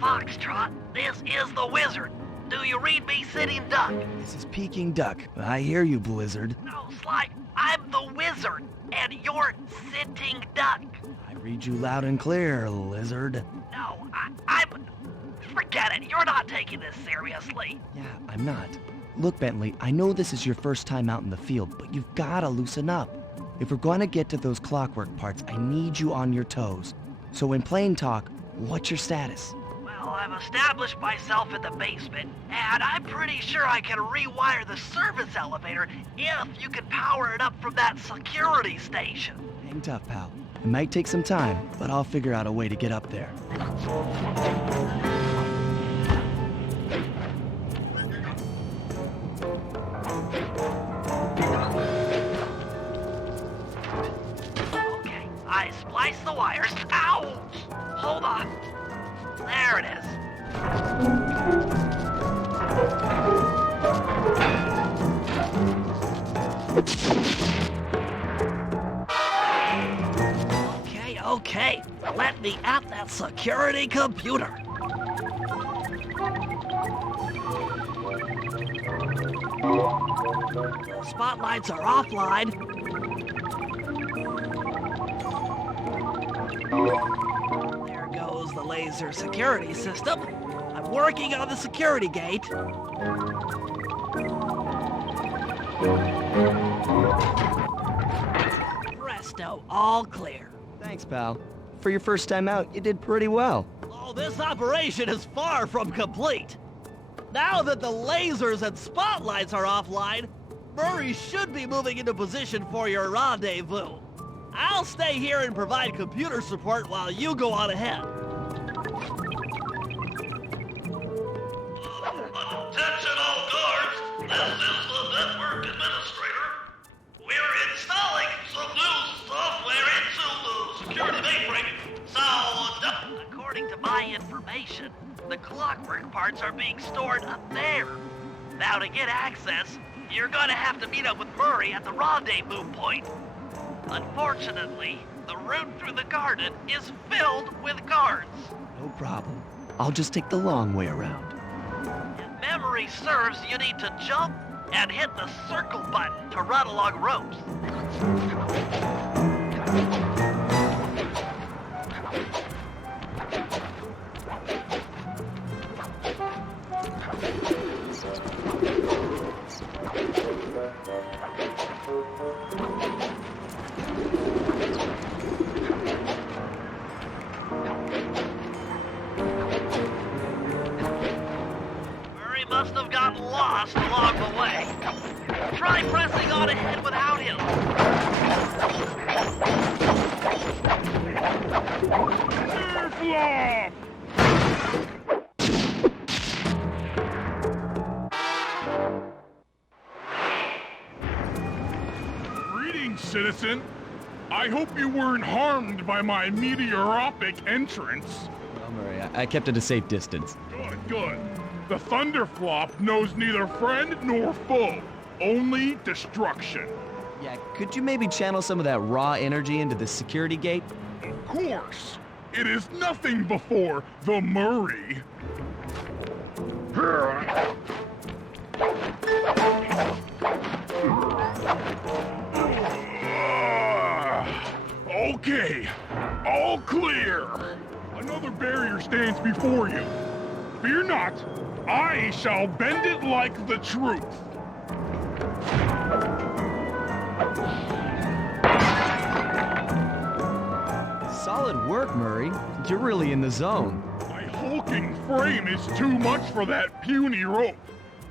Foxtrot, this is the Wizard. Do you read me, Sitting Duck? This is Peking Duck. I hear you, Blizzard. No, Sly, I'm the Wizard, and you're Sitting Duck. I read you loud and clear, Lizard. No, I'm... Forget it, you're not taking this seriously. Yeah, I'm not. Look, Bentley, I know this is your first time out in the field, but you've gotta loosen up. If we're gonna get to those clockwork parts, I need you on your toes. So in plain talk, what's your status? Well, I've established myself in the basement, and I'm pretty sure I can rewire the service elevator if you can power it up from that security station. Hang tough, pal. It might take some time, but I'll figure out a way to get up there. Okay, I spliced the wires. Ouch! Hold on. There it is. Okay, let me at that security computer. Spotlights are offline. There goes the laser security system. I'm working on the security gate. Presto, all clear. Thanks, pal. For your first time out, you did pretty well. Oh, this operation is far from complete. Now that the lasers and spotlights are offline, Murray should be moving into position for your rendezvous. I'll stay here and provide computer support while you go on ahead. Attention all guards, this is the network administrator. We're installing some new software into the security mainframe. According to my information, the clockwork parts are being stored up there. Now to get access, you're gonna have to meet up with Murray at the rendezvous point. Unfortunately, the route through the garden is filled with guards. No problem. I'll just take the long way around. If memory serves, you need to jump and hit the circle button to run along ropes. Must have gotten lost along the way. Try pressing on ahead without him. Greetings, citizen. I hope you weren't harmed by my meteoropic entrance. Well, Murray, I kept at a safe distance. Good, good. The Thunderflop knows neither friend nor foe, only destruction. Yeah, could you maybe channel some of that raw energy into the security gate? Of course. It is nothing before the Murray. Okay, all clear. Another barrier stands before you. Fear not, I shall bend it like the truth. Solid work, Murray. You're really in the zone. My hulking frame is too much for that puny rope.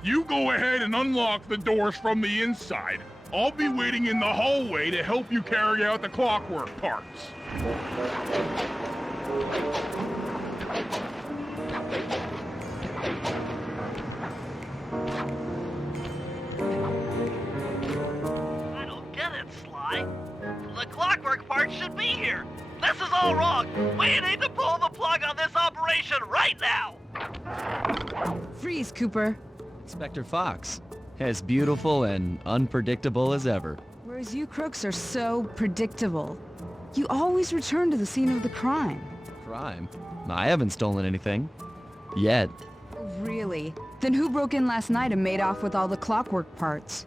You go ahead and unlock the doors from the inside. I'll be waiting in the hallway to help you carry out the clockwork parts. I don't get it, Sly. The clockwork part should be here. This is all wrong. We need to pull the plug on this operation right now. Freeze, Cooper. Inspector Fox. As beautiful and unpredictable as ever. Whereas you crooks are so predictable. You always return to the scene of the crime. Crime? I haven't stolen anything. Yet. Really? Then who broke in last night and made off with all the clockwork parts?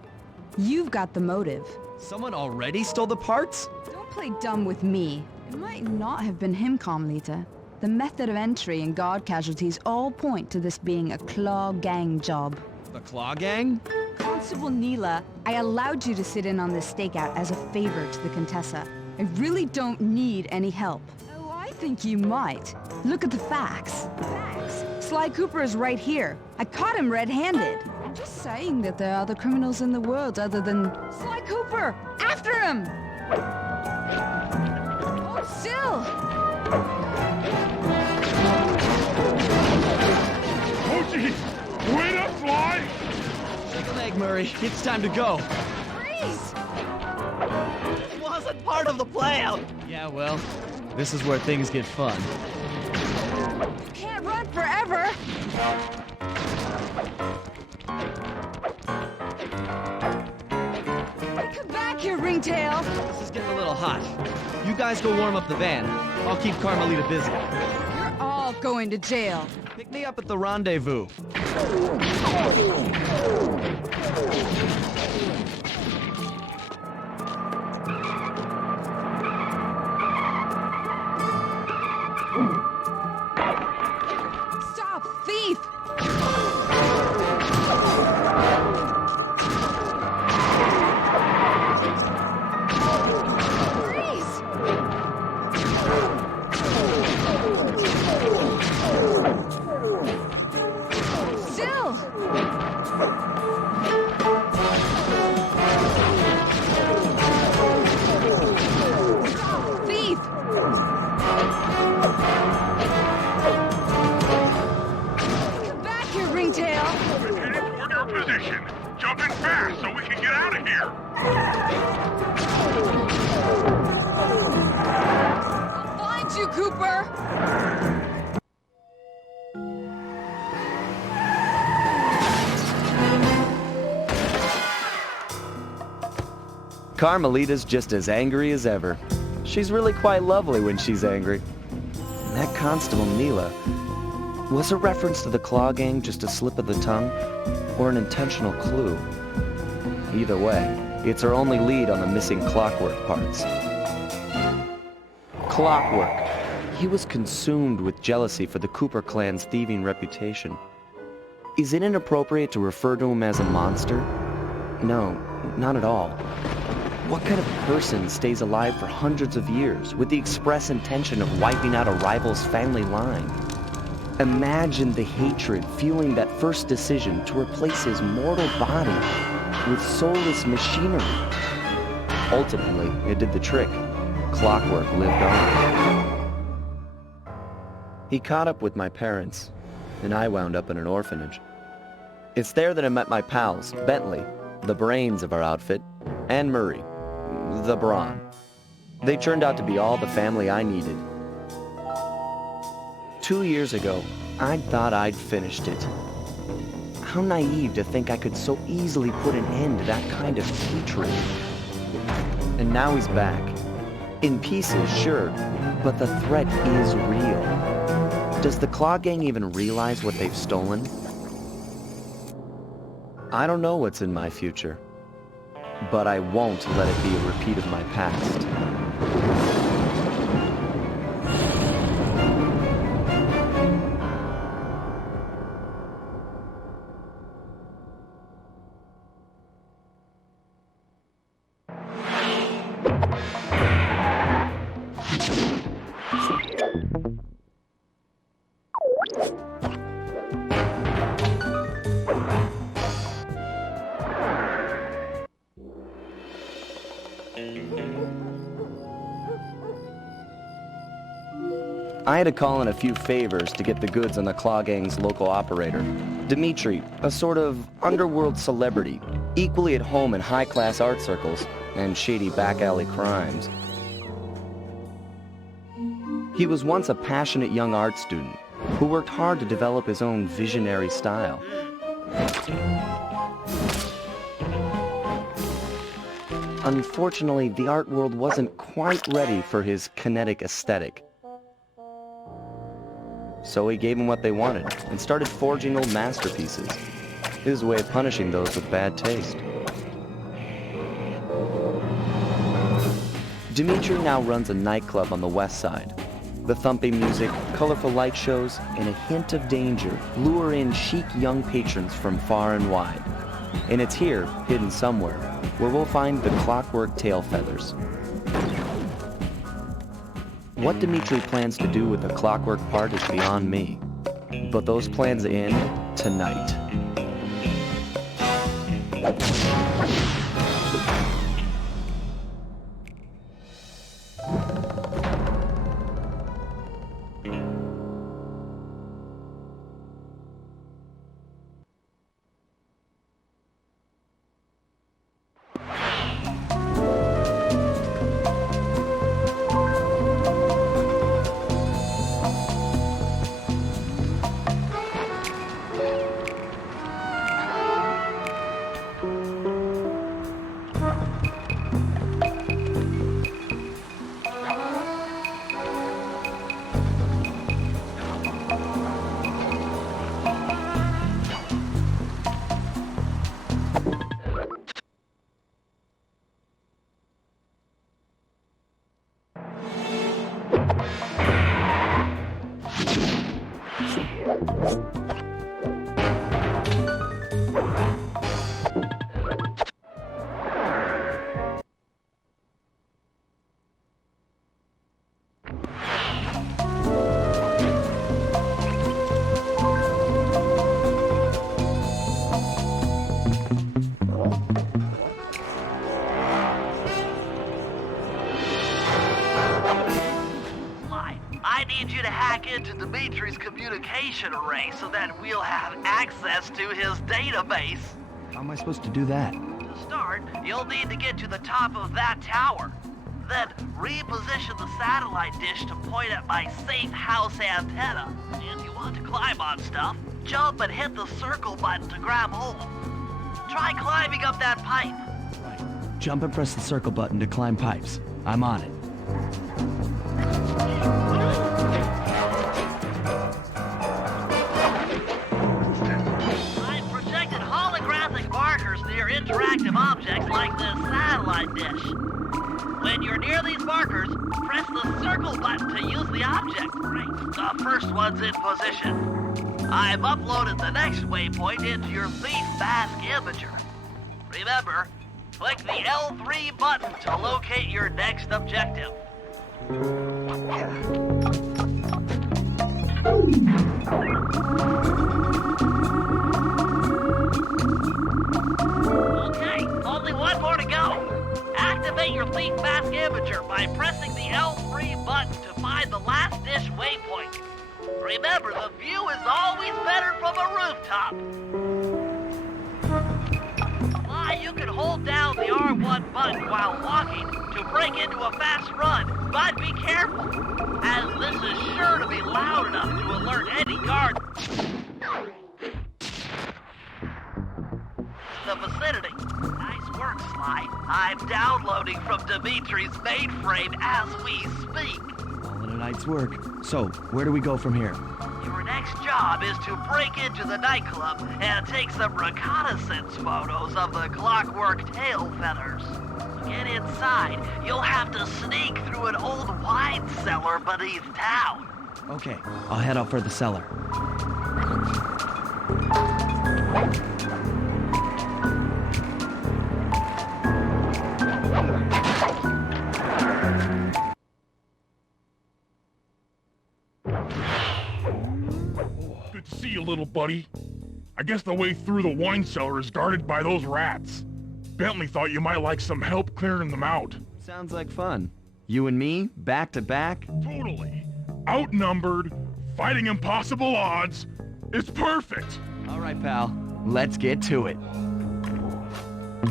You've got the motive. Someone already stole the parts? Don't play dumb with me. It might not have been him, Carmelita. The method of entry and guard casualties all point to this being a Claw Gang job. The Claw Gang? Constable Neela, I allowed you to sit in on this stakeout as a favor to the Contessa. I really don't need any help. Oh, I think you might. Look at the facts. Facts? Sly Cooper is right here. I caught him red-handed. I'm just saying that there are other criminals in the world other than Sly Cooper! After him! Hold still! Oh, geez! Wait up, Sly! Take a leg, Murray. It's time to go. Freeze! It wasn't part of the plan! Yeah, well, this is where things get fun. You can't run forever! Come back here, Ringtail! This is getting a little hot. You guys go warm up the van. I'll keep Carmelita busy. You're all going to jail. Pick me up at the rendezvous. Stop, thief! Freeze! Still! Stop, thief! Come back here, Ringtail! Headed toward your position. Jumping fast so we can get out of here. I'll find you, Cooper! Carmelita's just as angry as ever. She's really quite lovely when she's angry. And that Constable Neela, was a reference to the Claw Gang just a slip of the tongue, or an intentional clue? Either way, it's our only lead on the missing clockwork parts. Clockwork. He was consumed with jealousy for the Cooper clan's thieving reputation. Is it inappropriate to refer to him as a monster? No, not at all. What kind of person stays alive for hundreds of years with the express intention of wiping out a rival's family line? Imagine the hatred fueling that first decision to replace his mortal body with soulless machinery. Ultimately, it did the trick. Clockwork lived on. He caught up with my parents, and I wound up in an orphanage. It's there that I met my pals, Bentley, the brains of our outfit, and Murray, the brawn. They turned out to be all the family I needed. 2 years ago, I thought I'd finished it. How naive to think I could so easily put an end to that kind of hatred. And now he's back. In pieces, sure, but the threat is real. Does the Claw Gang even realize what they've stolen? I don't know what's in my future, but I won't let it be a repeat of my past. I had to call in a few favors to get the goods on the Claw Gang's local operator. Dimitri, a sort of underworld celebrity, equally at home in high-class art circles and shady back-alley crimes. He was once a passionate young art student who worked hard to develop his own visionary style. Unfortunately, the art world wasn't quite ready for his kinetic aesthetic. So he gave them what they wanted and started forging old masterpieces. His way of punishing those with bad taste. Dmitri now runs a nightclub on the west side. The thumping music, colorful light shows, and a hint of danger lure in chic young patrons from far and wide. And it's here, hidden somewhere, where we'll find the clockwork tail feathers. What Dmitri plans to do with the clockwork part is beyond me. But those plans end tonight. I need you to hack into Dimitri's communication array so that we'll have access to his database. How am I supposed to do that? To start, you'll need to get to the top of that tower. Then reposition the satellite dish to point at my safe house antenna. If you want to climb on stuff, jump and hit the circle button to grab hold. Try climbing up that pipe. Right. Jump and press the circle button to climb pipes. I'm on it. I've projected holographic markers near interactive objects like this satellite dish. When you're near these markers, press the circle button to use the object. Great. The first one's in position. I've uploaded the next waypoint into your Thief Mask Imager. Remember, click the L3 button to locate your next objective. Okay, only one more to go. Activate your Thief Mask Imager by pressing the L3 button to find the last dish waypoint. Remember, the view is always better from a rooftop. You can hold down the R1 button while walking to break into a fast run, but be careful, as this is sure to be loud enough to alert any guard in the vicinity. Nice work, Sly. I'm downloading from Dimitri's mainframe as we speak. All in a night's work. So, where do we go from here? Your next job is to break into the nightclub and take some reconnaissance photos of the clockwork tail feathers. To get inside, you'll have to sneak through an old wine cellar beneath town. Okay, I'll head out for the cellar. Good to see you, little buddy. I guess the way through the wine cellar is guarded by those rats. Bentley thought you might like some help clearing them out. Sounds like fun. You and me, back to back? Totally. Outnumbered, fighting impossible odds. It's perfect. All right, pal. Let's get to it.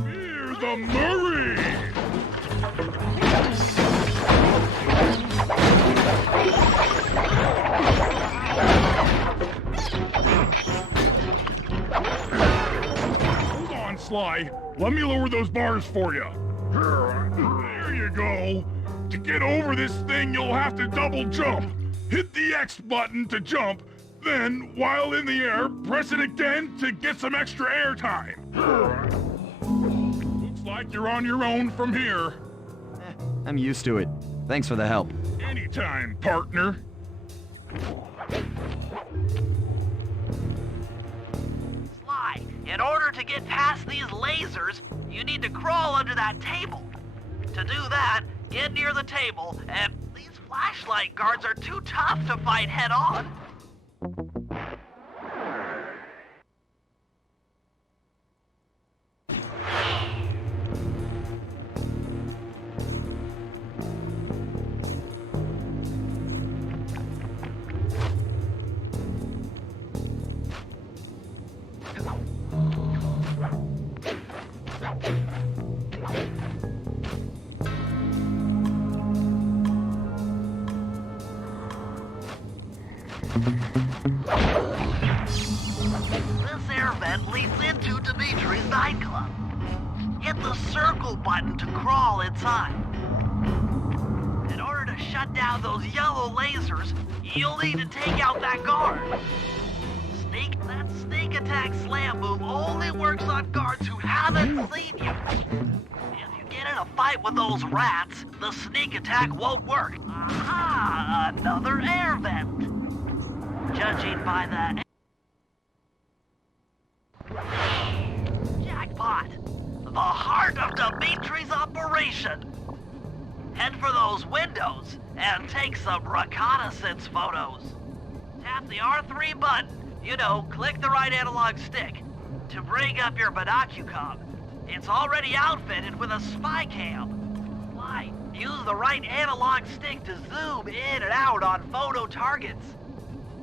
Here's the Murray! Hold on, Sly. Let me lower those bars for you. There you go. To get over this thing, you'll have to double jump. hit the X button to jump, then, while in the air, press it again to get some extra air time. Looks like you're on your own from here. I'm used to it. Thanks for the help. Anytime, partner. Sly, in order to get past these lasers, you need to crawl under that table. To do that, get near the table, and these flashlight guards are too tough to fight head-on. This air vent leads into Dimitri's nightclub. Hit the circle button to crawl inside. In order to shut down those yellow lasers, you'll need to take out that guard. That sneak attack slam move only works on guards who haven't seen you. If you get in a fight with those rats, the sneak attack won't work. Aha! Another air vent. Judging by the jackpot, the heart of Dimitri's operation. Head for those windows and take some reconnaissance photos. Tap the R3 button, click the right analog stick, to bring up your binocucom. It's already outfitted with a spy cam. Why? Use the right analog stick to zoom in and out on photo targets.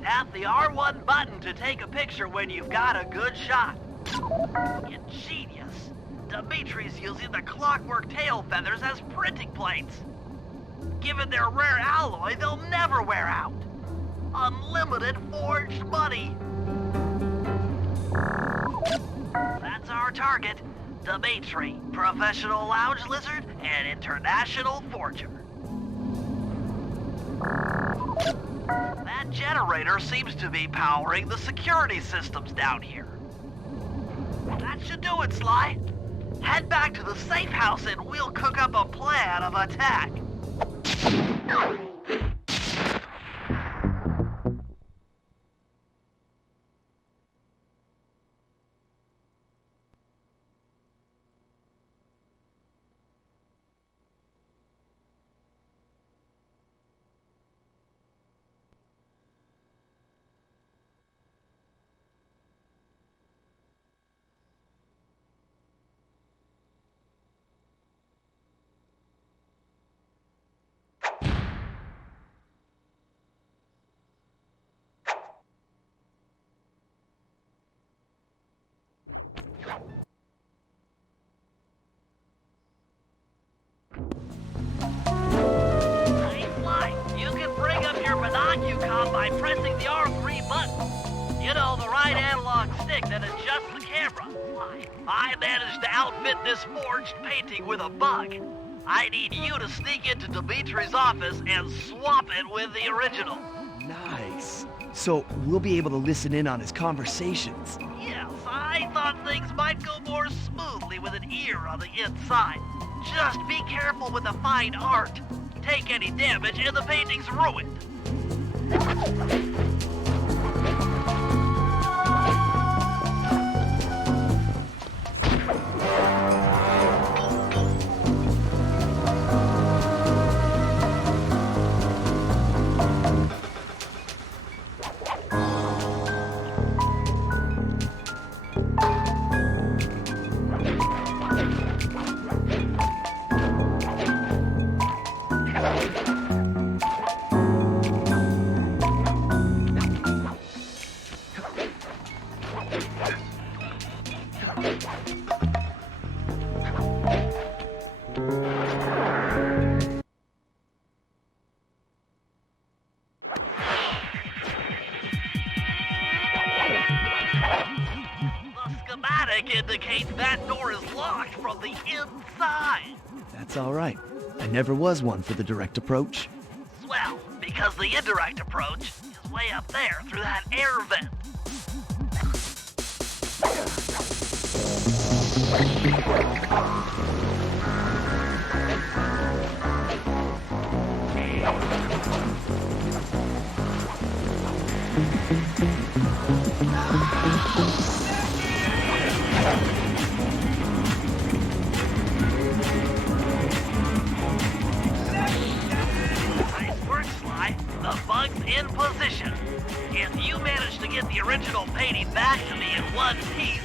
Tap the R1 button to take a picture when you've got a good shot. Ingenious. Dimitri's using the clockwork tail feathers as printing plates. Given their rare alloy, they'll never wear out. Unlimited forged money. That's our target. Dimitri, professional lounge lizard and international forger. That generator seems to be powering the security systems down here. That should do it, Sly. Head back to the safe house and we'll cook up a plan of attack. By pressing the R3 button. The right analog stick that adjusts the camera. I managed to outfit this forged painting with a bug. I need you to sneak into Dimitri's office and swap it with the original. Nice. So we'll be able to listen in on his conversations. Yes, I thought things might go more smoothly with an ear on the inside. Just be careful with the fine art. Take any damage and the painting's ruined. Indicates that door is locked from the inside. That's all right. I never was one for the direct approach. Swell, because the indirect approach is way up there through that air vent. Nice work, Sly. The bug's in position. If you manage to get the original painting back to me in one piece,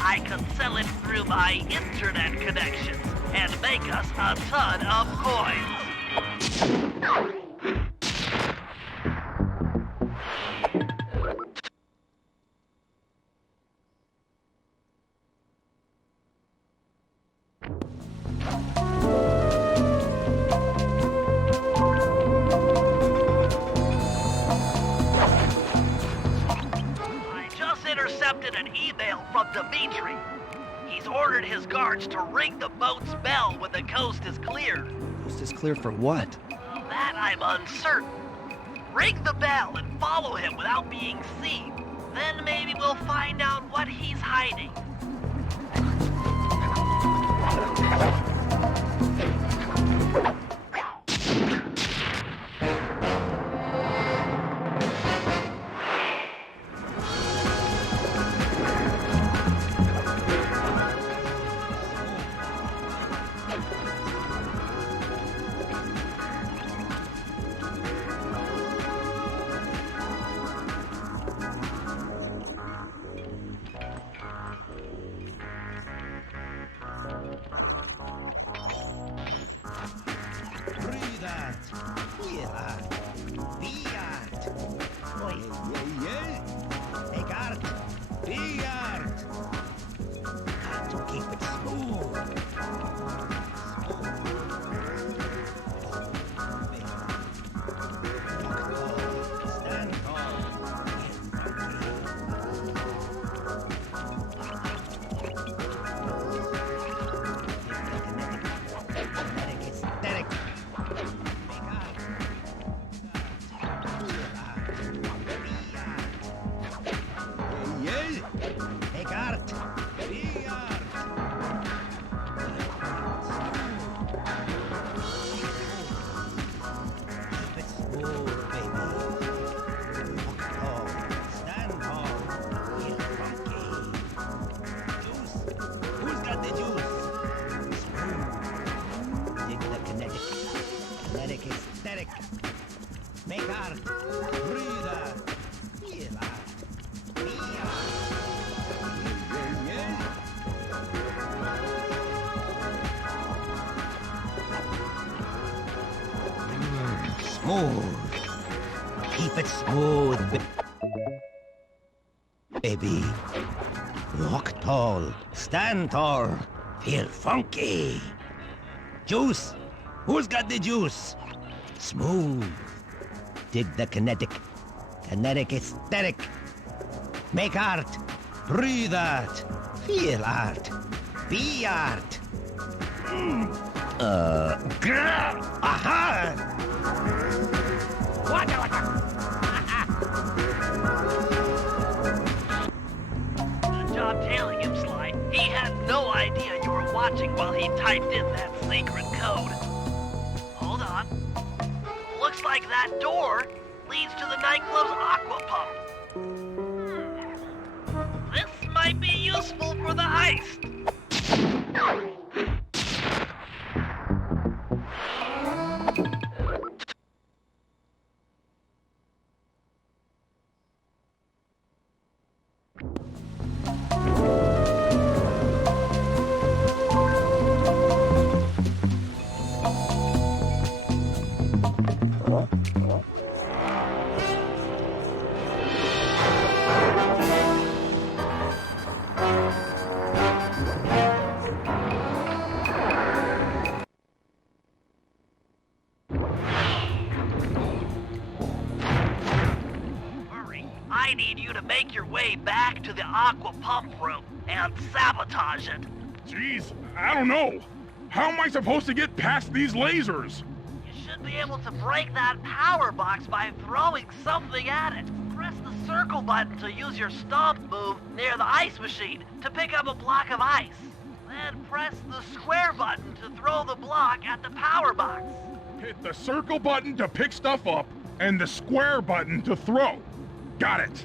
I can sell it through my internet connections and make us a ton of coins. I just intercepted an email from Dimitri. He's ordered his guards to ring the boat's bell when the coast is clear. Coast is clear for what? That I'm uncertain. Ring the bell and follow him without being seen. Then maybe we'll find out what he's hiding. Smooth. Keep it smooth, baby. Walk tall, stand tall, feel funky. Juice. Who's got the juice? Smooth. Dig the kinetic. Kinetic aesthetic. Make art. Breathe art. Feel art. Be art. Aha! Good job tailing him, Sly. He had no idea you were watching while he typed in that secret code. Hold on. Looks like that door leads to the nightclub's aqua pump. This might be useful for the heist. I need you to make your way back to the aqua pump room and sabotage it. Jeez, I don't know. How am I supposed to get past these lasers? You should be able to break that power box by throwing something at it. Press the circle button to use your stomp move near the ice machine to pick up a block of ice. Then press the square button to throw the block at the power box. Hit the circle button to pick stuff up and the square button to throw. Got it.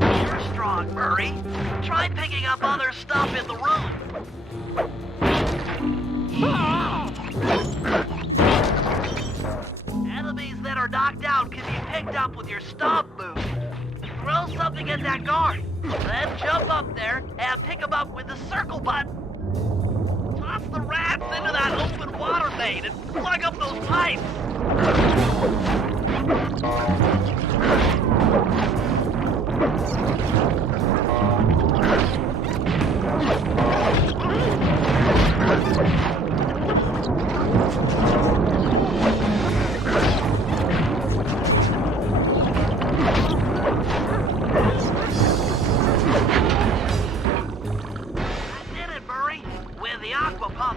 You're strong, Murray. Try picking up other stuff in the room. Enemies that are knocked out can be picked up with your stomp move. Throw something at that guard, then jump up there and pick them up with the circle button. Toss the rats into that open water main and plug up those pipes.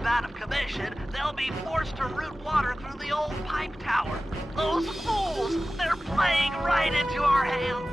Out of commission, they'll be forced to route water through the old pipe tower. Those fools, they're playing right into our hands.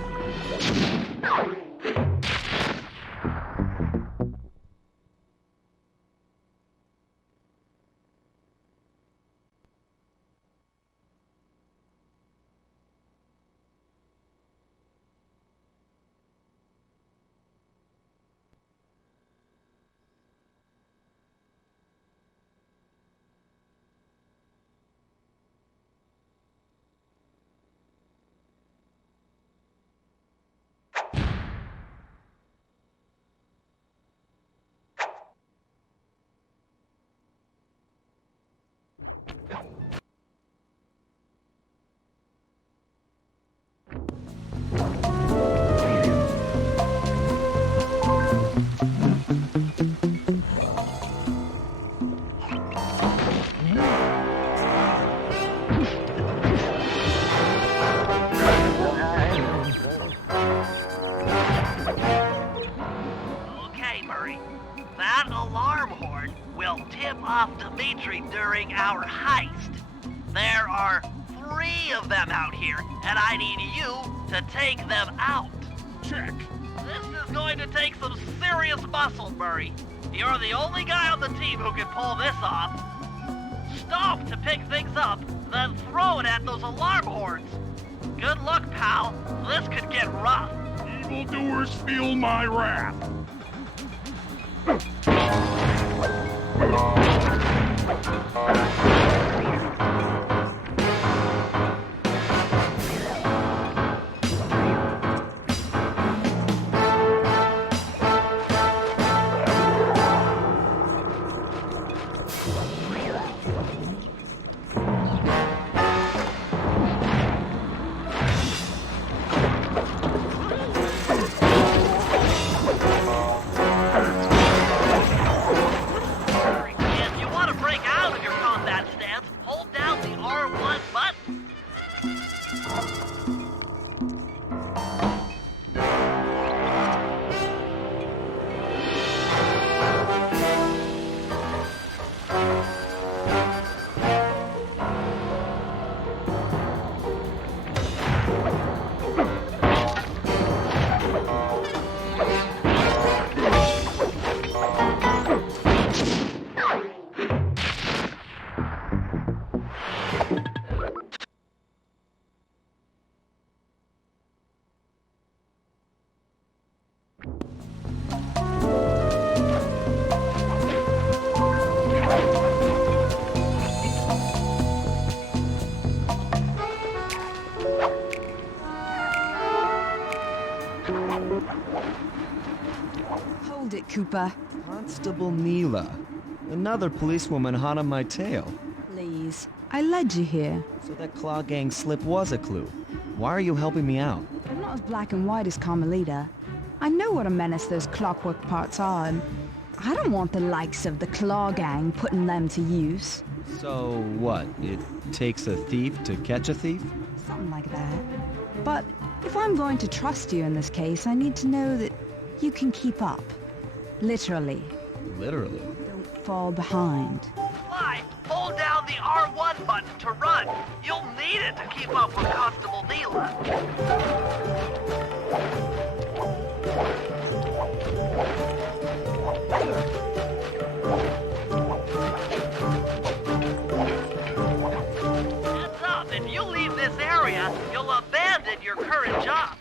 During our heist. There are 3 of them out here, and I need you to take them out. Check. This is going to take some serious muscle, Murray. You're the only guy on the team who can pull this off. Stomp to pick things up, then throw it at those alarm horns. Good luck, pal. This could get rough. Evildoers feel my wrath. Hold it, Cooper. Constable Neela. Another policewoman hot on my tail. Please. I led you here. So that Claw Gang slip was a clue. Why are you helping me out? I'm not as black and white as Carmelita. I know what a menace those clockwork parts are, and I don't want the likes of the Claw Gang putting them to use. So what? It takes a thief to catch a thief? Something like that. But if I'm going to trust you in this case, I need to know that you can keep up. Literally. Literally. Don't fall behind. Sly, hold down the R1 button to run. You'll need it to keep up with Constable Neela. Heads up, if you leave this area, you'll abandon your current job.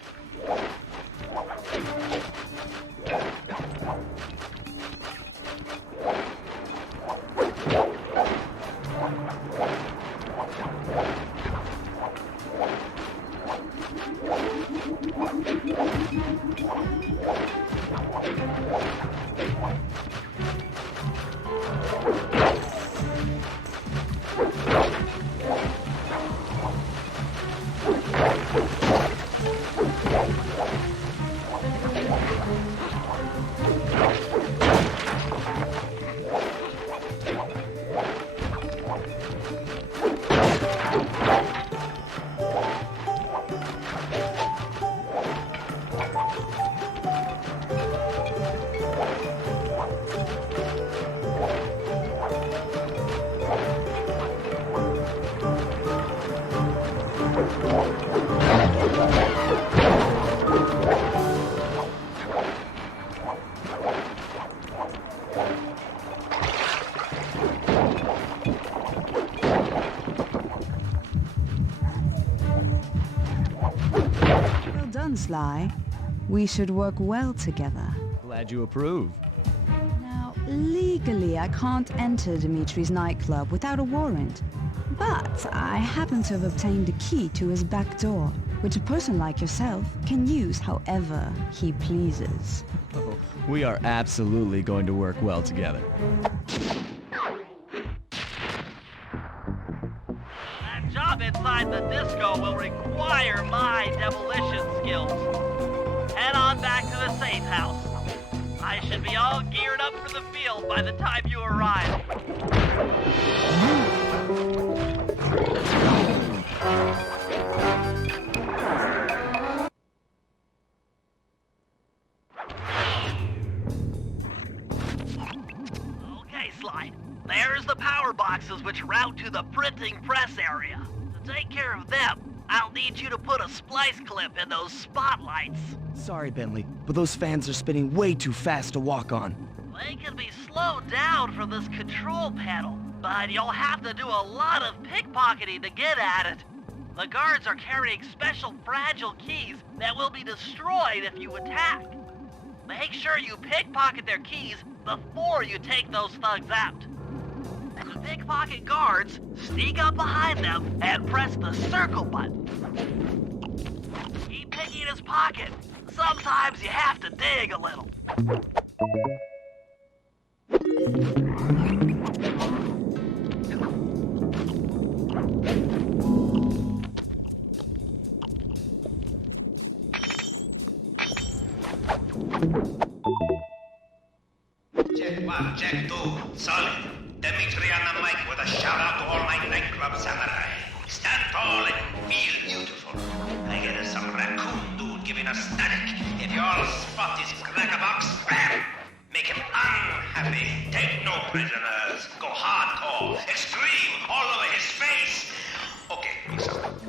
Well done, Sly. We should work well together. Glad you approve. Now, legally, I can't enter Dimitri's nightclub without a warrant. But I happen to have obtained a key to his back door, which a person like yourself can use however he pleases. Oh, we are absolutely going to work well together. That job inside the disco will require my demolition skills. Head on back to the safe house. I should be all geared up for the field by the time you arrive. Okay, Sly. There's the power boxes which route to the printing press area. To take care of them, I'll need you to put a splice clip in those spotlights. Sorry, Bentley, but those fans are spinning way too fast to walk on. They can be slowed down from this control panel, but you'll have to do a lot of pickpocketing to get at it. The guards are carrying special fragile keys that will be destroyed if you attack. Make sure you pickpocket their keys before you take those thugs out. The pickpocket guards sneak up behind them and press the circle button. Keep picking his pocket. Sometimes you have to dig a little. Check 1, check 2, solid. Dimitri on the mic with a shout out to all my nightclub samurai. Stand tall and feel beautiful. I get some raccoon dude giving us static. If you all spot his crackerbox, bam! Make him unhappy. Take no prisoners. Go hardcore. Extreme all over his face. Okay, mix up.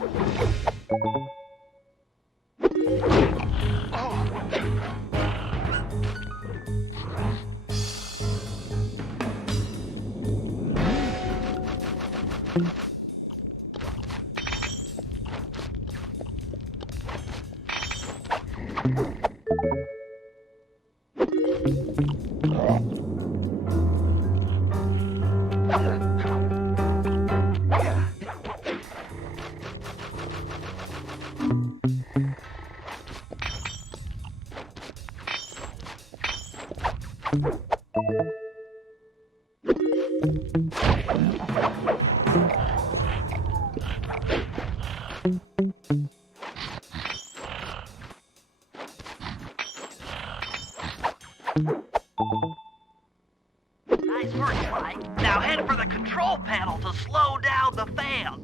Nice work, Sly. Now head for the control panel to slow down the fans.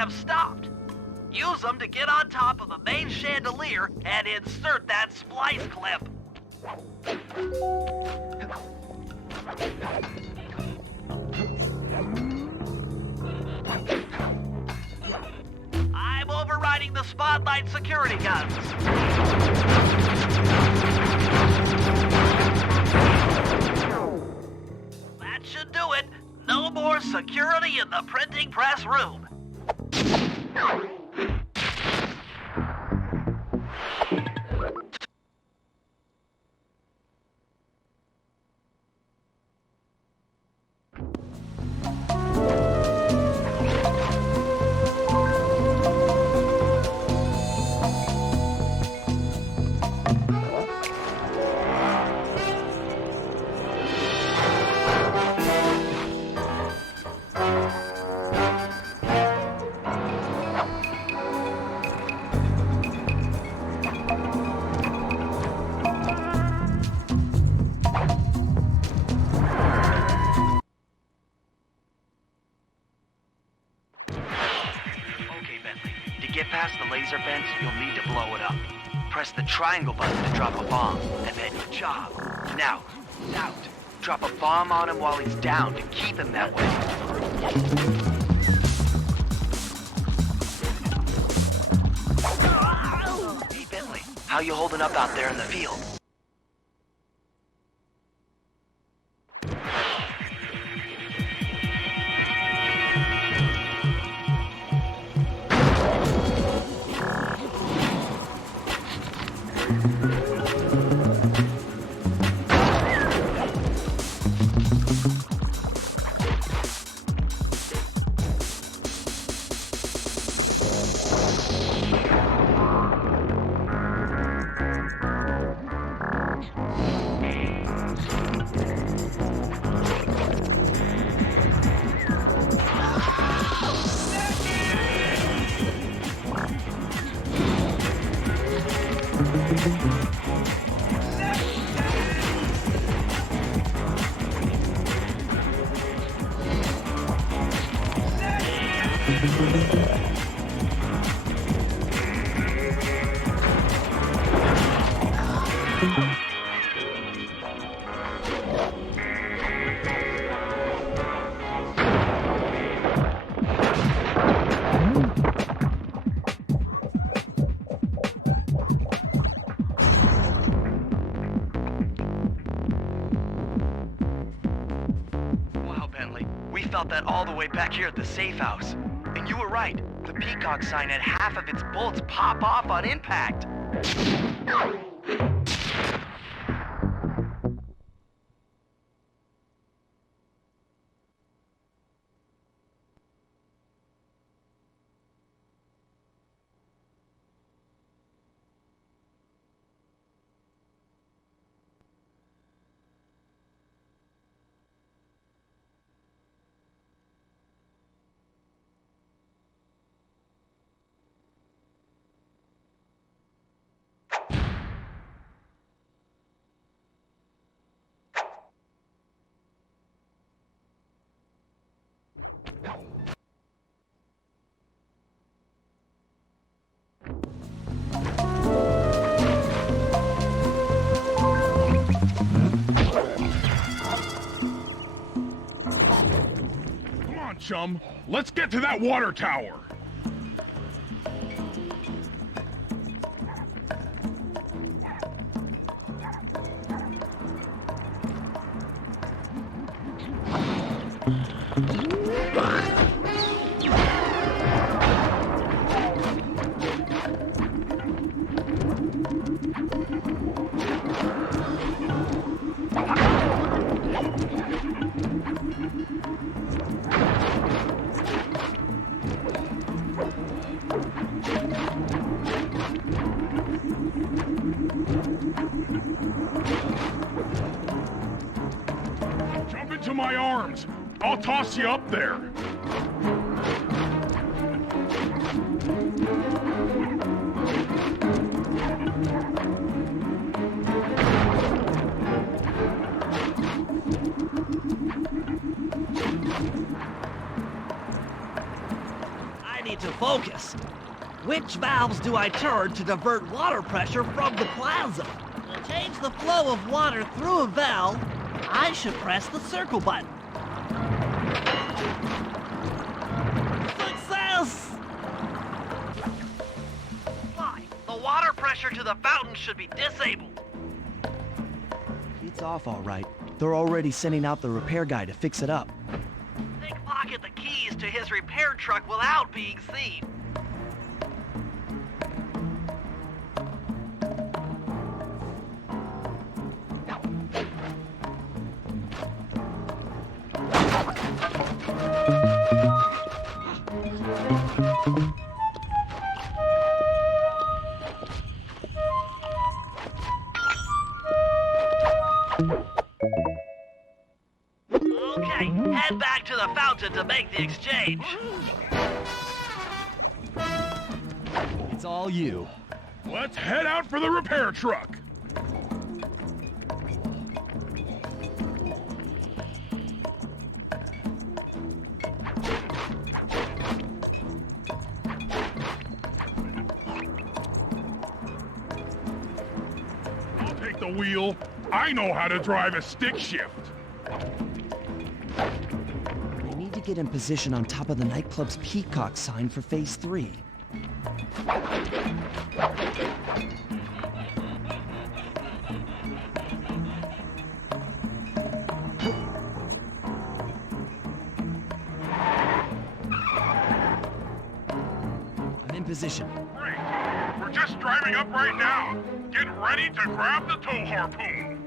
have stopped. Use them to get on top of the main chandelier and insert that splice clip. I'm overriding the spotlight security guns. That should do it. No more security in the printing press room. Get past the laser fence, you'll need to blow it up. Press the triangle button to drop a bomb, and then good job. Now, out. Drop a bomb on him while he's down to keep him that way. Hey, Bentley, how you holding up out there in the field? We felt that all the way back here at the safe house. And you were right. The Peacock sign had half of its bolts pop off on impact. Chum, let's get to that water tower. Jump into my arms. I'll toss you up there. I need to focus. Which valves do I turn to divert water pressure from the plaza? To change the flow of water through a valve, I should press the circle button. Success! Fine. The water pressure to the fountain should be disabled. It's off all right. They're already sending out the repair guy to fix it up. Pickpocket the keys to his repair truck without being seen. Okay, head back to the fountain to make the exchange. It's all you. Let's head out for the repair truck. I'll take the wheel. I know how to drive a stick shift. We need to get in position on top of the nightclub's peacock sign for phase 3. I'm in position. Great. We're just driving up right now. Get ready to grab the tow harpoon.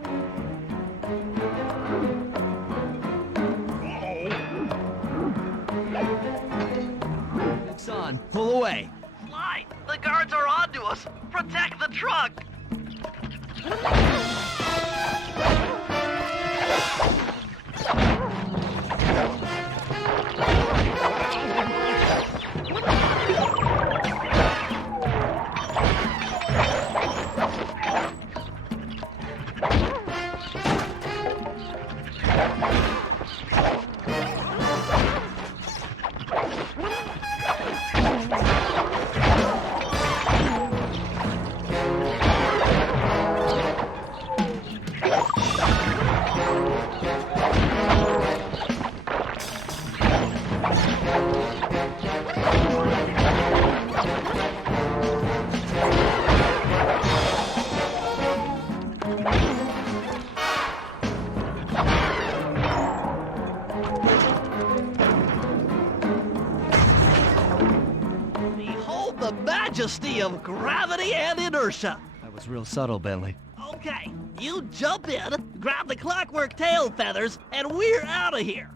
It's on. Pull away. Fly! The guards are onto us! Protect the truck! Behold the majesty of gravity and inertia! That was real subtle, Bentley. Okay, you jump in, grab the clockwork tail feathers, and we're out of here!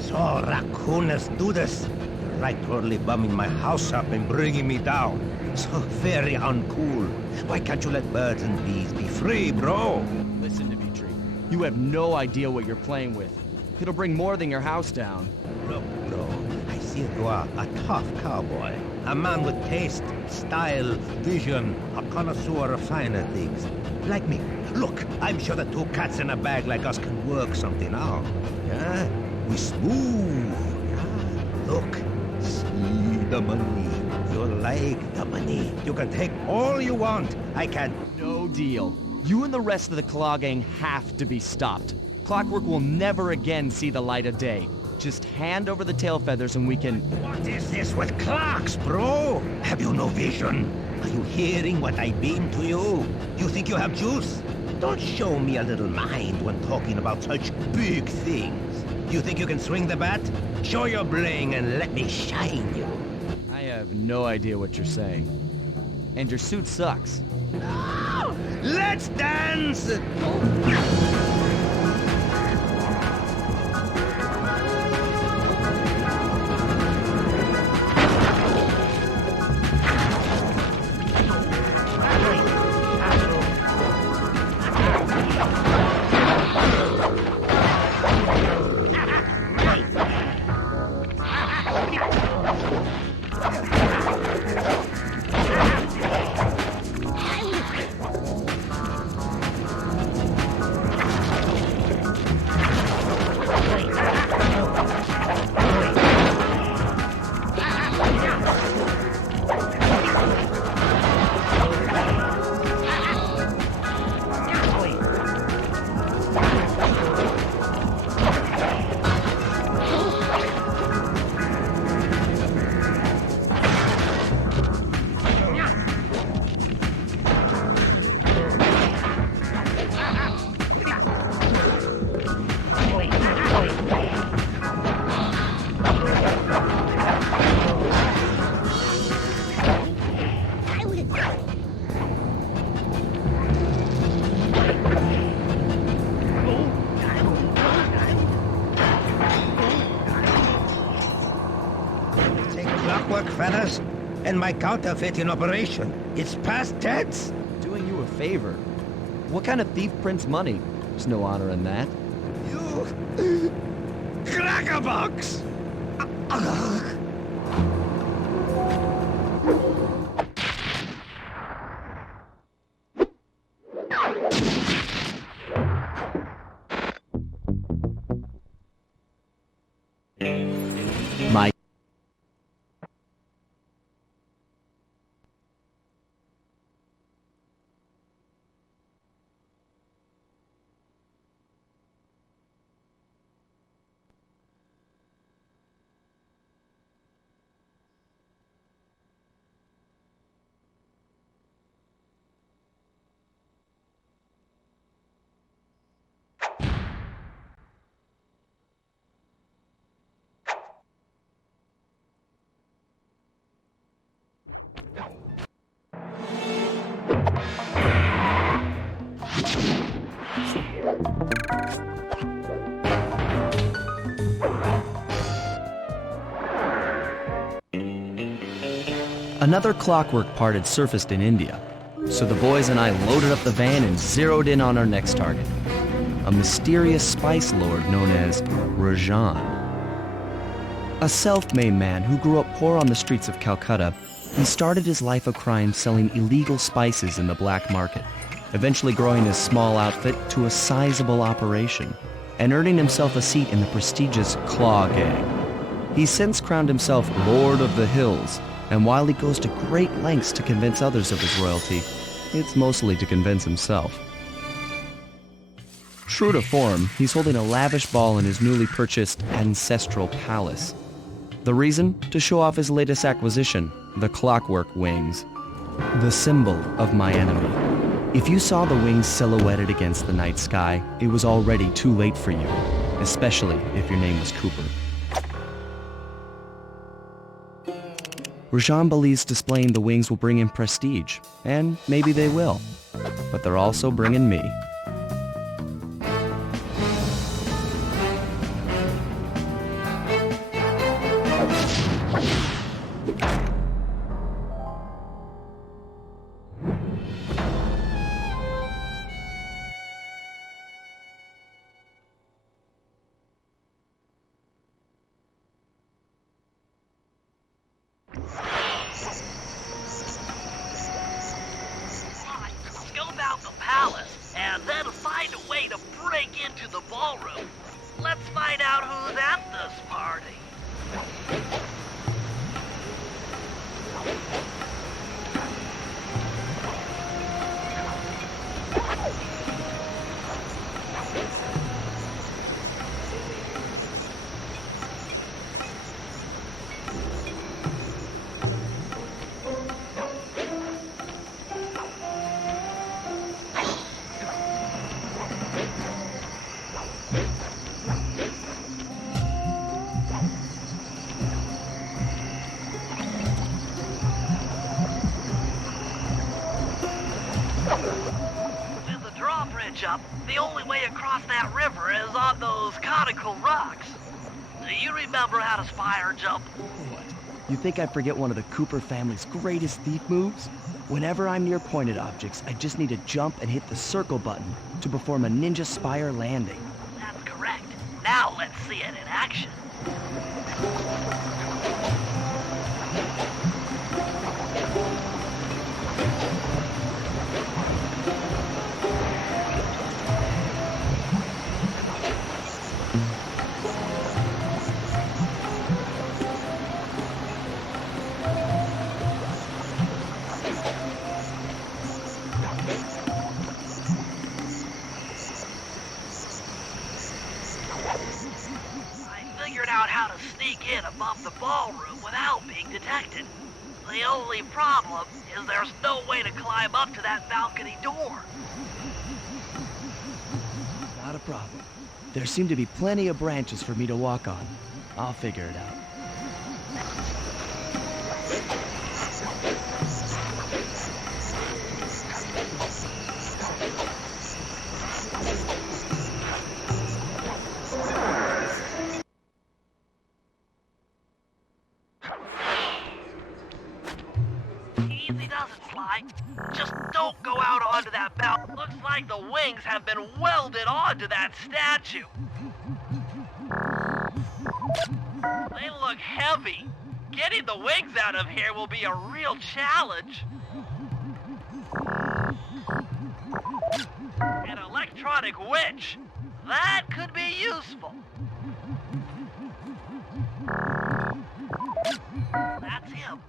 So raccooners do this. Right totally bumming my house up and bringing me down. So very uncool. Why can't you let birds and bees be free, bro? Listen, Dimitri. You have no idea what you're playing with. It'll bring more than your house down. Look, bro, I see you are a tough cowboy. A man with taste, style, vision, a connoisseur of finer things. Like me. Look, I'm sure the two cats in a bag like us can work something out. Yeah? We smooth. Yeah? Look, see the money. You like the money. You can take all you want. I can. No deal. You and the rest of the Claw Gang have to be stopped. Clockwork will never again see the light of day. Just hand over the tail feathers and we can... What is this with clocks, bro? Have you no vision? Are you hearing what I beam to you? You think you have juice? Don't show me a little mind when talking about such big things. You think you can swing the bat? Show your bling and let me shine you. I have no idea what you're saying. And your suit sucks. Let's dance! and my counterfeit in operation. It's past tense. Doing you a favor. What kind of thief prints money? There's no honor in that. You... Crackerbox! My Another clockwork part had surfaced in India, so the boys and I loaded up the van and zeroed in on our next target, a mysterious spice lord known as Rajan. A self-made man who grew up poor on the streets of Calcutta, he started his life of crime selling illegal spices in the black market, eventually growing his small outfit to a sizable operation, and earning himself a seat in the prestigious Claw Gang. He's since crowned himself Lord of the Hills, and while he goes to great lengths to convince others of his royalty, it's mostly to convince himself. True to form, he's holding a lavish ball in his newly purchased ancestral palace. The reason? To show off his latest acquisition, the clockwork wings. The symbol of my enemy. If you saw the wings silhouetted against the night sky, it was already too late for you, especially if your name was Cooper. Rajan believes displaying the wings will bring him prestige, and maybe they will. But they're also bringing me. Scope out the palace, and then find a way to break into the ballroom. Let's find out who's at this party. With the drawbridge up, the only way across that river is on those conical rocks. Do you remember how to spire jump? What? You think I forget one of the Cooper family's greatest thief moves? Whenever I'm near pointed objects, I just need to jump and hit the circle button to perform a ninja spire landing. That's correct. Now let's see it in action. I figured out how to sneak in above the ballroom without being detected. The only problem is there's no way to climb up to that balcony door. Not a problem. There seem to be plenty of branches for me to walk on. I'll figure it out. it, Sly. Just don't go out onto that mountain. Looks like the wings have been welded onto that statue. They look heavy. Getting the wings out of here will be a real challenge. An electronic winch. That could be useful. That's him.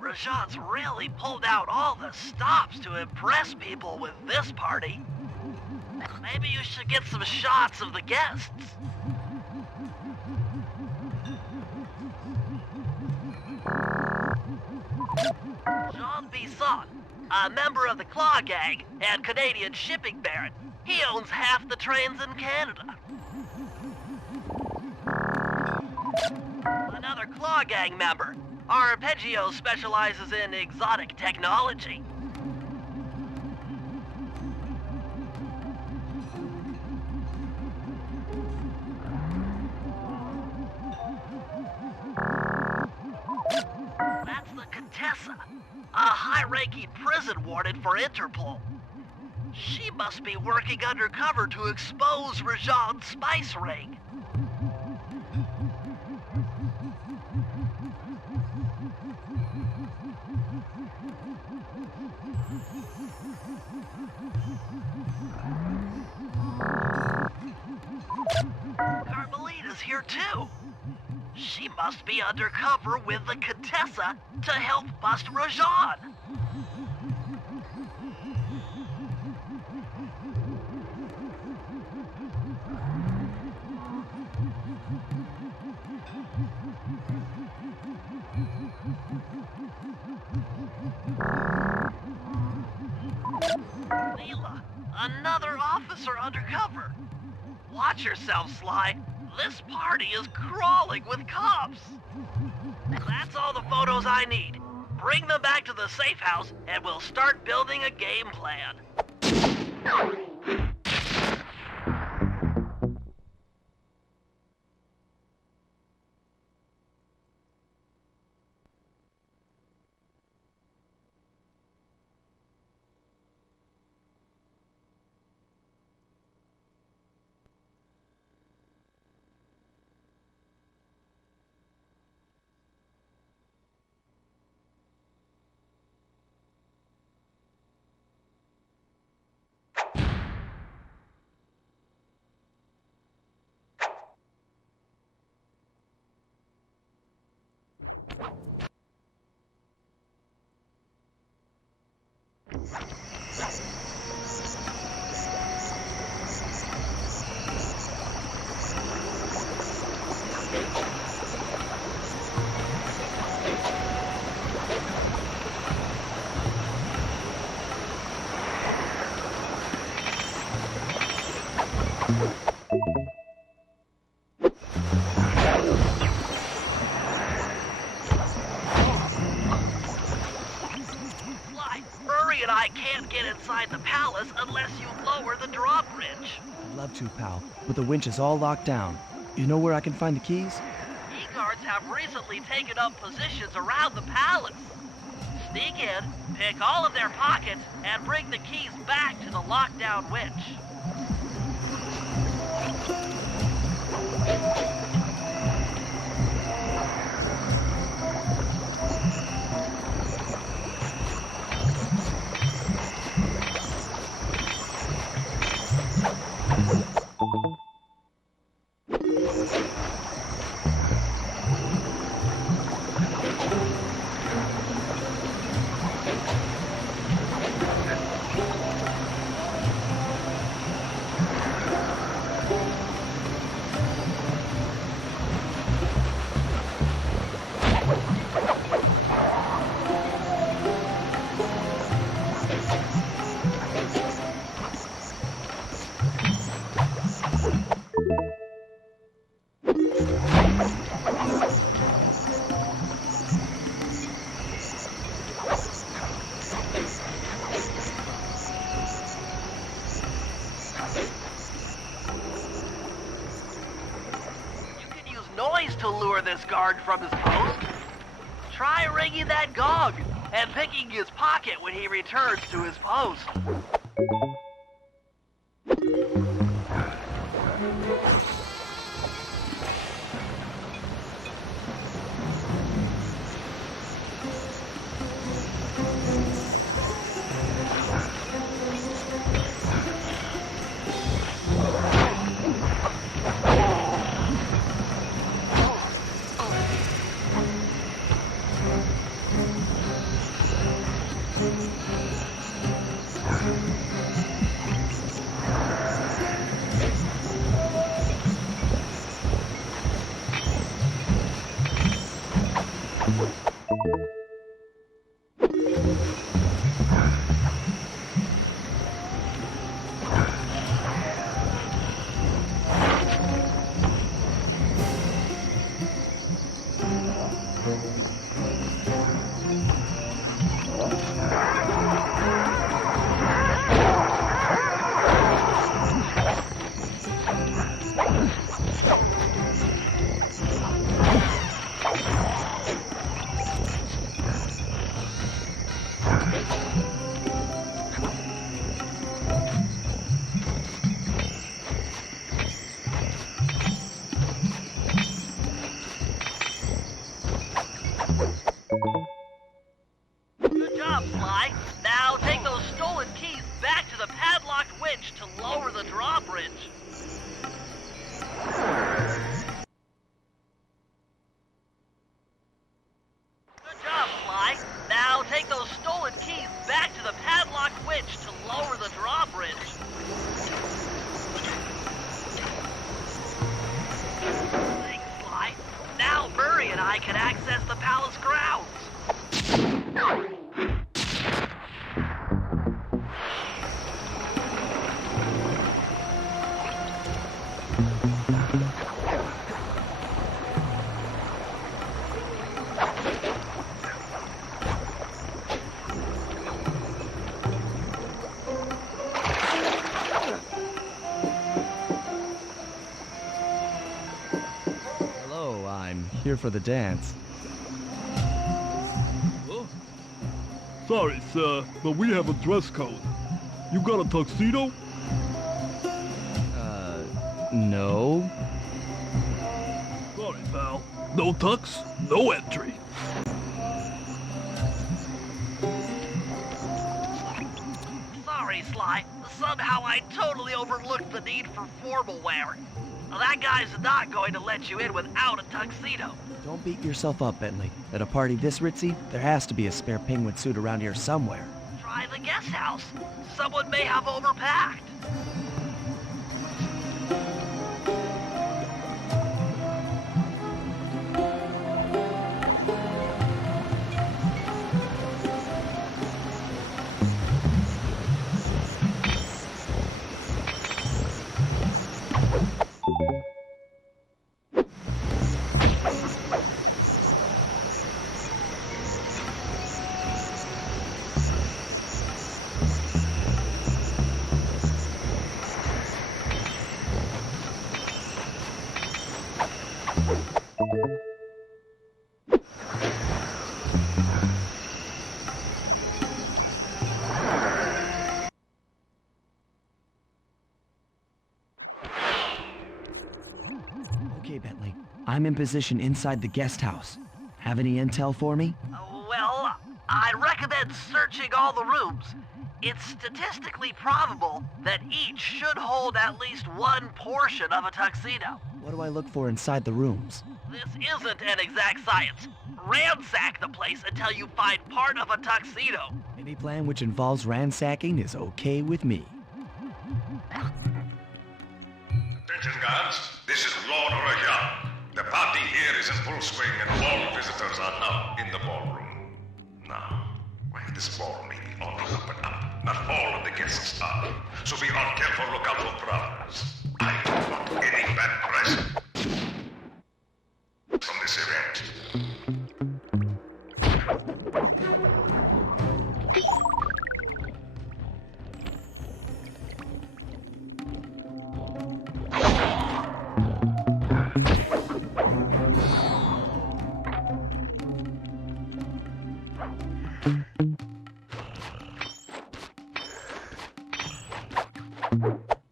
Rajan's really pulled out all the stops to impress people with this party. Maybe you should get some shots of the guests. Jean Bisson, a member of the Claw Gang and Canadian shipping baron. He owns half the trains in Canada. Another Claw Gang member. Arpeggio specializes in exotic technology. That's the Contessa, a high-ranking prison warden for Interpol. She must be working undercover to expose Rajan's spice ring. Carmelita's here too. She must be undercover with the Contessa to help bust Rajan. Leela, another officer undercover. Watch yourself, Sly. This party is crawling with cops. That's all the photos I need. Bring them back to the safe house, and we'll start building a game plan. Murray and I can't get inside the palace unless you lower the drawbridge. I'd love to, pal, but the winch is all locked down. You know where I can find the keys? E-guards have recently taken up positions around the palace. Sneak in, pick all of their pockets, and bring the keys back to the lockdown winch. To lure this guard from his post. Try ringing that gong. and picking his pocket when he returns to his post. Good job, Sly. Now take those stolen keys back to the padlocked winch to lower the drawbridge. Good job, Sly. Now take those stolen keys back to the padlocked winch to lower the drawbridge. Thanks, Sly. Now Murray and I can access the palace grounds. Hello, I'm here for the dance. Sorry, sir, but we have a dress code. You got a tuxedo? No. Sorry, pal. No tux, no entry. Sorry, Sly. Somehow I totally overlooked the need for formal wear. That guy's not going to let you in without a tuxedo. Don't beat yourself up, Bentley. At a party this ritzy, there has to be a spare penguin suit around here somewhere. Try the guest house. Someone may have overpacked. Okay, Bentley. I'm in position inside the guest house. Have any intel for me? Well, I recommend searching all the rooms. It's statistically probable that each should hold at least one portion of a tuxedo. What do I look for inside the rooms? This isn't an exact science. Ransack the place until you find part of a tuxedo. Any plan which involves ransacking is okay with me. Attention, guards. This is Lord Rajan. The party here is in full swing and all visitors are now in the ballroom. Now, well, this ball may be on the up and up. Not all of the guests are. So be on careful lookout for prowlers. I don't want any bad press from this event.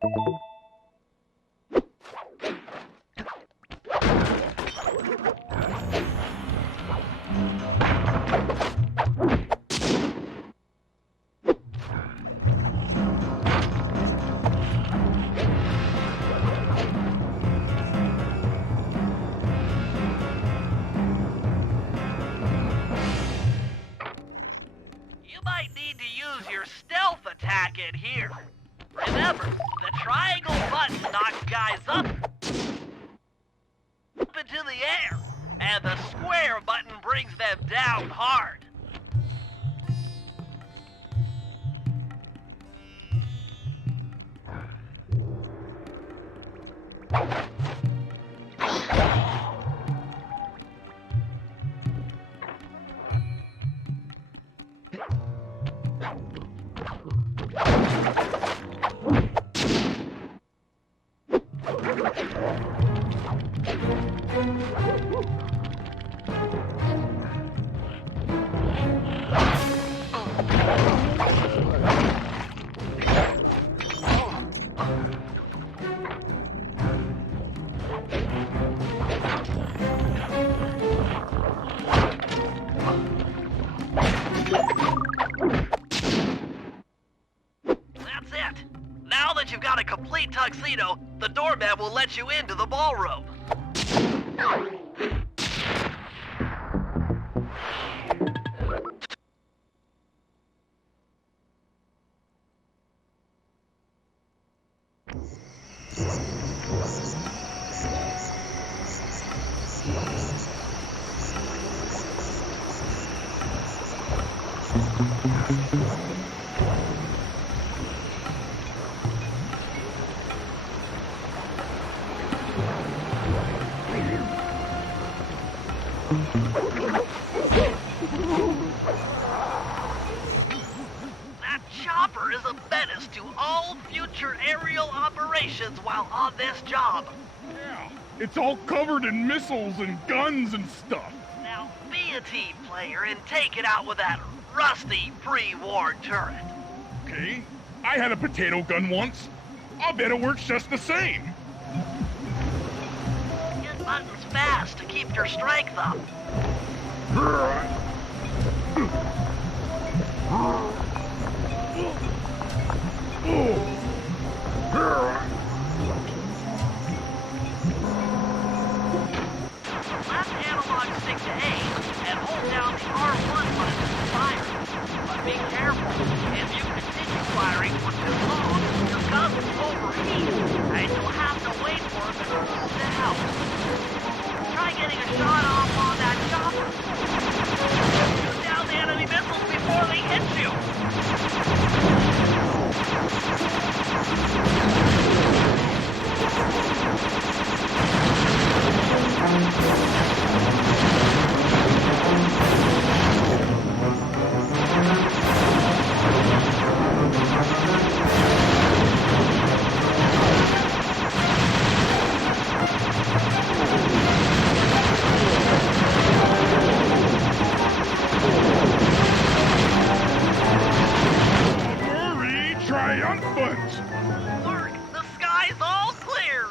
You might need to use your stealth attack in here. Remember, the triangle button knocks guys up into the air, and the square button brings them down hard. That's it. Now that you've got a complete tuxedo, the doorman will let you into the ballroom. That chopper is a menace to all future aerial operations while on this job. Yeah. It's all covered in missiles and guns and stuff. Now be a team player and take it out with that rusty pre-war turret. Okay. I had a potato gun once. I'll bet it works just the same. Hit buttons fast to keep your strength up. Left analog stick to aim and hold down the R1 button to fire. But be careful. If you continue firing for too long, the gun will overheat, and you'll have to wait for it to cool down. Try getting a shot off on that chopper. Shoot down the enemy missiles before they hit you. Hurry, triumphant! Look, the sky's all clear.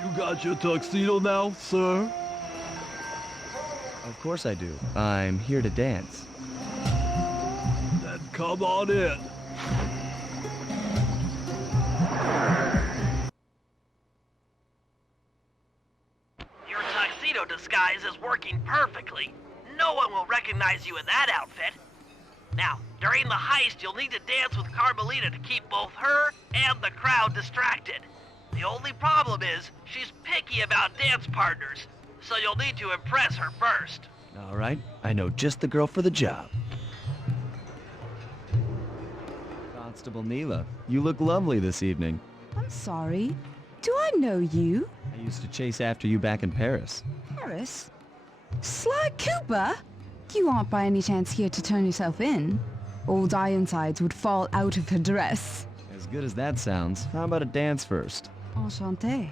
You got your tuxedo now, sir? Of course I do. I'm here to dance. Then come on in. Your tuxedo disguise is working perfectly. No one will recognize you in that outfit. Now, During the heist, you'll need to dance with Carmelita to keep both her and the crowd distracted. The only problem is, she's picky about dance partners, so you'll need to impress her first. All right, I know just the girl for the job. Constable Neela, you look lovely this evening. I'm sorry. Do I know you? I used to chase after you back in Paris. Paris? Sly Cooper? You aren't by any chance here to turn yourself in? Old Ironsides would fall out of her dress. As good as that sounds, how about a dance first? Enchanté.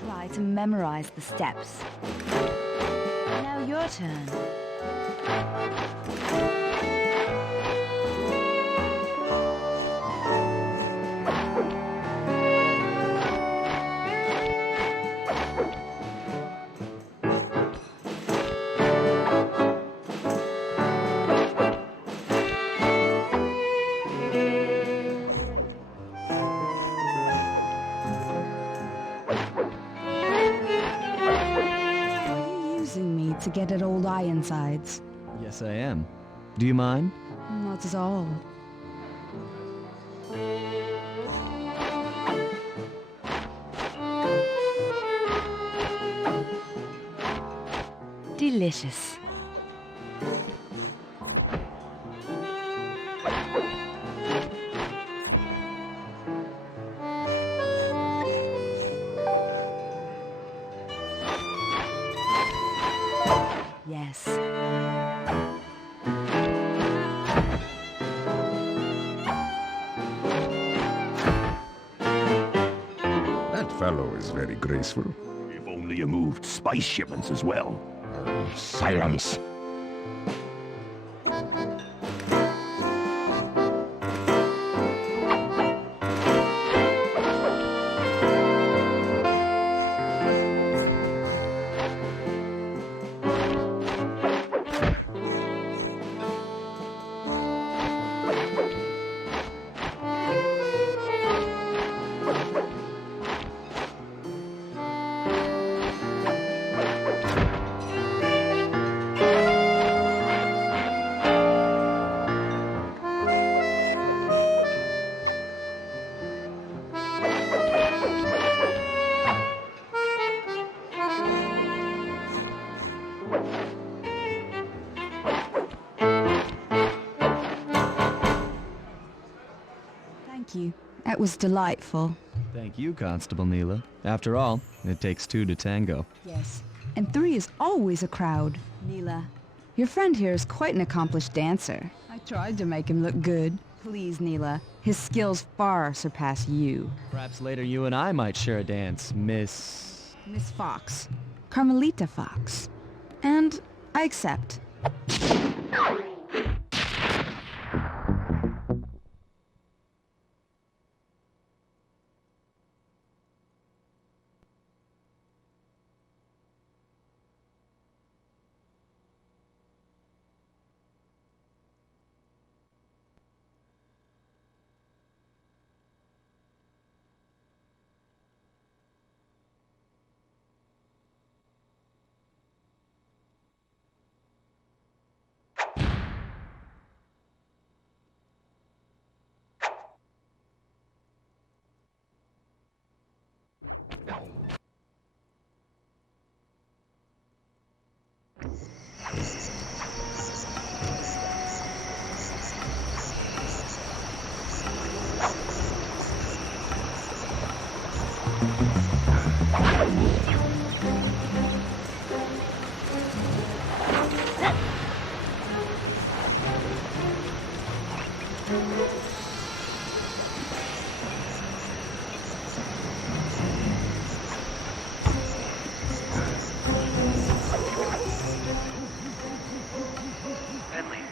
Try to memorize the steps. Now your turn. To get at old Ironsides. Yes, I am. Do you mind? Not at all. Delicious. Yes. That fellow is very graceful. If only you moved spice shipments as well. Silence. Thank you. That was delightful. Thank you, Constable Neela. After all, it takes two to tango. Yes. And three is always a crowd. Neela, your friend here is quite an accomplished dancer. I tried to make him look good. Please, Neela. His skills far surpass you. Perhaps later you and I might share a dance, Miss Fox. Carmelita Fox. And I accept.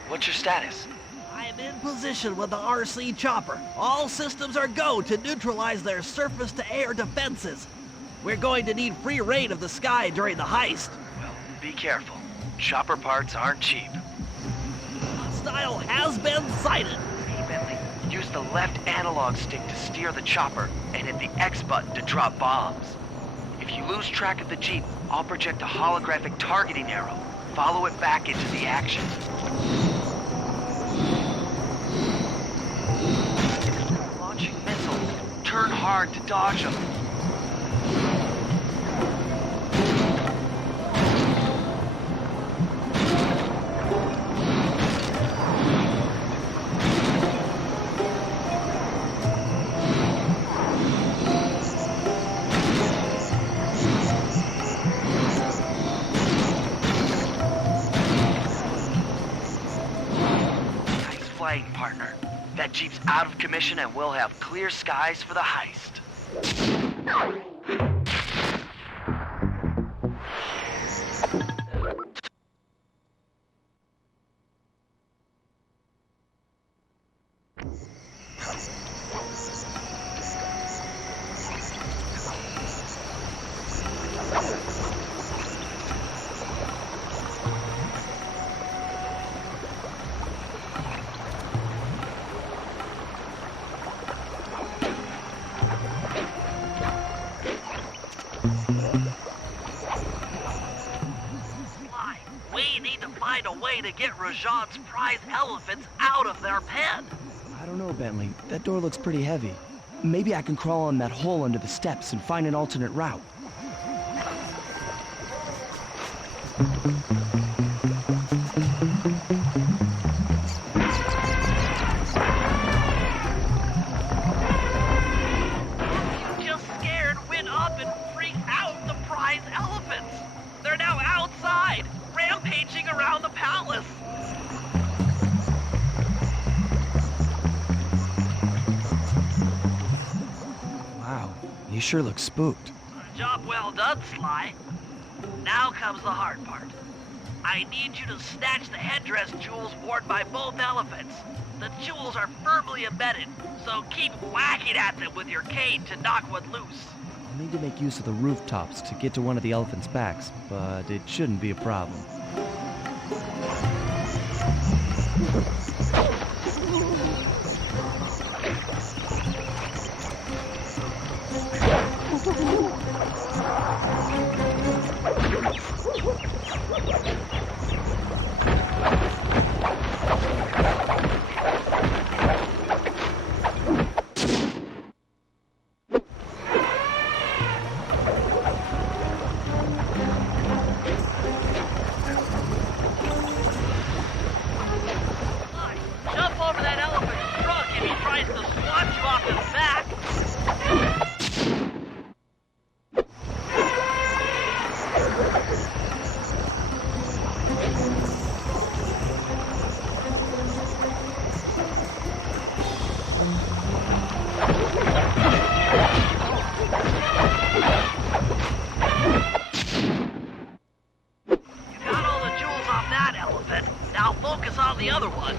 What's your status? I am in position with the RC chopper. All systems are go to neutralize their surface-to-air defenses. We're going to need free reign of the sky during the heist. Well, be careful. Chopper parts aren't cheap. Hostile has been sighted. Hey, Bentley, use the left analog stick to steer the chopper and hit the X button to drop bombs. If you lose track of the Jeep, I'll project a holographic targeting arrow. Follow it back into the action. Launching missiles. Turn hard to dodge them. Partner. That Jeep's out of commission and we'll have clear skies for the heist. To get Rajan's prize elephants out of their pen. I don't know, Bentley. That door looks pretty heavy. Maybe I can crawl on that hole under the steps and find an alternate route. You just scared, went up, and freaked out the prize elephants. They're now outside, rampaging around the palace. Wow, you sure look spooked. Job well done, Sly. Now comes the hard part. I need you to snatch the headdress jewels worn by both elephants. The jewels are firmly embedded, so keep whacking at them with your cane to knock one loose. I'll need to make use of the rooftops to get to one of the elephants' backs, but it shouldn't be a problem. Jump over that elephant's trunk if he tries to swat you off his back. You got all the jewels off that elephant. Now focus on the other one.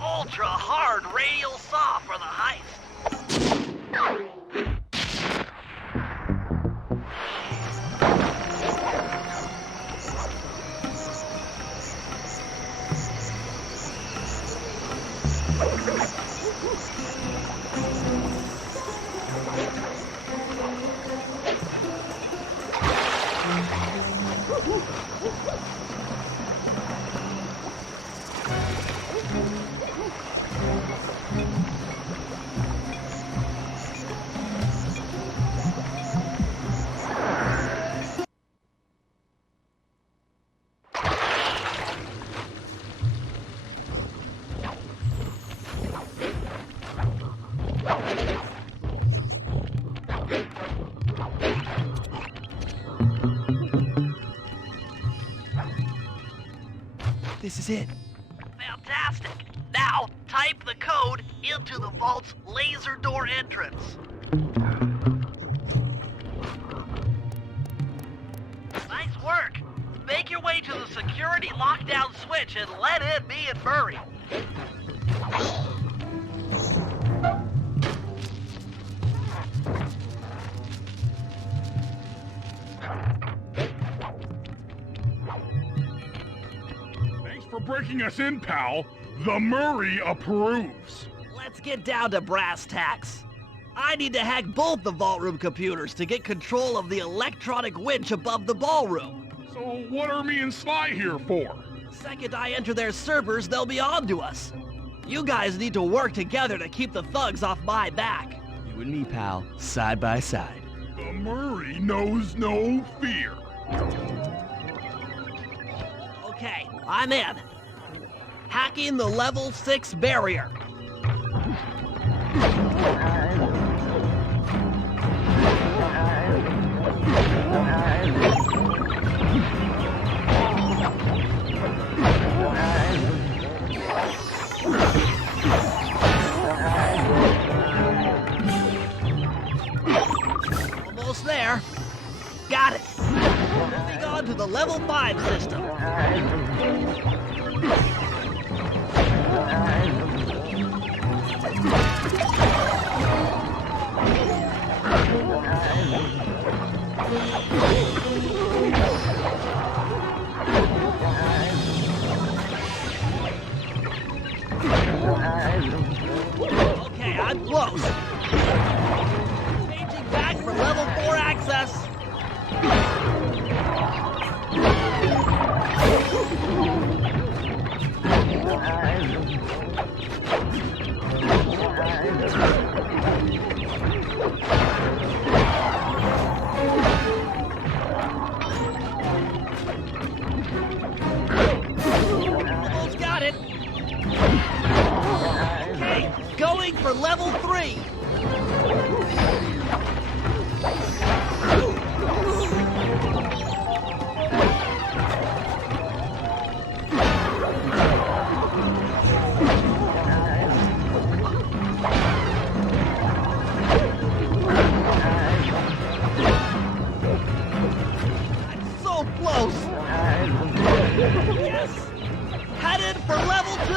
Ultra-hard radial saw for the heist. This is it. Fantastic. Now, type the code into the vault's laser door entrance. Nice work. Make your way to the security lockdown switch and let in me and Murray. Thanks for breaking us in, pal. The Murray approves. Let's get down to brass tacks. I need to hack both the vault room computers to get control of the electronic winch above the ballroom. So what are me and Sly here for? The second I enter their servers, they'll be on to us. You guys need to work together to keep the thugs off my back. You and me, pal, side by side. The Murray knows no fear. Okay, I'm in. Hacking the level 6 barrier. Almost there. Got it. Moving on to the level 5 system. Okay, I'm close. Changing back for level 4 access. Almost got it. Okay, going for level 3. So close. Yes. Headed for level 2.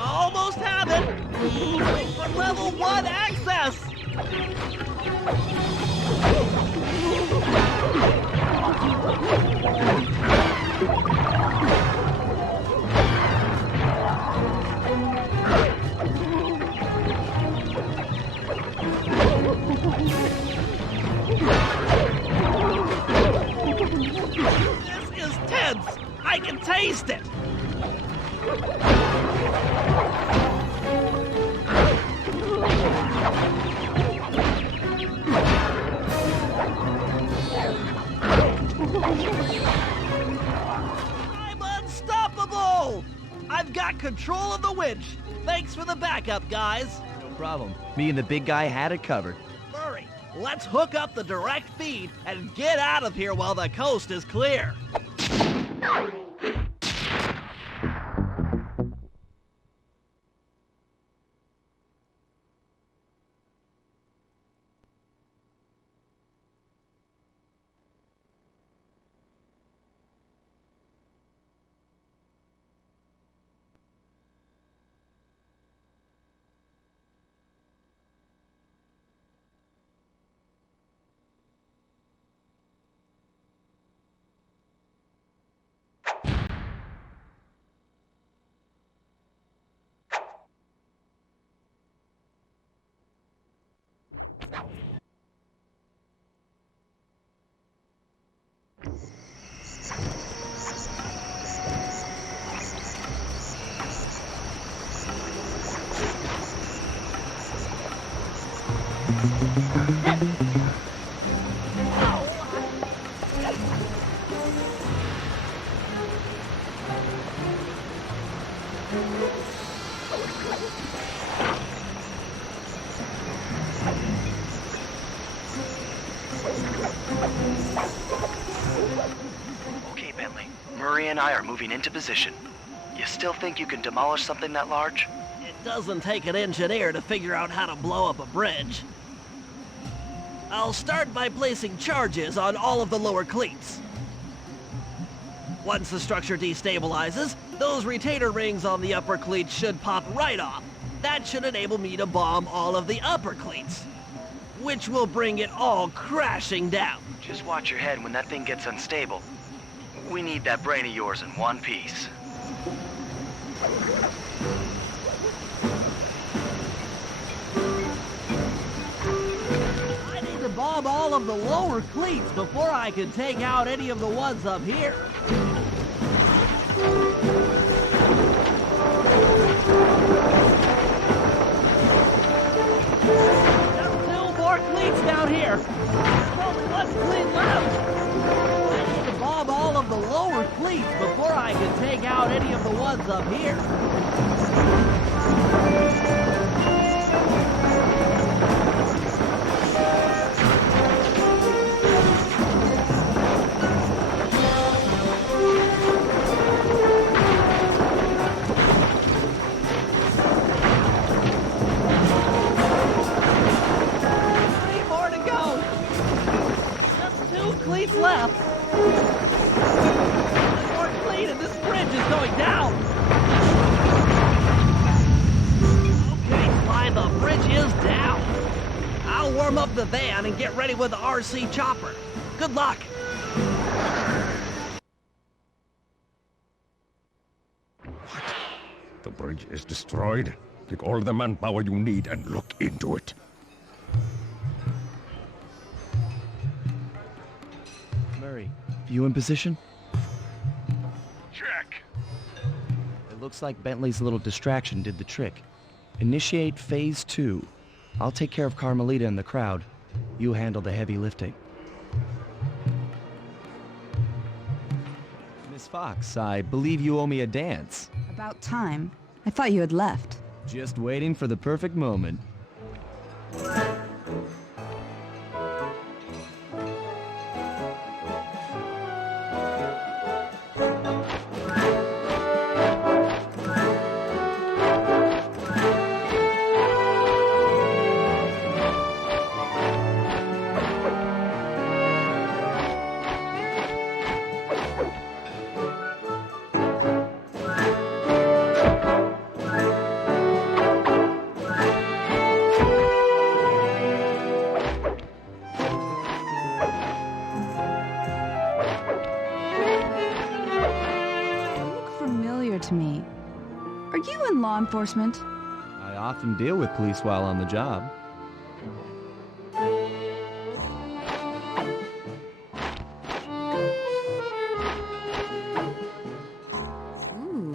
Almost have it. For level 1 access. This is tense. I can taste it. I'm unstoppable! I've got control of the winch. Thanks for the backup, guys. No problem. Me and the big guy had it covered. Murray, let's hook up the direct feed and get out of here while the coast is clear. Okay, Bentley. Murray and I are moving into position. You still think you can demolish something that large? It doesn't take an engineer to figure out how to blow up a bridge. I'll start by placing charges on all of the lower cleats. Once the structure destabilizes, those retainer rings on the upper cleats should pop right off. That should enable me to bomb all of the upper cleats, which will bring it all crashing down. Just watch your head when that thing gets unstable. We need that brain of yours in one piece. I need to bomb all of the lower cleats before I can take out any of the ones up here. There's 2 more cleats down here. There's only 1 cleat left. I need to bomb all of the lower cleats before I can take out any of the ones up here. Cleats left. One more cleat and this bridge is going down. Okay, Clyde, the bridge is down. I'll warm up the van and get ready with the RC chopper. Good luck. The bridge is destroyed. Take all the manpower you need and look into it. Murray, you in position? Check. It looks like Bentley's little distraction did the trick. Initiate phase 2. I'll take care of Carmelita and the crowd. You handle the heavy lifting. Miss Fox, I believe you owe me a dance. About time. I thought you had left. Just waiting for the perfect moment. To me. Are you in law enforcement? I often deal with police while on the job. Ooh.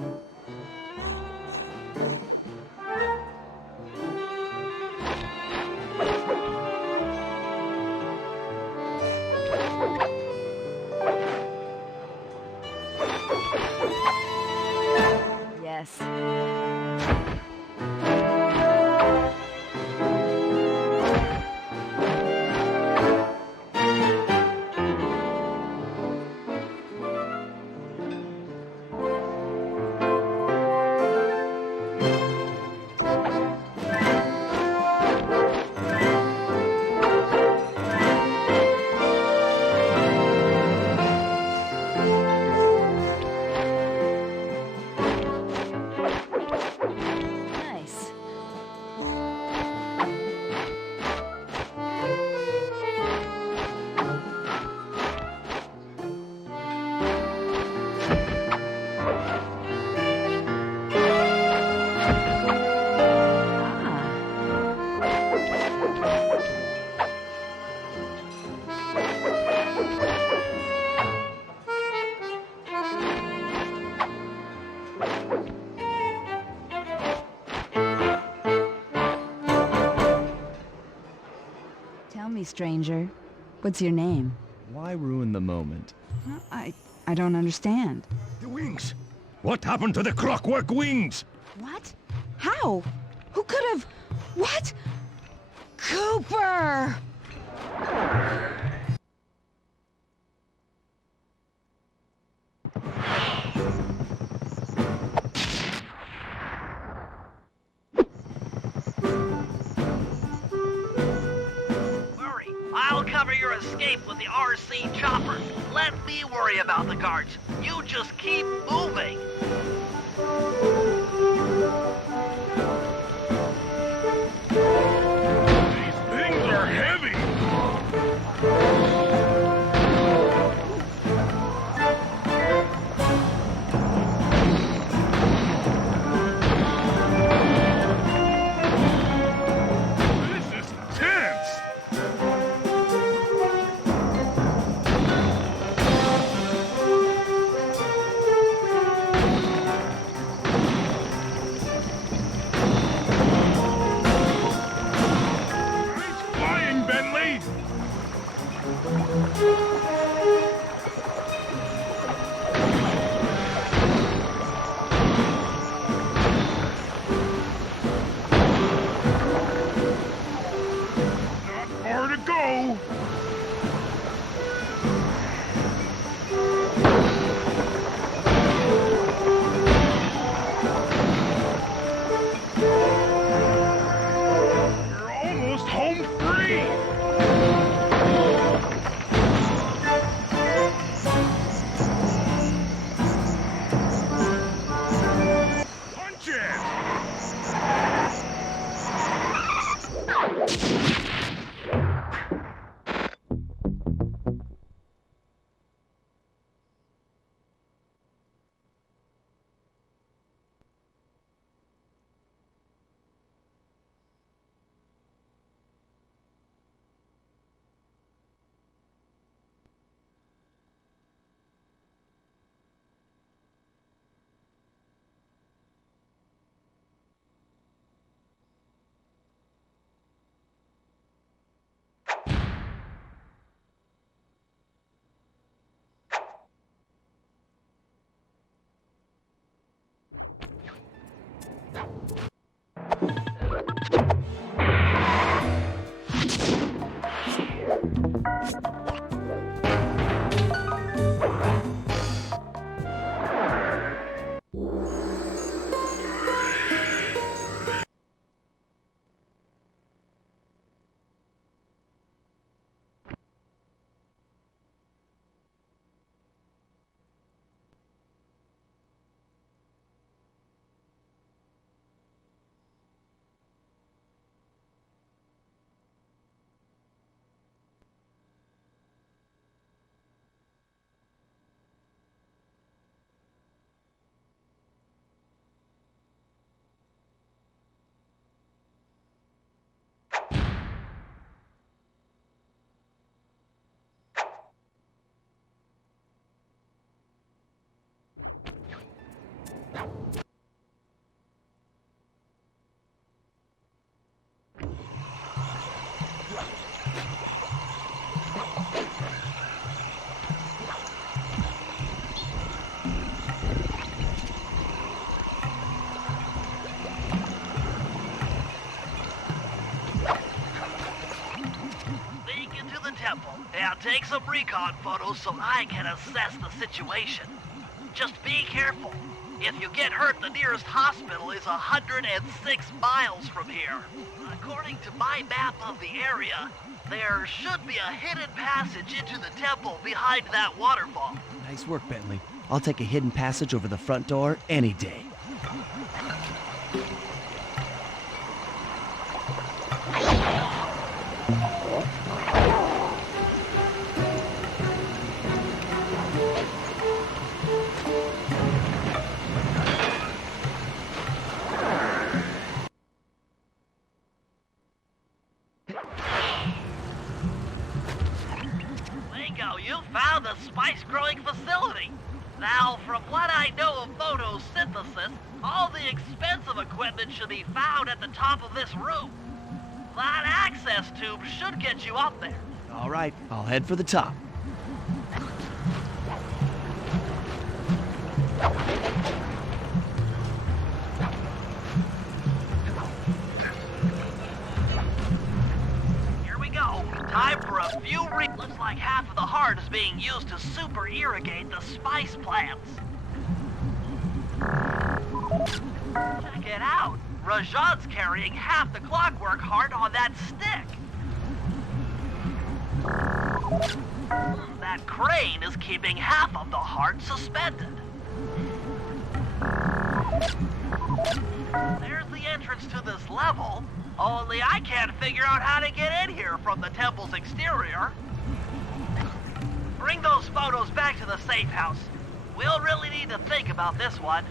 Yes. me, stranger. What's your name? Why ruin the moment? I don't understand. The wings! What happened to the clockwork wings? What? How? Who could have... What? Cooper! Murray, I'll cover your escape with the RC chopper. Let me worry about the guards. You just keep moving. These things are heavy! This is tense! Nice flying, Bentley! Not far to go! You're almost home free! Punch it! Now take some recon photos so I can assess the situation. Just be careful. If you get hurt, the nearest hospital is 106 miles from here. According to my map of the area, there should be a hidden passage into the temple behind that waterfall. Nice work, Bentley. I'll take a hidden passage over the front door any day. You found a spice-growing facility. Now, from what I know of photosynthesis, all the expensive equipment should be found at the top of this room. That access tube should get you up there. All right, I'll head for the top. Here we go. Time for a few Looks like half of the heart is being used to super irrigate the spice plants. Check it out. Rajan's carrying half the clockwork heart on that stick. That crane is keeping half of the heart suspended. There's the entrance to this level, only I can't figure out how to get in here from the temple's exterior. Bring those photos back to the safe house. We'll really need to think about this one.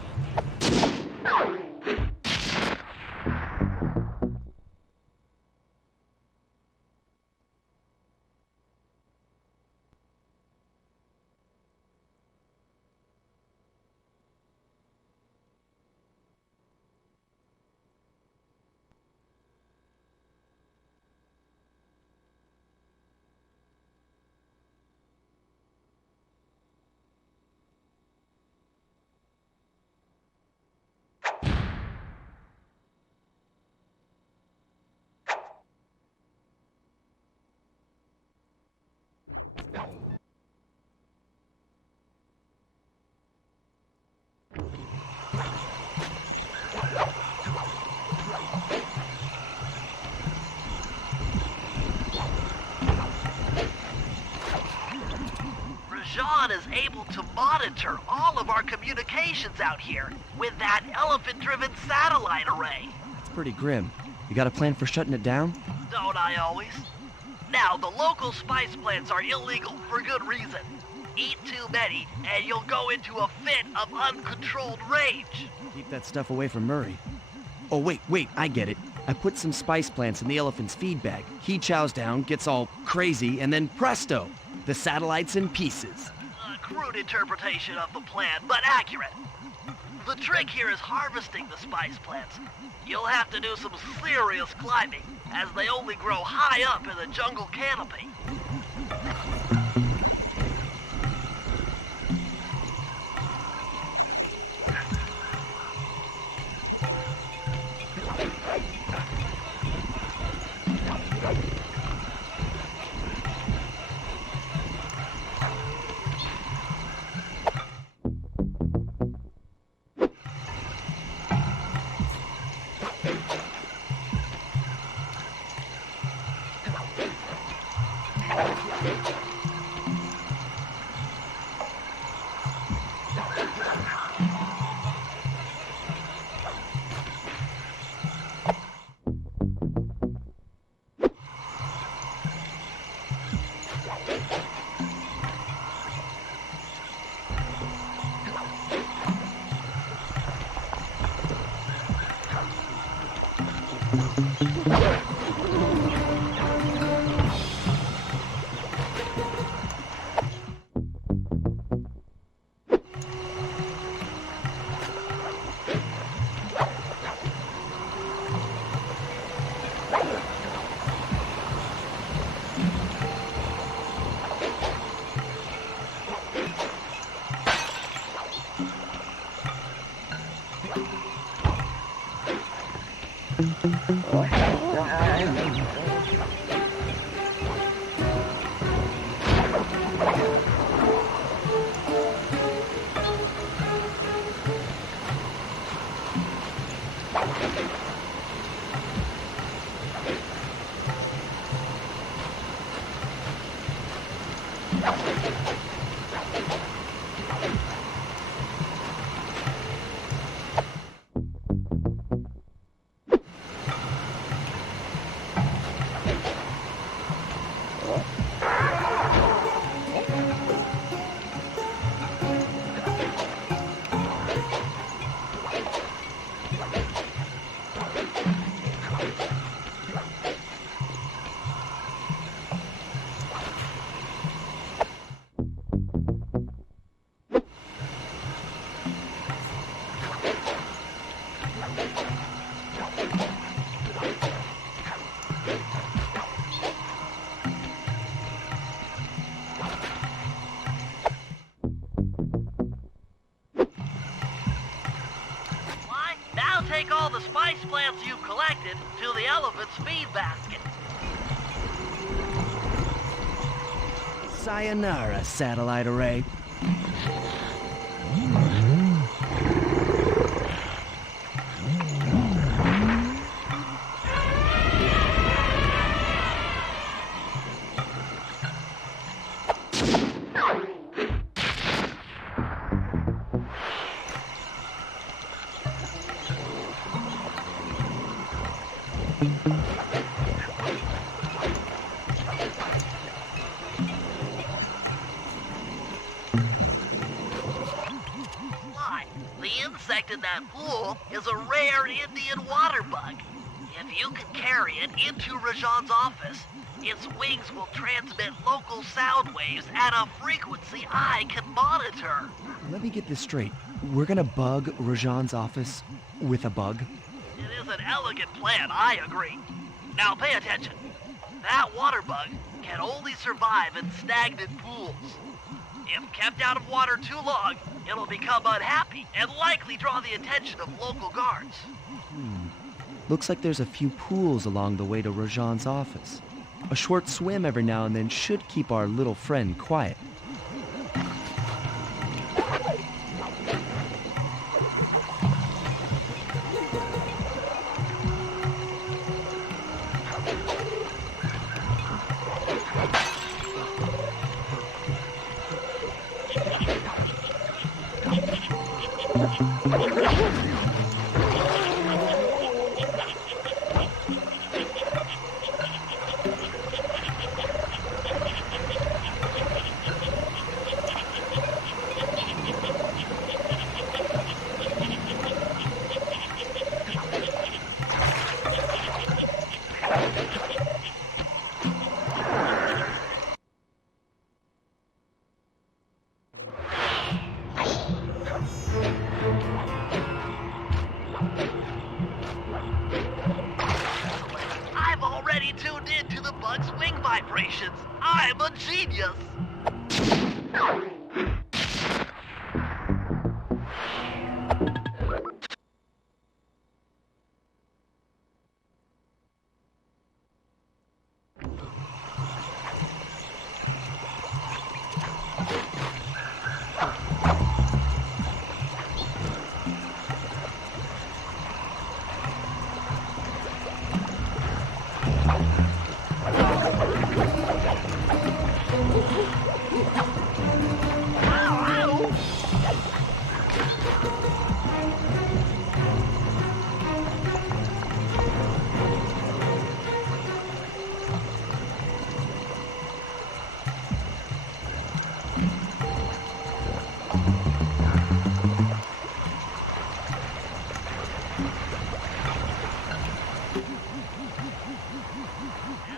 Rajan is able to monitor all of our communications out here with that elephant-driven satellite array. It's pretty grim. You got a plan for shutting it down? Don't I always? Now, the local spice plants are illegal for good reason. Eat too many, and you'll go into a fit of uncontrolled rage. Keep that stuff away from Murray. Oh, wait, I get it. I put some spice plants in the elephant's feed bag. He chows down, gets all crazy, and then presto! The satellite's in pieces. A crude interpretation of the plan, but accurate. The trick here is harvesting the spice plants. You'll have to do some serious climbing, as they only grow high up in the jungle canopy. take all the spice plants you've collected to the elephant's feed basket. Sayonara, satellite array. The insect in that pool is a rare Indian water bug. If you can carry it into Rajan's office, its wings will transmit local sound waves at a frequency I can monitor. Let me get this straight. We're gonna bug Rajan's office with a bug? It is an elegant plan, I agree. Now pay attention. That water bug can only survive in stagnant pools. If kept out of water too long, it'll become unhappy and likely draw the attention of local guards. Looks like there's a few pools along the way to Rajan's office. A short swim every now and then should keep our little friend quiet. I've already tuned in to the bug's wing vibrations. I'm a genius.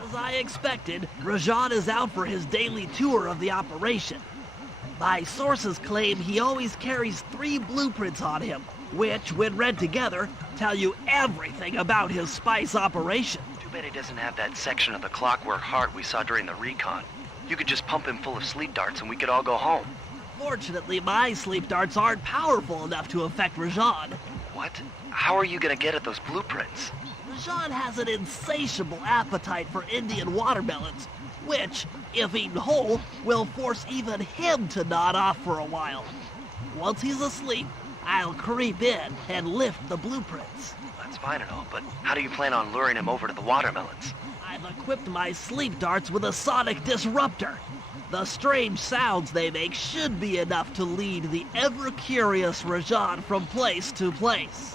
As I expected, Rajan is out for his daily tour of the operation. My sources claim he always carries 3 blueprints on him, which, when read together, tell you everything about his spice operation. Too bad he doesn't have that section of the clockwork heart we saw during the recon. You could just pump him full of sleep darts and we could all go home. Fortunately, my sleep darts aren't powerful enough to affect Rajan. What? How are you gonna get at those blueprints? Rajan has an insatiable appetite for Indian watermelons, which, if eaten whole, will force even him to nod off for a while. Once he's asleep, I'll creep in and lift the blueprints. That's fine and all, but how do you plan on luring him over to the watermelons? I've equipped my sleep darts with a sonic disruptor. The strange sounds they make should be enough to lead the ever-curious Rajan from place to place.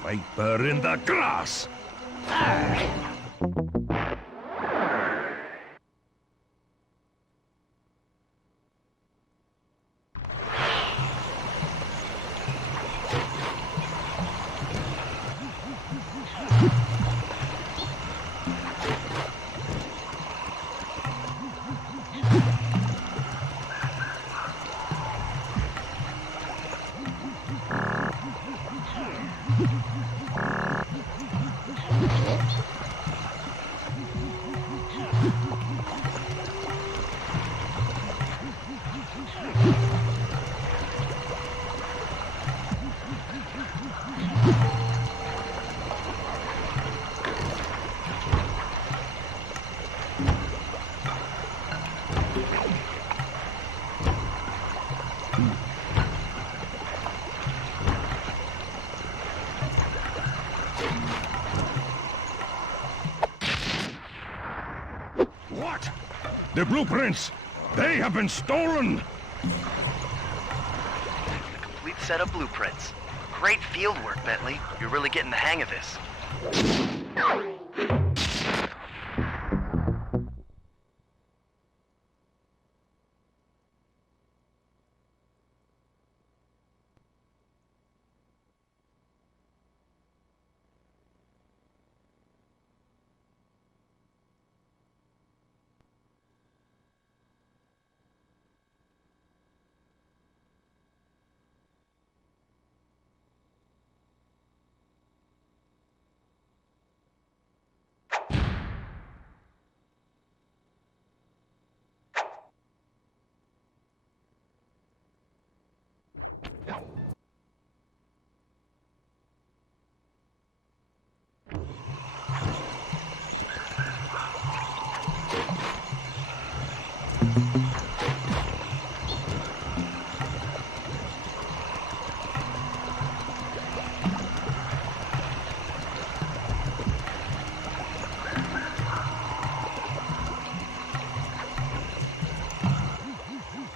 Viper in the grass! What? The blueprints! They have been stolen! A complete set of blueprints. Great field work, Bentley. You're really getting the hang of this.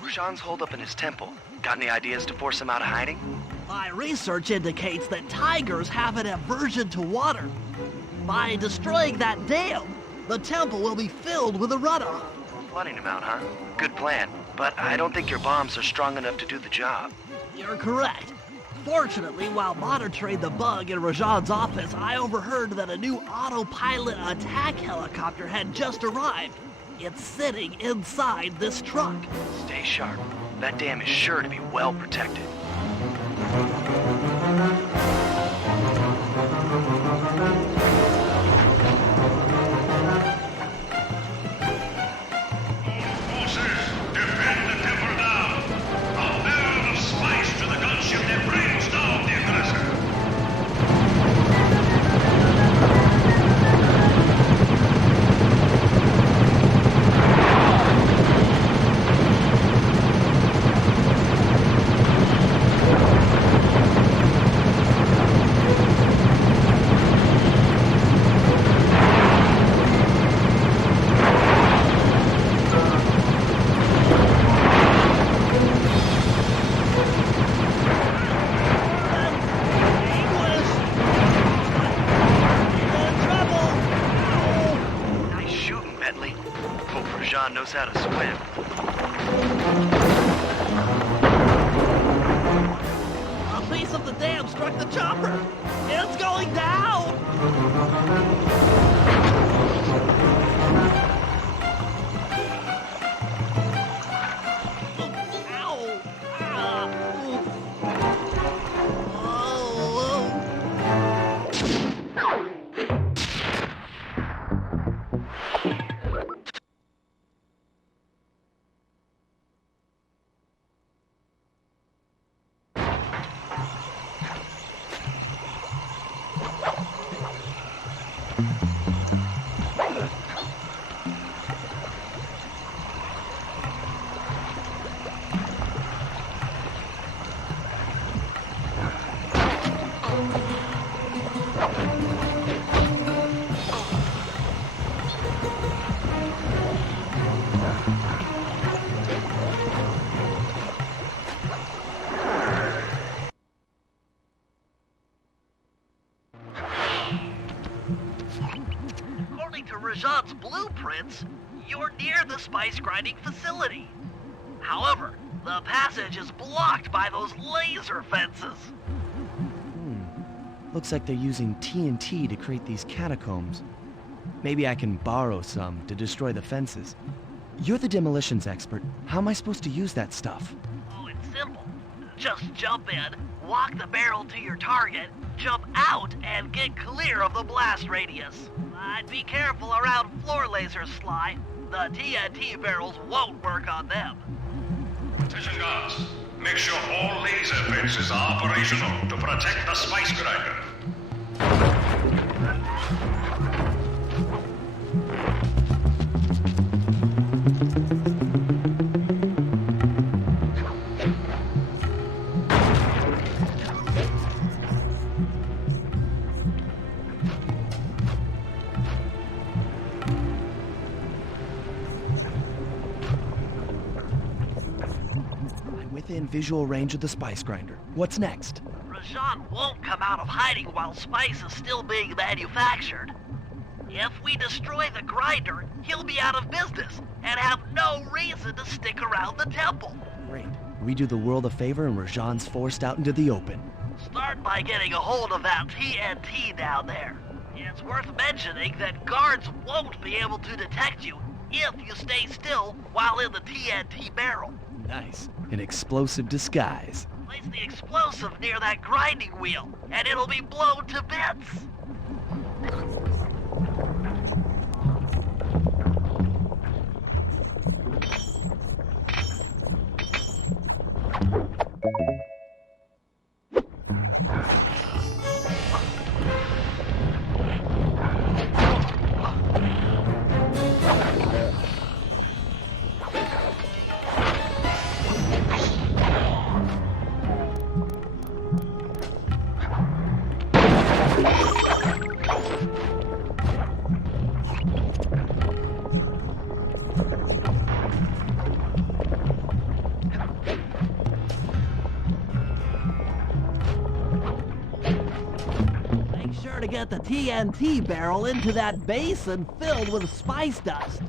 Rashawn's holed up in his temple. Got any ideas to force him out of hiding? My research indicates that tigers have an aversion to water. By destroying that dam, the temple will be filled with a runoff. Flooding him out, huh? Good plan. But I don't think your bombs are strong enough to do the job. You're correct. Fortunately, while monitoring the bug in Rajan's office, I overheard that a new autopilot attack helicopter had just arrived. It's sitting inside this truck. Stay sharp. That dam is sure to be well protected. Forces, defend the temple now! A barrel of spice to the gunship that brings down the aggressor! Knows how to swim. A piece of the dam struck the chopper. It's going down. Ow. Rajan's blueprints, you're near the spice grinding facility. However, the passage is blocked by those laser fences. Looks like they're using TNT to create these catacombs. Maybe I can borrow some to destroy the fences. You're the demolitions expert. How am I supposed to use that stuff? Oh, it's simple. Just jump in, walk the barrel to your target, jump out, and get clear of the blast radius. I'd be careful around floor lasers, Sly. The TNT barrels won't work on them. Attention guards, make sure all laser fences are operational to protect the spice grinder. Within visual range of the spice grinder. What's next? Rajan won't come out of hiding while spice is still being manufactured. If we destroy the grinder, he'll be out of business and have no reason to stick around the temple. Great. We do the world a favor and Rajan's forced out into the open. Start by getting a hold of that TNT down there. It's worth mentioning that guards won't be able to detect you if you stay still while in the TNT barrel. Nice. An explosive disguise. Place the explosive near that grinding wheel, and it'll be blown to bits. To get the TNT barrel into that basin filled with spice dust.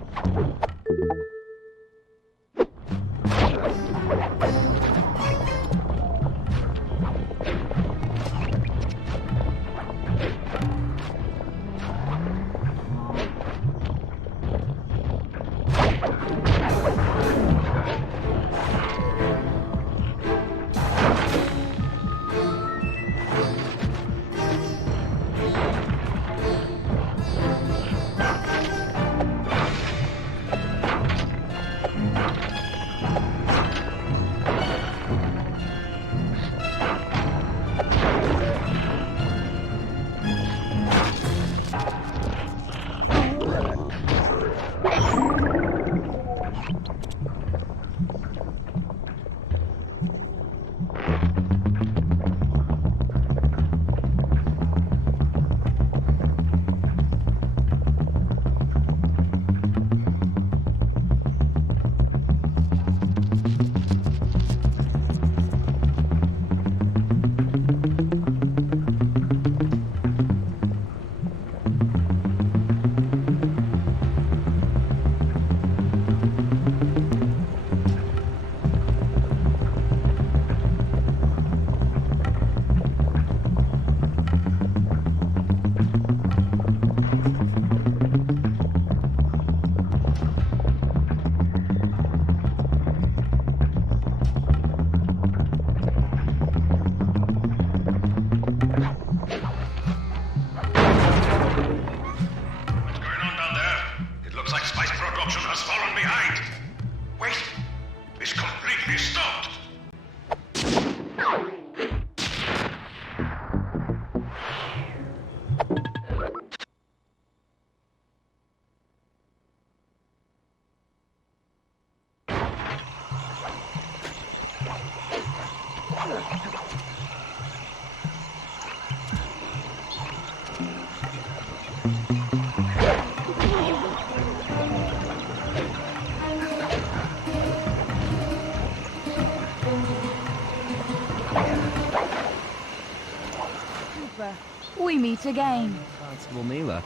We meet again. Constable Mila.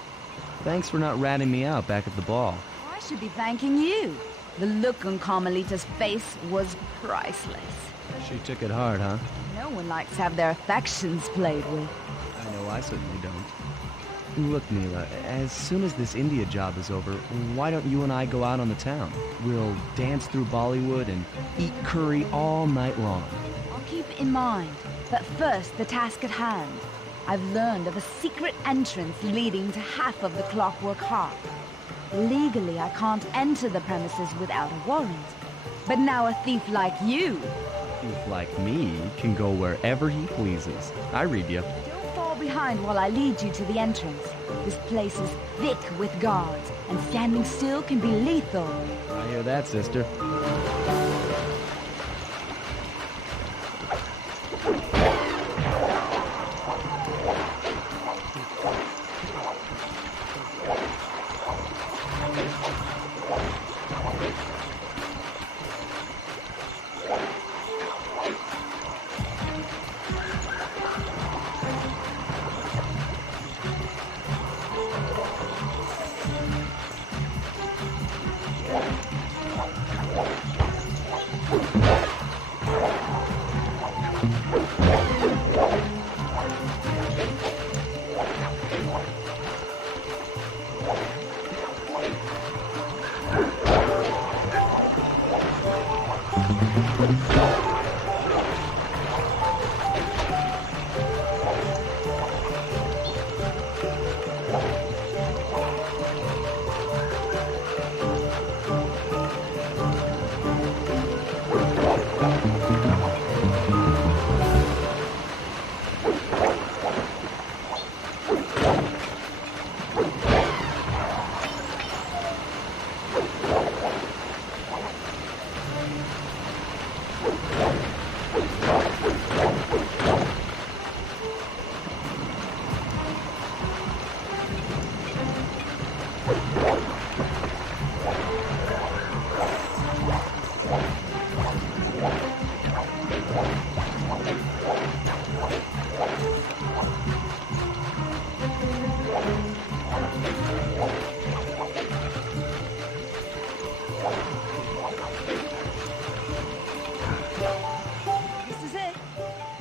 Thanks for not ratting me out back at the ball. I should be thanking you. The look on Carmelita's face was priceless. She took it hard, huh? No one likes to have their affections played with. I know I certainly don't. Look, Neela, as soon as this India job is over, why don't you and I go out on the town? We'll dance through Bollywood and eat curry all night long. I'll keep it in mind. But first, the task at hand. I've learned of a secret entrance leading to half of the Clockwork Heart. Legally, I can't enter the premises without a warrant. But now a thief like you... A thief like me can go wherever he pleases. I read you. Don't fall behind while I lead you to the entrance. This place is thick with guards, and standing still can be lethal. I hear that, sister.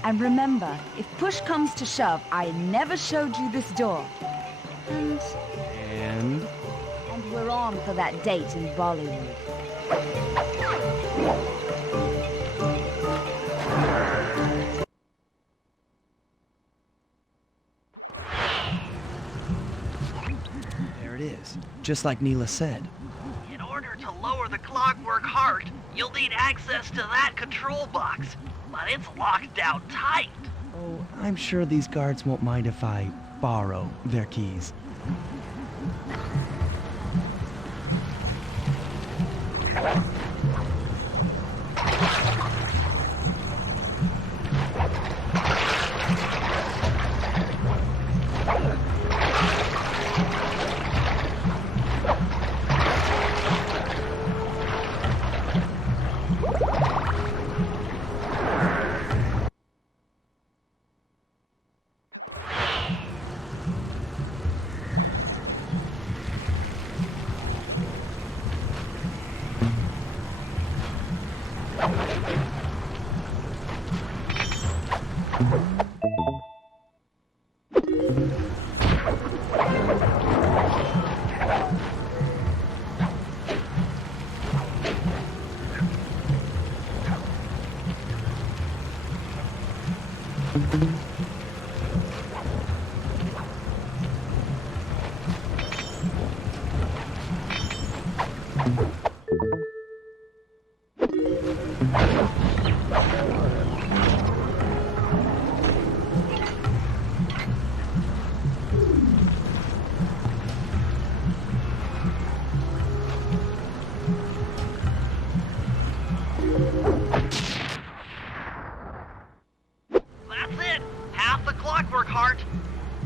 And remember, if push comes to shove, I never showed you this door. And we're on for that date in Bollywood. There it is, just like Neela said. In order to lower the Clockwork Heart, you'll need access to that control box. But it's locked down tight. Oh, I'm sure these guards won't mind if I borrow their keys.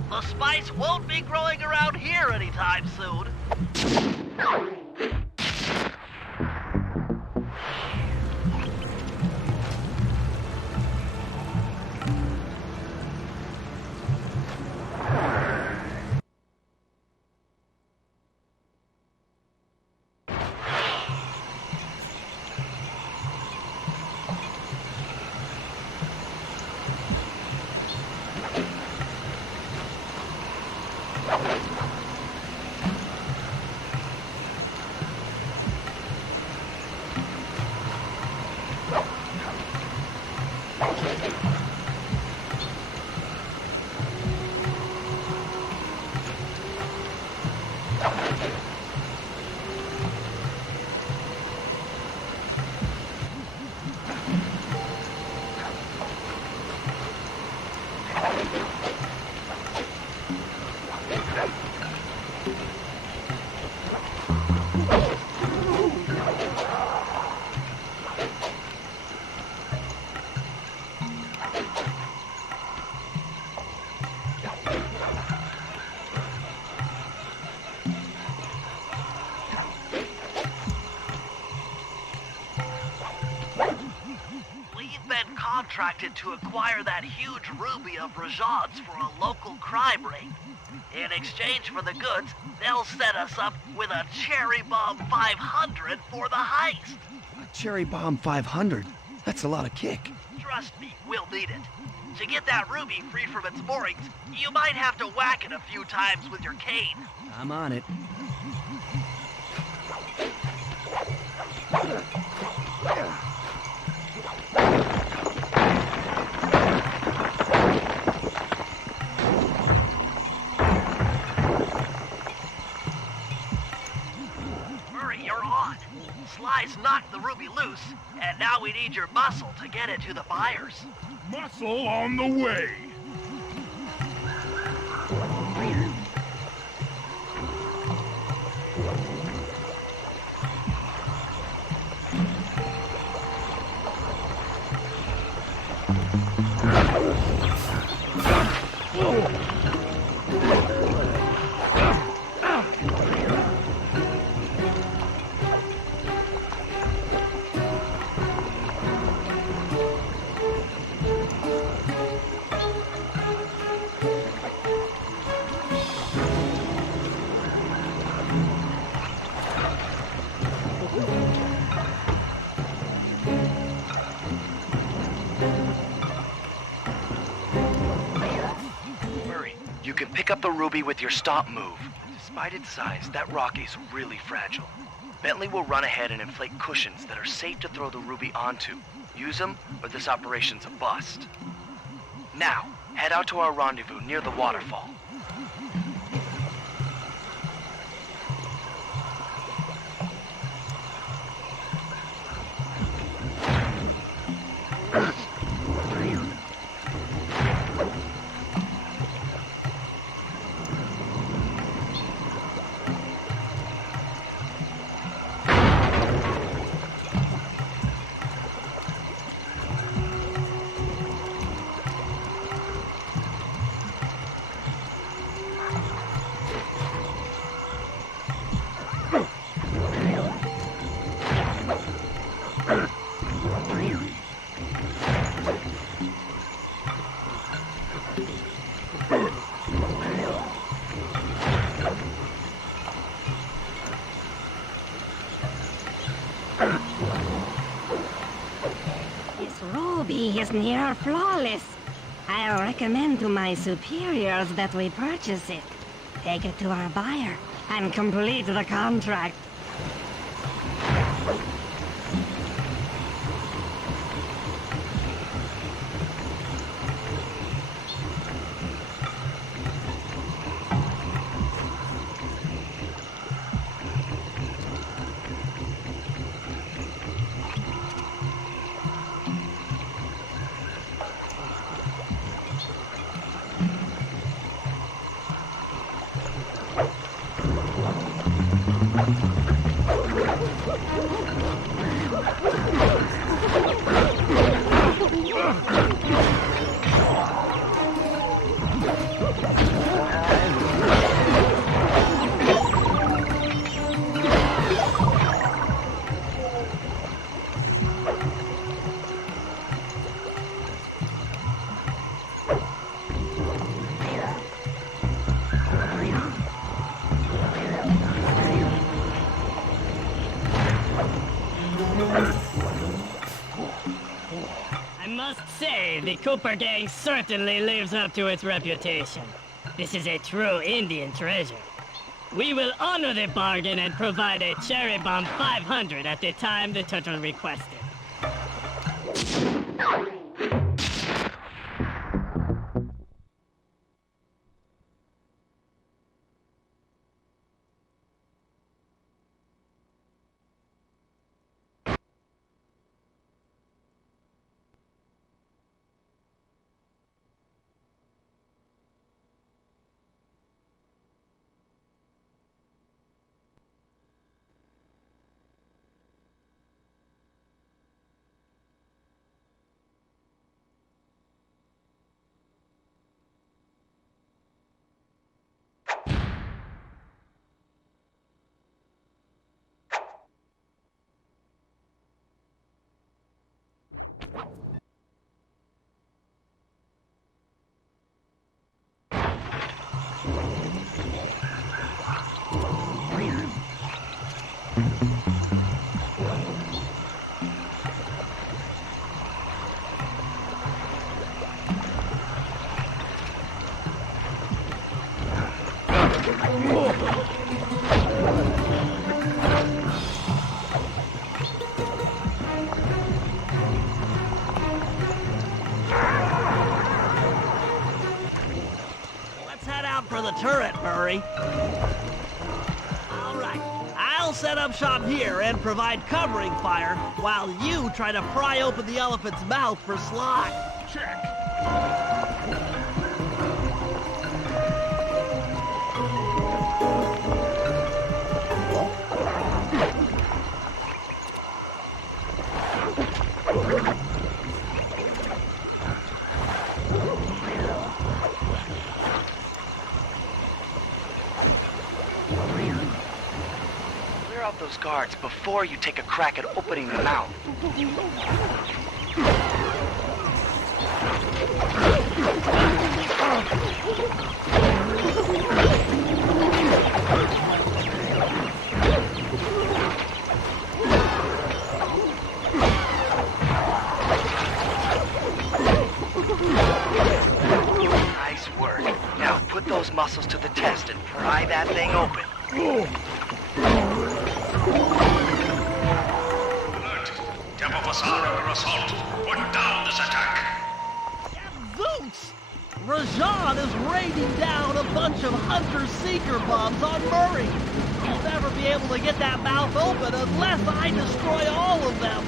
The spice won't be growing around here anytime soon. contracted to acquire that huge ruby of Rajad's for a local crime ring. In exchange for the goods, they'll set us up with a Cherry Bomb 500 for the heist. Cherry Bomb 500? That's a lot of kick. Trust me, we'll need it. To get that ruby free from its moorings, you might have to whack it a few times with your cane. I'm on it. Murray, you're on. Sly's knocked the ruby loose, and now we need your muscle to get it to the buyers. Muscle on the way. You can pick up the ruby with your stomp move. Despite its size, that rock is really fragile. Bentley will run ahead and inflate cushions that are safe to throw the ruby onto. Use them, or this operation's a bust. Now, head out to our rendezvous near the waterfall. This ruby is near flawless. I'll recommend to my superiors that we purchase it, take it to our buyer, and complete the contract. I must say, the Cooper gang certainly lives up to its reputation. This is a true Indian treasure. We will honor the bargain and provide a Cherry Bomb 500 at the time the turtle requested. Let's head out for the turret, Murray. All right. I'll set up shop here and provide covering fire while you try to pry open the elephant's mouth for slime. Check. Clear out those guards before you take a crack at opening the mouth. Nice work. Now put those muscles to the test and pry that thing open. Alert! Temple Bazaar under assault. Put down this attack. Zoots! Rajan is raining down a bunch of hunter-seeker bombs on Murray. He'll never be able to get that mouth open unless I destroy all of them.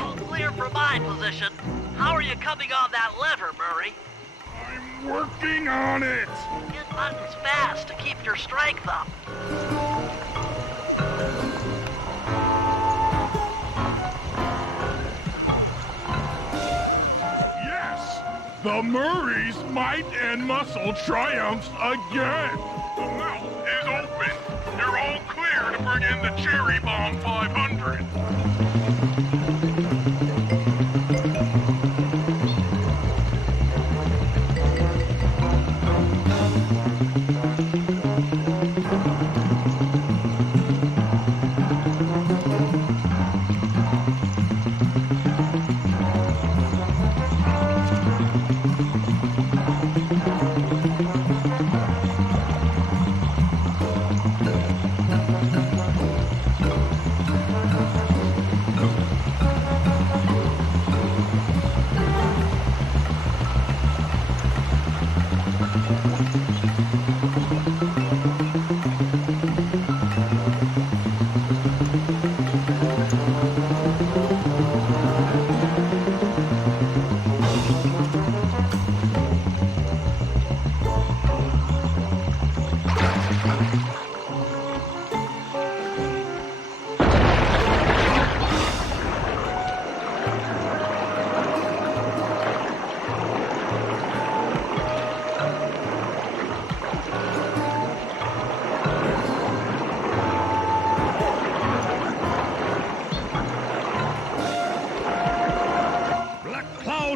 All clear for my position. How are you coming on that lever, Murray? I'm working on it. Hit buttons fast to keep your strength up. Yes! The Murray's might and muscle triumphs again. The mouth is open. You're all clear to bring in the Cherry Bomb 500.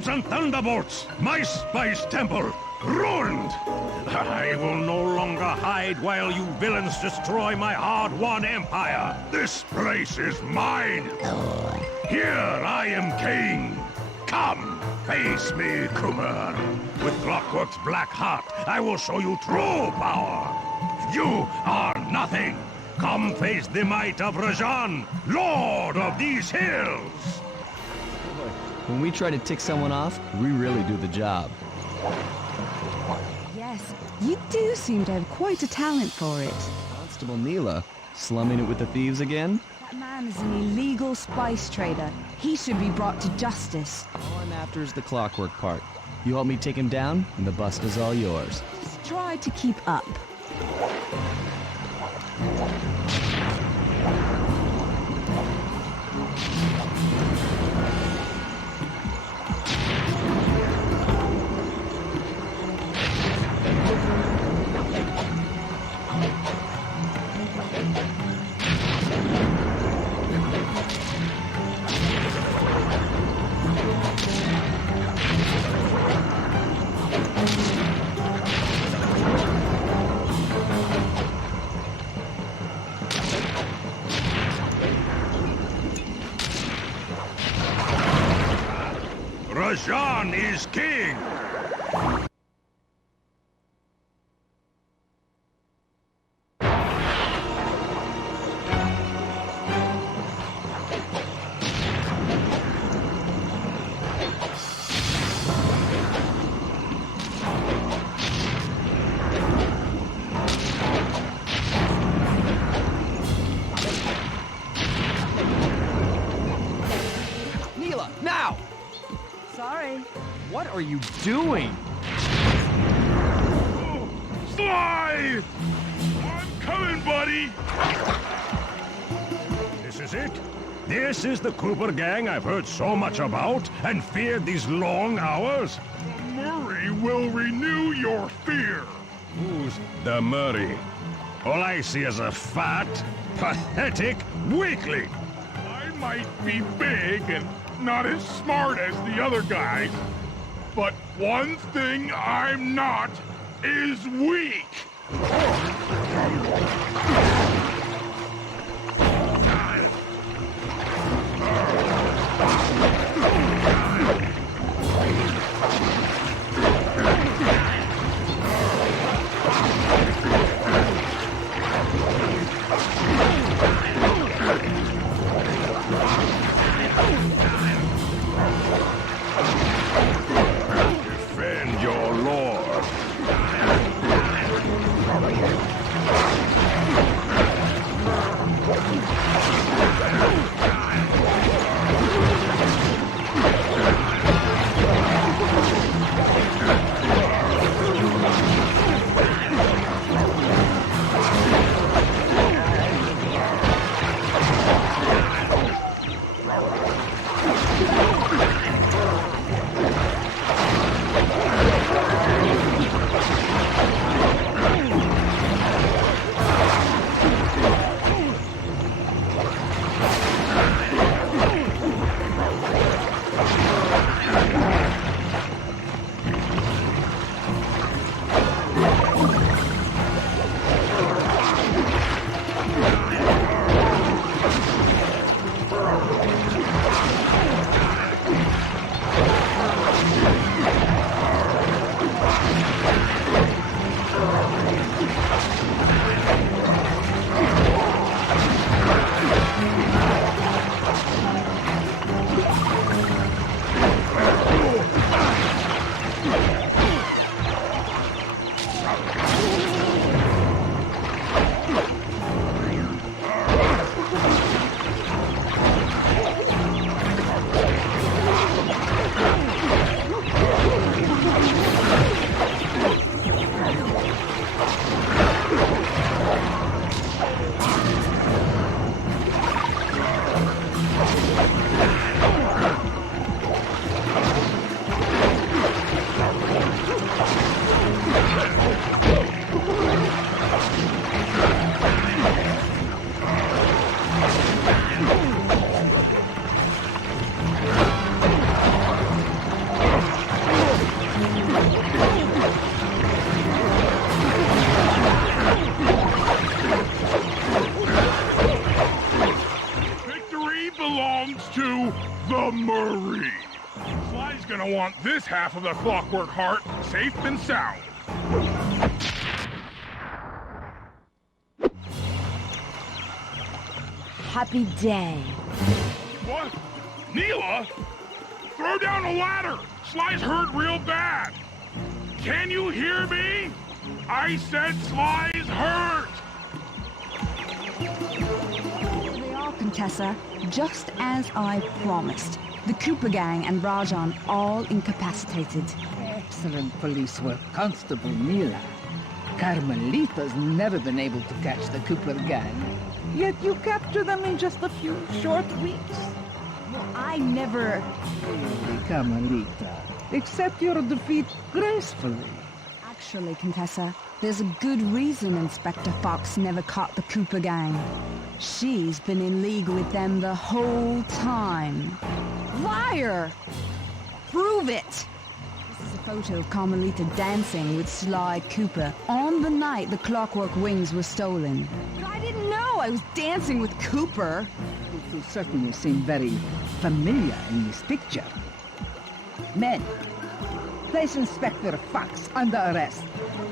And thunderbolts! My spice temple ruined! I will no longer hide while you villains destroy my hard-won empire! This place is mine! Here I am king! Come, face me, Kumar! With Clockwork's black heart, I will show you true power! You are nothing! Come face the might of Rajan, Lord of these hills! When we try to tick someone off, we really do the job. Yes, you do seem to have quite a talent for it. Constable Neela, Slumming it with the thieves again? That man is an illegal spice trader. He should be brought to justice. All I'm after is the clockwork part. You help me take him down, and the bust is all yours. Just try to keep up. Rajan is king! Neela, now! Sorry. What are you doing? Sly! I'm coming, buddy! This is it? This is the Cooper gang I've heard so much about and feared these long hours? Murray will renew your fear! Who's the Murray? All I see is a fat, pathetic weakling! I might be big and not as smart as the other guys, but one thing I'm not is weak! Defend your lord. Murray. Sly's gonna want this half of the Clockwork Heart safe and sound. Happy day. What? Neela? Throw down a ladder! Sly's hurt real bad! Can you hear me? I said Sly's hurt! Contessa, just as I promised. The Cooper gang and Rajan all incapacitated. Excellent police work, Constable Mila. Carmelita's never been able to catch the Cooper gang. Yet you captured them in just a few short weeks. Well, I never... Really, Carmelita. Accept your defeat gracefully. Actually, Contessa, there's a good reason Inspector Fox never caught the Cooper gang. She's been in league with them the whole time. Liar! Prove it! This is a photo of Carmelita dancing with Sly Cooper on the night the Clockwork Wings were stolen. But I didn't know I was dancing with Cooper. You certainly seem very familiar in this picture. Men, place Inspector Fox under arrest.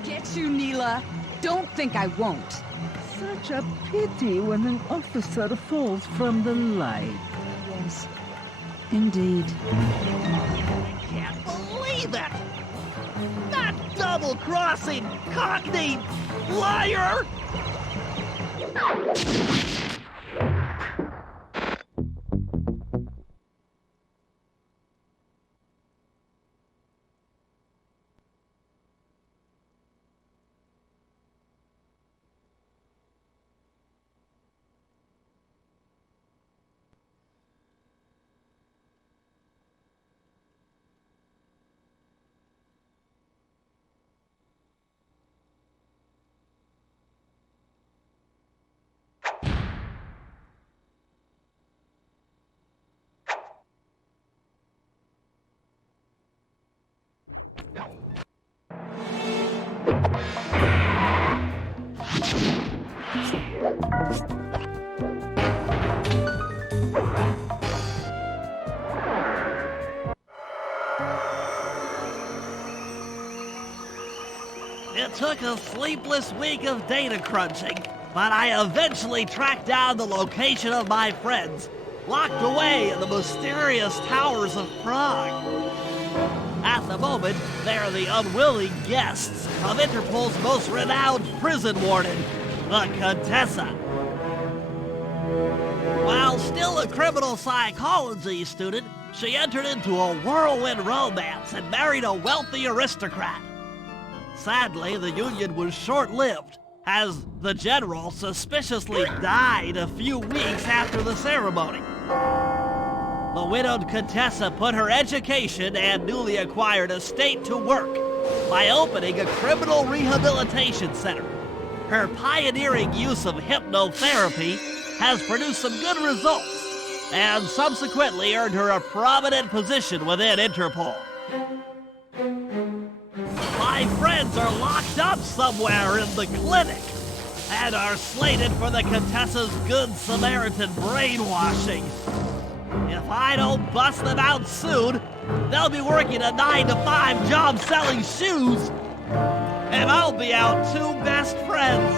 Get you, Neela. Don't think I won't. Such a pity when an officer falls from the light. Yes, indeed. I can't believe it! That double-crossing, cockney liar! It took a sleepless week of data crunching, but I eventually tracked down the location of my friends, locked away in the mysterious towers of Prague. At the moment, they're the unwilling guests of Interpol's most renowned prison warden, the Contessa. While still a criminal psychology student, she entered into a whirlwind romance and married a wealthy aristocrat. Sadly, the union was short-lived, as the general suspiciously died a few weeks after the ceremony. The widowed Contessa put her education and newly acquired estate to work by opening a criminal rehabilitation center. Her pioneering use of hypnotherapy has produced some good results and subsequently earned her a prominent position within Interpol. My friends are locked up somewhere in the clinic and are slated for the Contessa's Good Samaritan brainwashing. If I don't bust them out soon, they'll be working a 9-to-5 job selling shoes, and I'll be out two best friends.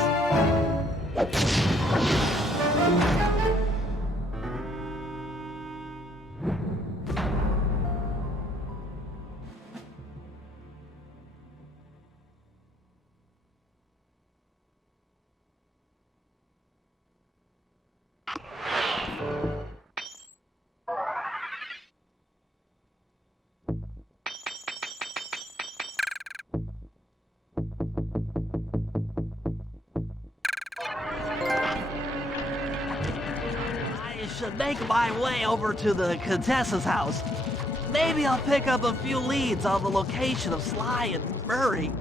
Should make my way over to the Contessa's house. Maybe I'll pick up a few leads on the location of Sly and Murray.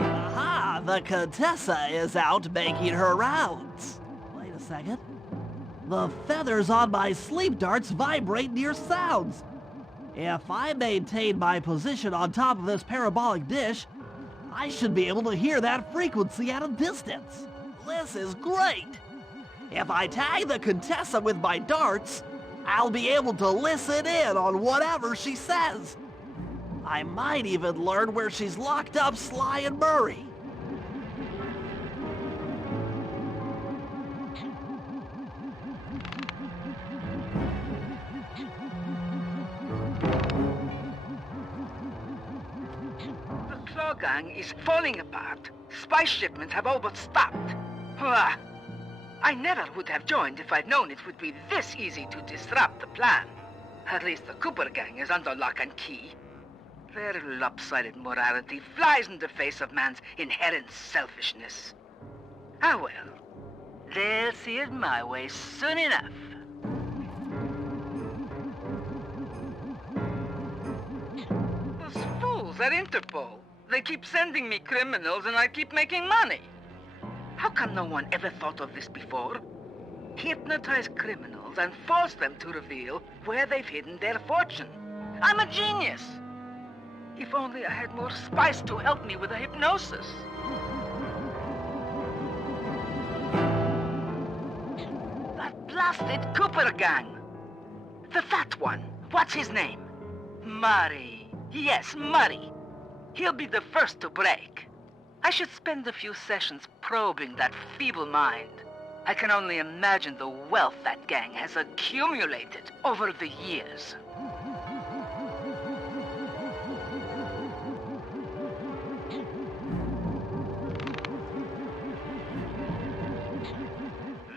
Aha! The Contessa is out making her rounds. Wait a second. The feathers on my sleep darts vibrate near sounds. If I maintain my position on top of this parabolic dish, I should be able to hear that frequency at a distance. This is great. If I tag the Contessa with my darts, I'll be able to listen in on whatever she says. I might even learn where she's locked up Sly and Murray. The Claw Gang is falling apart. Spice shipments have overstocked. Ah, I never would have joined if I'd known it would be this easy to disrupt the plan. At least the Cooper Gang is under lock and key. Their lopsided morality flies in the face of man's inherent selfishness. Ah well, they'll see it my way soon enough. Those fools at Interpol. They keep sending me criminals and I keep making money. How come no one ever thought of this before? Hypnotize criminals and force them to reveal where they've hidden their fortune. I'm a genius. If only I had more spice to help me with the hypnosis. That blasted Cooper Gang. The fat one. What's his name? Murray. Yes, Murray. He'll be the first to break. I should spend a few sessions probing that feeble mind. I can only imagine the wealth that gang has accumulated over the years.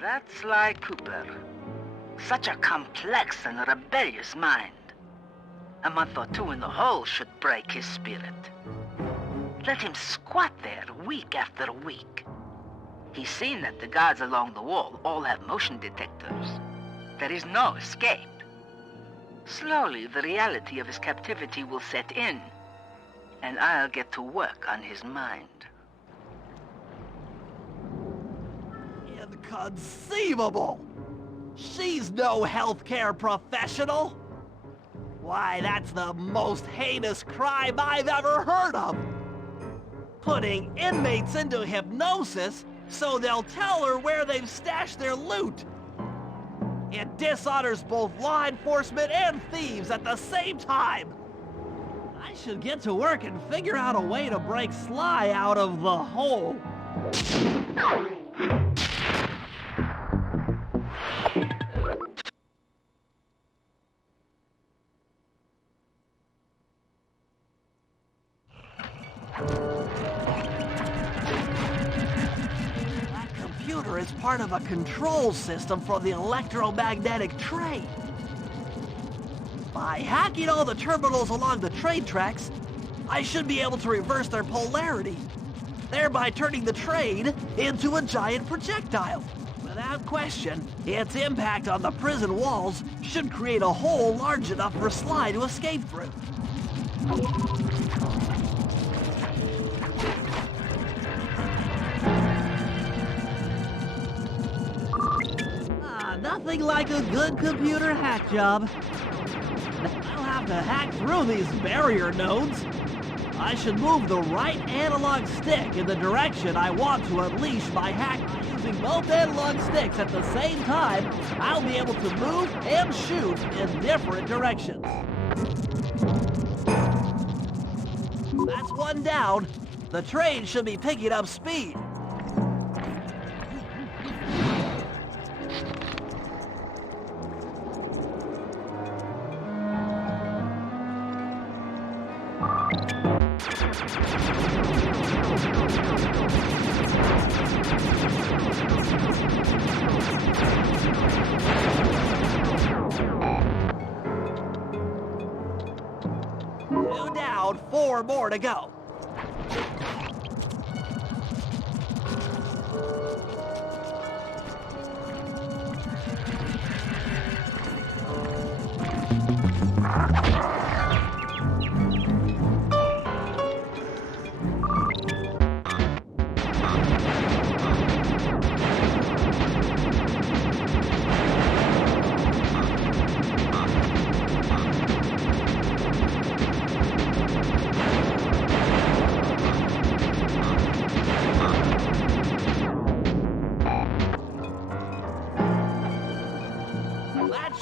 That's Sly Cooper. Such a complex and rebellious mind. A month or two in the hole should break his spirit. Let him squat there week after week. He's seen that the guards along the wall all have motion detectors. There is no escape. Slowly, the reality of his captivity will set in, and I'll get to work on his mind. Inconceivable! She's no healthcare professional! Why, that's the most heinous crime I've ever heard of! Putting inmates into hypnosis so they'll tell her where they've stashed their loot. It dishonors both law enforcement and thieves at the same time. I should get to work and figure out a way to break Sly out of the hole. Is part of a control system for the electromagnetic train. By hacking all the terminals along the train tracks, I should be able to reverse their polarity, thereby turning the train into a giant projectile. Without question, its impact on the prison walls should create a hole large enough for Sly to escape through. Nothing like a good computer hack job. I'll have to hack through these barrier nodes. I should move the right analog stick in the direction I want to unleash my hack. Using both analog sticks at the same time, I'll be able to move and shoot in different directions. That's one down. The train should be picking up speed. Two down, 4 more to go.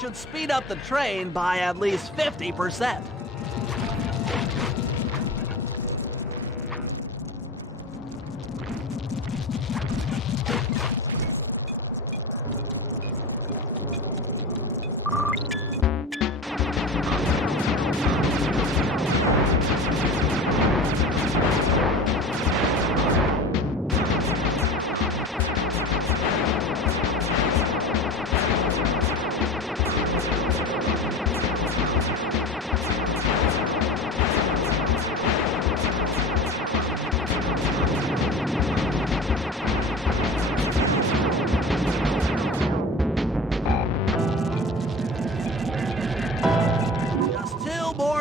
should speed up the train by at least 50%.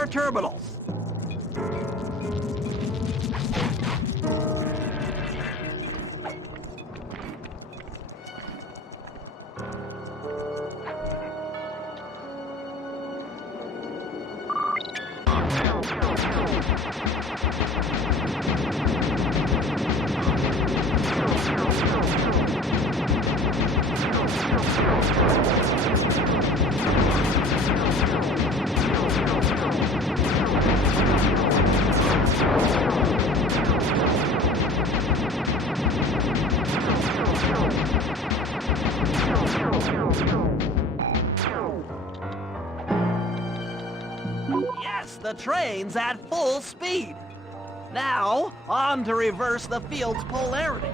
Terminals. Yes, the train's at full speed. Now, on to reverse the field's polarity.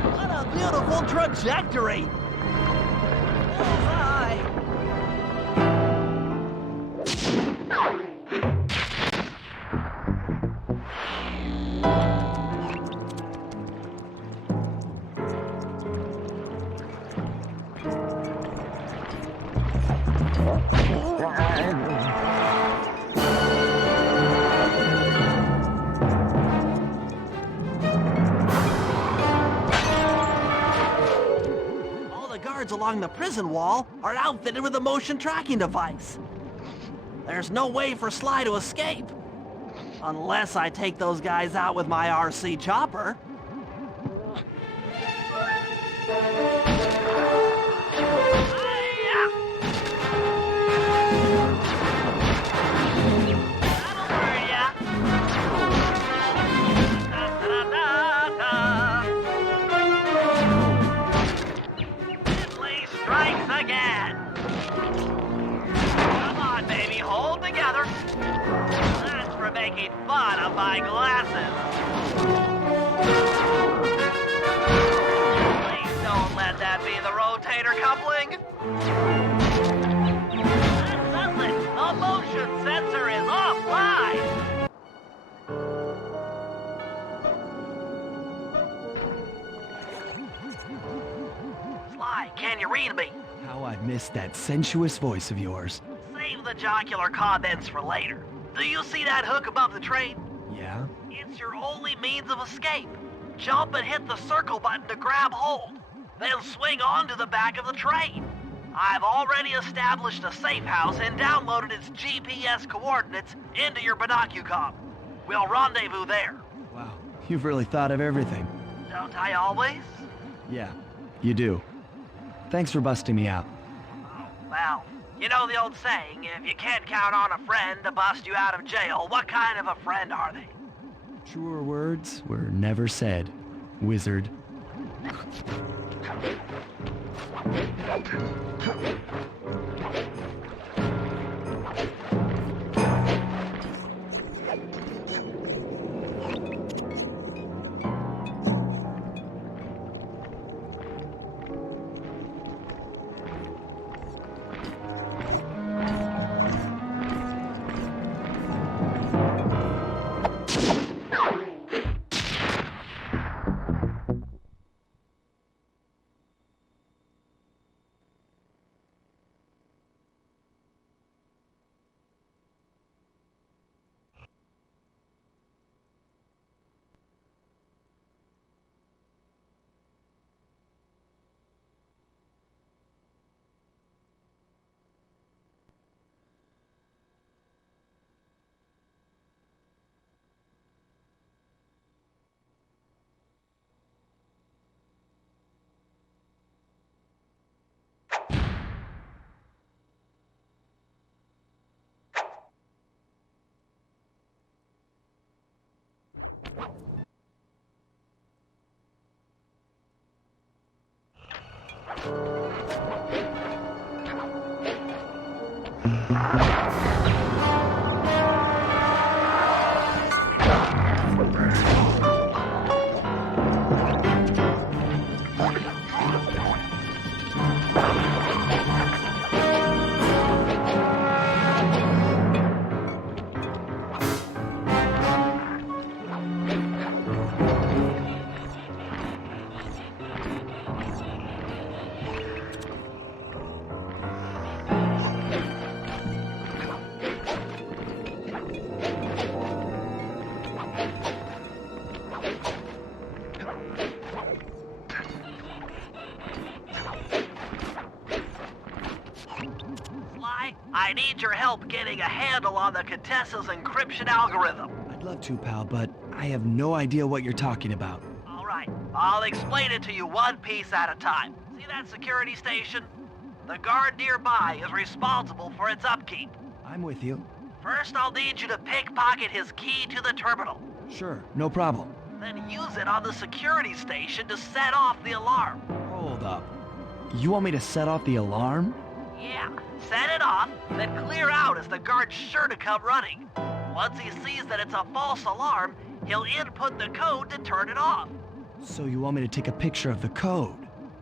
What a beautiful trajectory! Bullseye! Along the prison wall are outfitted with a motion tracking device. There's no way for Sly to escape. Unless I take those guys out with my RC chopper. Making fun of my glasses. Please don't let that be the rotator coupling. That does it. The motion sensor is offline. Sly, can you read me? How I've missed that sensuous voice of yours. Save the jocular comments for later. Do you see that hook above the train? Yeah? It's your only means of escape. Jump and hit the circle button to grab hold. Then swing onto the back of the train. I've already established a safe house and downloaded its GPS coordinates into your binocucom. We'll rendezvous there. Wow, you've really thought of everything. Don't I always? Yeah, you do. Thanks for busting me out. Well, you know the old saying, if you can't count on a friend to bust you out of jail, what kind of a friend are they? Truer words were never said, wizard. okay? I need your help getting a handle on the Contessa's encryption algorithm. I'd love to, pal, but I have no idea what you're talking about. All right, I'll explain it to you one piece at a time. See that security station? The guard nearby is responsible for its upkeep. I'm with you. First, I'll need you to pickpocket his key to the terminal. Sure, no problem. Then use it on the security station to set off the alarm. Hold up. You want me to set off the alarm? Yeah, set it off, then clear out as the guard's sure to come running. Once he sees that it's a false alarm, he'll input the code to turn it off. So you want me to take a picture of the code?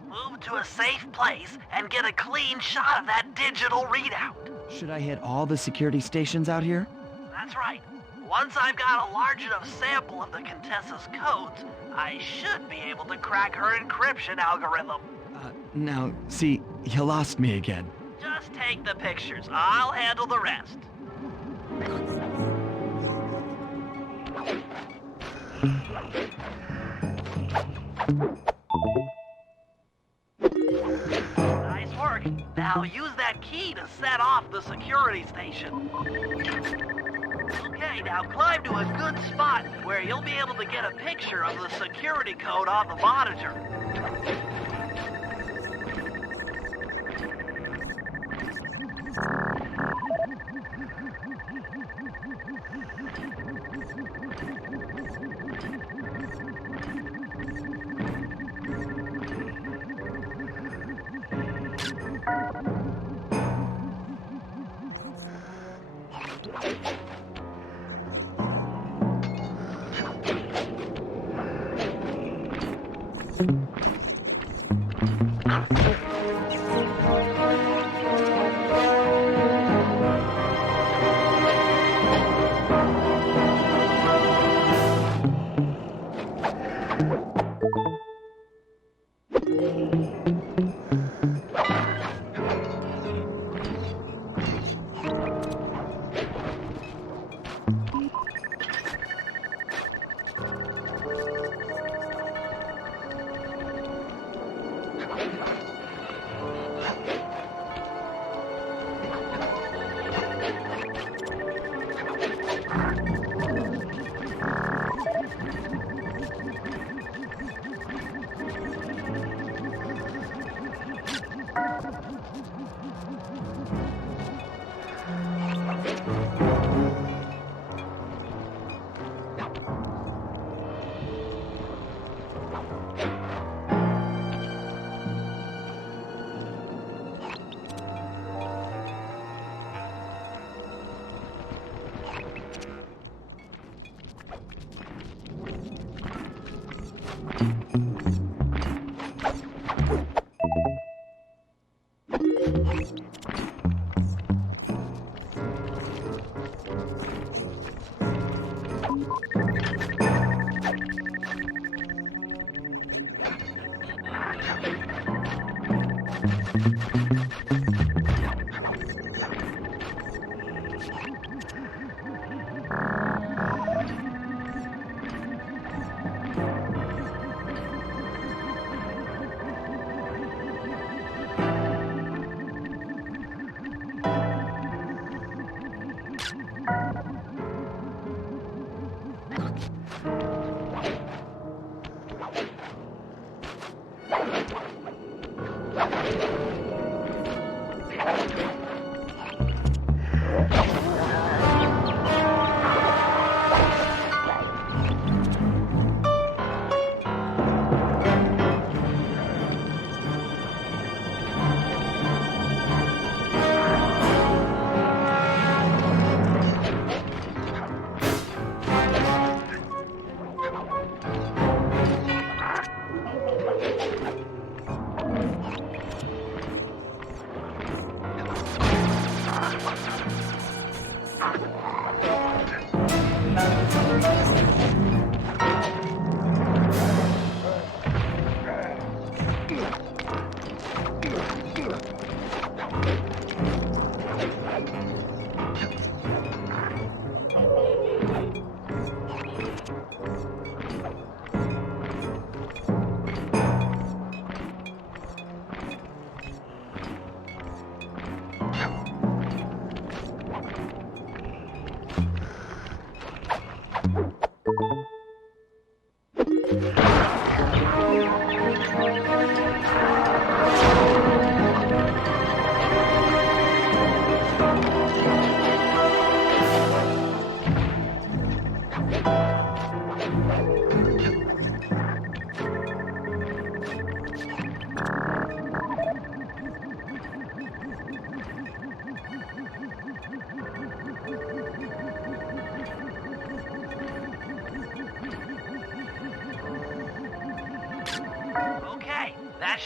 Move to a safe place and get a clean shot of that digital readout. Should I hit all the security stations out here? That's right. Once I've got a large enough sample of the Contessa's codes, I should be able to crack her encryption algorithm. Now, see, you lost me again. Just take the pictures. I'll handle the rest. Nice work. Now use that key to set off the security station. Okay, now climb to a good spot where you'll be able to get a picture of the security code on the monitor.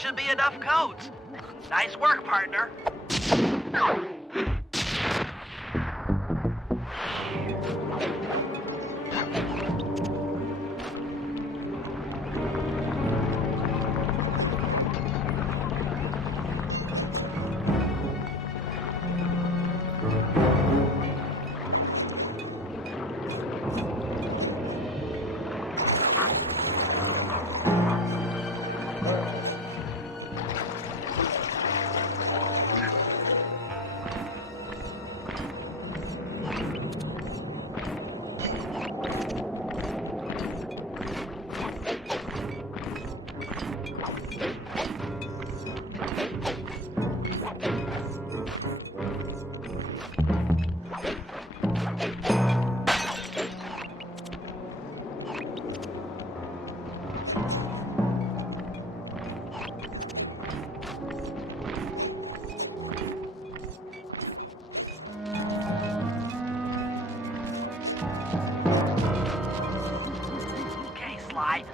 should be enough codes. Nice work, partner.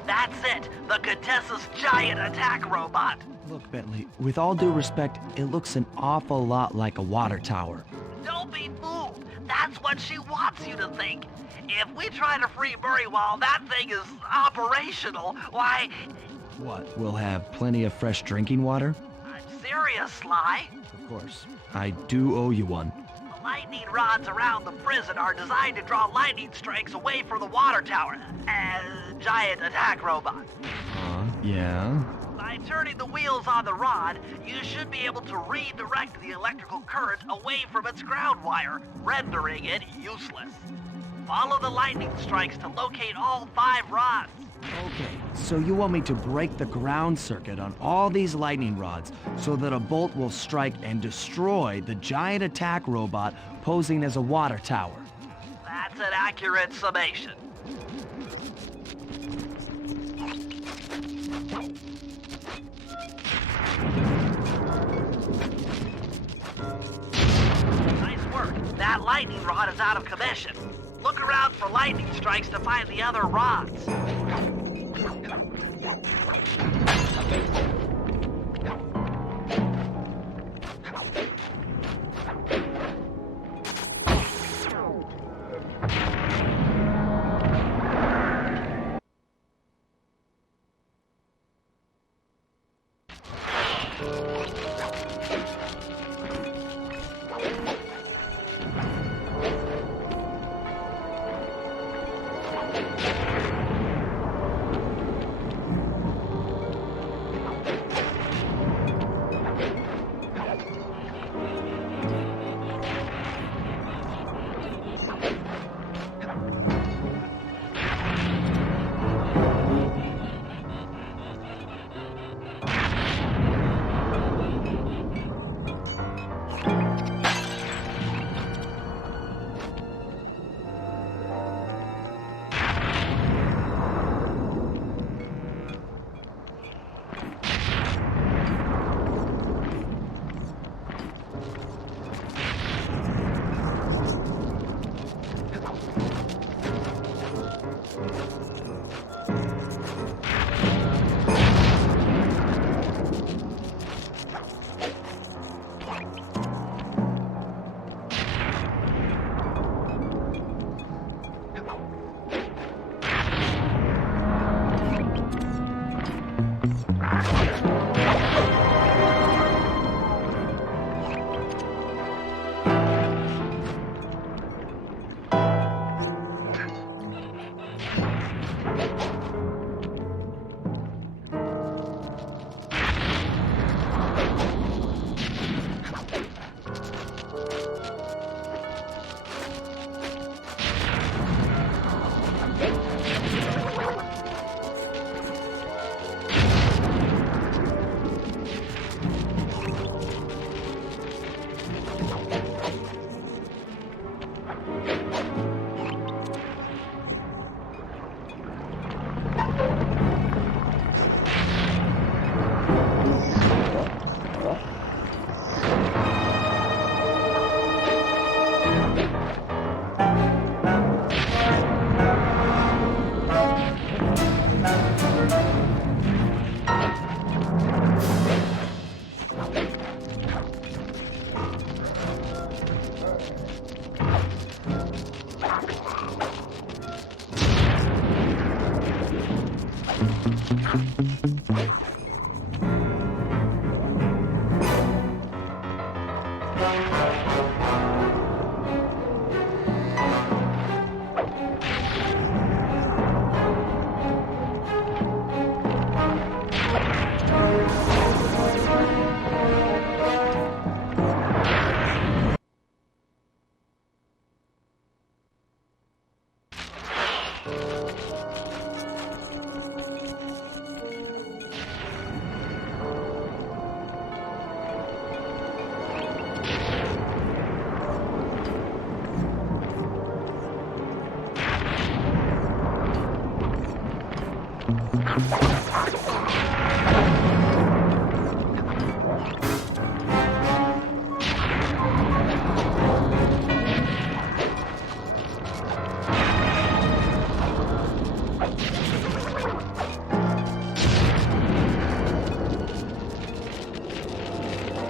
That's it! The Contessa's giant attack robot! Look, Bentley, with all due respect, it looks an awful lot like a water tower. Don't be fooled! That's what she wants you to think! If we try to free Murray while that thing is operational, why... What, we'll have plenty of fresh drinking water? I'm serious, Sly. Of course. I do owe you one. The lightning rods around the prison are designed to draw lightning strikes away from the water tower. Giant attack robot. Yeah? By turning the wheels on the rod, you should be able to redirect the electrical current away from its ground wire, rendering it useless. Follow the lightning strikes to locate all 5 rods. Okay, so you want me to break the ground circuit on all these lightning rods so that a bolt will strike and destroy the giant attack robot posing as a water tower. That's an accurate summation. Nice work. That lightning rod is out of commission. Look around for lightning strikes to find the other rods.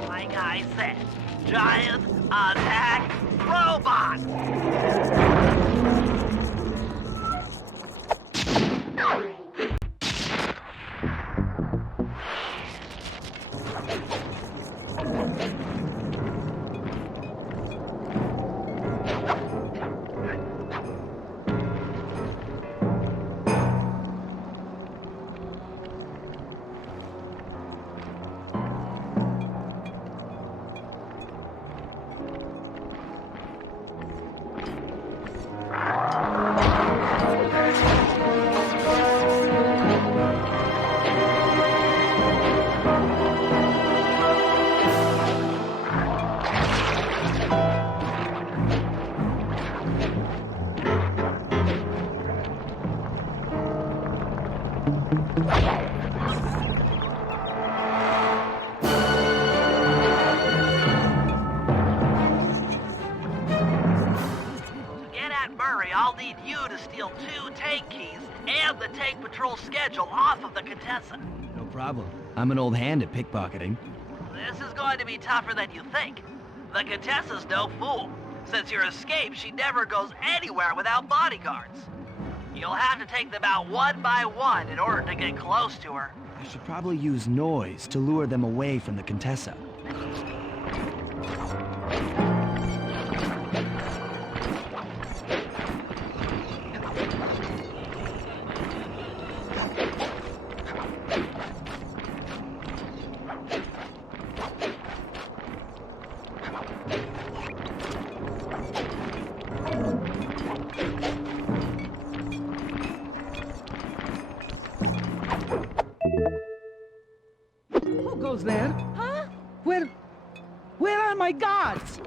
Like I said, giant attack robot! I'll need you to steal 2 tank keys and the tank patrol schedule off of the Contessa. No problem. I'm an old hand at pickpocketing. This is going to be tougher than you think. The Contessa's no fool. Since your escape, she never goes anywhere without bodyguards. You'll have to take them out one by one in order to get close to her. I should probably use noise to lure them away from the Contessa. Who goes there? Huh? Where are my guards?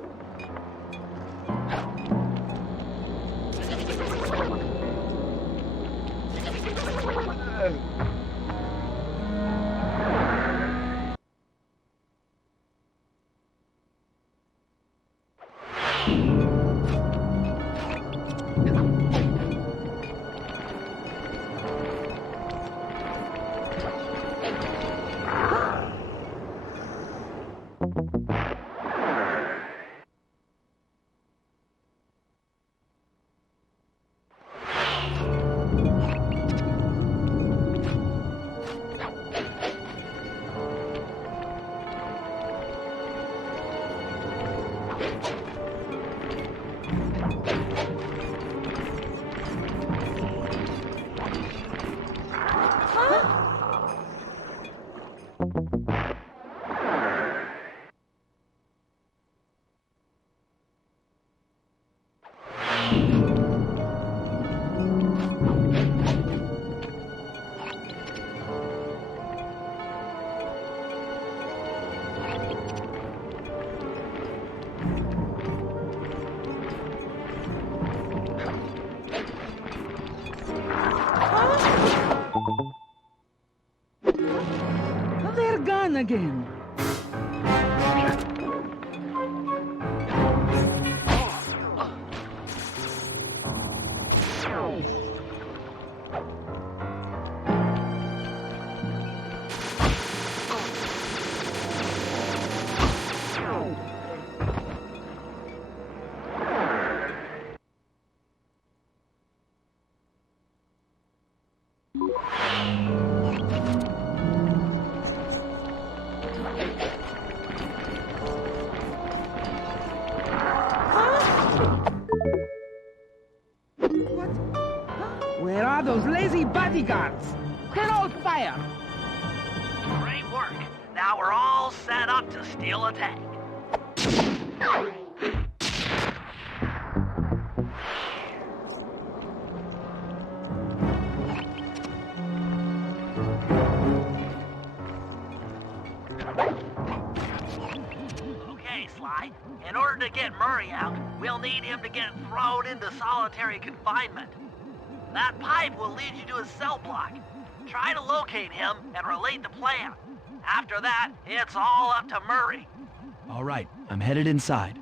They're gone again. Where are those lazy bodyguards? They're all fire! Great work. Now we're all set up to steal a tank. Okay, Sly. In order to get Murray out, we'll need him to get thrown into solitary confinement. That pipe will lead you to his cell block. Try to locate him and relate the plan. After that, it's all up to Murray. All right, I'm headed inside.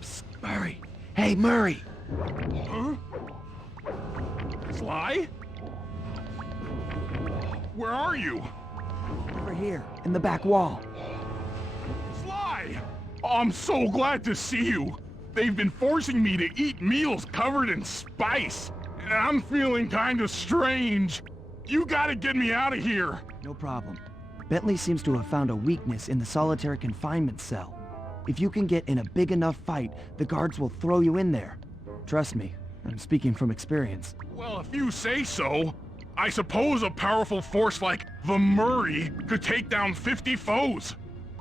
Psst, Murray. Hey, Murray. Huh? Sly? Where are you? Over here, in the back wall. Sly! I'm so glad to see you. They've been forcing me to eat meals covered in spice, and I'm feeling kinda strange. You gotta get me out of here. No problem. Bentley seems to have found a weakness in the solitary confinement cell. If you can get in a big enough fight, the guards will throw you in there. Trust me, I'm speaking from experience. Well, if you say so, I suppose a powerful force like the Murray could take down 50 foes.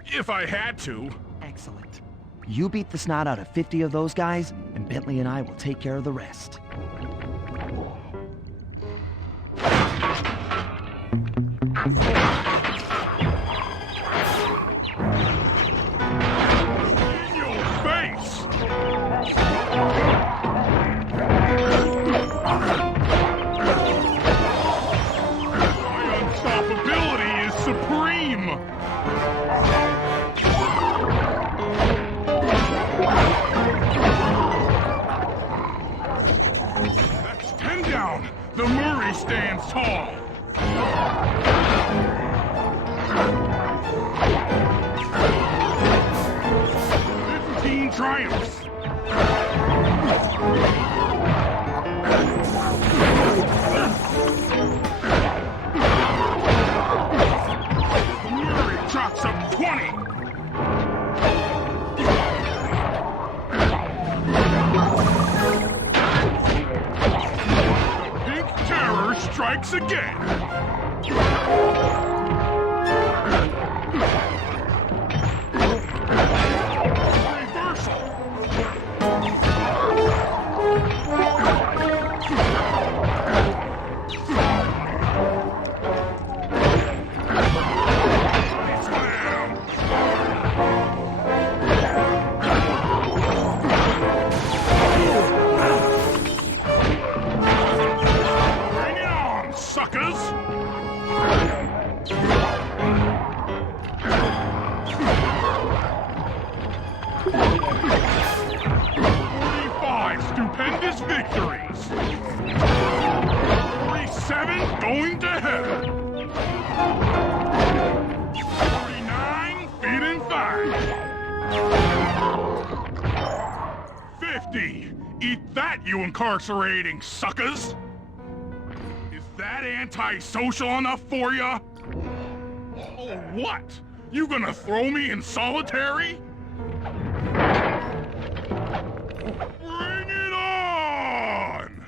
If I had to. Excellent. You beat the snot out of 50 of those guys, and Bentley and I will take care of the rest. In your face! My unstoppability is supreme! That's 10 down! The Murray stands tall! 15 triumphs! Murray chalks up 20! Pink Terror strikes again! Bring it on, suckers! Stupendous victories! 47 going to heaven! 49 feeling fine! 50! Eat that, you incarcerating suckers! Is that antisocial enough for ya? Oh, what? You gonna throw me in solitary? Bring it on!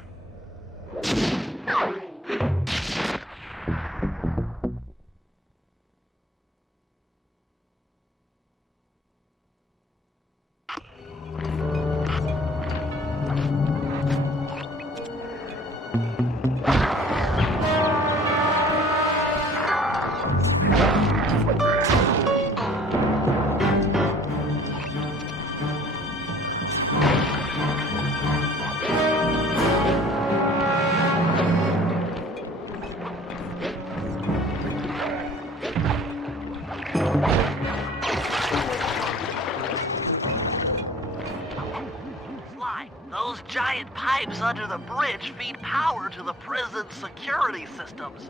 Sly, those giant pipes under the bridge feed power to the prison's security systems.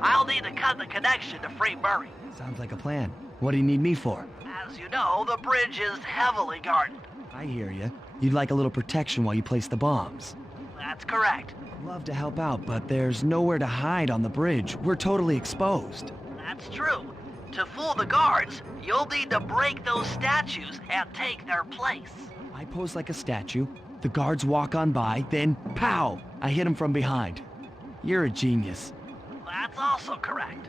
I'll need to cut the connection to free Murray. Sounds like a plan. What do you need me for? As you know, the bridge is heavily guarded. I hear you. You'd like a little protection while you place the bombs. That's correct. Love to help out, but there's nowhere to hide on the bridge. We're totally exposed. That's true. To fool the guards, you'll need to break those statues and take their place. I pose like a statue. The guards walk on by, then pow! I hit them from behind. You're a genius. That's also correct.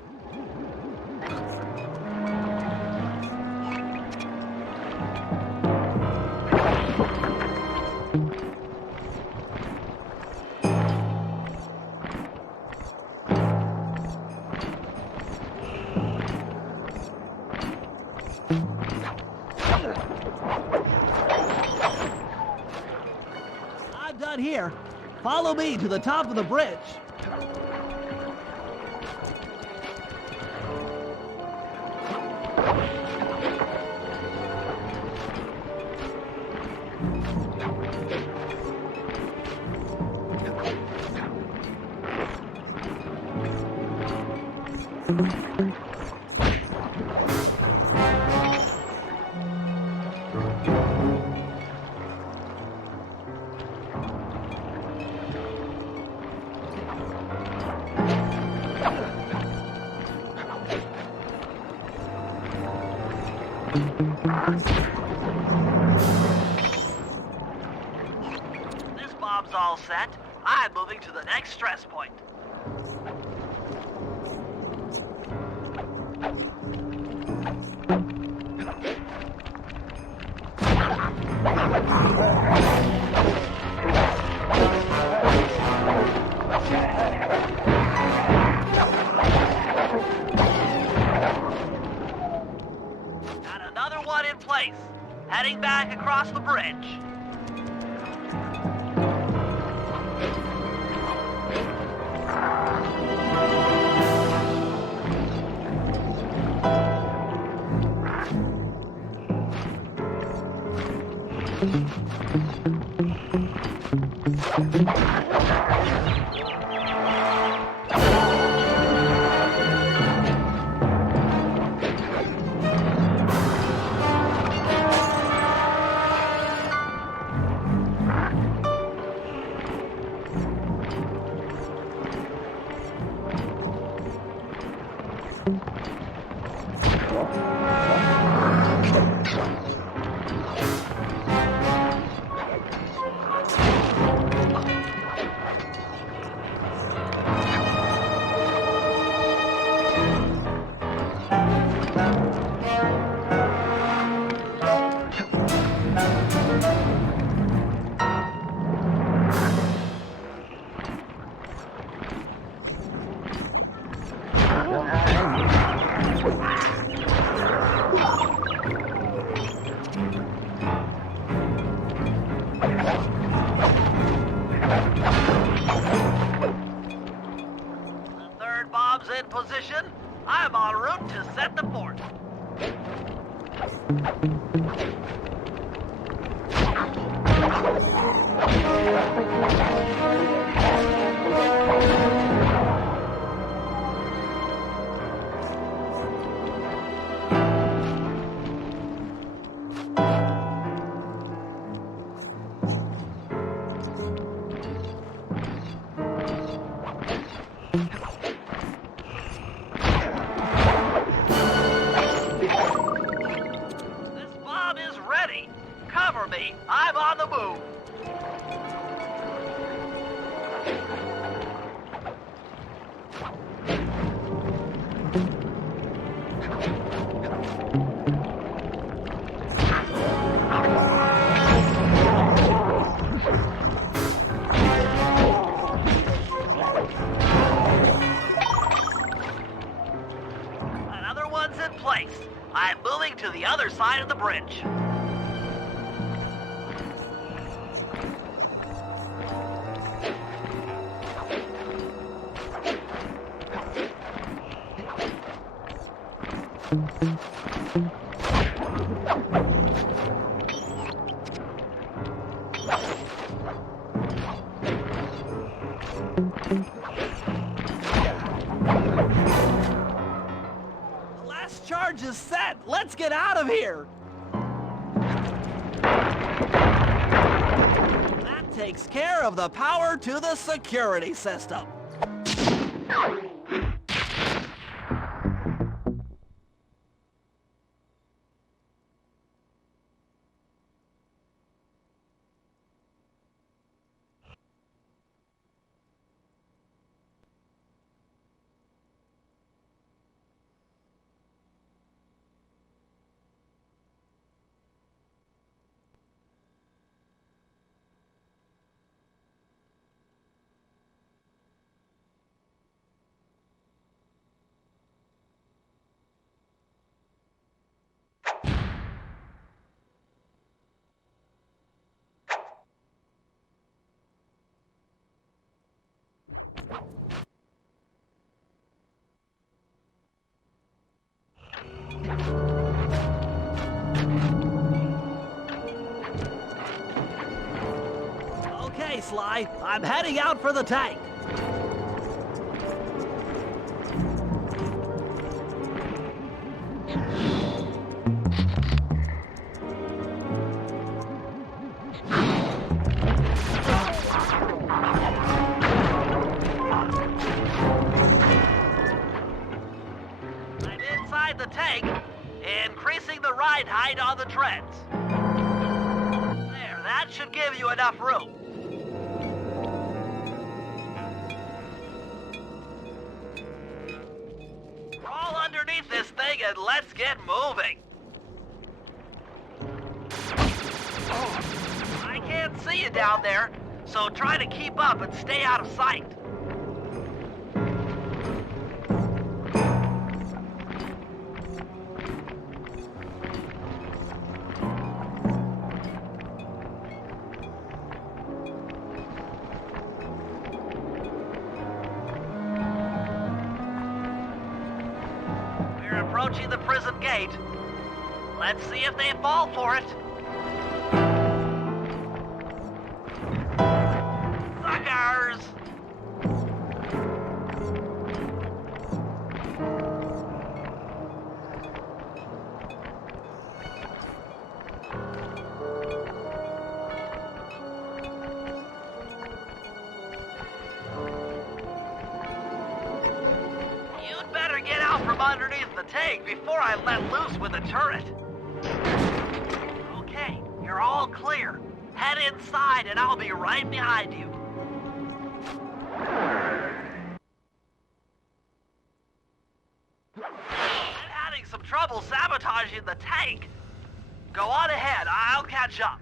I'm done here. Follow me to the top of the bridge. This bomb's all set. I'm moving to the next stress point. Got another one in place. Heading back across the bridge. In position, I'm en route to set the fort. Cover me. I'm on the move. Another one's in place. I'm moving to the other side of the bridge. The last charge is set. Let's get out of here. That takes care of the power to the security system. Okay, Sly, I'm heading out for the tank. I'm inside the tank, increasing the ride height on the treads. There, that should give you enough room. Crawl underneath this thing and let's get moving. I can't see you down there, so try to keep up and stay out of sight. We're approaching the prison gate. Let's see if they fall for it. Suckers! You'd better get out from underneath the tank before I let loose with the turret. Okay, you're all clear. Head inside and I'll be right behind you. I'm having some trouble sabotaging the tank. Go on ahead, I'll catch up.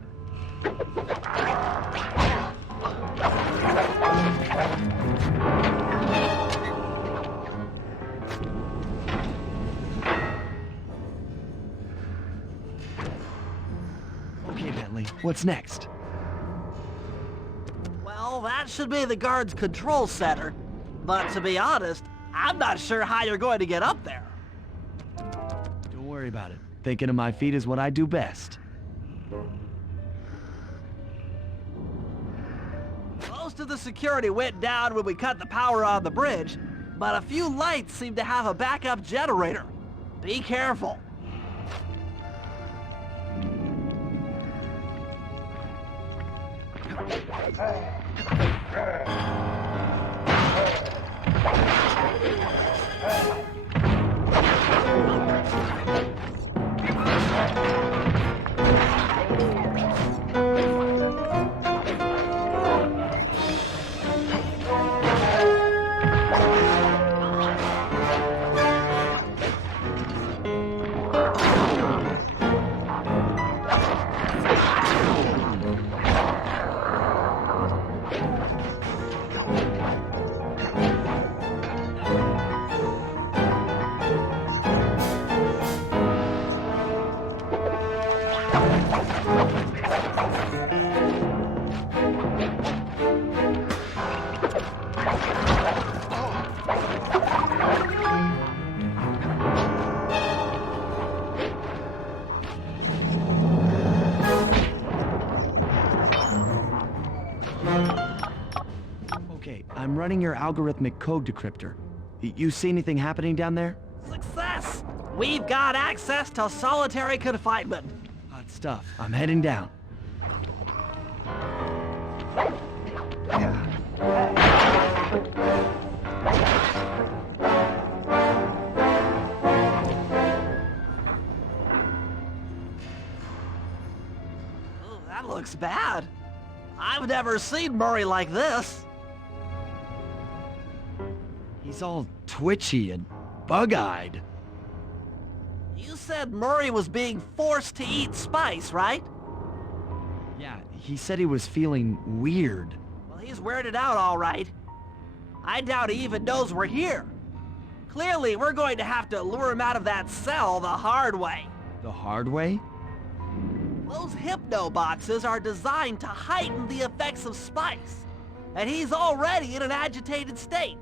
Okay, Bentley, what's next? Well, that should be the guard's control center. But to be honest, I'm not sure how you're going to get up there. Don't worry about it. Thinking of my feet is what I do best. Most of the security went down when we cut the power on the bridge, but a few lights seem to have a backup generator. Be careful. Okay, I'm running your algorithmic code decryptor. You see anything happening down there? Success! We've got access to solitary confinement. Hot stuff. I'm heading down. Ooh, that looks bad. I've never seen Murray like this. He's all twitchy and bug-eyed. You said Murray was being forced to eat spice, right? Yeah, he said he was feeling weird. Well, he's weirded out all right. I doubt he even knows we're here. Clearly, we're going to have to lure him out of that cell the hard way. The hard way? Those hypno boxes are designed to heighten the effects of spice, and he's already in an agitated state.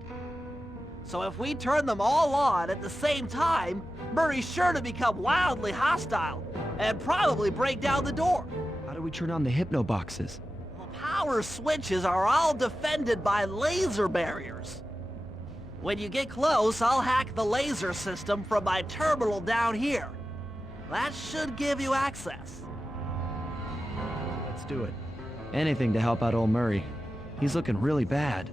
So if we turn them all on at the same time, Murray's sure to become wildly hostile and probably break down the door. How do we turn on the hypno boxes? Well, power switches are all defended by laser barriers. When you get close, I'll hack the laser system from my terminal down here. That should give you access. Let's do it. Anything to help out old Murray. He's looking really bad.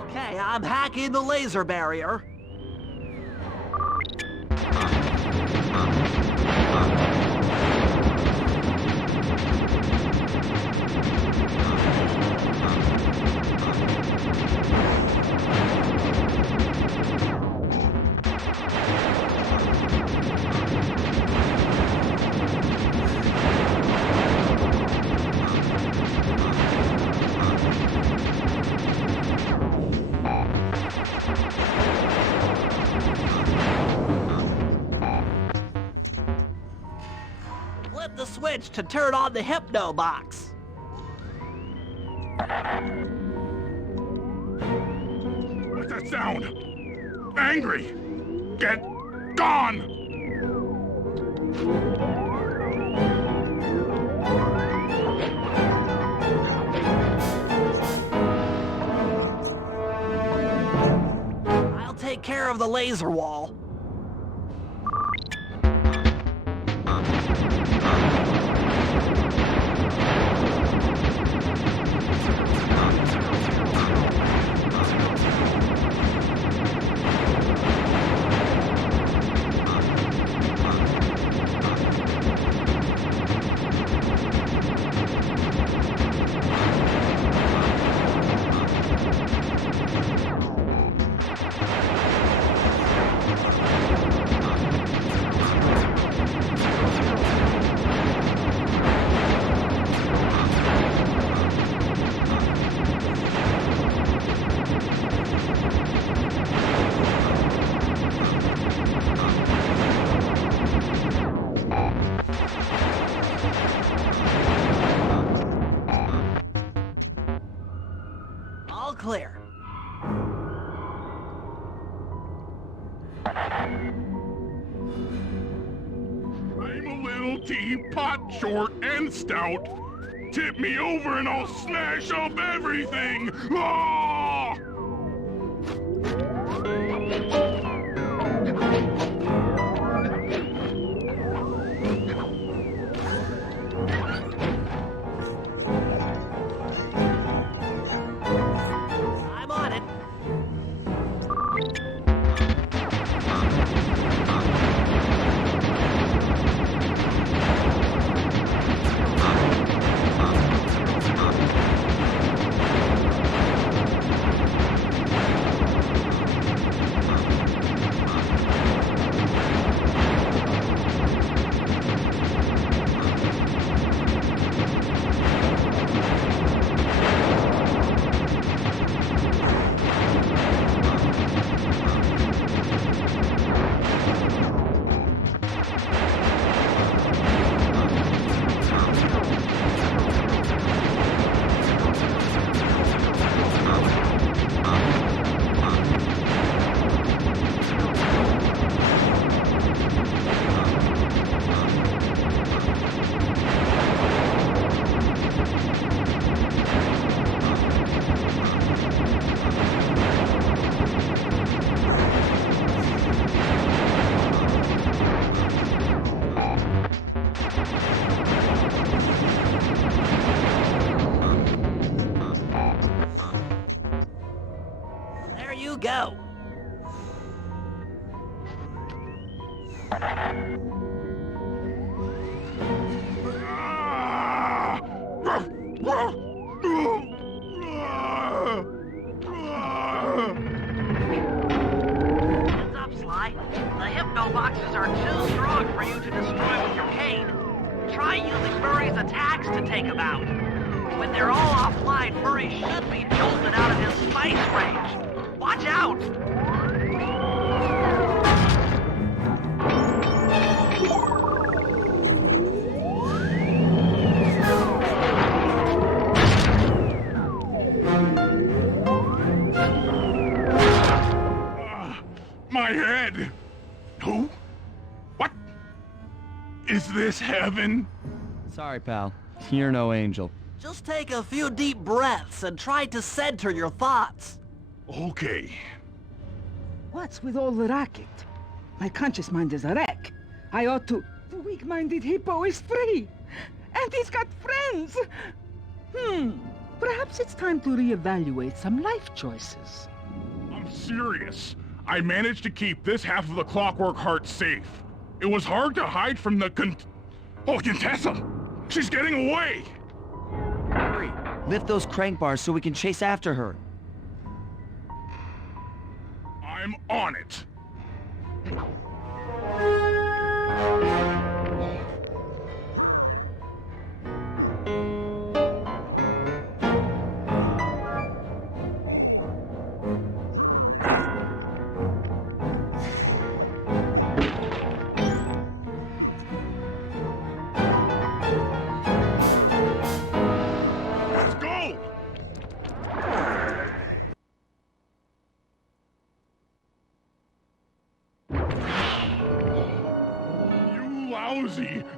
Okay, I'm hacking the laser barrier. Flip the switch to turn on the hypno box. What's that sound? Angry! Get gone! I'll take care of the laser wall. All clear. I'm a little teapot, short and stout. Tip me over and I'll smash up everything! Ah! I'm on it. go. Heads up, Sly. The hypno boxes are too strong for you to destroy with your cane. Try using Murray's attacks to take them out. When they're all offline, Murray should be jolted out of his spice range. Watch out! My head! Who? What? Is this heaven? Sorry, pal. You're no angel. Just take a few deep breaths and try to center your thoughts. Okay. What's with all the racket? My conscious mind is a wreck. I ought to... The weak-minded hippo is free. And he's got friends. Perhaps it's time to reevaluate some life choices. I'm serious. I managed to keep this half of the Clockwork Heart safe. It was hard to hide from the Contessa! She's getting away! Hurry, lift those crank bars so we can chase after her. I'm on it.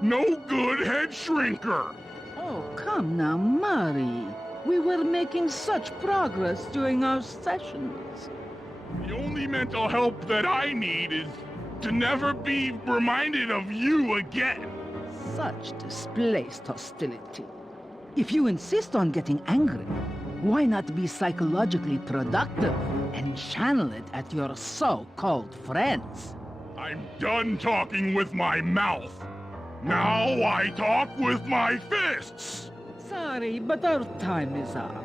No good head shrinker! Oh, come now, Murray. We were making such progress during our sessions. The only mental help that I need is to never be reminded of you again. Such displaced hostility. If you insist on getting angry, why not be psychologically productive and channel it at your so-called friends? I'm done talking with my mouth. Now I talk with my fists! Sorry, but our time is up.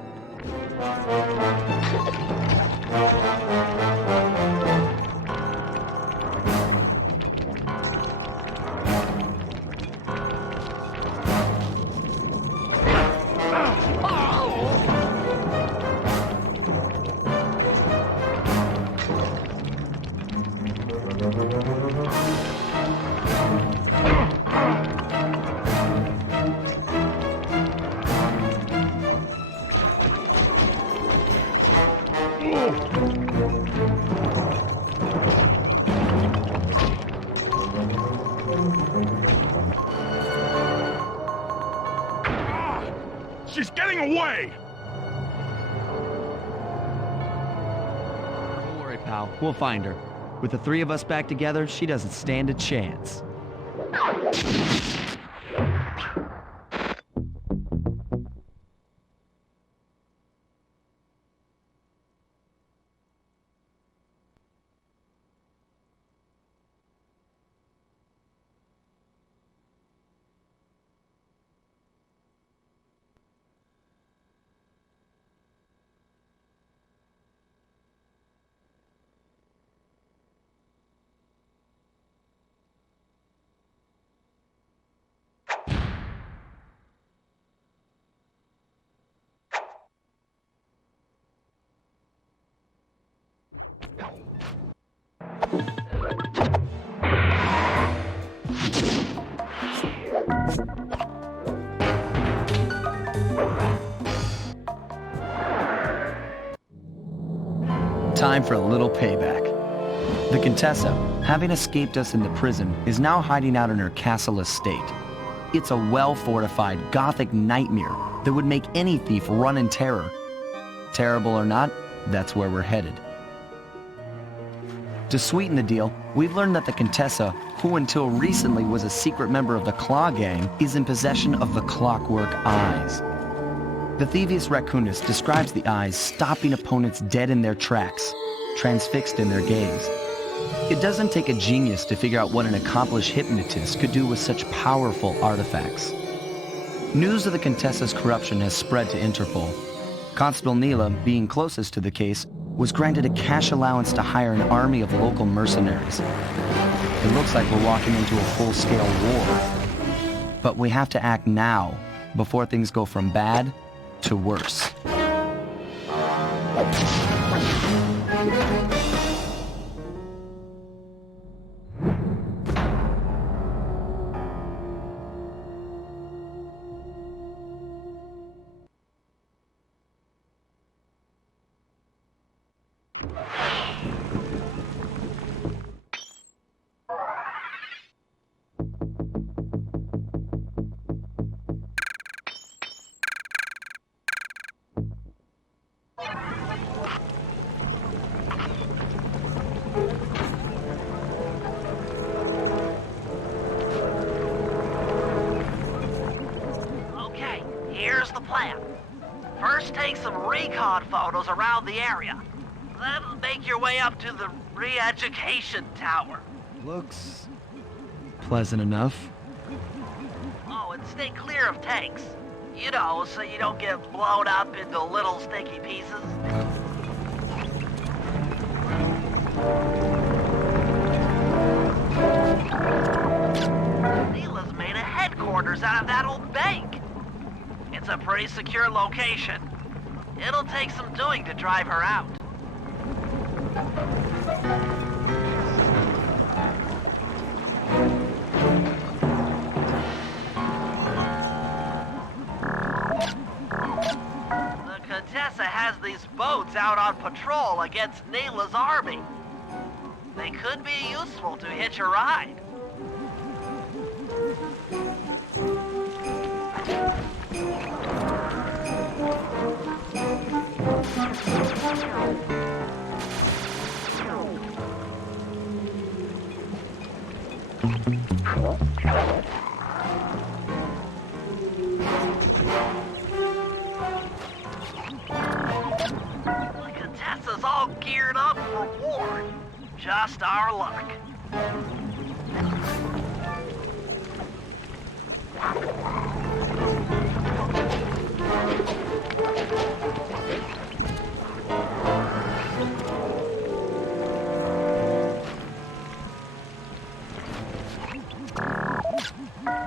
She's getting away! Don't worry, pal. We'll find her. With the three of us back together, she doesn't stand a chance. Time for a little payback. The Contessa, having escaped us in the prison, is now hiding out in her castle estate. It's a well-fortified Gothic nightmare that would make any thief run in terror. Terrible or not, that's where we're headed. To sweeten the deal, we've learned that the Contessa, who until recently was a secret member of the Claw Gang, is in possession of the Clockwork Eyes. The Thieves Raccoonus describes the eyes stopping opponents dead in their tracks, transfixed in their gaze. It doesn't take a genius to figure out what an accomplished hypnotist could do with such powerful artifacts. News of the Contessa's corruption has spread to Interpol. Constable Neela, being closest to the case, was granted a cash allowance to hire an army of local mercenaries. It looks like we're walking into a full-scale war. But we have to act now, before things go from bad to worse. Here's the plan. First, take some recon photos around the area. Then make your way up to the re-education tower. Looks pleasant enough. Oh, and stay clear of tanks. You know, so you don't get blown up into little sticky pieces. Neela's made a headquarters out of that old bank. It's a pretty secure location. It'll take some doing to drive her out. The Contessa has these boats out on patrol against Neela's army. They could be useful to hitch a ride. The Contessa's all geared up for war. Just our luck.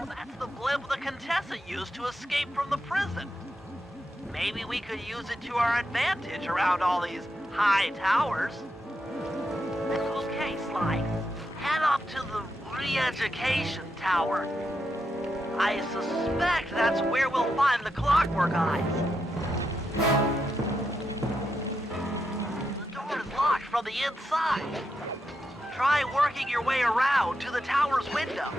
That's the blimp the Contessa used to escape from the prison. Maybe we could use it to our advantage around all these high towers. Okay, Sly. Head up to the re-education tower. I suspect that's where we'll find the Clockwork Eyes. The door is locked from the inside. Try working your way around to the tower's window.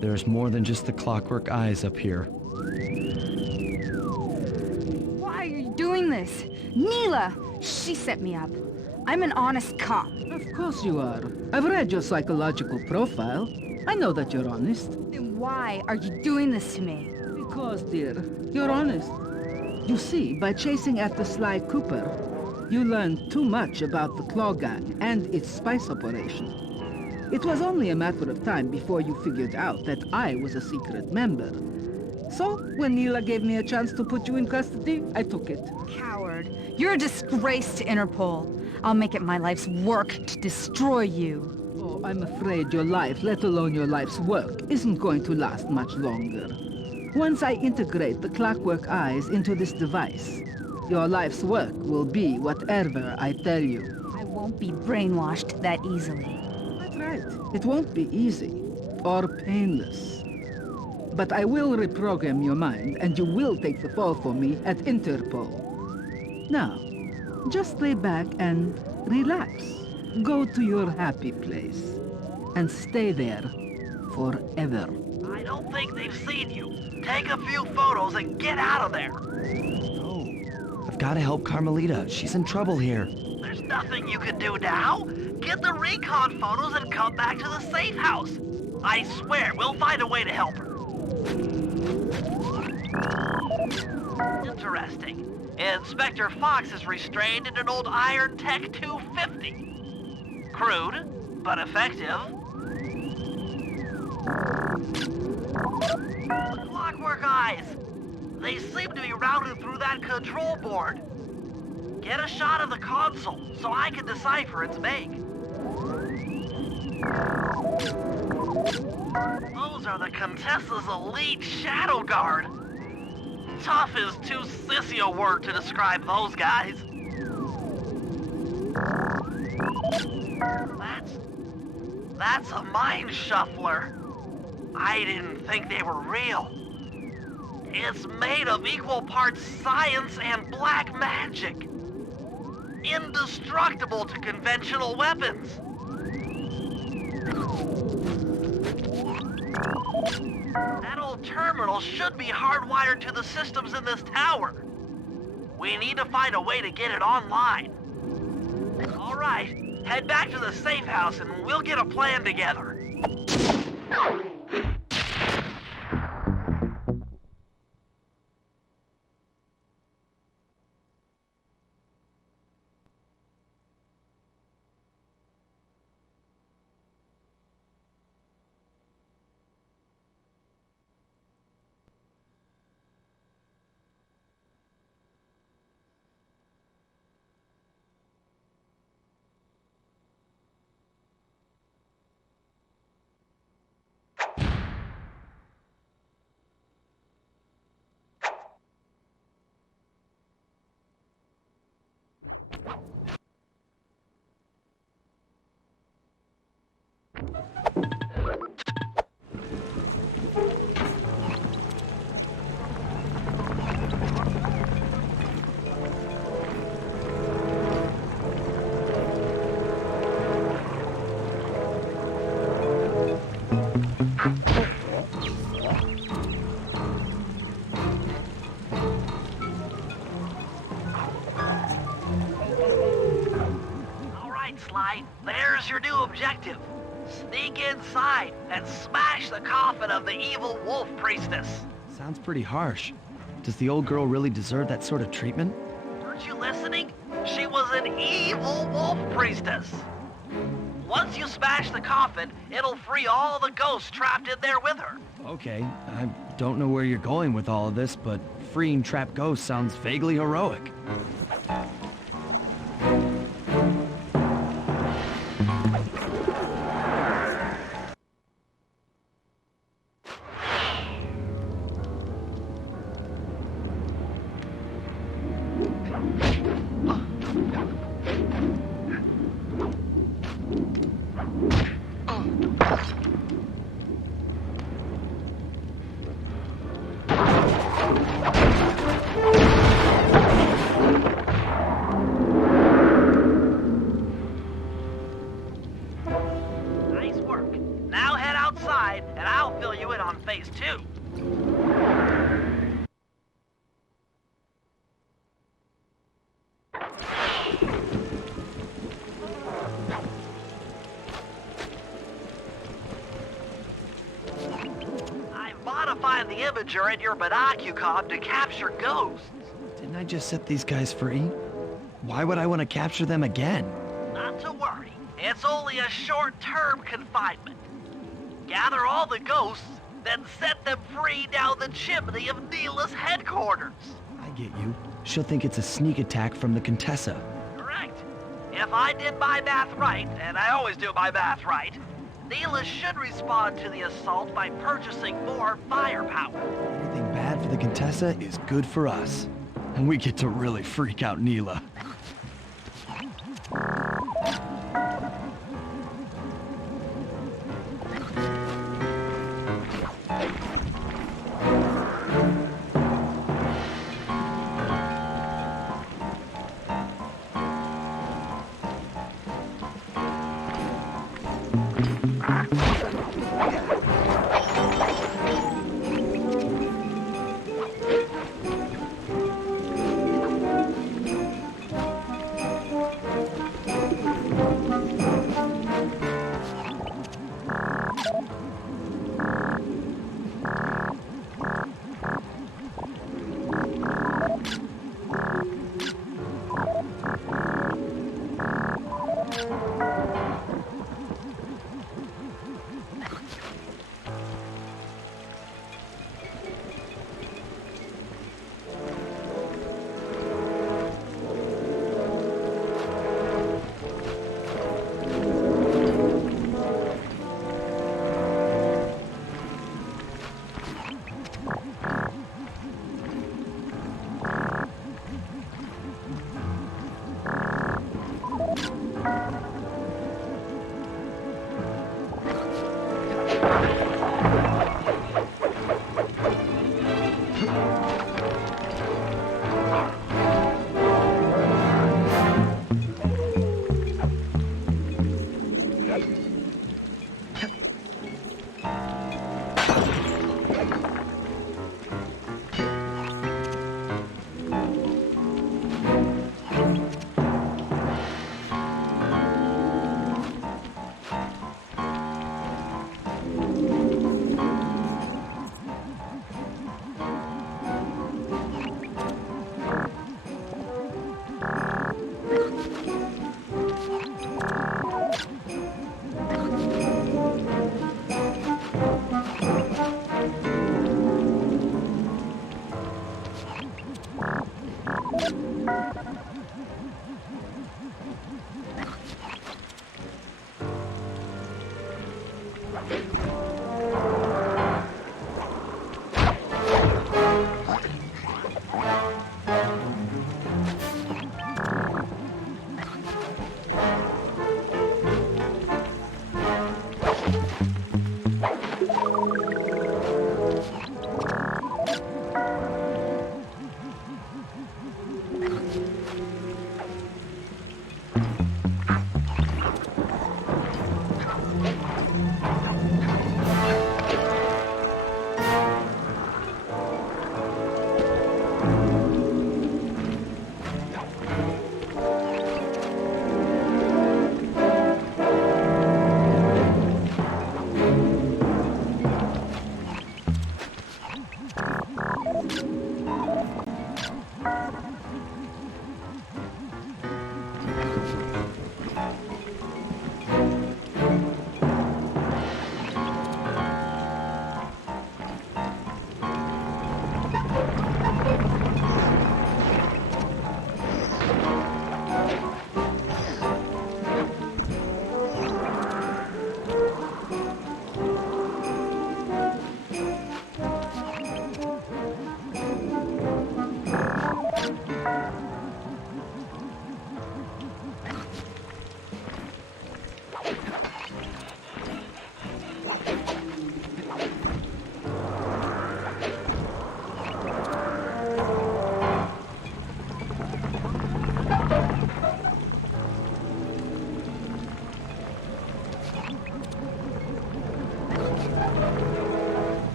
There's more than just the Clockwork Eyes up here. Why are you doing this? Neela! She set me up. I'm an honest cop. Of course you are. I've read your psychological profile. I know that you're honest. Then why are you doing this to me? Because, dear, you're honest. You see, by chasing after Sly Cooper, you learned too much about the Claw Gang and its spice operation. It was only a matter of time before you figured out that I was a secret member. So, when Neela gave me a chance to put you in custody, I took it. Coward. You're a disgrace to Interpol. I'll make it my life's work to destroy you. Oh, I'm afraid your life, let alone your life's work, isn't going to last much longer. Once I integrate the Clockwork Eyes into this device, your life's work will be whatever I tell you. I won't be brainwashed that easily. That's right. It won't be easy or painless. But I will reprogram your mind, and you will take the fall for me at Interpol. Now, just lay back and relax. Go to your happy place. And stay there forever. I don't think they've seen you. Take a few photos and get out of there. No. I've got to help Carmelita. She's in trouble here. There's nothing you can do now. Get the recon photos and come back to the safe house. I swear, we'll find a way to help her. Interesting. Inspector Fox is restrained in an old Iron Tech 250. Crude, but effective. Clockwork eyes. They seem to be routed through that control board. Get a shot of the console so I can decipher its make. Those are the Contessa's elite Shadow Guard. Tough is too sissy a word to describe those guys. That's a mind shuffler. I didn't think they were real. It's made of equal parts science and black magic. Indestructible to conventional weapons. That old terminal should be hardwired to the systems in this tower. We need to find a way to get it online. All right, head back to the safe house and we'll get a plan together. There's your new objective. Sneak inside and smash the coffin of the evil wolf priestess. Sounds pretty harsh. Does the old girl really deserve that sort of treatment? Weren't you listening? She was an evil wolf priestess. Once you smash the coffin, it'll free all the ghosts trapped in there with her. Okay, I don't know where you're going with all of this, but freeing trapped ghosts sounds vaguely heroic. Nice work. Now head outside, and I'll fill you in on phase 2. I've modified the imager in your binocucom to capture ghosts. Didn't I just set these guys free? Why would I want to capture them again? Not to worry. It's only a short-term confinement. Gather all the ghosts, then set them free down the chimney of Neela's headquarters. I get you. She'll think it's a sneak attack from the Contessa. Correct. If I did my math right, and I always do my math right, Neela should respond to the assault by purchasing more firepower. Anything bad for the Contessa is good for us. And we get to really freak out Neela.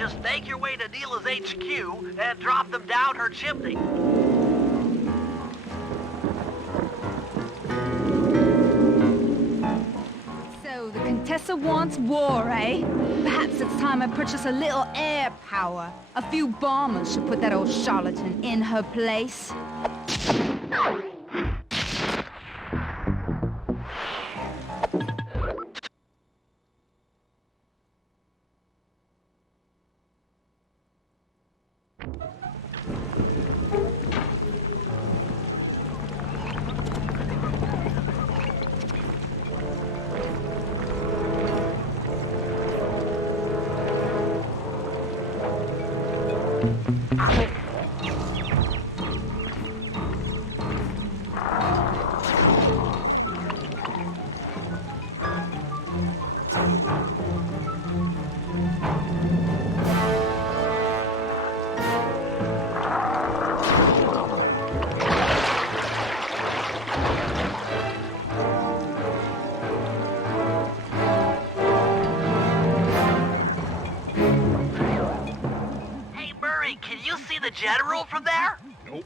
Just make your way to Neela's HQ and drop them down her chimney. So, the Contessa wants war, eh? Perhaps it's time I purchase a little air power. A few bombers should put that old charlatan in her place. general from there? Nope.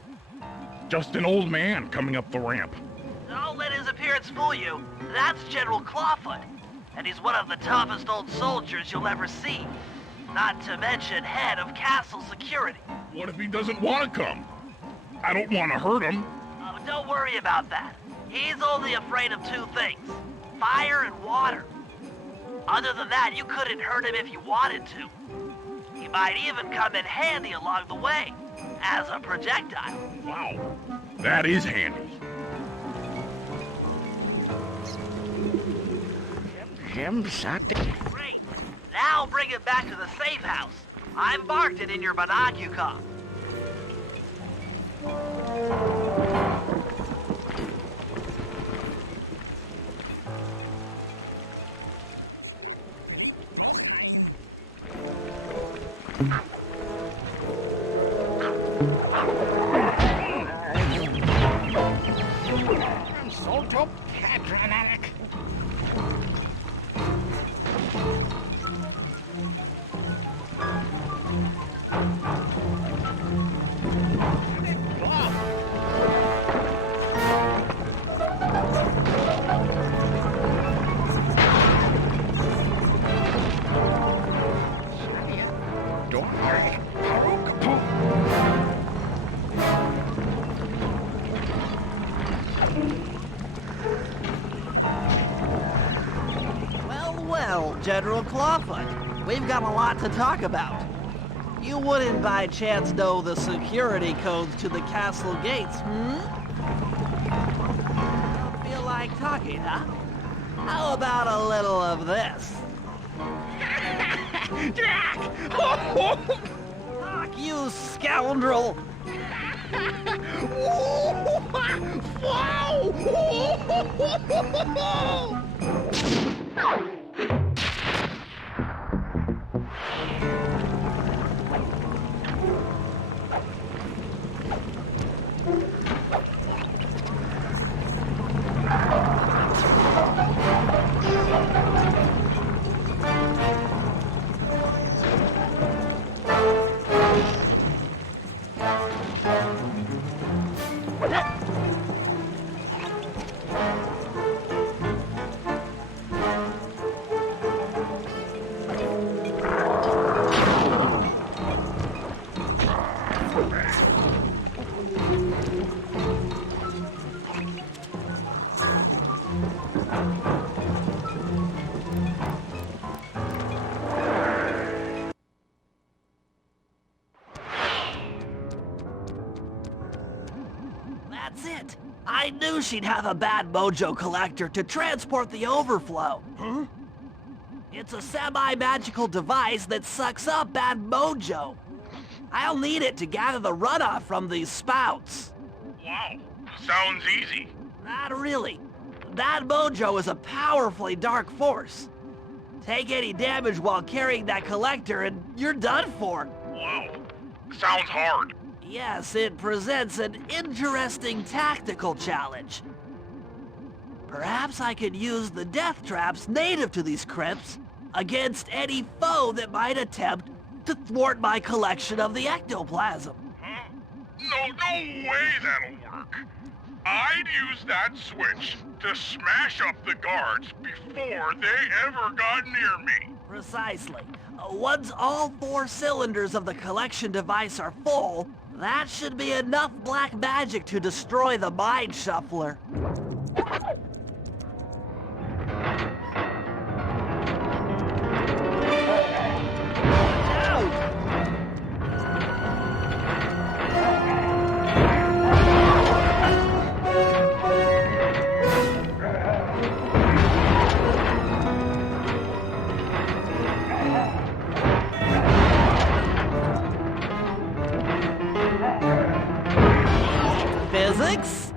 Just an old man coming up the ramp. Don't let his appearance fool you. That's General Clawfoot. And he's one of the toughest old soldiers you'll ever see. Not to mention head of castle security. What if he doesn't want to come? I don't want to hurt him. Don't worry about that. He's only afraid of two things. Fire and water. Other than that, you couldn't hurt him if you wanted to. He might even come in handy along the way. As a projectile. Wow. That is handy. Great. Now bring it back to the safe house. I've marked it in your binocular. Well, General Clawfoot, we've got a lot to talk about. You wouldn't by chance know the security codes to the castle gates, Don't feel like talking, huh? How about a little of this? Fuck you, scoundrel! That's it. I knew she'd have a bad mojo collector to transport the overflow. Huh? It's a semi-magical device that sucks up bad mojo. I'll need it to gather the runoff from these spouts. Wow, sounds easy. Not really. That mojo is a powerfully dark force. Take any damage while carrying that collector and you're done for. Wow, sounds hard. Yes, it presents an interesting tactical challenge. Perhaps I could use the death traps native to these crypts against any foe that might attempt to thwart my collection of the ectoplasm. Huh? No way that'll work. I'd use that switch to smash up the guards before they ever got near me. Precisely. Once all 4 cylinders of the collection device are full, that should be enough black magic to destroy the Mind Shuffler. Physics?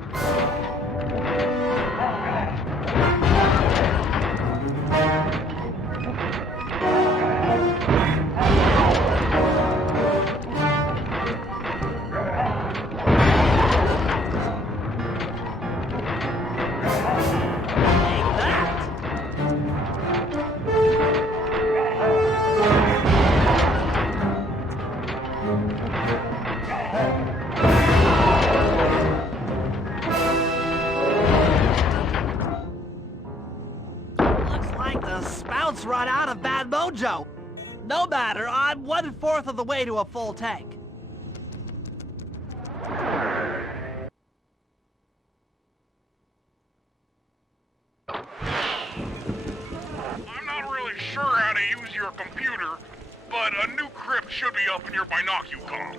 the spouts run out of bad mojo. No matter, I'm 1/4 of the way to a full tank. I'm not really sure how to use your computer, but a new crypt should be up in your binocucom.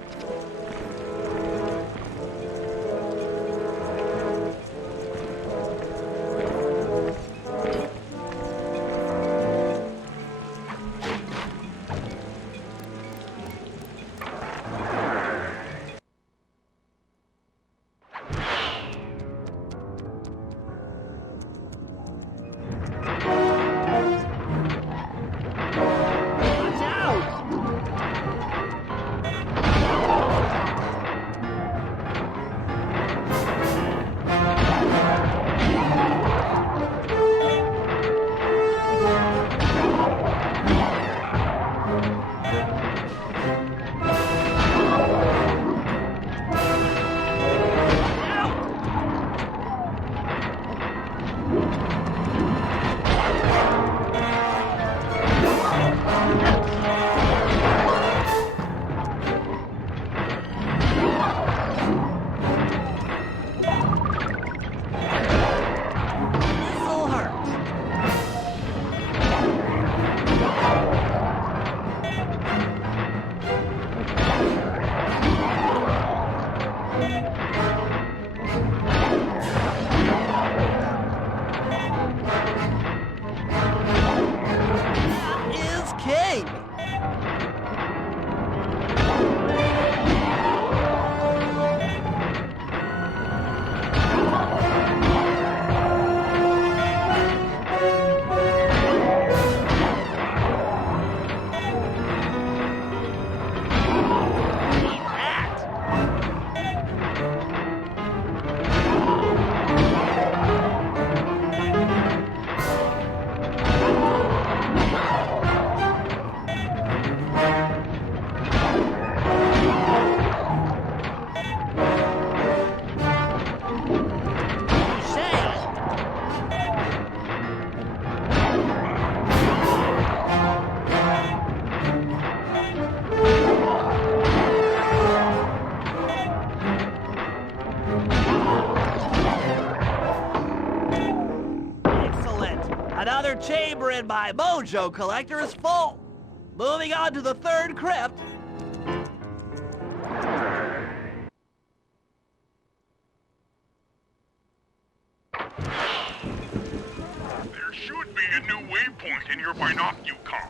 Another chamber in my mojo collector is full. Moving on to the third crypt. There should be a new waypoint in your binocucom.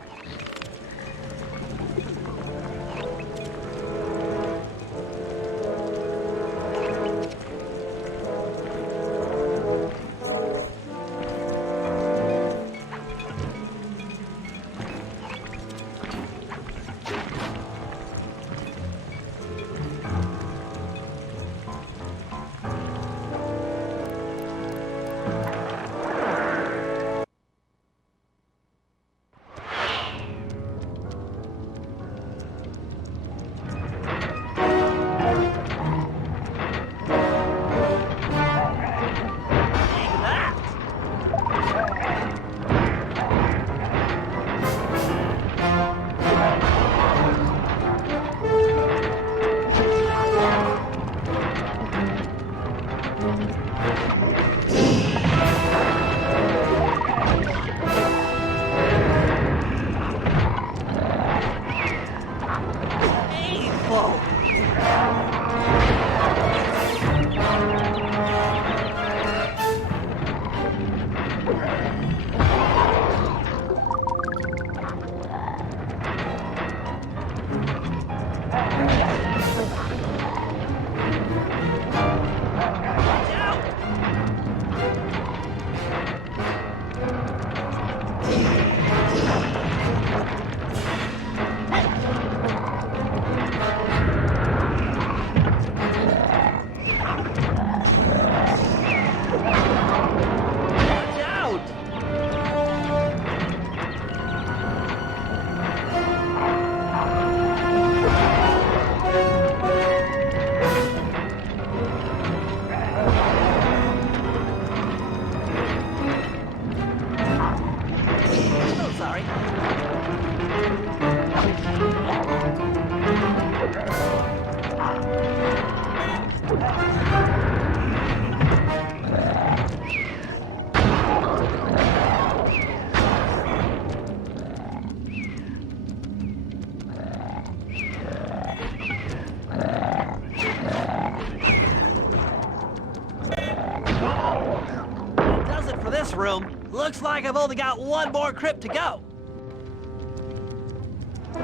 sorry. That does it for this room. Looks like I've only got one more crypt to go. I'm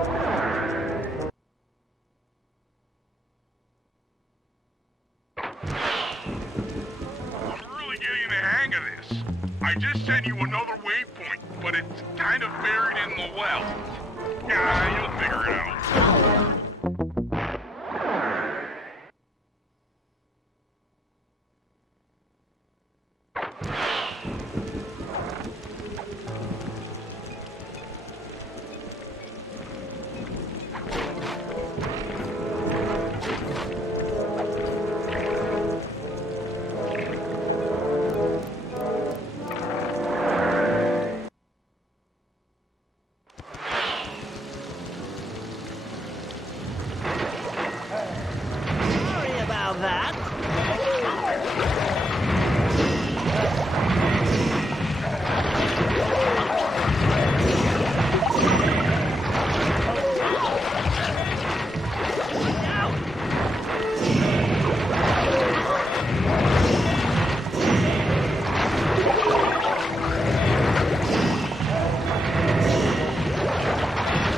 really getting the hang of this. I just sent you another waypoint, but it's kind of buried in the well. Yeah, you'll figure it out. Sorry about that.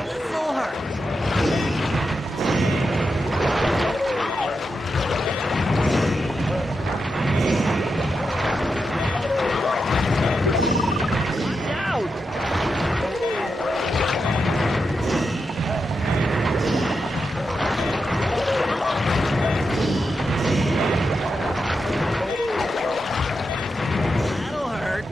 This'll hurt. Watch out! That'll hurt.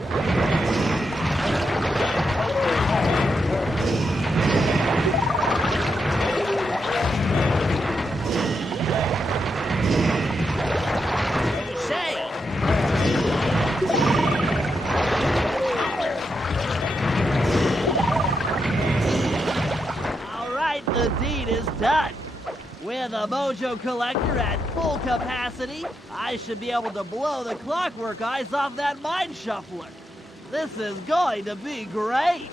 Say, all right, the deed is done. With a mojo collector at full capacity, I should be able to blow the clockwork eyes off that mine shuffler. This is going to be great.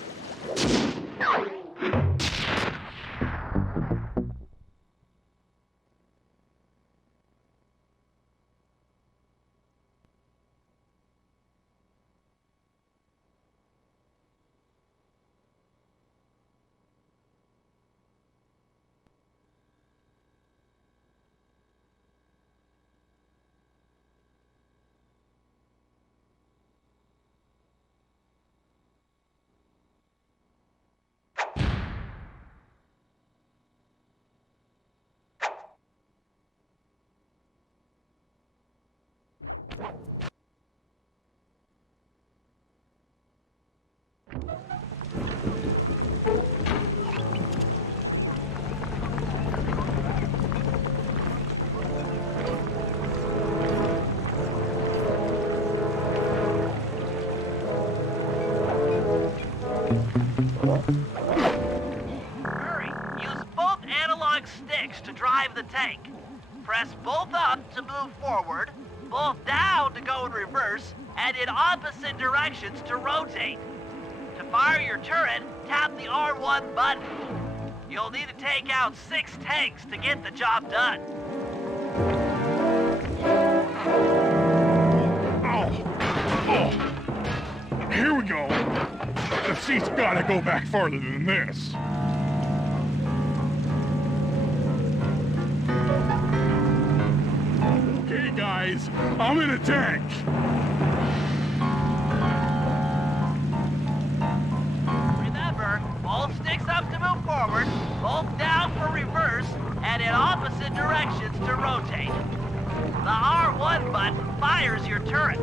Hurry! Use both analog sticks to drive the tank. Press both up to move forward, both down to go in reverse, and in opposite directions to rotate. To fire your turret, tap the R1 button. You'll need to take out 6 tanks to get the job done. Oh, here we go. The seat's gotta go back farther than this. Okay, guys, I'm in a tank. Remember, both sticks up to move forward, both down for reverse, and in opposite directions to rotate. The R1 button fires your turret.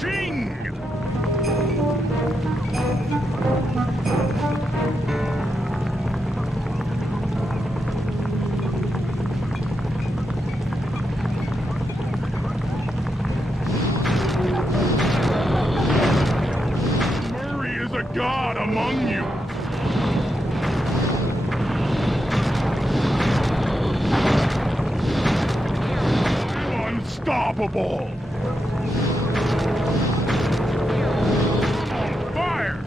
Ching! God among you. I'm unstoppable. On fire.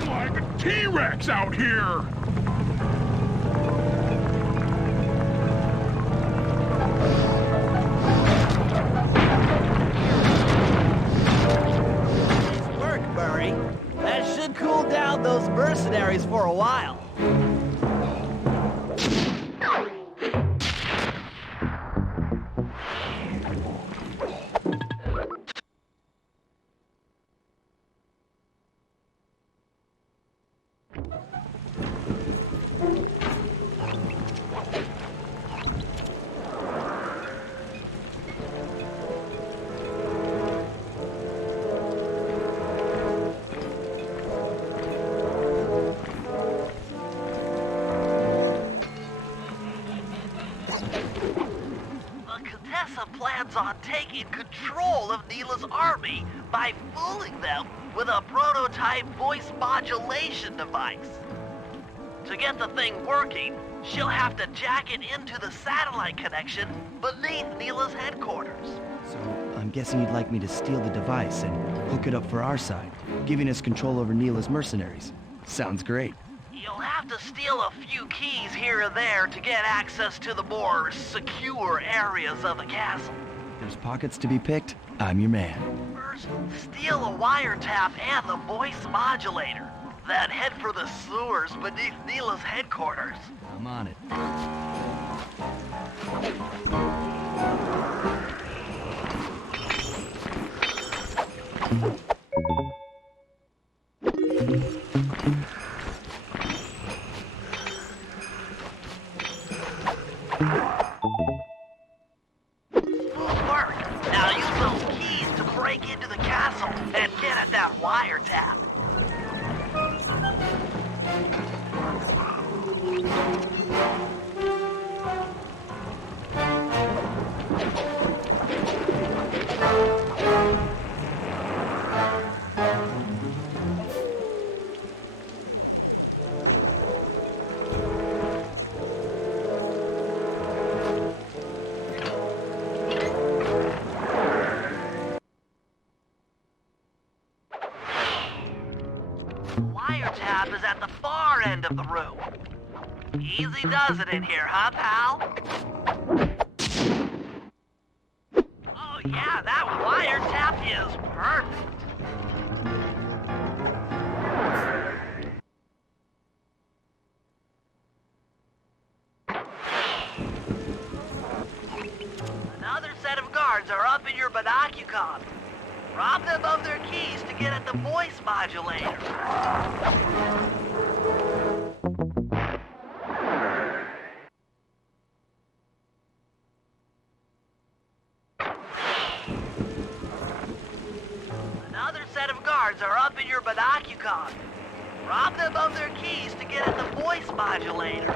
I'm like a T-Rex out here. That should cool down those mercenaries for a while. Plans on taking control of Neela's army by fooling them with a prototype voice modulation device. To get the thing working, she'll have to jack it into the satellite connection beneath Neela's headquarters. So, I'm guessing you'd like me to steal the device and hook it up for our side, giving us control over Neela's mercenaries. Sounds great. You'll have to steal a few keys here and there to get access to the more secure areas of the castle. There's pockets to be picked. I'm your man. First, steal a wiretap and the voice modulator. Then head for the sewers beneath Neela's headquarters. I'm on it. Now use those keys to break into the castle and get at that wiretap. Wiretap is at the far end of the room. Easy does it in here, huh, pal? Oh yeah, that wiretap is perfect. Another set of guards are up in your binocucom. Rob them of their keys to get at the voice modulator. Another set of guards are up in your binocucom. Rob them of their keys to get at the voice modulator.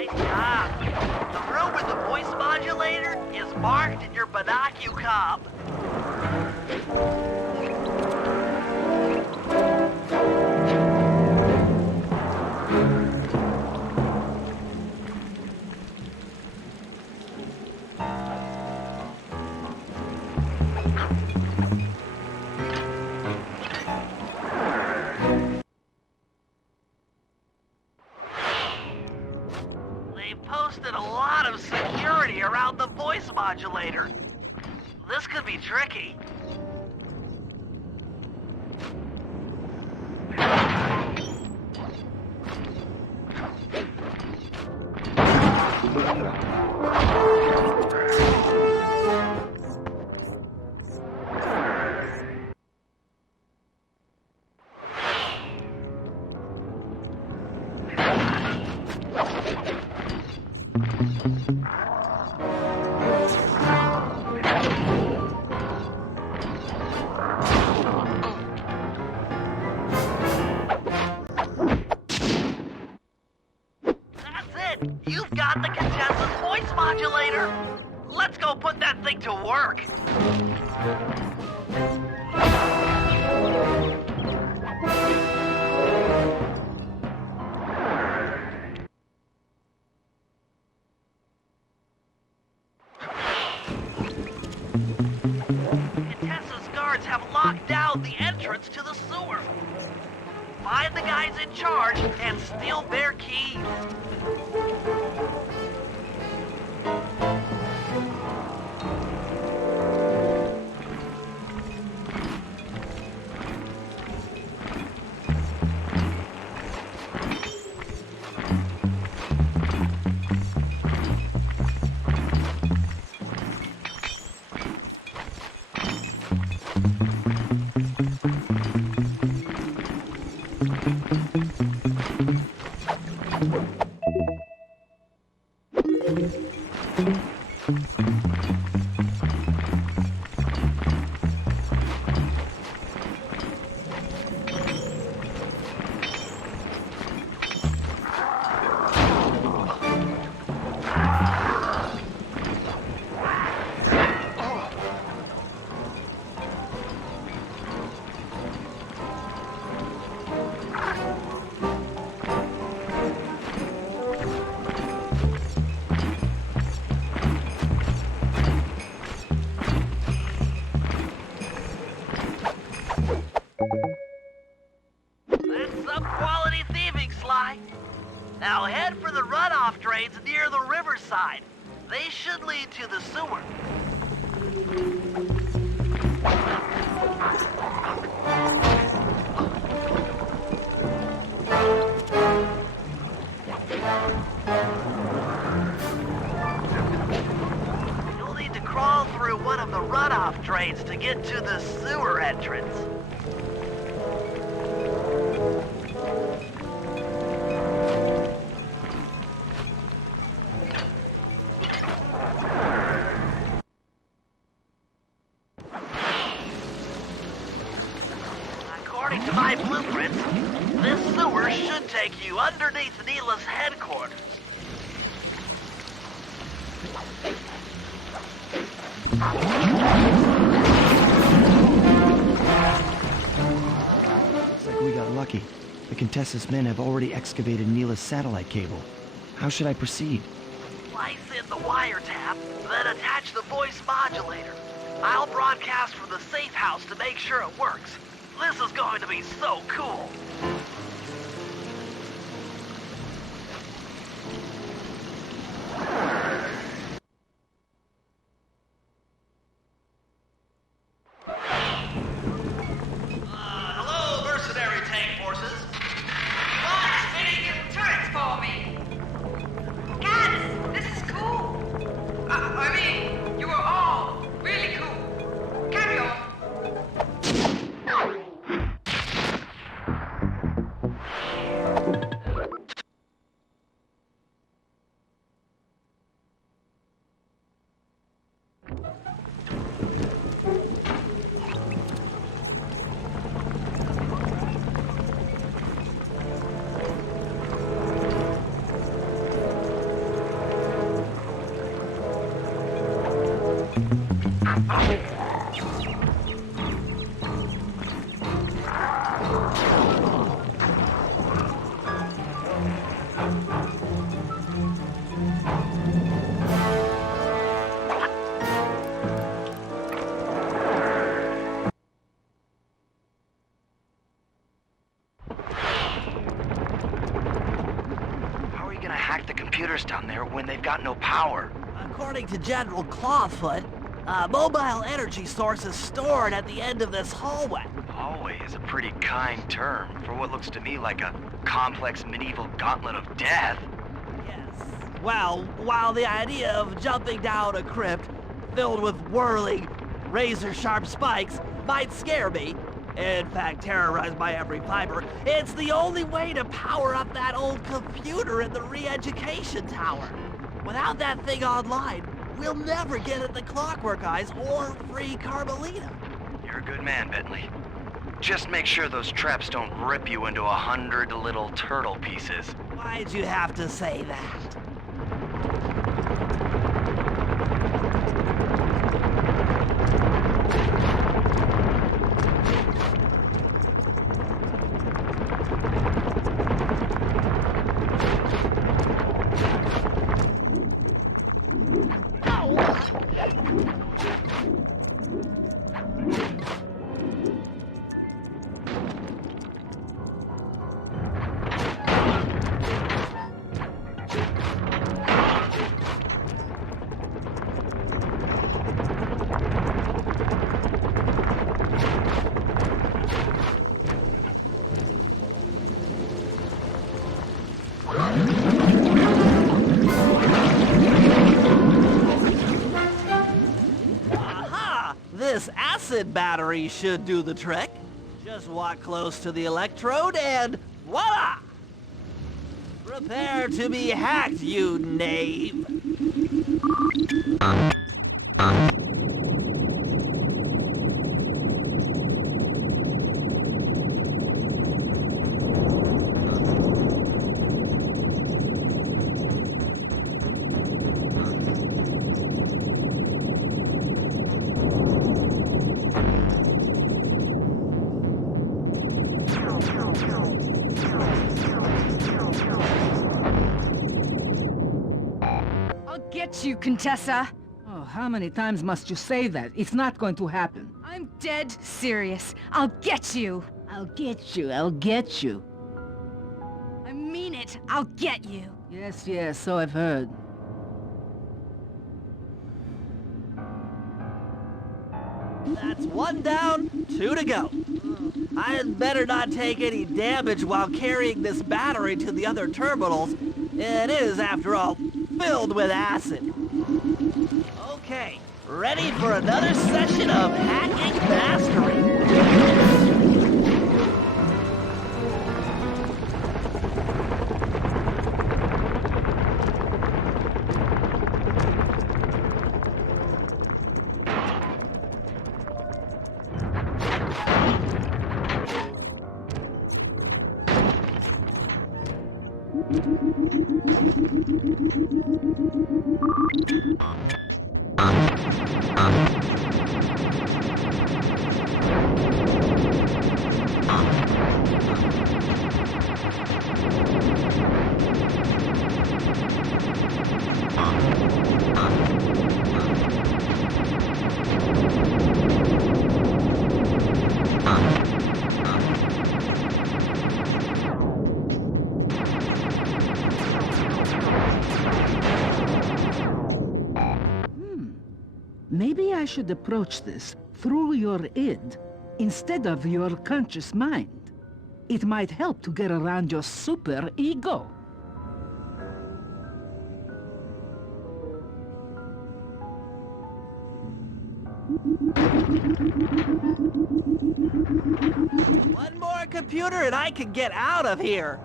Nice job. The room with the voice modulator is marked in your binocucob. They've posted a lot of security around the voice modulator. This could be tricky. You've got the Contessa's voice modulator! Let's go put that thing to work! Contessa's guards have locked down the entrance to the sewer. Find the guys in charge and steal their keys. That's some quality thieving, Sly. Now head for the runoff drains near the riverside. They should lead to the sewer. You'll need to crawl through one of the runoff drains to get to the sewer entrance. According to my blueprints, this sewer should take you underneath Neela's headquarters. Looks like we got lucky. The Contessa's men have already excavated Neela's satellite cable. How should I proceed? Slice in the wiretap, then attach the voice modulator. I'll broadcast from the safe house to make sure it works. This is going to be so cool. Hello, mercenary tank forces. What's fitting your turrets for me? God, this is cool. I mean, you are all really cool. Carry on. hack the computers down there when they've got no power? According to General Clawfoot, a mobile energy source is stored at the end of this hallway. Hallway is a pretty kind term for what looks to me like a complex medieval gauntlet of death. Yes. Well, while the idea of jumping down a crypt filled with whirling, razor-sharp spikes might scare me, in fact terrorize my every fiber, it's the only way to power up that old computer in the re-education tower. Without that thing online, we'll never get at the Clockwork Eyes or free Carmelita. You're a good man, Bentley. Just make sure those traps don't rip you into 100 little turtle pieces. Why'd you have to say that? This acid battery should do the trick. Just walk close to the electrode and voila! Prepare to be hacked, you knave! Get you, Contessa. Oh, how many times must you say that? It's not going to happen. I'm dead serious. I'll get you. I'll get you. I'll get you. I mean it. I'll get you. Yes, yes, so I've heard. That's one down, 2 to go. I'd better not take any damage while carrying this battery to the other terminals. It is, after all, filled with acid. Okay, ready for another session of hacking mastery. Maybe I should approach this through your id instead of your conscious mind. It might help to get around your super ego. One more computer and I can get out of here.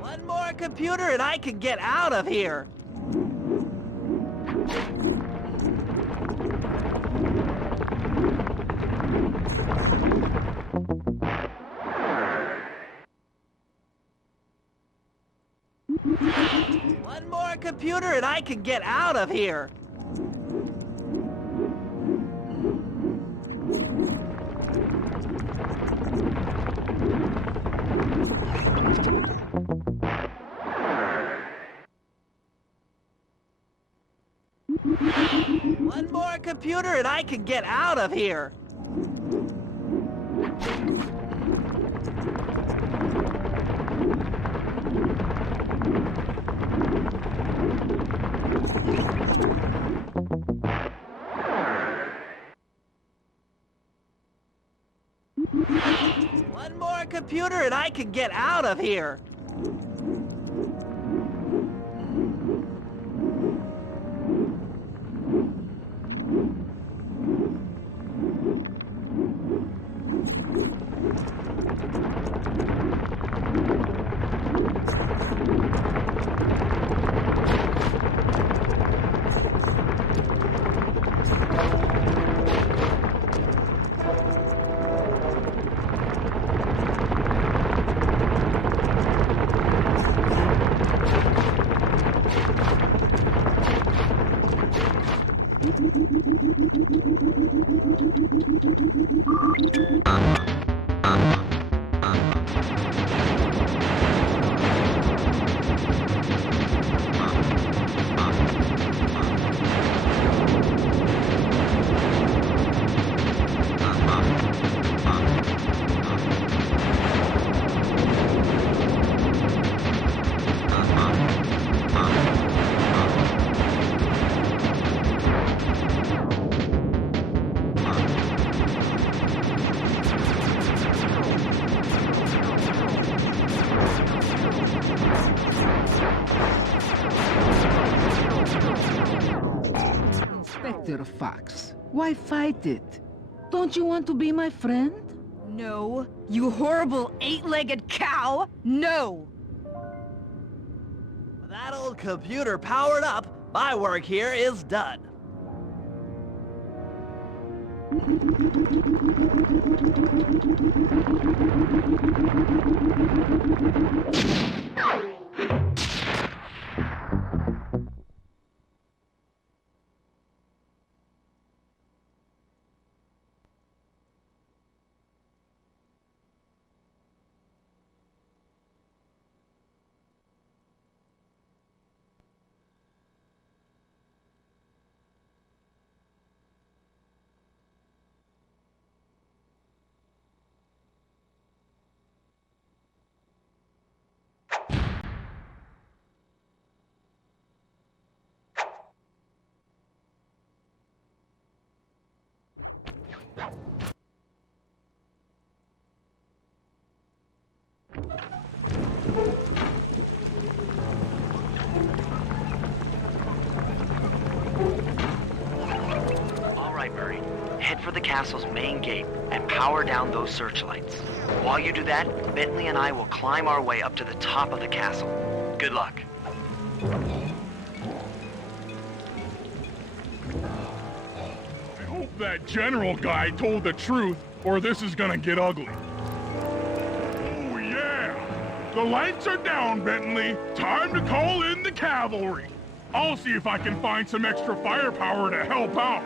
One more computer and I can get out of here. One more computer and I can get out of here. One more computer and I can get out of here. One more computer and I can get out of here. Inspector Fox, why fight it? Don't you want to be my friend? No, you horrible eight-legged cow! No! With that old computer powered up, my work here is done. All right, Murray. Head for the castle's main gate and power down those searchlights. While you do that, Bentley and I will climb our way up to the top of the castle. Good luck. I hope that general guy told the truth, or this is gonna get ugly. Oh, yeah! The lights are down, Bentley. Time to call in the cavalry. I'll see if I can find some extra firepower to help out.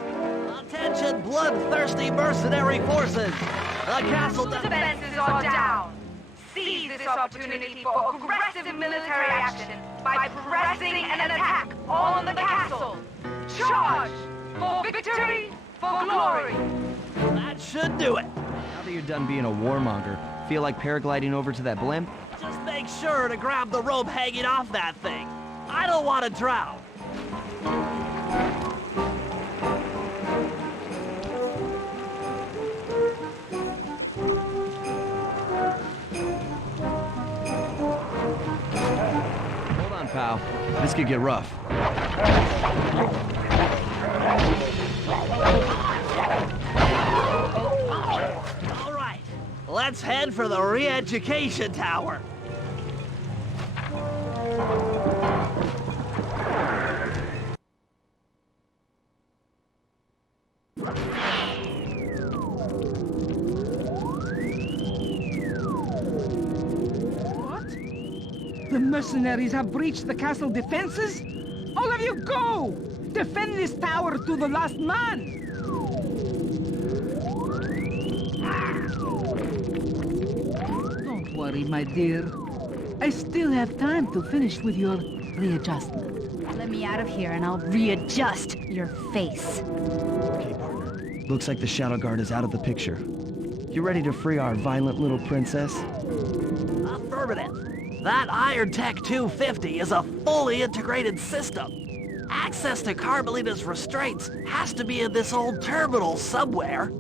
Attention, bloodthirsty mercenary forces! The castle defenses are down. Seize this opportunity for aggressive military action by pressing an attack on the castle. Charge! For victory, for glory! That should do it. Now that you're done being a warmonger, feel like paragliding over to that blimp? Just make sure to grab the rope hanging off that thing. I don't want to drown. Hold on, pal. This could get rough. All right, let's head for the re-education tower. The mercenaries have breached the castle defenses? All of you go! Defend this tower to the last man! Don't worry, my dear. I still have time to finish with your readjustment. Let me out of here and I'll readjust your face. Okay, partner. Looks like the Shadow Guard is out of the picture. You ready to free our violent little princess? Affirmative. That Iron Tech 250 is a fully integrated system. Access to Carmelita's restraints has to be in this old terminal somewhere.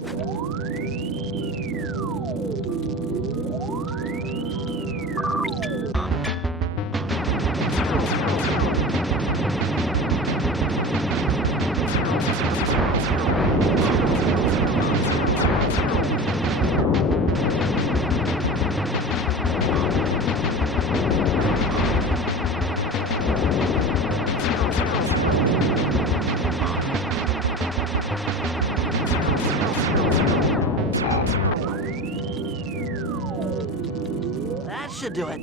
That should do it.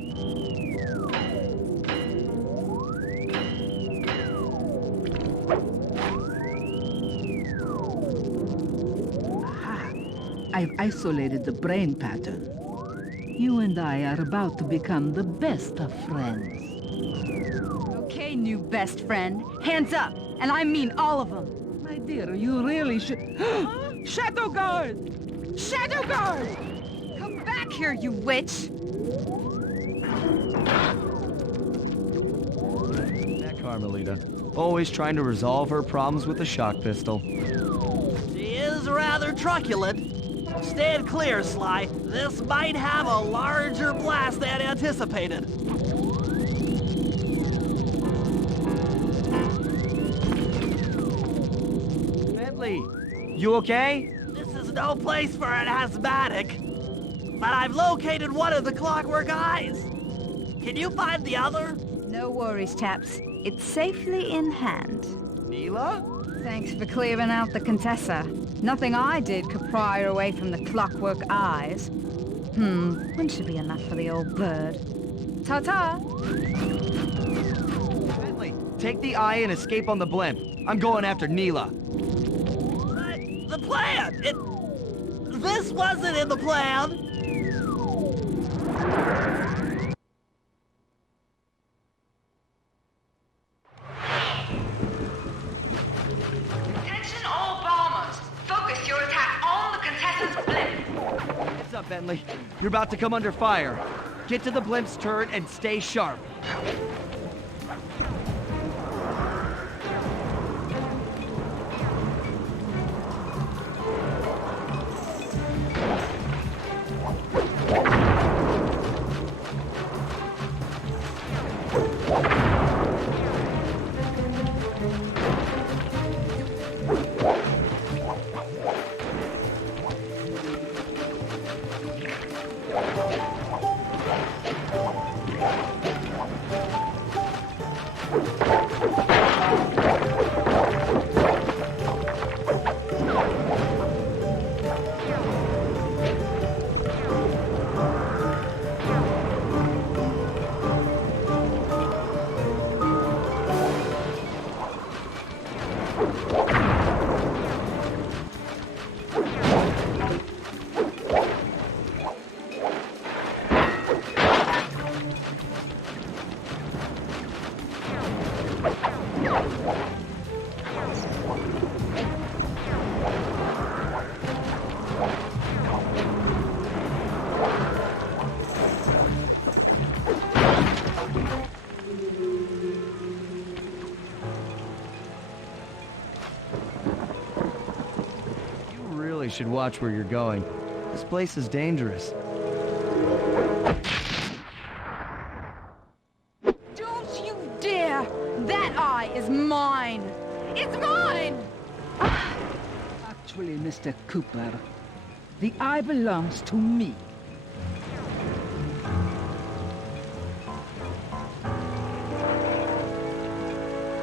Aha! I've isolated the brain pattern. You and I are about to become the best of friends. Okay, new best friend. Hands up, and I mean all of them. My dear, you really should... Shadow Guard! Shadow Guard! Come back here, you witch! That Carmelita. Always trying to resolve her problems with a shock pistol. She is rather truculent. Stand clear, Sly. This might have a larger blast than anticipated. Bentley, you okay? This is no place for an asthmatic. But I've located one of the clockwork eyes. Can you find the other? No worries, chaps. It's safely in hand. Neela? Thanks for clearing out the Contessa. Nothing I did could pry her away from the clockwork eyes. One should be enough for the old bird. Ta-ta! Bentley, take the eye and escape on the blimp. I'm going after Neela. The plan! This wasn't in the plan! Attention all bombers! Focus your attack on the Contessa's blimp! Heads up, Bentley. You're about to come under fire. Get to the blimp's turret and stay sharp. You should watch where you're going. This place is dangerous. Don't you dare! That eye is mine! It's mine! Actually, Mr. Cooper, the eye belongs to me.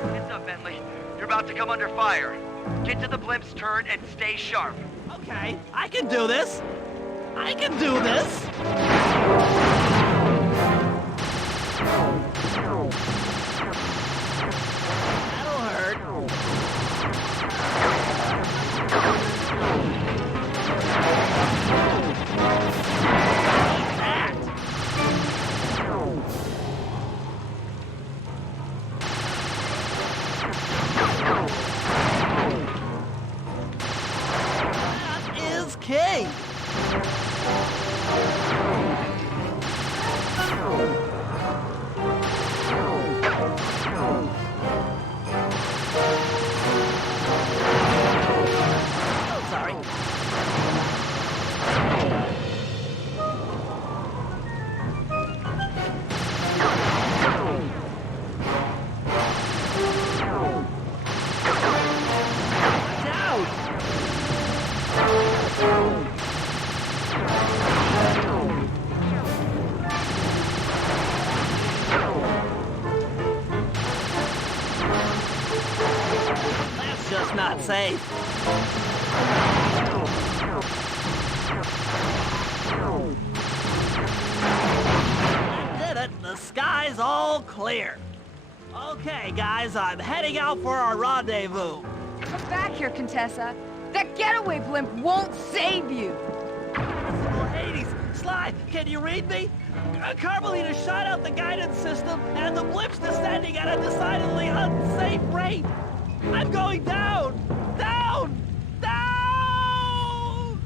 Heads up, Bentley. You're about to come under fire. Get to the blimp's turret and stay sharp. Okay, I can do this. I can do this. That'll hurt. That's just not safe. Did it. The sky's all clear. Okay, guys, I'm heading out for our rendezvous. Come back here, Contessa. That getaway blimp won't save you. Oh, Hades, Sly, can you read me? Carmelita shot out the guidance system, and the blimp's descending at a decidedly unsafe rate. I'm going down! Down! Down!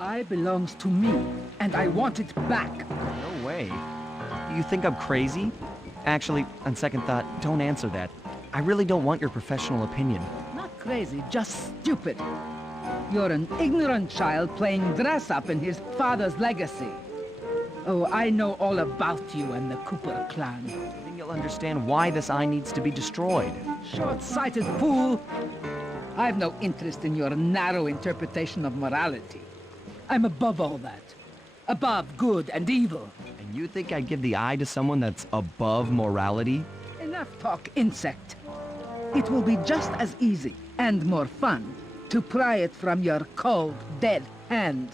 I belongs to me, and I want it back. No way. You think I'm crazy? Actually, on second thought, don't answer that. I really don't want your professional opinion. Not crazy, just stupid. You're an ignorant child playing dress-up in his father's legacy. Oh, I know all about you and the Cooper clan. Then you'll understand why this eye needs to be destroyed. Short-sighted fool! I've no interest in your narrow interpretation of morality. I'm above all that. Above good and evil. And you think I'd give the eye to someone that's above morality? Enough talk, insect. It will be just as easy and more fun to pry it from your cold, dead hand.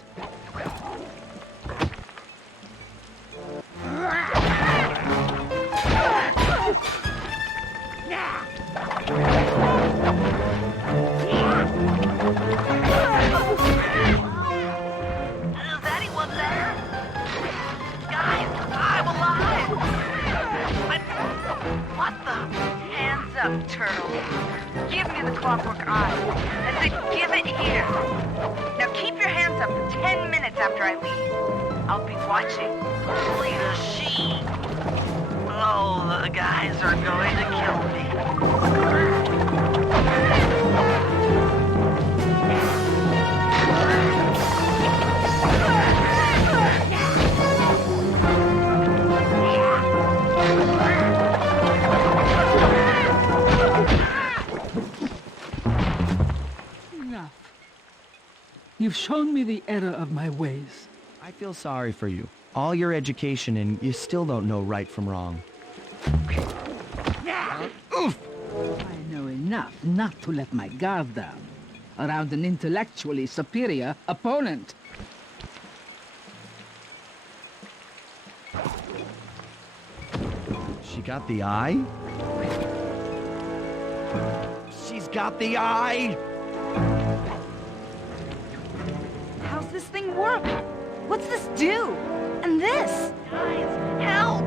Is anyone there? Guys, I'm alive! What the? Hands up, turtle. Give me the clockwork eye. I said give it here. Now keep your hands up for 10 minutes after I leave. I'll be watching. Lita, she... Oh, the guys are going to kill me. Enough. You've shown me the error of my ways. I feel sorry for you. All your education and you still don't know right from wrong. Oof! I know enough not to let my guard down around an intellectually superior opponent. She got the eye? She's got the eye! How's this thing work? What's this do? And this? Guys, help!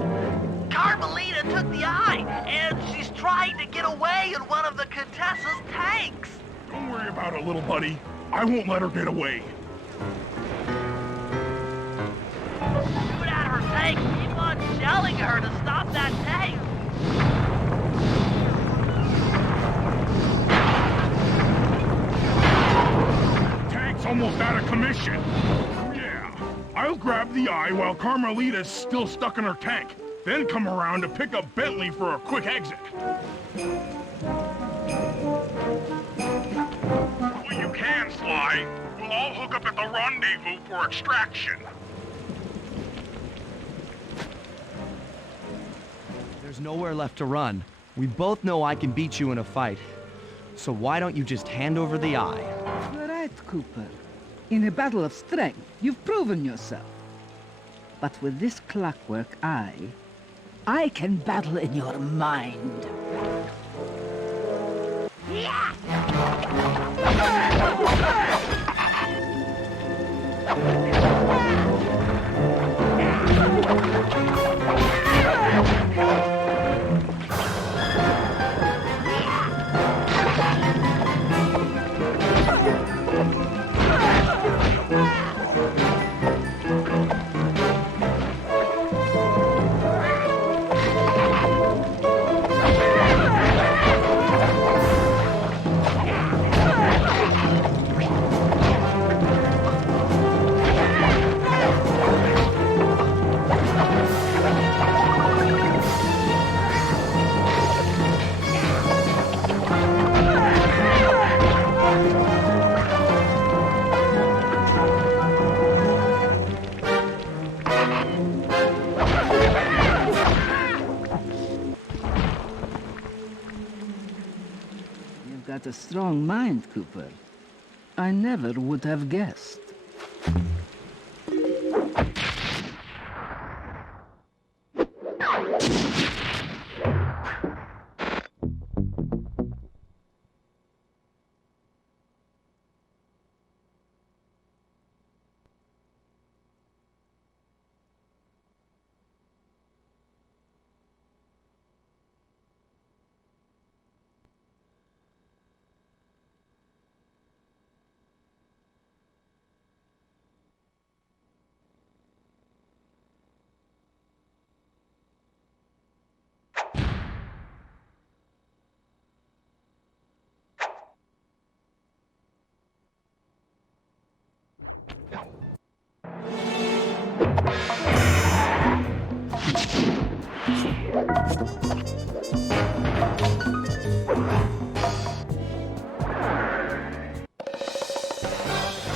Carmelita took the eye, and she's trying to get away in one of the Contessa's tanks. Don't worry about it, little buddy. I won't let her get away. Shoot at her tank. Keep on shelling her to stop that tank. Tank's almost out of commission. Yeah. I'll grab the eye while Carmelita's still stuck in her tank. Then come around to pick up Bentley for a quick exit. Well, you can, Sly. We'll all hook up at the rendezvous for extraction. There's nowhere left to run. We both know I can beat you in a fight. So why don't you just hand over the eye? You're right, Cooper. In a battle of strength, you've proven yourself. But with this clockwork eye, I can battle in your mind. You've got a strong mind, Cooper. I never would have guessed.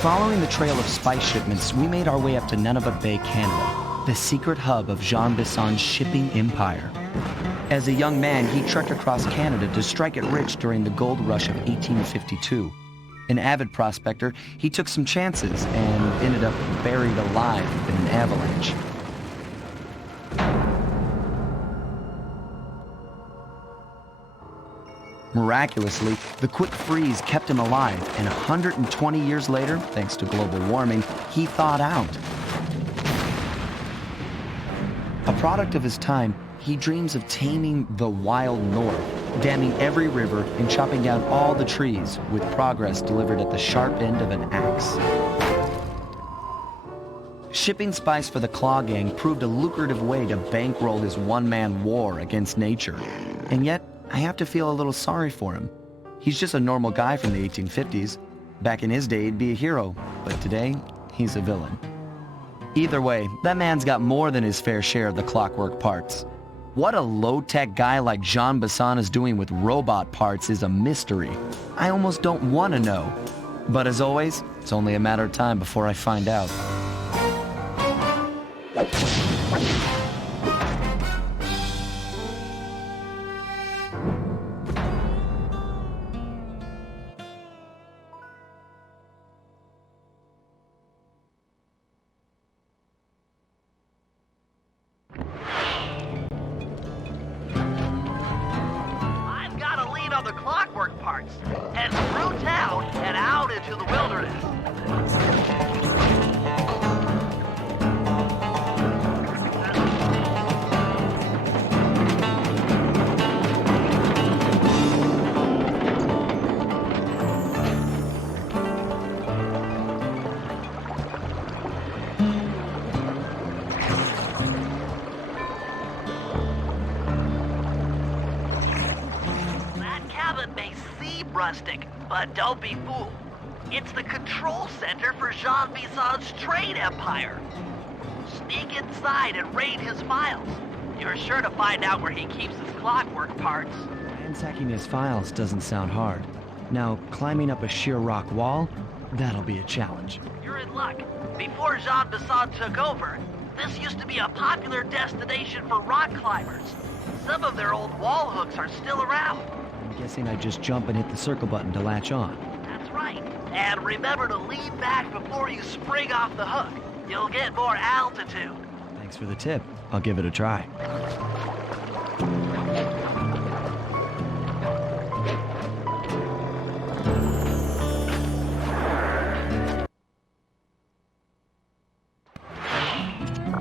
Following the trail of spice shipments, we made our way up to Nunavut Bay, Canada, the secret hub of Jean Bisson's shipping empire. As a young man, he trekked across Canada to strike it rich during the gold rush of 1852. An avid prospector, he took some chances and ended up buried alive in an avalanche. Miraculously, the quick freeze kept him alive, and 120 years later, thanks to global warming, he thawed out. A product of his time, he dreams of taming the wild north, damming every river and chopping down all the trees, with progress delivered at the sharp end of an axe. Shipping spice for the Claw Gang proved a lucrative way to bankroll his one-man war against nature. And yet, I have to feel a little sorry for him. He's just a normal guy from the 1850s. Back in his day, he'd be a hero, but today, he's a villain. Either way, that man's got more than his fair share of the clockwork parts. What a low-tech guy like Jean Bisson is doing with robot parts is a mystery. I almost don't want to know. But as always, it's only a matter of time before I find out. The clockwork parts. Head through town and out into the wilderness. Rustic, but don't be fooled. It's the control center for Jean Bisson's trade empire. Sneak inside and raid his files. You're sure to find out where he keeps his clockwork parts. Ransacking his files doesn't sound hard. Now, climbing up a sheer rock wall, that'll be a challenge. You're in luck. Before Jean Bisson took over, this used to be a popular destination for rock climbers. Some of their old wall hooks are still around. I'm guessing I just jump and hit the circle button to latch on. That's right. And remember to lean back before you spring off the hook. You'll get more altitude. Thanks for the tip. I'll give it a try.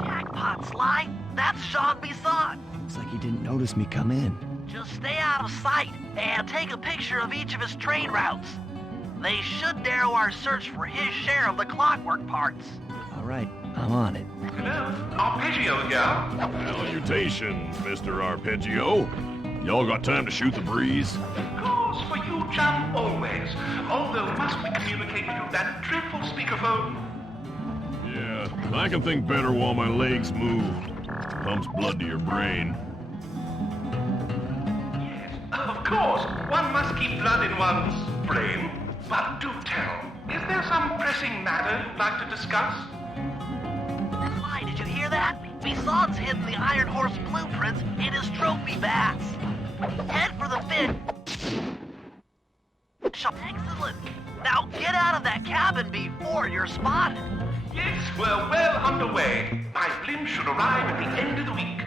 Jackpot, Sly. That's Jean Bisson. Looks like he didn't notice me come in. Just stay out of sight and take a picture of each of his trade routes. They should narrow our search for his share of the clockwork parts. All right, I'm on it. Hello, Arpeggio here. Salutations, Mr. Arpeggio. Y'all got time to shoot the breeze? Of course, for you, chum, always. Although, must we communicate through that dreadful speakerphone? Yeah, I can think better while my legs move. Pumps blood to your brain. Of course, one must keep blood in one's brain. But do tell, is there some pressing matter you'd like to discuss? Why, did you hear that? Bisson's hidden the Iron Horse blueprints in his trophy bats. Head for the fin. shot. Excellent. Now get out of that cabin before you're spotted. Yes, we're well underway. My blimp should arrive at the end of the week.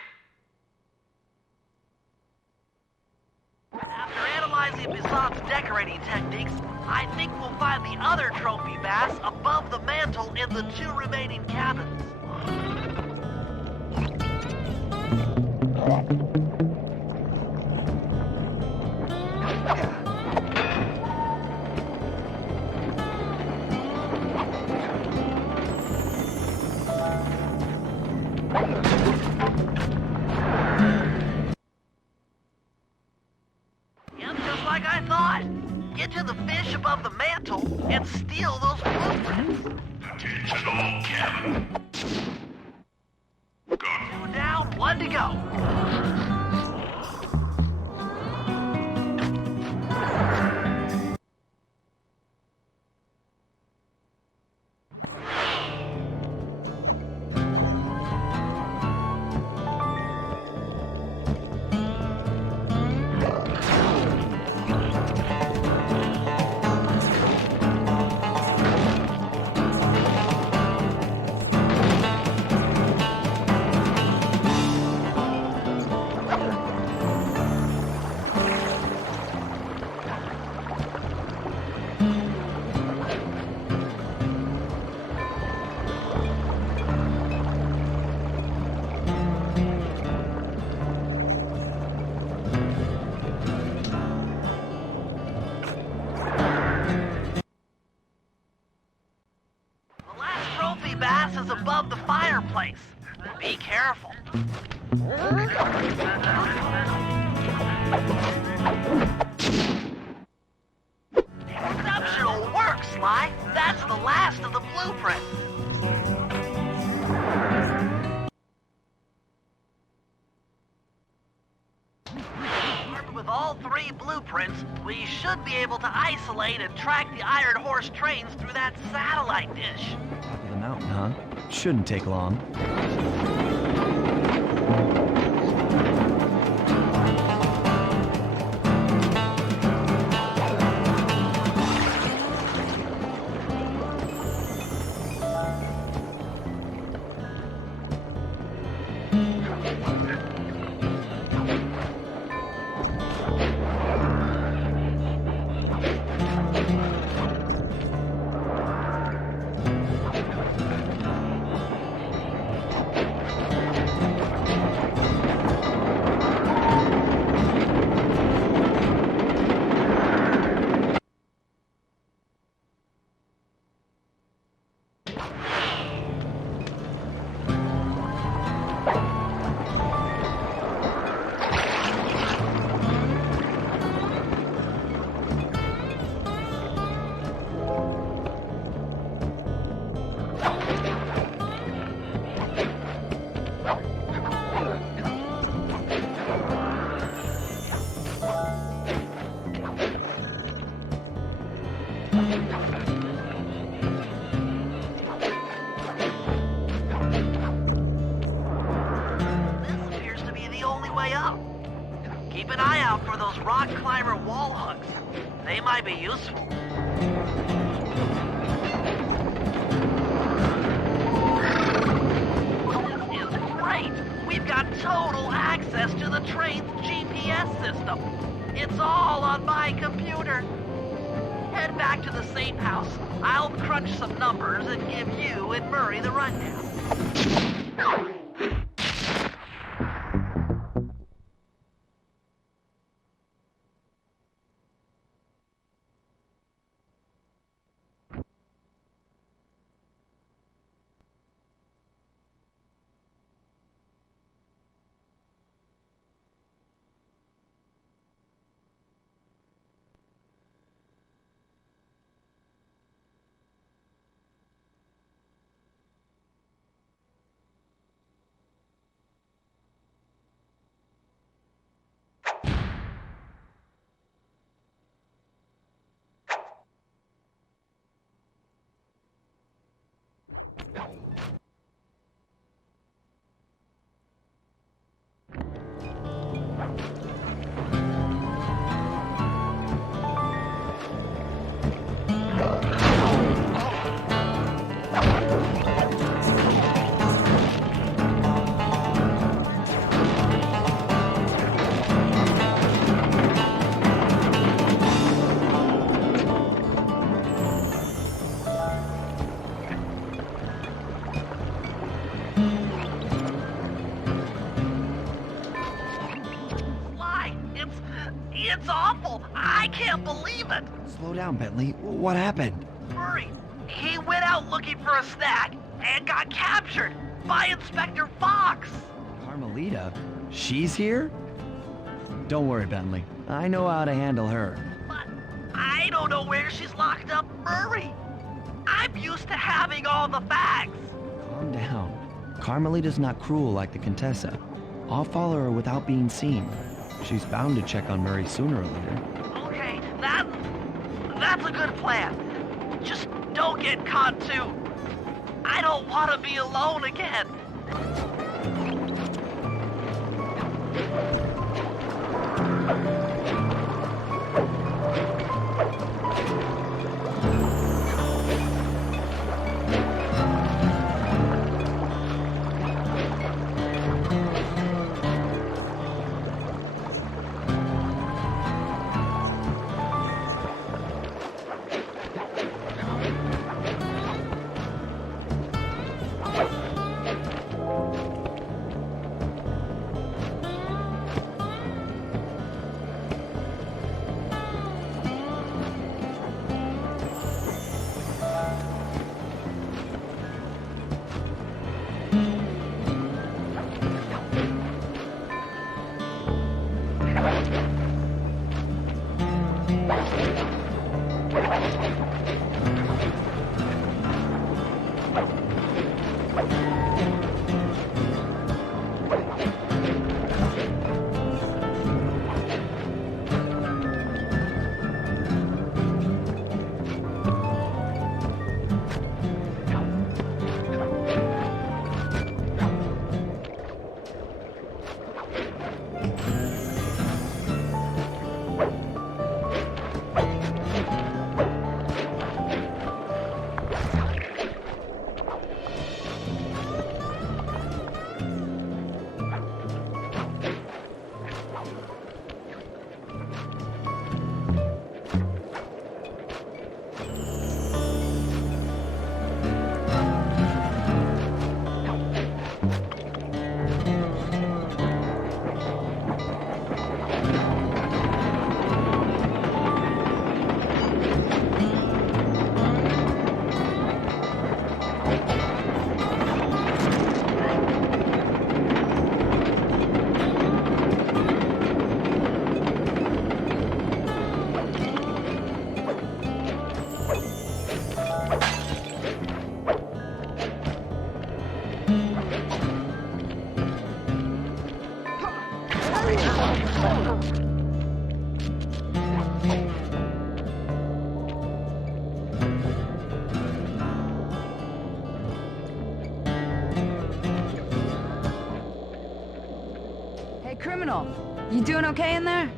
After analyzing Bissot's decorating techniques, I think we'll find the other trophy bass above the mantle in the 2 remaining cabins. Yep, just like I thought. Get to the fish above the mantle and steal those blueprints. Attention all cabin. 2 down, 1 to go. Bass is above the fireplace. Be careful. Exceptional work, Sly. That's the last of the blueprints. Armed with all 3 blueprints, we should be able to isolate and track the Iron Horse trains through that satellite dish. Top of the mountain, huh? Shouldn't take long. Keep an eye out for those rock climber wall hooks. They might be useful. This is great. We've got total access to the train's GPS system. It's all on my computer. Head back to the safe house. I'll crunch some numbers and give you and Murray the rundown. can't believe it. Slow down, Bentley. What happened? Murray, he went out looking for a snack and got captured by Inspector Fox. Carmelita? She's here? Don't worry, Bentley. I know how to handle her. But I don't know where she's locked up, Murray. I'm used to having all the facts. Calm down. Carmelita's not cruel like the Contessa. I'll follow her without being seen. She's bound to check on Murray sooner or later. Okay, that's a good plan. Just don't get caught too. I don't want to be alone again. Hey, criminal. You doing okay in there?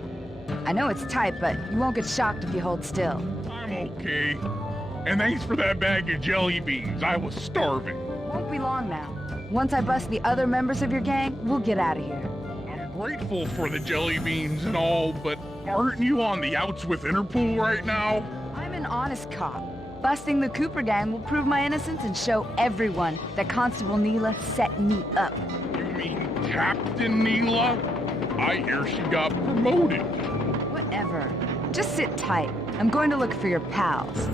I know it's tight, but you won't get shocked if you hold still. I'm okay. And thanks for that bag of jelly beans. I was starving. Won't be long now. Once I bust the other members of your gang, we'll get out of here. I'm grateful for the jelly beans and all, but aren't you on the outs with Interpol right now? I'm an honest cop. Busting the Cooper gang will prove my innocence and show everyone that Constable Neela set me up. You mean Captain Neela? I hear she got promoted. Whatever. Just sit tight. I'm going to look for your pals.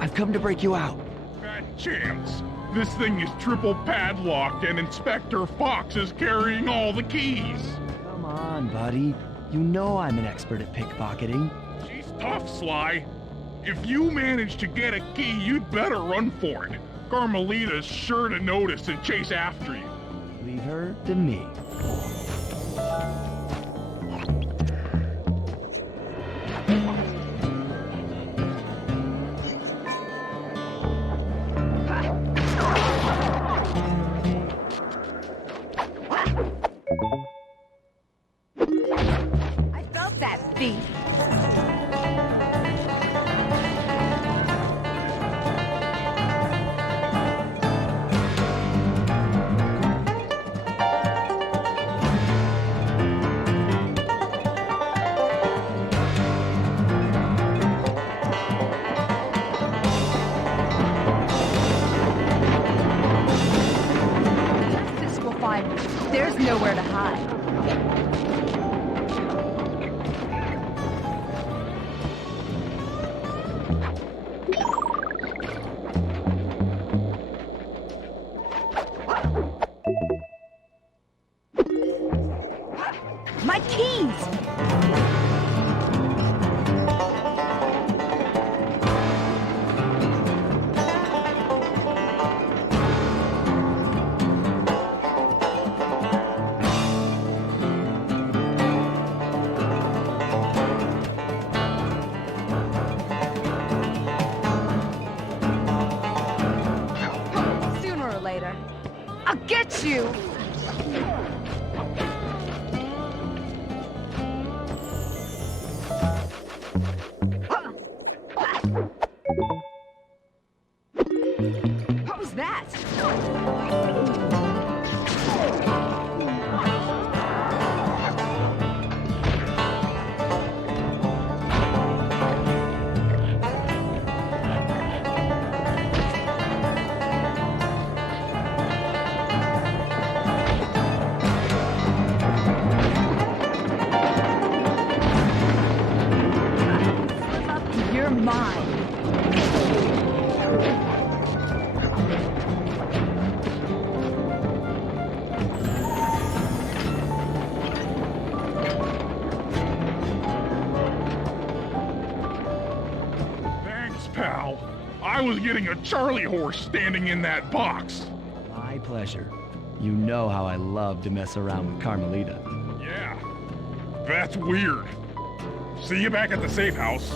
I've come to break you out. Bad chance. This thing is triple padlocked and Inspector Fox is carrying all the keys. Come on, buddy. You know I'm an expert at pickpocketing. She's tough, Sly. If you manage to get a key, you'd better run for it. Carmelita's sure to notice and chase after you. Leave her to me. I felt that thief. behind me. There's nowhere to hide. My keys! Sooner or later, I'll get you! What was that? You're mine. Thanks, pal. I was getting a Charlie horse standing in that box. My pleasure. You know how I love to mess around with Carmelita. Yeah. That's weird. See you back at the safe house.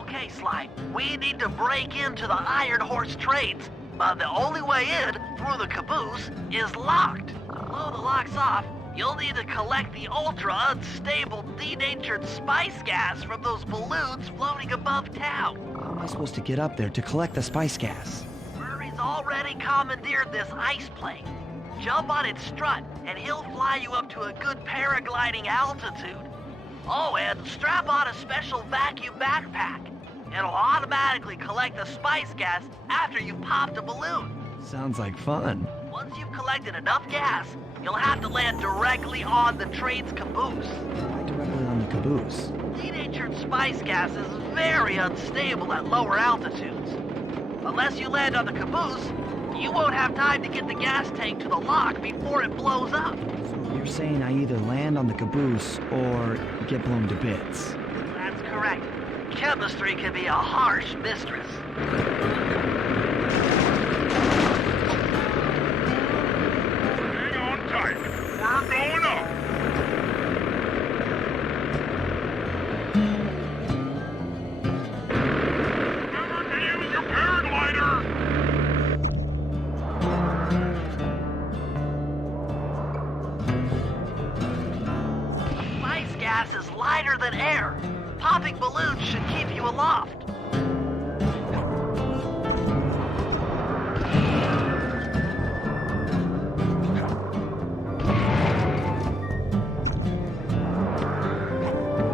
Okay, Slide. We need to break into the Iron Horse trades, but the only way in, through the caboose, is locked. To blow the locks off, you'll need to collect the ultra-unstable denatured spice gas from those balloons floating above town. How am I supposed to get up there to collect the spice gas? Murray's already commandeered this ice plane. Jump on its strut, and he'll fly you up to a good paragliding altitude. Oh, and strap on a special vacuum backpack. It'll automatically collect the spice gas after you've popped a balloon. Sounds like fun. Once you've collected enough gas, you'll have to land directly on the train's caboose. Why directly on the caboose? Denatured spice gas is very unstable at lower altitudes. Unless you land on the caboose, you won't have time to get the gas tank to the lock before it blows up. So you're saying I either land on the caboose or get blown to bits? That's correct. Chemistry can be a harsh mistress. Hang on tight. We're going up. Remember to use your paraglider. Spice gas is lighter than air. Popping balloons should keep you aloft.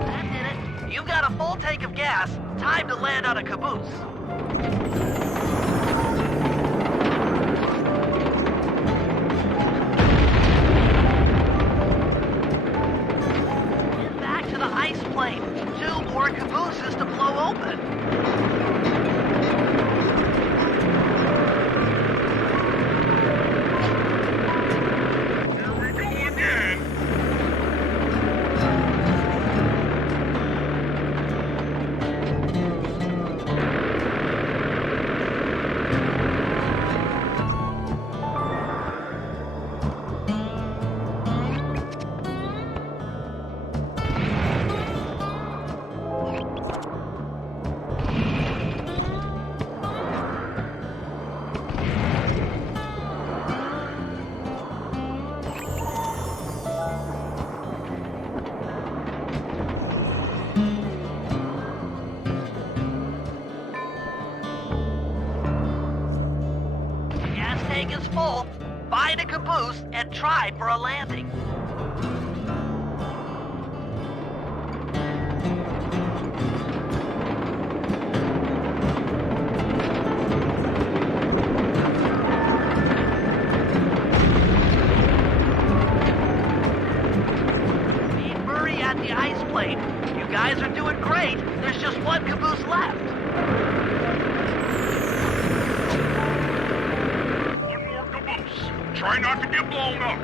That did it. You've got a full tank of gas. Time to land on a caboose. Get back to the ice plane. 2 more cabooses to blow open. Here we go again. tank is full, find a caboose and try for a landing. Meet Murray at the ice plate. You guys are doing great. There's just one caboose left. One more caboose. Try not to get blown up.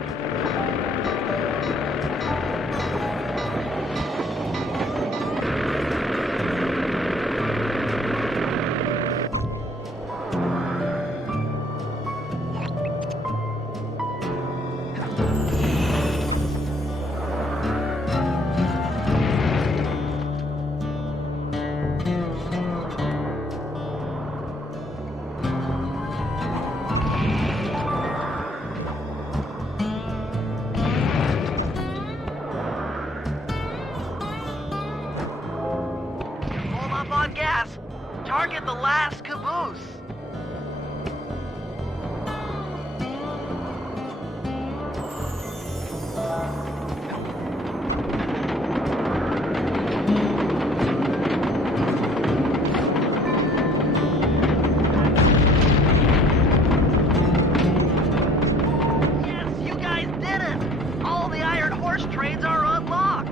Hold up on gas. Target the last caboose. Yes, you guys did it. All the Iron Horse trains are unlocked.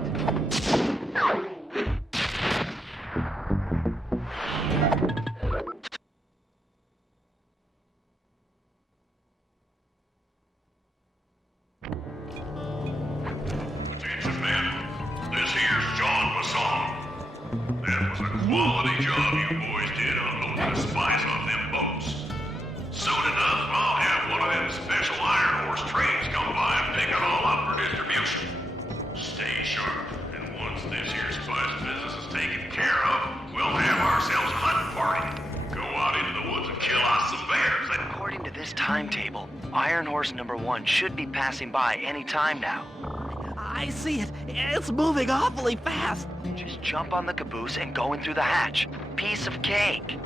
Attention, men. This here's John Basson. That was a quality job you boys did unloading the spice off them boats. Soon enough, I'll have one of them special Iron Horse trains come by and pick it all up for distribution. Stay sharp, and once this here spice business is taken care of, we'll have ourselves a hunting party. Go out into the woods and kill us some bears. According to this timetable, Iron Horse number 1 should be passing by any time now. I see it. It's moving awfully fast. Just jump on the caboose and go in through the hatch. Piece of cake.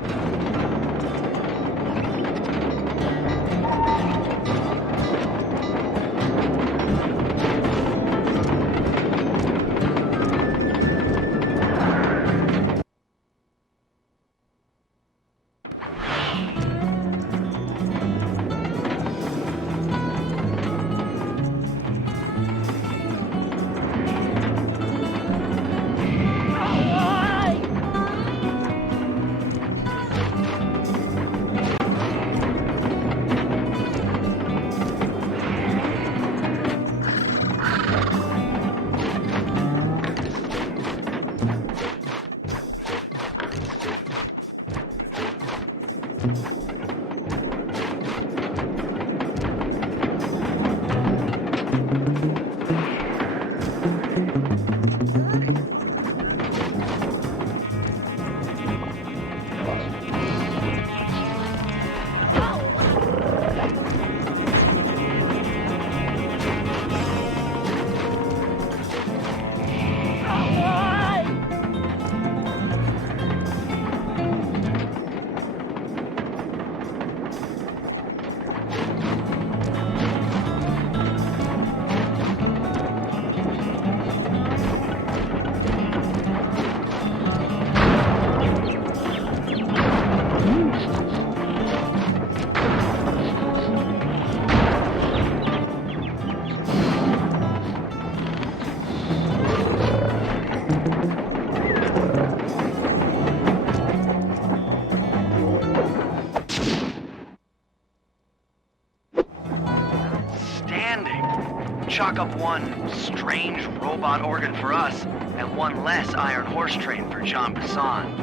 Chalk up one strange robot organ for us, and one less Iron Horse train for John Basson.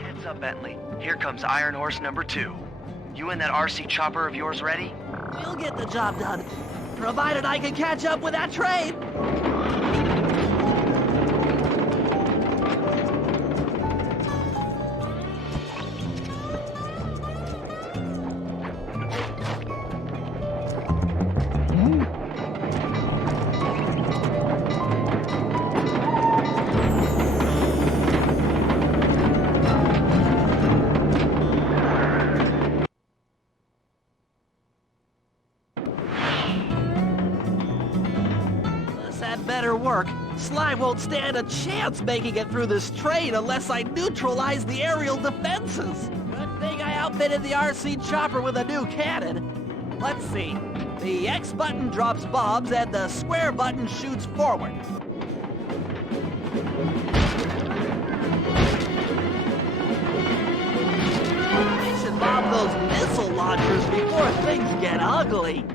Heads up, Bentley. Here comes Iron Horse number 2. You and that RC chopper of yours ready? We'll get the job done, provided I can catch up with that train. Better work. Sly won't stand a chance making it through this train unless I neutralize the aerial defenses. Good thing I outfitted the RC chopper with a new cannon. Let's see. The X button drops bombs and the square button shoots forward. We should bomb those missile launchers before things get ugly.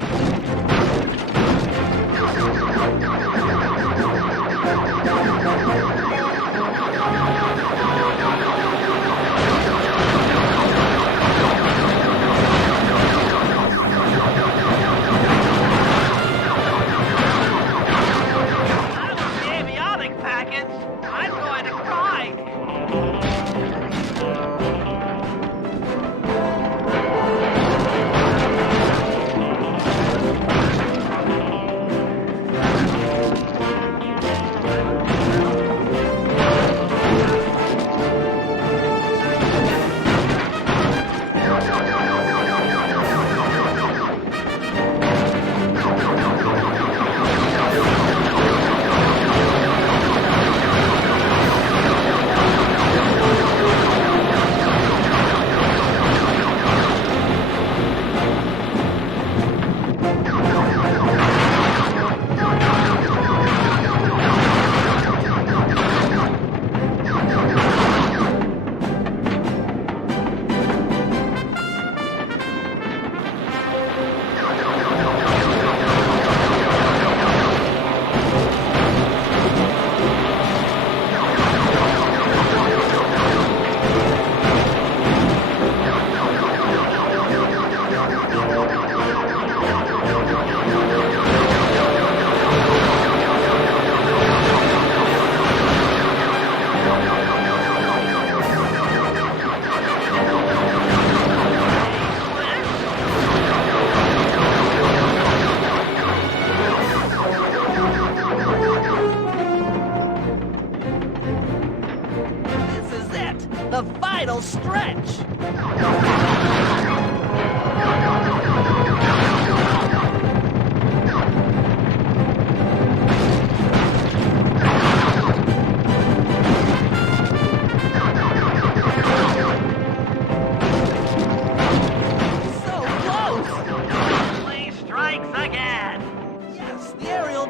The final stretch!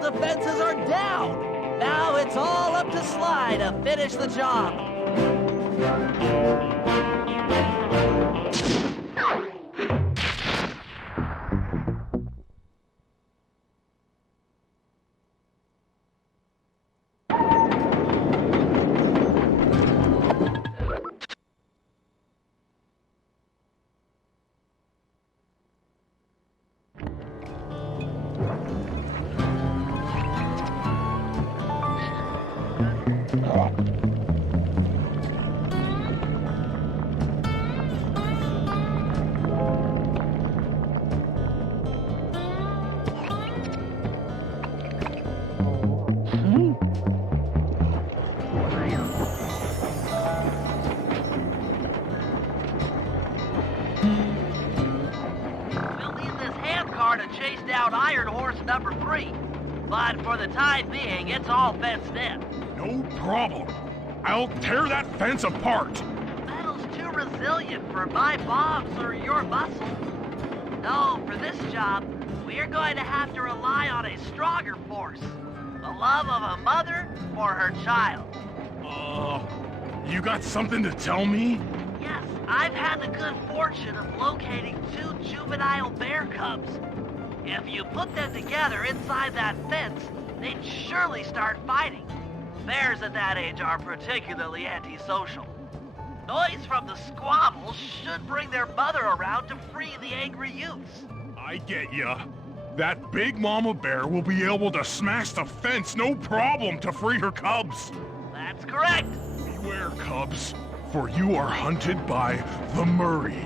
Defenses are down. Now it's all up to Sly to finish the job. far to chase down Iron Horse number 3. But for the time being, it's all fenced in. No problem. I'll tear that fence apart. Metal's too resilient for my bombs or your muscle. No, for this job, we're going to have to rely on a stronger force. The love of a mother or her child. You got something to tell me? Yes, I've had the good fortune of locating 2 juvenile bear cubs. If you put them together inside that fence, they'd surely start fighting. Bears at that age are particularly antisocial. Noise from the squabbles should bring their mother around to free the angry youths. I get ya. That big mama bear will be able to smash the fence no problem to free her cubs. That's correct. Beware, cubs, for you are hunted by the Murray.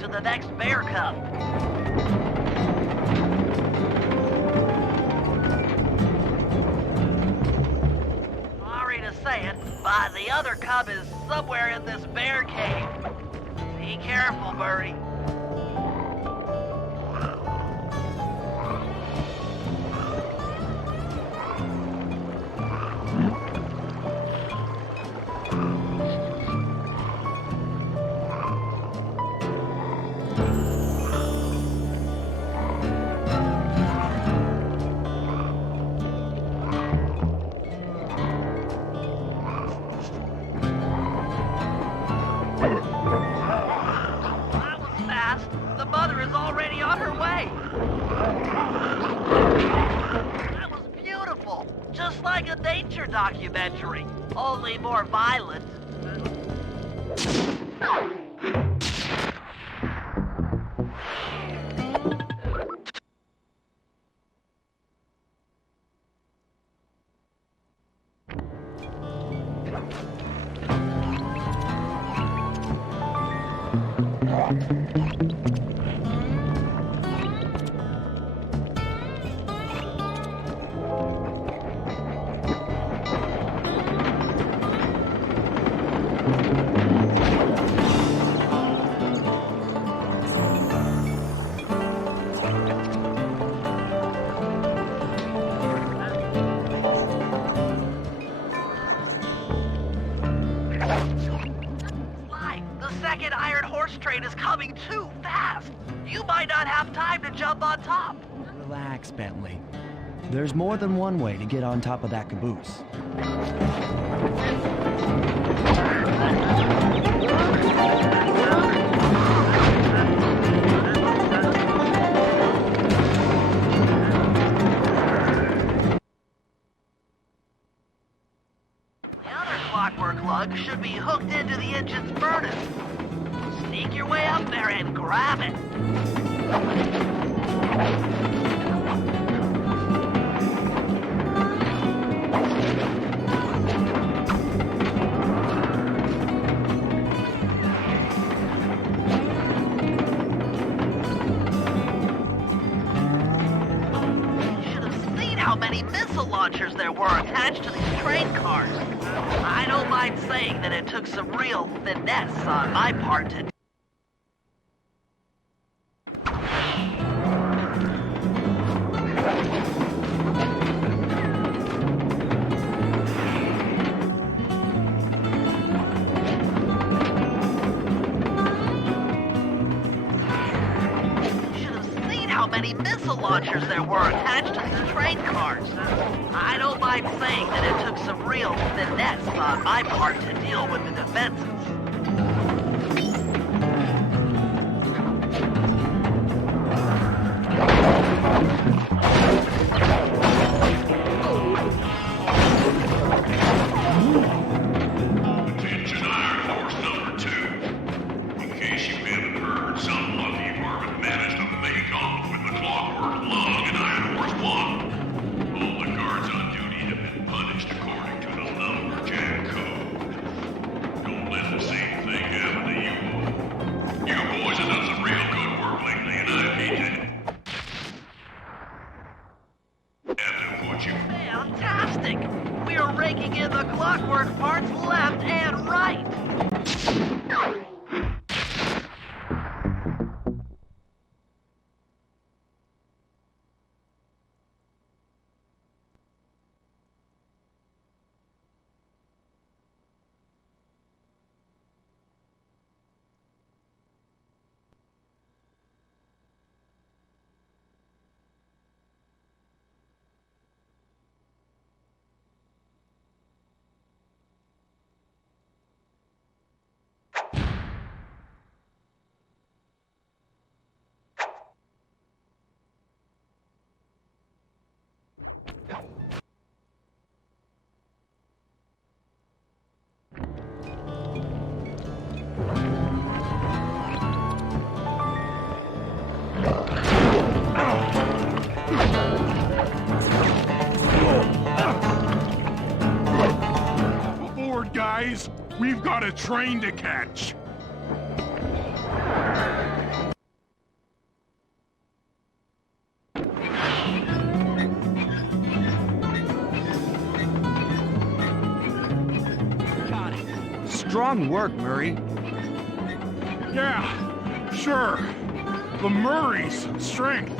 To the next bear cub. Sorry to say it, but the other cub is somewhere in this bear cave. Be careful, Murray. Documentary, only more violent. Train is coming too fast. You might not have time to jump on top. Relax, Bentley. There's more than one way to get on top of that caboose. The other clockwork lug should be hooked into the engine's furnace. Sneak your way up there and grab it. You should have seen how many missile launchers there were attached to these train cars. I don't mind saying that it took some real finesse on my part to... You should have seen how many missile launchers launchers there were attached to the train cars. I don't mind saying that it took some real finesse on my part to deal with the defenses. Attention Iron Horse number 2. In case you haven't heard, some lucky varmint managed to make off with the clockwork lung in Iron Horse 1. All the guards on duty have been punished according to the lumberjack code. Don't let the same thing happen to you all. You boys have done some real good work lately, and I hate to have to put you. Fantastic! We're raking in the clockwork parts left and right! Aboard, guys! We've got a train to catch! Strong work, Murray. Yeah, sure. The Murray's strength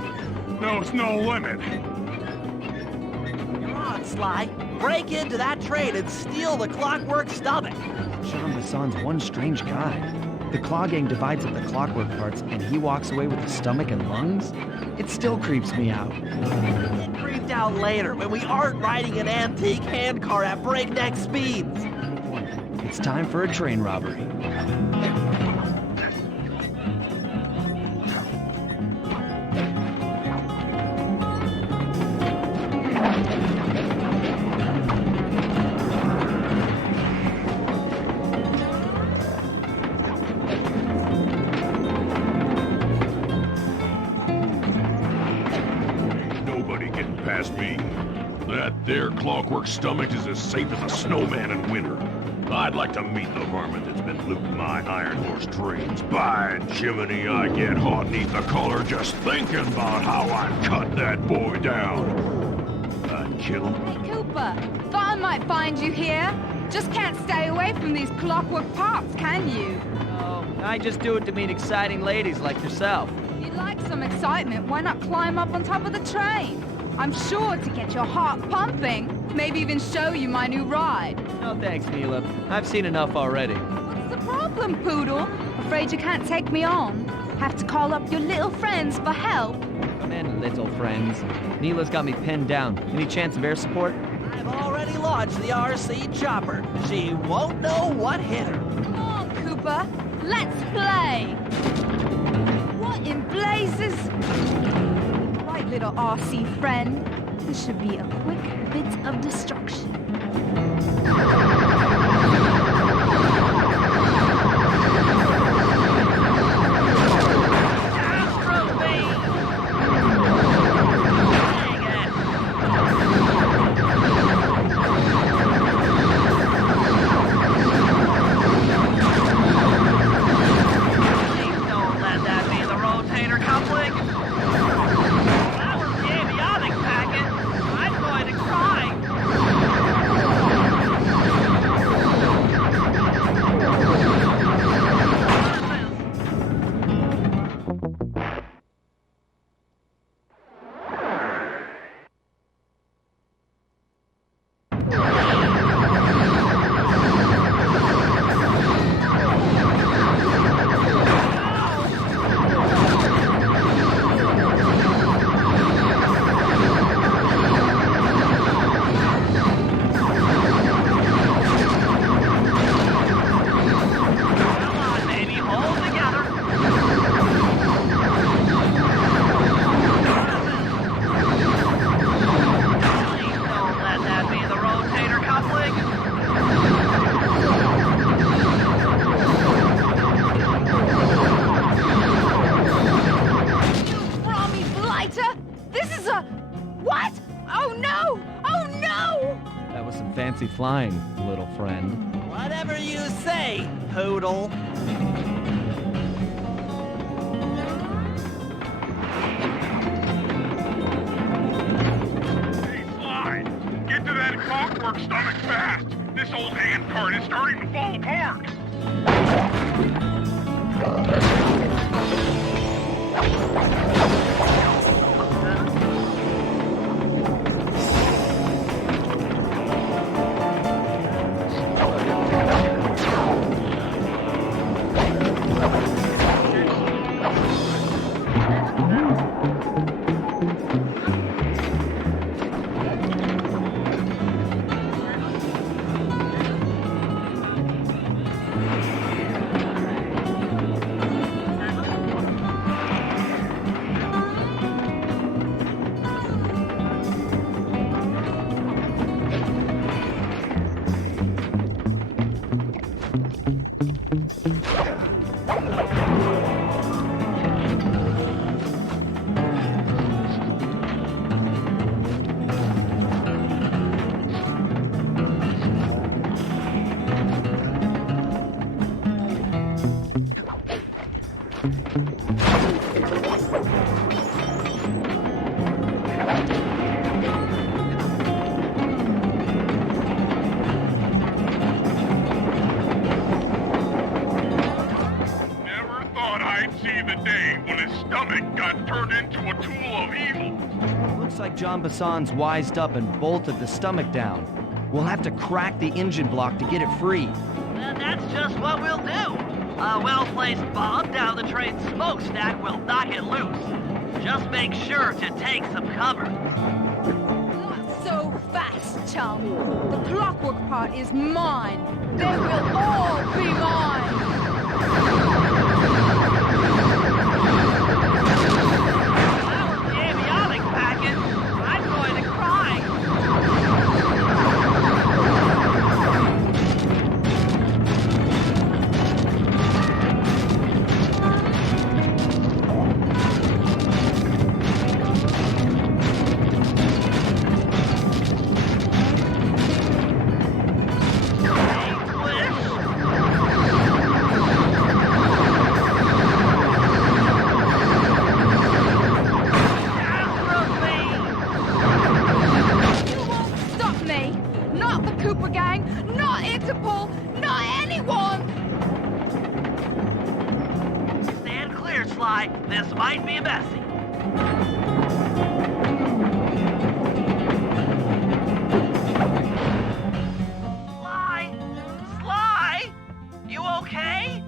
knows no limit. Come on, Sly. Break into that train and steal the clockwork stomach. Jean Basson's one strange guy. The Claw Gang divides up the clockwork parts and he walks away with the stomach and lungs? It still creeps me out. Get creeped out later when we aren't riding an antique handcar at breakneck speeds. It's time for a train robbery. Nobody getting past me. That there clockwork stomach is as safe as a snowman in winter. I'd like to meet the varmint that's been looting my Iron Horse trains. By Jiminy, I get hot neath the collar just thinking about how I'd cut that boy down. I'd kill him. Hey, Cooper, thought I might find you here. Just can't stay away from these clockwork parts, can you? Oh, I just do it to meet exciting ladies like yourself. If you'd like some excitement, why not climb up on top of the train? I'm sure to get your heart pumping. Maybe even show you my new ride. No thanks, Mila. I've seen enough already. What's the problem, Poodle? Afraid you can't take me on? Have to call up your little friends for help? Come in, little friends. Neela's got me pinned down. Any chance of air support? I've already launched the RC chopper. She won't know what hit her. Come on, Cooper. Let's play. What in blazes? Right, little RC friend. This should be a quick bit of destruction. flying, little friend. Whatever you say, Poodle. Hey, Sly, get to that clockwork stomach fast. This old ant cart is starting to fall apart. John Bassan's wised up and bolted the stomach down. We'll have to crack the engine block to get it free. That's just what we'll do. A well-placed bomb down the train's smokestack will knock it loose. Just make sure to take some cover. Not so fast, chum. The clockwork part is mine. They will all be mine. This might be messy. Sly? You okay?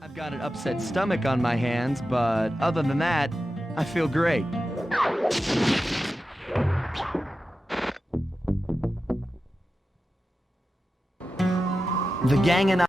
I've got an upset stomach on my hands, but other than that, I feel great. The gang and I...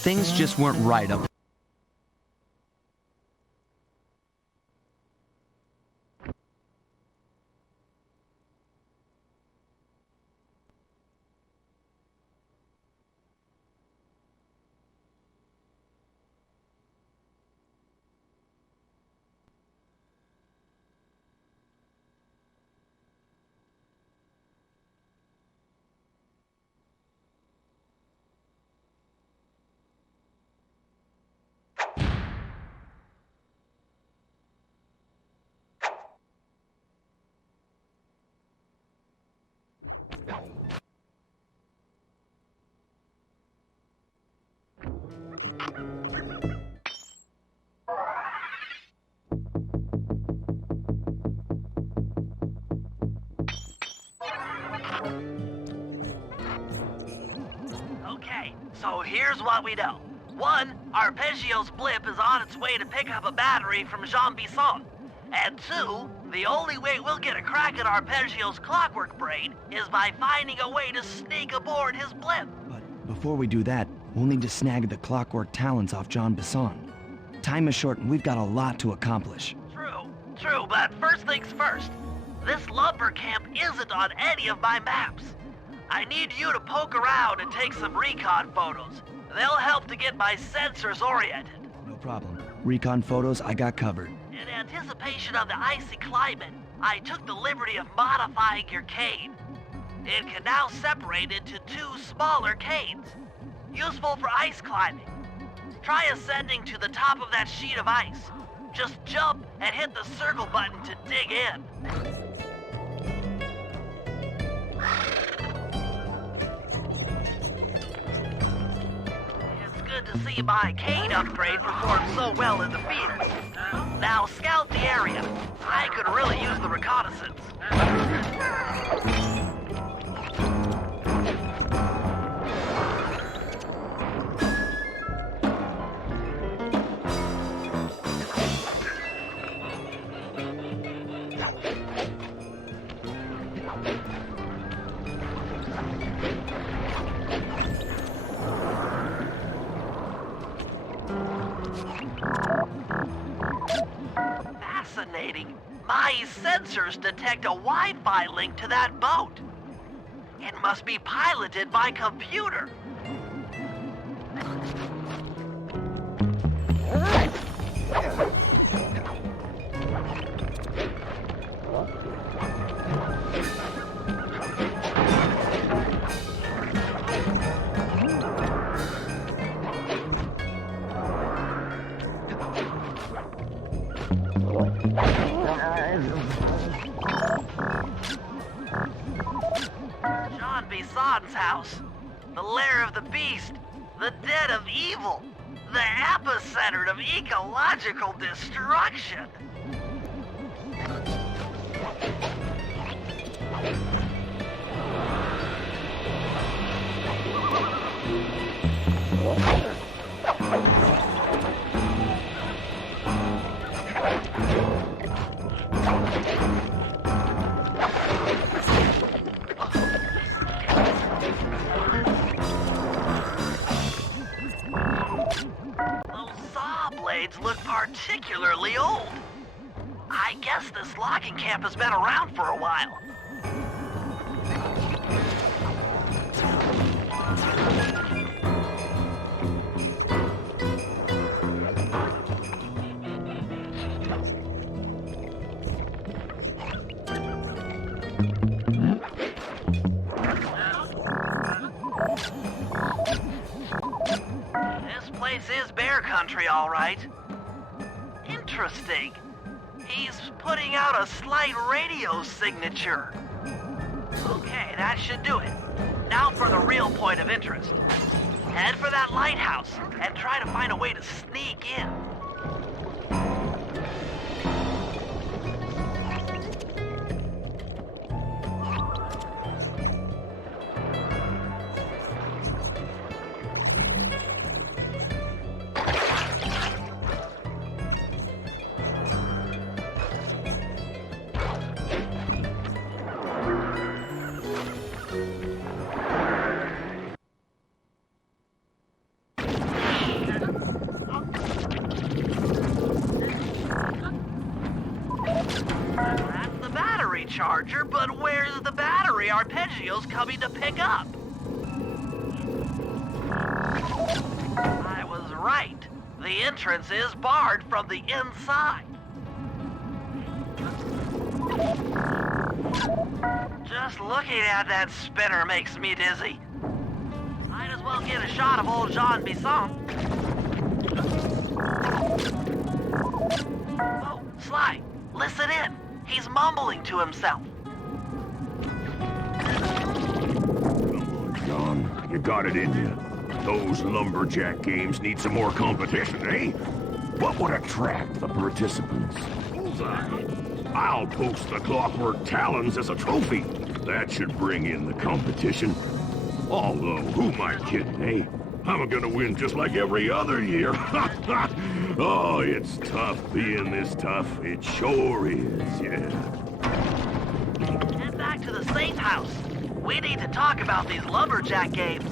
Things just weren't right up. Okay, so here's what we know. 1, Arpeggio's blip is on its way to pick up a battery from Jean Bisson. And 2, the only way we'll get a crack at Arpeggio's clockwork brain is by finding a way to sneak aboard his blip. But before we do that, we'll need to snag the clockwork talents off Jean Bisson. Time is short and we've got a lot to accomplish. True, but first things first. This lumber camp isn't on any of my maps. I need you to poke around and take some recon photos. They'll help to get my sensors oriented. No problem. Recon photos, I got covered. In anticipation of the icy climate, I took the liberty of modifying your cane. It can now separate into 2 smaller canes, useful for ice climbing. Try ascending to the top of that sheet of ice. Just jump and hit the circle button to dig in. It's good to see my cane upgrade perform so well in the field. Now scout the area. I could really use the reconnaissance. Fascinating. My sensors detect a Wi-Fi link to that boat. It must be piloted by computer. Jean Bisson's house. The lair of the beast. The den of evil. The epicenter of ecological destruction. Look particularly old. I guess this logging camp has been around for a while. This place is bear country, all right. Interesting. He's putting out a slight radio signature. Okay, that should do it. Now for the real point of interest. Head for that lighthouse and try to find a way to sneak in. Charger, but where's the battery Arpeggio's coming to pick up? I was right. The entrance is barred from the inside. Just looking at that spinner makes me dizzy. Might as well get a shot of old Jean Bisson. Oh, Sly, listen in. He's mumbling to himself. John, you got it in you. Those lumberjack games need some more competition, eh? What would attract the participants? Bullseye. I'll post the clockwork talons as a trophy. That should bring in the competition. Although, who am I kidding, eh? I'm gonna win just like every other year. Oh, it's tough being this tough. It sure is, yeah. Head back to the safe house. We need to talk about these lumberjack games.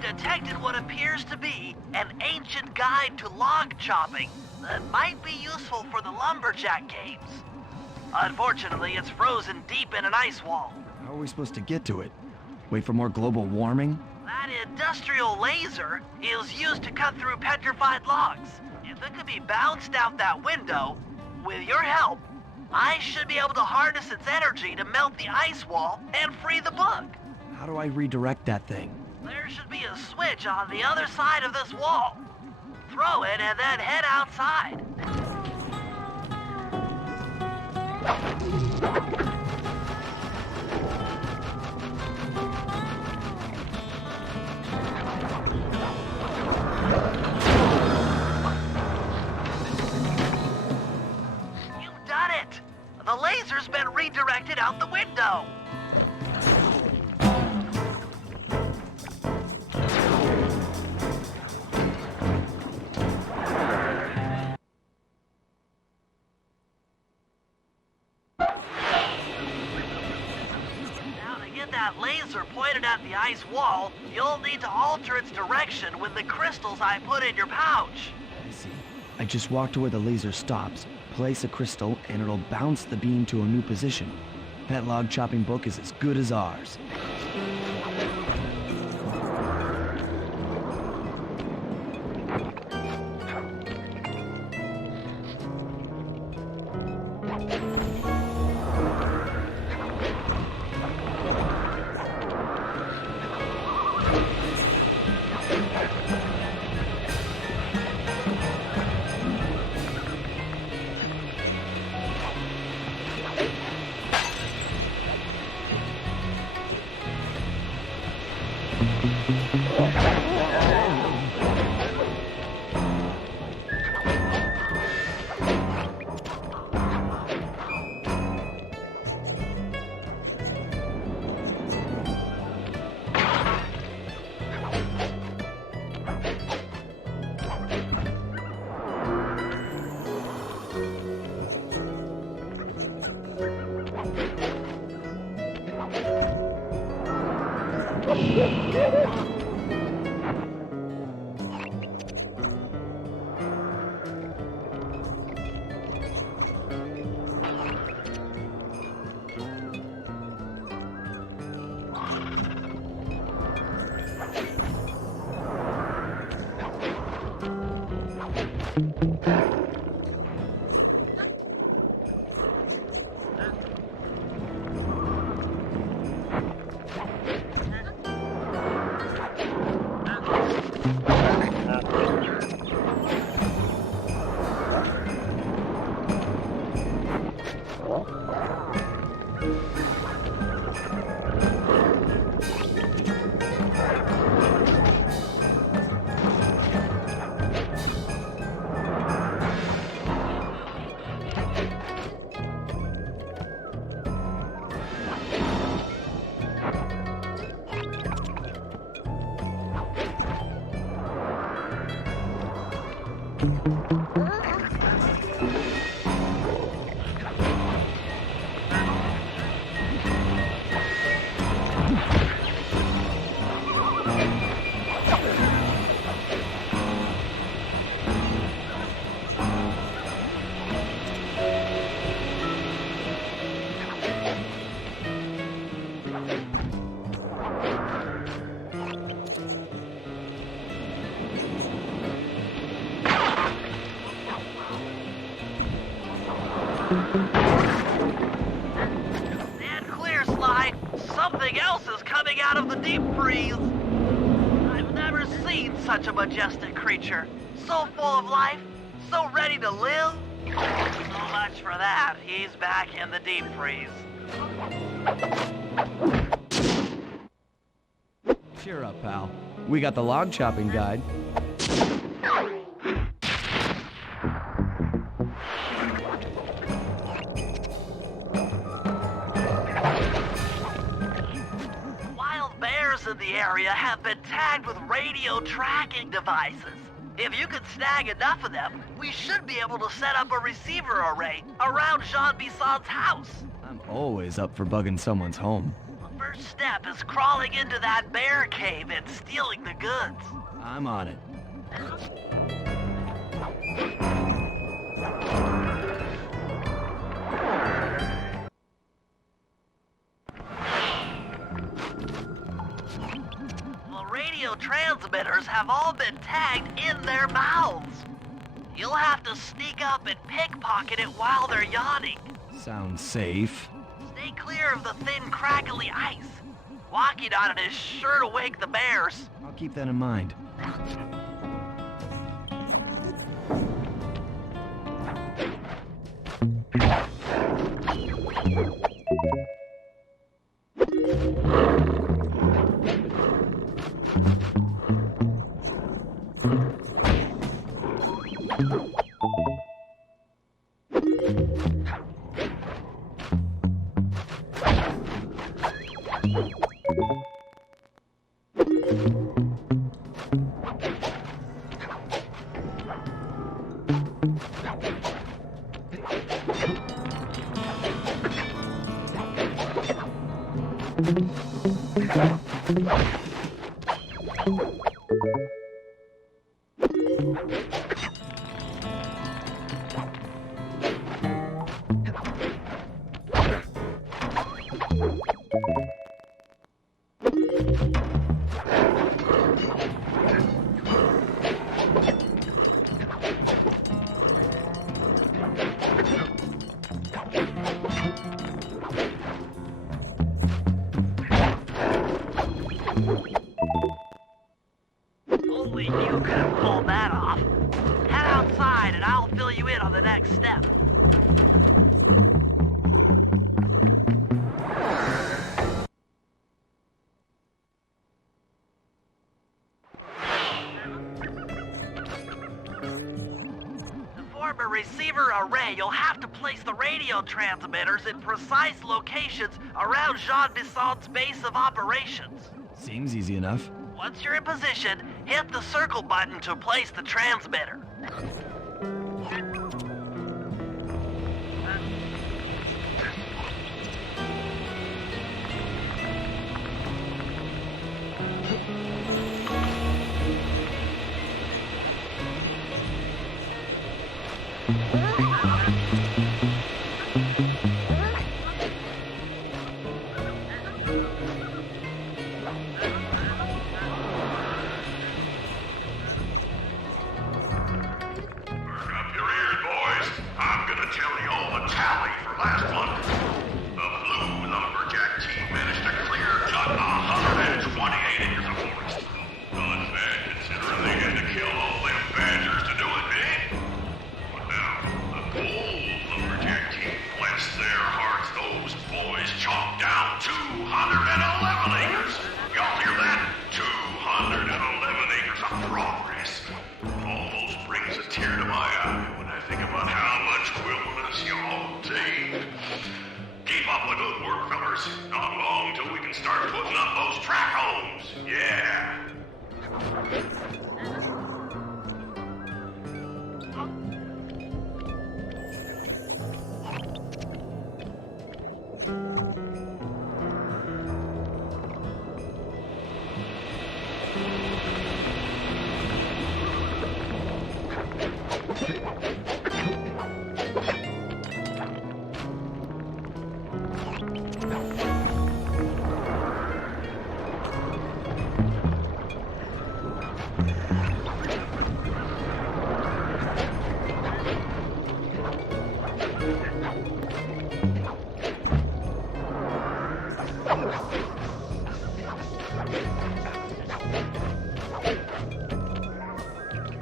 Detected what appears to be an ancient guide to log chopping that might be useful for the lumberjack games. Unfortunately, it's frozen deep in an ice wall. How are we supposed to get to it? Wait for more global warming? That industrial laser is used to cut through petrified logs. If it could be bounced out that window, with your help, I should be able to harness its energy to melt the ice wall and free the bug. How do I redirect that thing? There should be a switch on the other side of this wall. Throw it and then head outside. You've done it! The laser's been redirected out the window. Laser pointed at the ice wall, you'll need to alter its direction with the crystals I put in your pouch. I see. I just walk to where the laser stops, place a crystal, and it'll bounce the beam to a new position. That log chopping book is as good as ours. Stand clear, Sly. Something else is coming out of the deep freeze. I've never seen such a majestic creature. So full of life, so ready to live. So much for that. He's back in the deep freeze. Cheer up, pal. We got the log chopping guide. Wild bears in the area have been tagged with radio tracking devices. If you can snag enough of them, we should be able to set up a receiver array around Jean Bisson's house. I'm always up for bugging someone's home. The first step is crawling into that bear cave and stealing the goods. I'm on it. The radio transmitters have all been tagged in their mouths. You'll have to sneak up and pickpocket it while they're yawning. Sounds safe. Stay clear of the thin, crackly ice. Walking on it is sure to wake the bears. I'll keep that in mind. Only you could have pulled that off. Head outside and I'll fill you in on the next step. To form a receiver array, you'll have to place the radio transmitters in precise locations around Jean Bisson's base of operations. Seems easy enough. Once you're in position, hit the circle button to place the transmitter.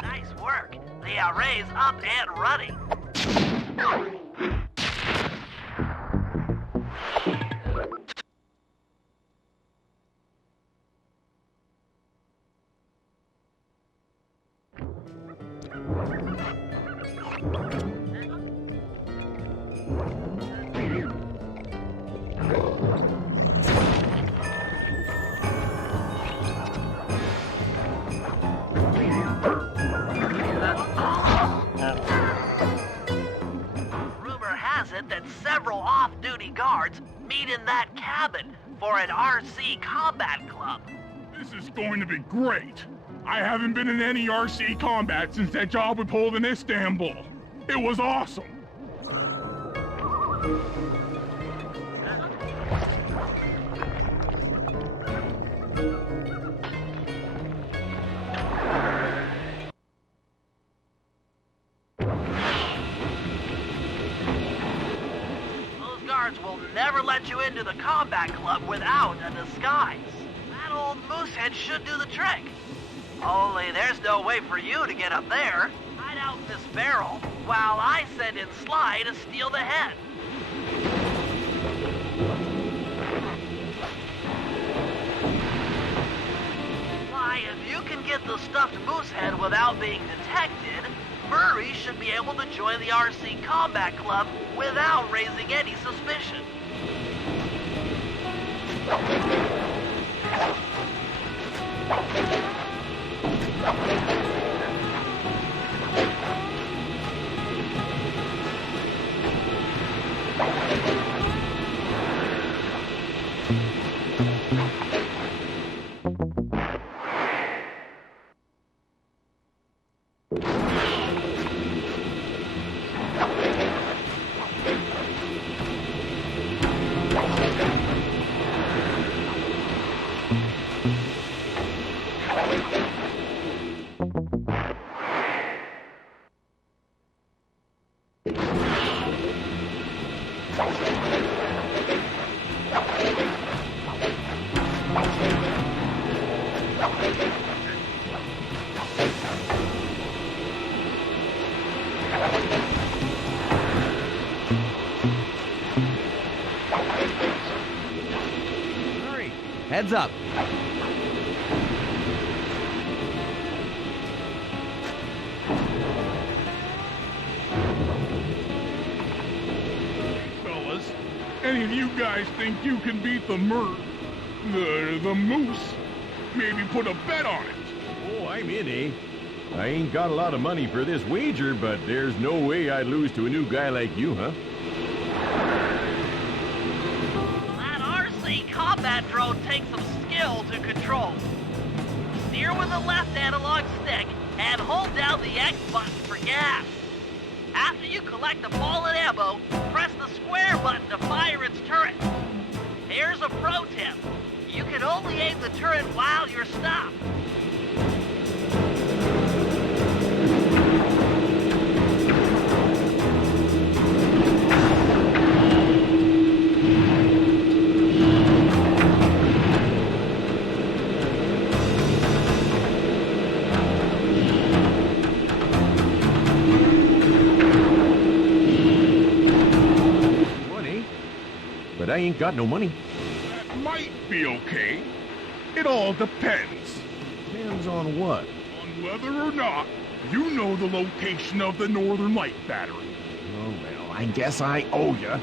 Nice work. The array's up and running. Rumor has it that several off-duty guards meet in that cabin for an RC combat club. This is going to be great. I haven't been in any RC combat since that job we pulled in Istanbul. It was awesome. Those guards will never let you into the combat club without a disguise. That old moosehead should do the trick. Only there's no way for you to get up there. Hide out in this barrel while I send in Sly to steal the head. Sly, if you can get the stuffed moosehead without being detected, Murray should be able to join the RC Combat Club without raising any suspicion. Hurry! Heads up! Fellas, any of you guys think you can beat the moose? Maybe put a bet on it. Oh, I'm in, eh? I ain't got a lot of money for this wager, but there's no way I'd lose to a new guy like you, huh? That RC combat drone takes some skill to control. Steer with the left analog stick and hold down the X button for gas. After you collect the fallen ammo, press the square button to fire its turret. Here's a pro tip. You can only aim the turret while you're stopped. But I ain't got no money. That might be okay. It all depends. Depends on what? On whether or not you know the location of the Northern Light battery. Oh, well, I guess I owe ya.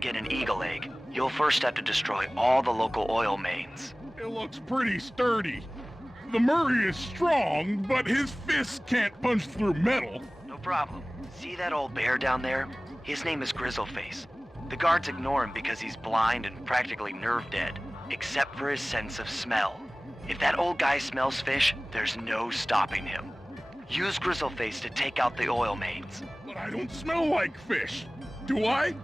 Get an eagle egg, you'll first have to destroy all the local oil mains. It looks pretty sturdy. The Murray is strong, but his fists can't punch through metal. No problem. See that old bear down there? His name is Grizzleface. The guards ignore him because he's blind and practically nerve dead, except for his sense of smell. If that old guy smells fish, there's no stopping him. Use Grizzleface to take out the oil mains. But I don't smell like fish. Do I?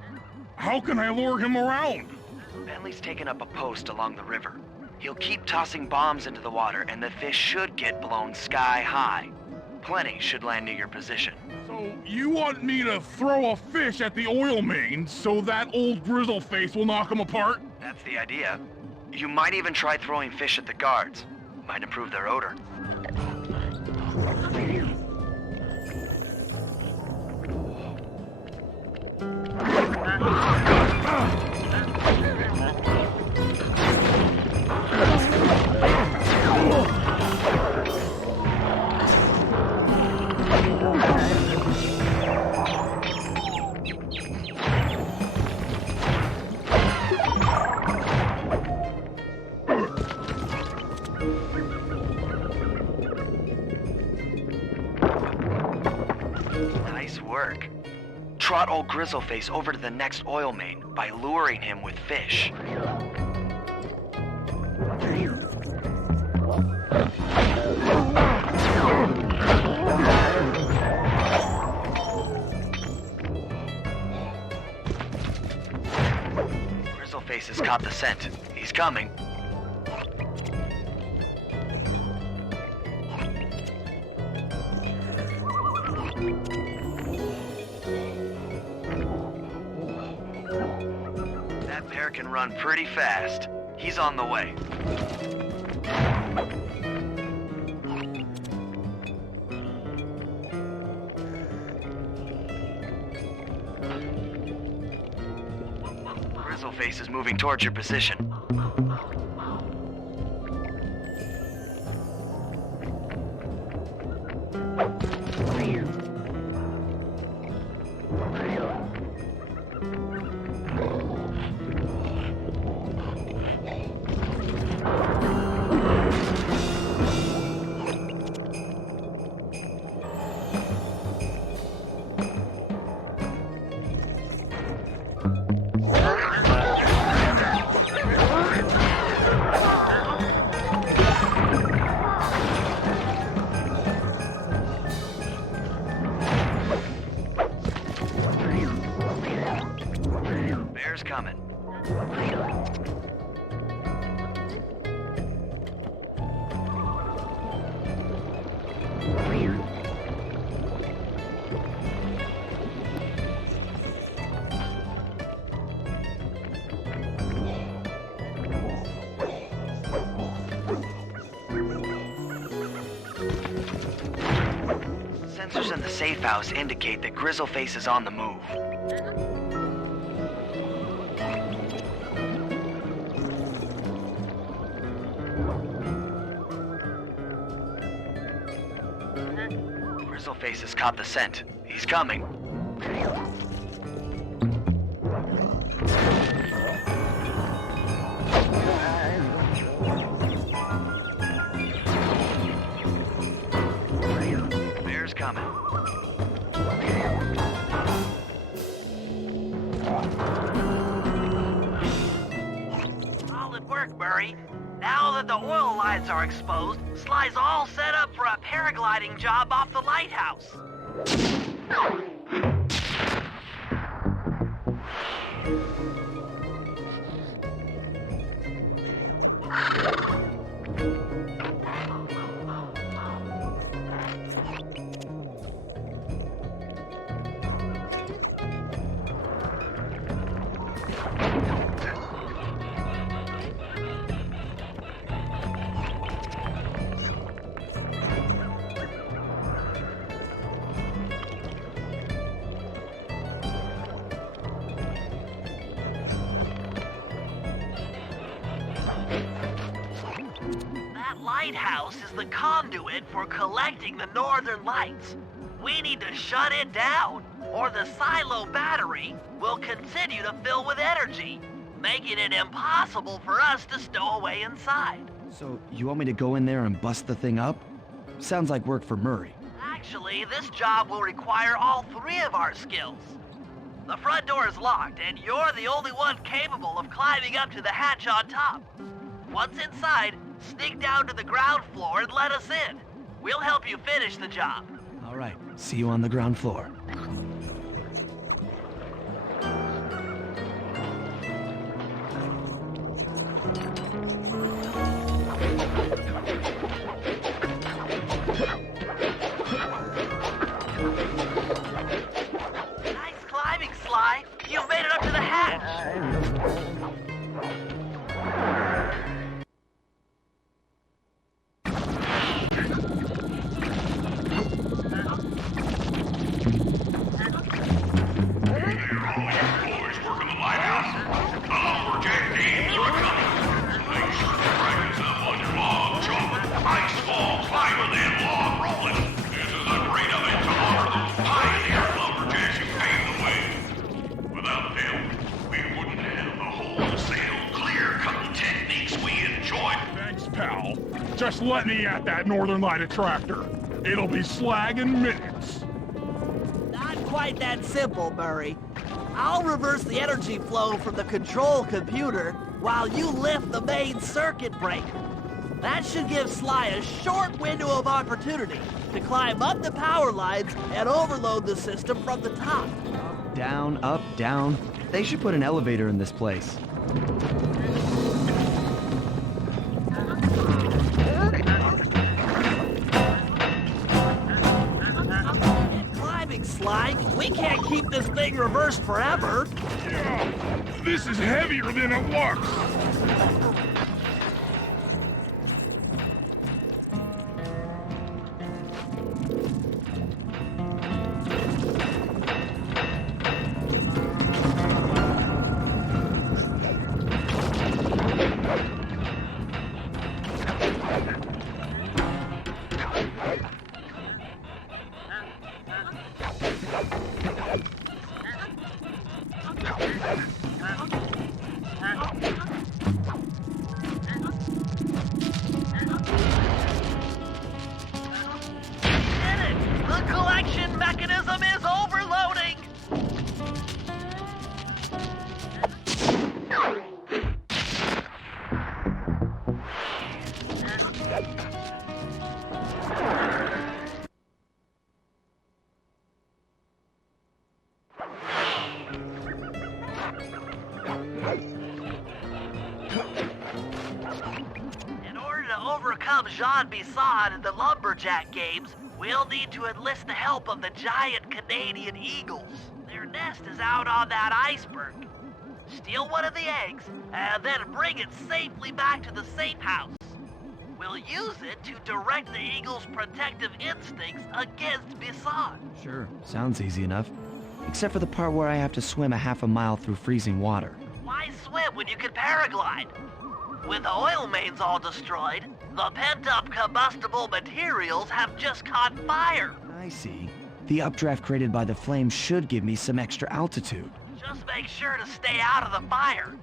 How can I lure him around? Bentley's taken up a post along the river. He'll keep tossing bombs into the water, and the fish should get blown sky high. Plenty should land near your position. So you want me to throw a fish at the oil mains so that old Grizzleface will knock him apart? That's the idea. You might even try throwing fish at the guards. Might improve their odor. Nice work. Trot old Grizzleface over to the next oil main by luring him with fish. Grizzleface has caught the scent. He's coming. That bear can run pretty fast. He's on the way. Grizzleface is moving towards your position. Bear's coming. Sensors in the safe house indicate that Grizzleface is on the move. Grizzleface has caught the scent. He's coming. Bear's coming. Solid work, Murray. Now that the oil lines are exposed, Sly's all set up for a paragliding job off the lighthouse. That lighthouse is the conduit for collecting the northern lights. We need to shut it down, or the silo battery will continue to fill with energy, making it impossible for us to stow away inside. So, you want me to go in there and bust the thing up? Sounds like work for Murray. Actually, this job will require all three of our skills. The front door is locked, and you're the only one capable of climbing up to the hatch on top. Once inside, sneak down to the ground floor and let us in. We'll help you finish the job. All right, see you on the ground floor. Nice climbing, Sly. You've made it up to the hatch. Pal, just let me at that Northern Light attractor. It'll be slag in minutes. Not quite that simple, Murray. I'll reverse the energy flow from the control computer while you lift the main circuit breaker. That should give Sly a short window of opportunity to climb up the power lines and overload the system from the top. Down, up, down. They should put an elevator in this place. Sly, we can't keep this thing reversed forever. Yeah, this is heavier than it looks. Jean Bisson in the Lumberjack games, we'll need to enlist the help of the giant Canadian eagles. Their nest is out on that iceberg. Steal one of the eggs, and then bring it safely back to the safe house. We'll use it to direct the eagle's protective instincts against Bisson. Sure, sounds easy enough. Except for the part where I have to swim a half a mile through freezing water. Why swim when you can paraglide? With the oil mains all destroyed, the pent-up combustible materials have just caught fire. I see. The updraft created by the flames should give me some extra altitude. Just make sure to stay out of the fire.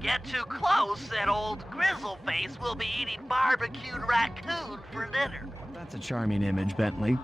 Get too close and old Grizzleface will be eating barbecued raccoon for dinner. That's a charming image, Bentley.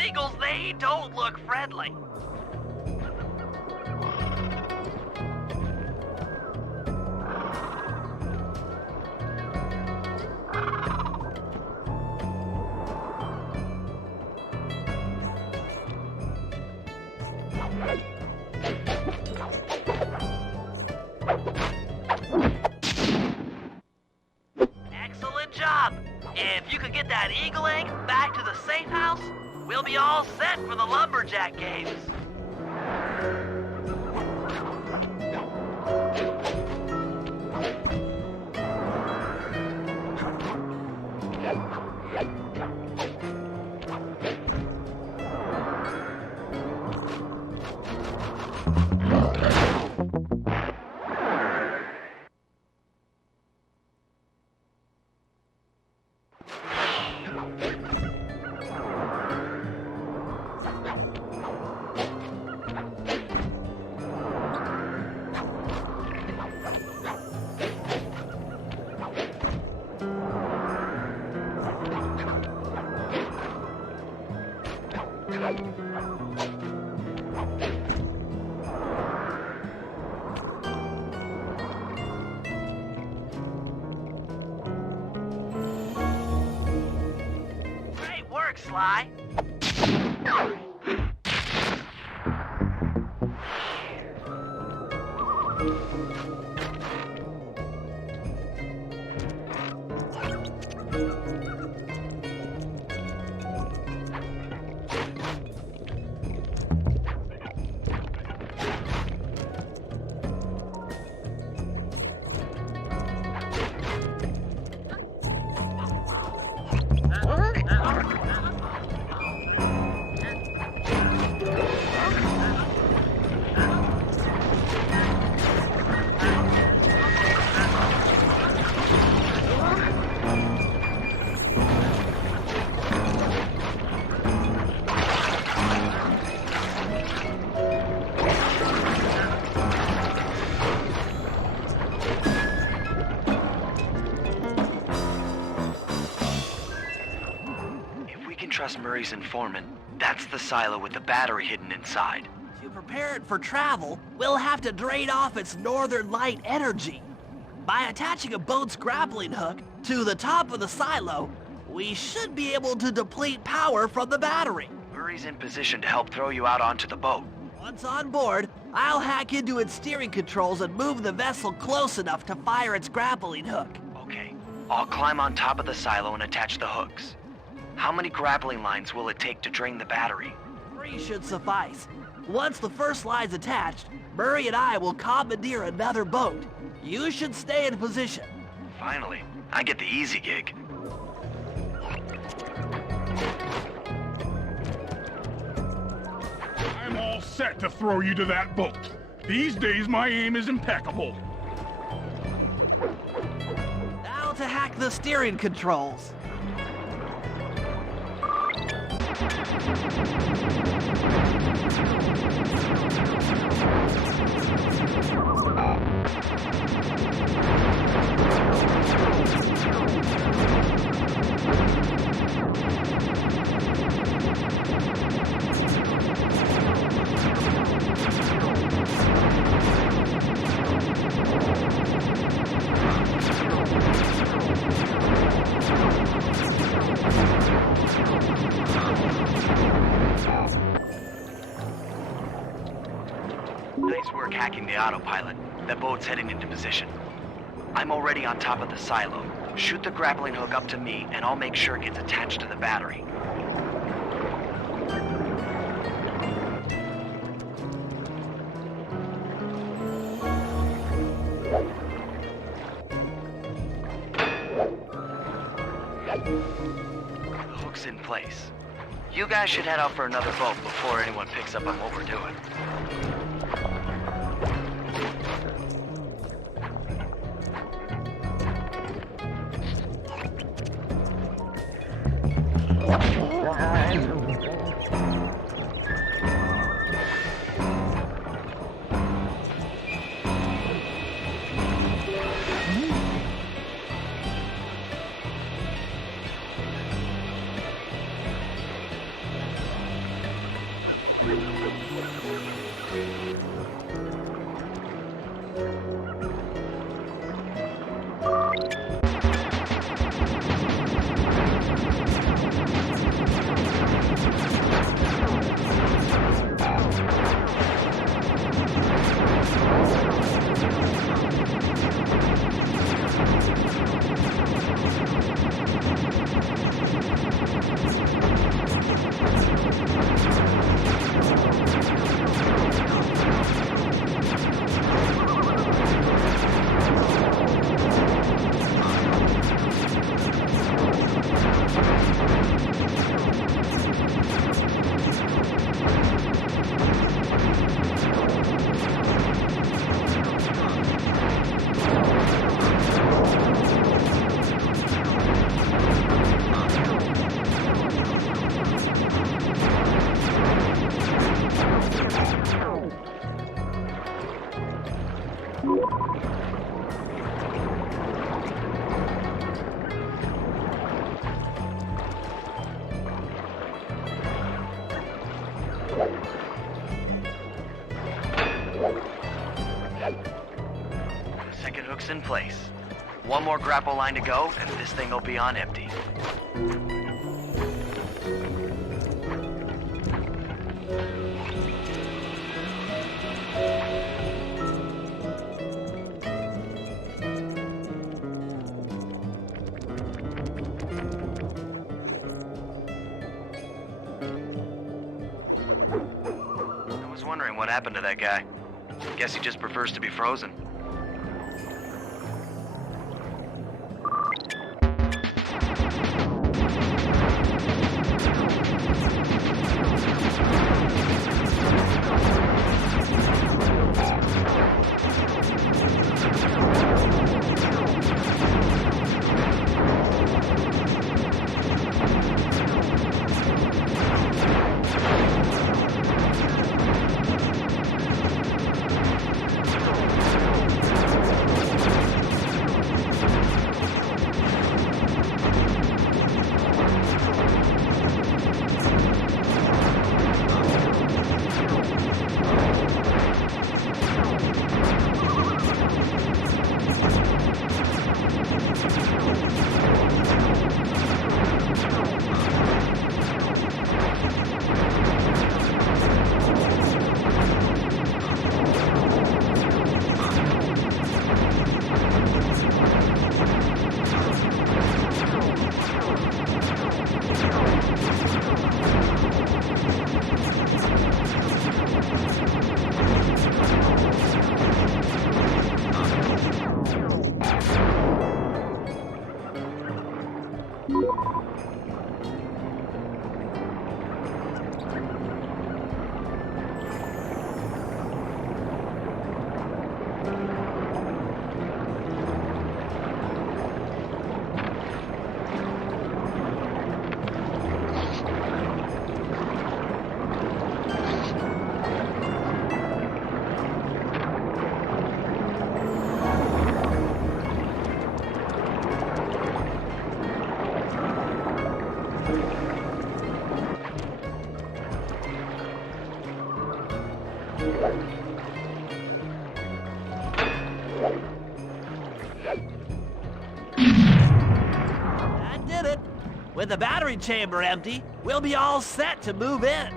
seagulls, they don't look friendly. Excellent job. If you could get that eagle egg back to the safe house, we'll be all set for the lumberjack games. Great work, Sly. Trust Murray's informant. That's the silo with the battery hidden inside. To prepare it for travel, we'll have to drain off its northern light energy. By attaching a boat's grappling hook to the top of the silo, we should be able to deplete power from the battery. Murray's in position to help throw you out onto the boat. Once on board, I'll hack into its steering controls and move the vessel close enough to fire its grappling hook. Okay, I'll climb on top of the silo and attach the hooks. How many grappling lines will it take to drain the battery? 3 should suffice. Once the first line's attached, Murray and I will commandeer another boat. You should stay in position. Finally, I get the easy gig. I'm all set to throw you to that boat. These days, my aim is impeccable. Now to hack the steering controls. Nice work hacking the autopilot. That boat's heading into position. I'm already on top of the silo. Shoot the grappling hook up to me, and I'll make sure it gets attached to the battery. Hook's in place. You guys should head out for another boat before anyone picks up on what we're doing. Second hook's in place. One more grapple line to go, and this thing will be on empty. I was wondering what happened to that guy. Guess he just prefers to be frozen. That did it. With the battery chamber empty, we'll be all set to move in.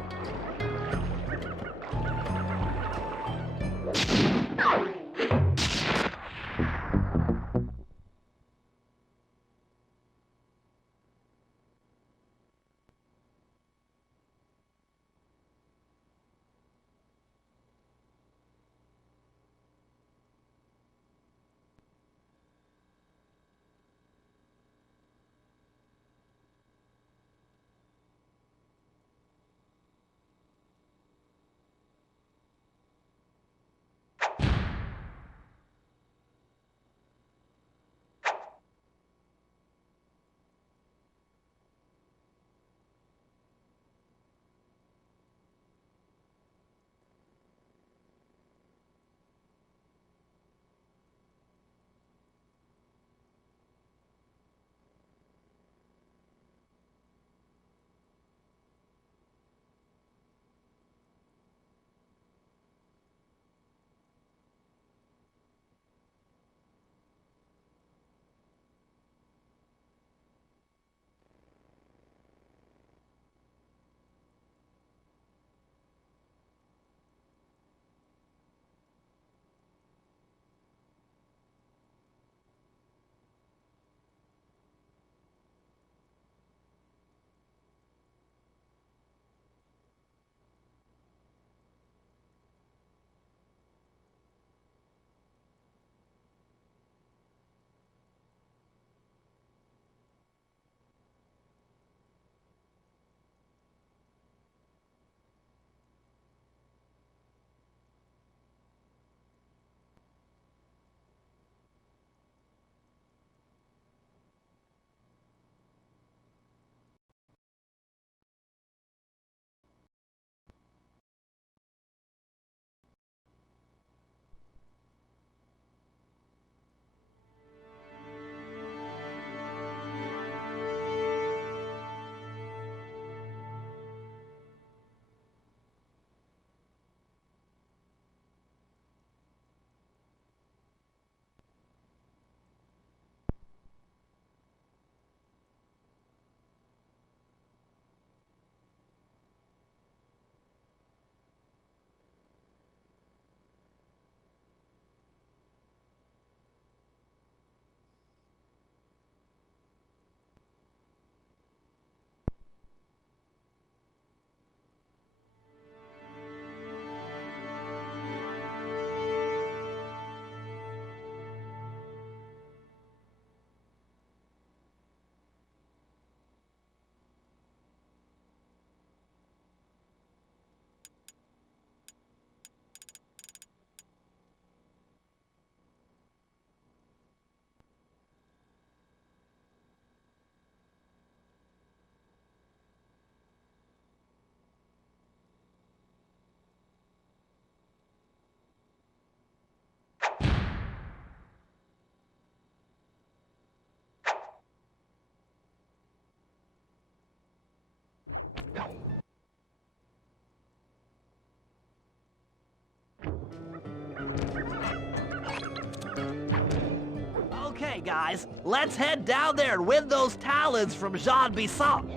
guys. Let's head down there and win those talons from Jean Bisson.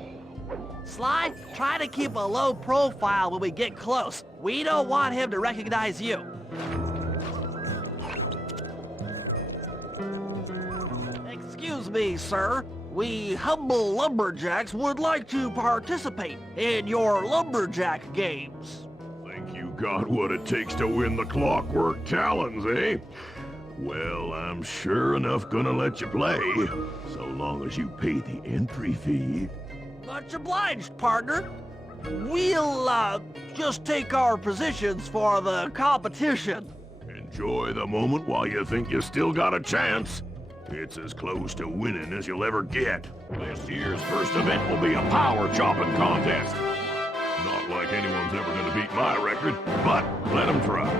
Sly, try to keep a low profile when we get close. We don't want him to recognize you. Excuse me, sir. We humble lumberjacks would like to participate in your lumberjack games. Think you got what it takes to win the Clockwork Talons, eh? Well, I'm sure enough gonna let you play, so long as you pay the entry fee. Much obliged, partner. We'll, just take our positions for the competition. Enjoy the moment while you think you still got a chance. It's as close to winning as you'll ever get. This year's first event will be a power chopping contest. Not like anyone's ever gonna beat my record, but let them try.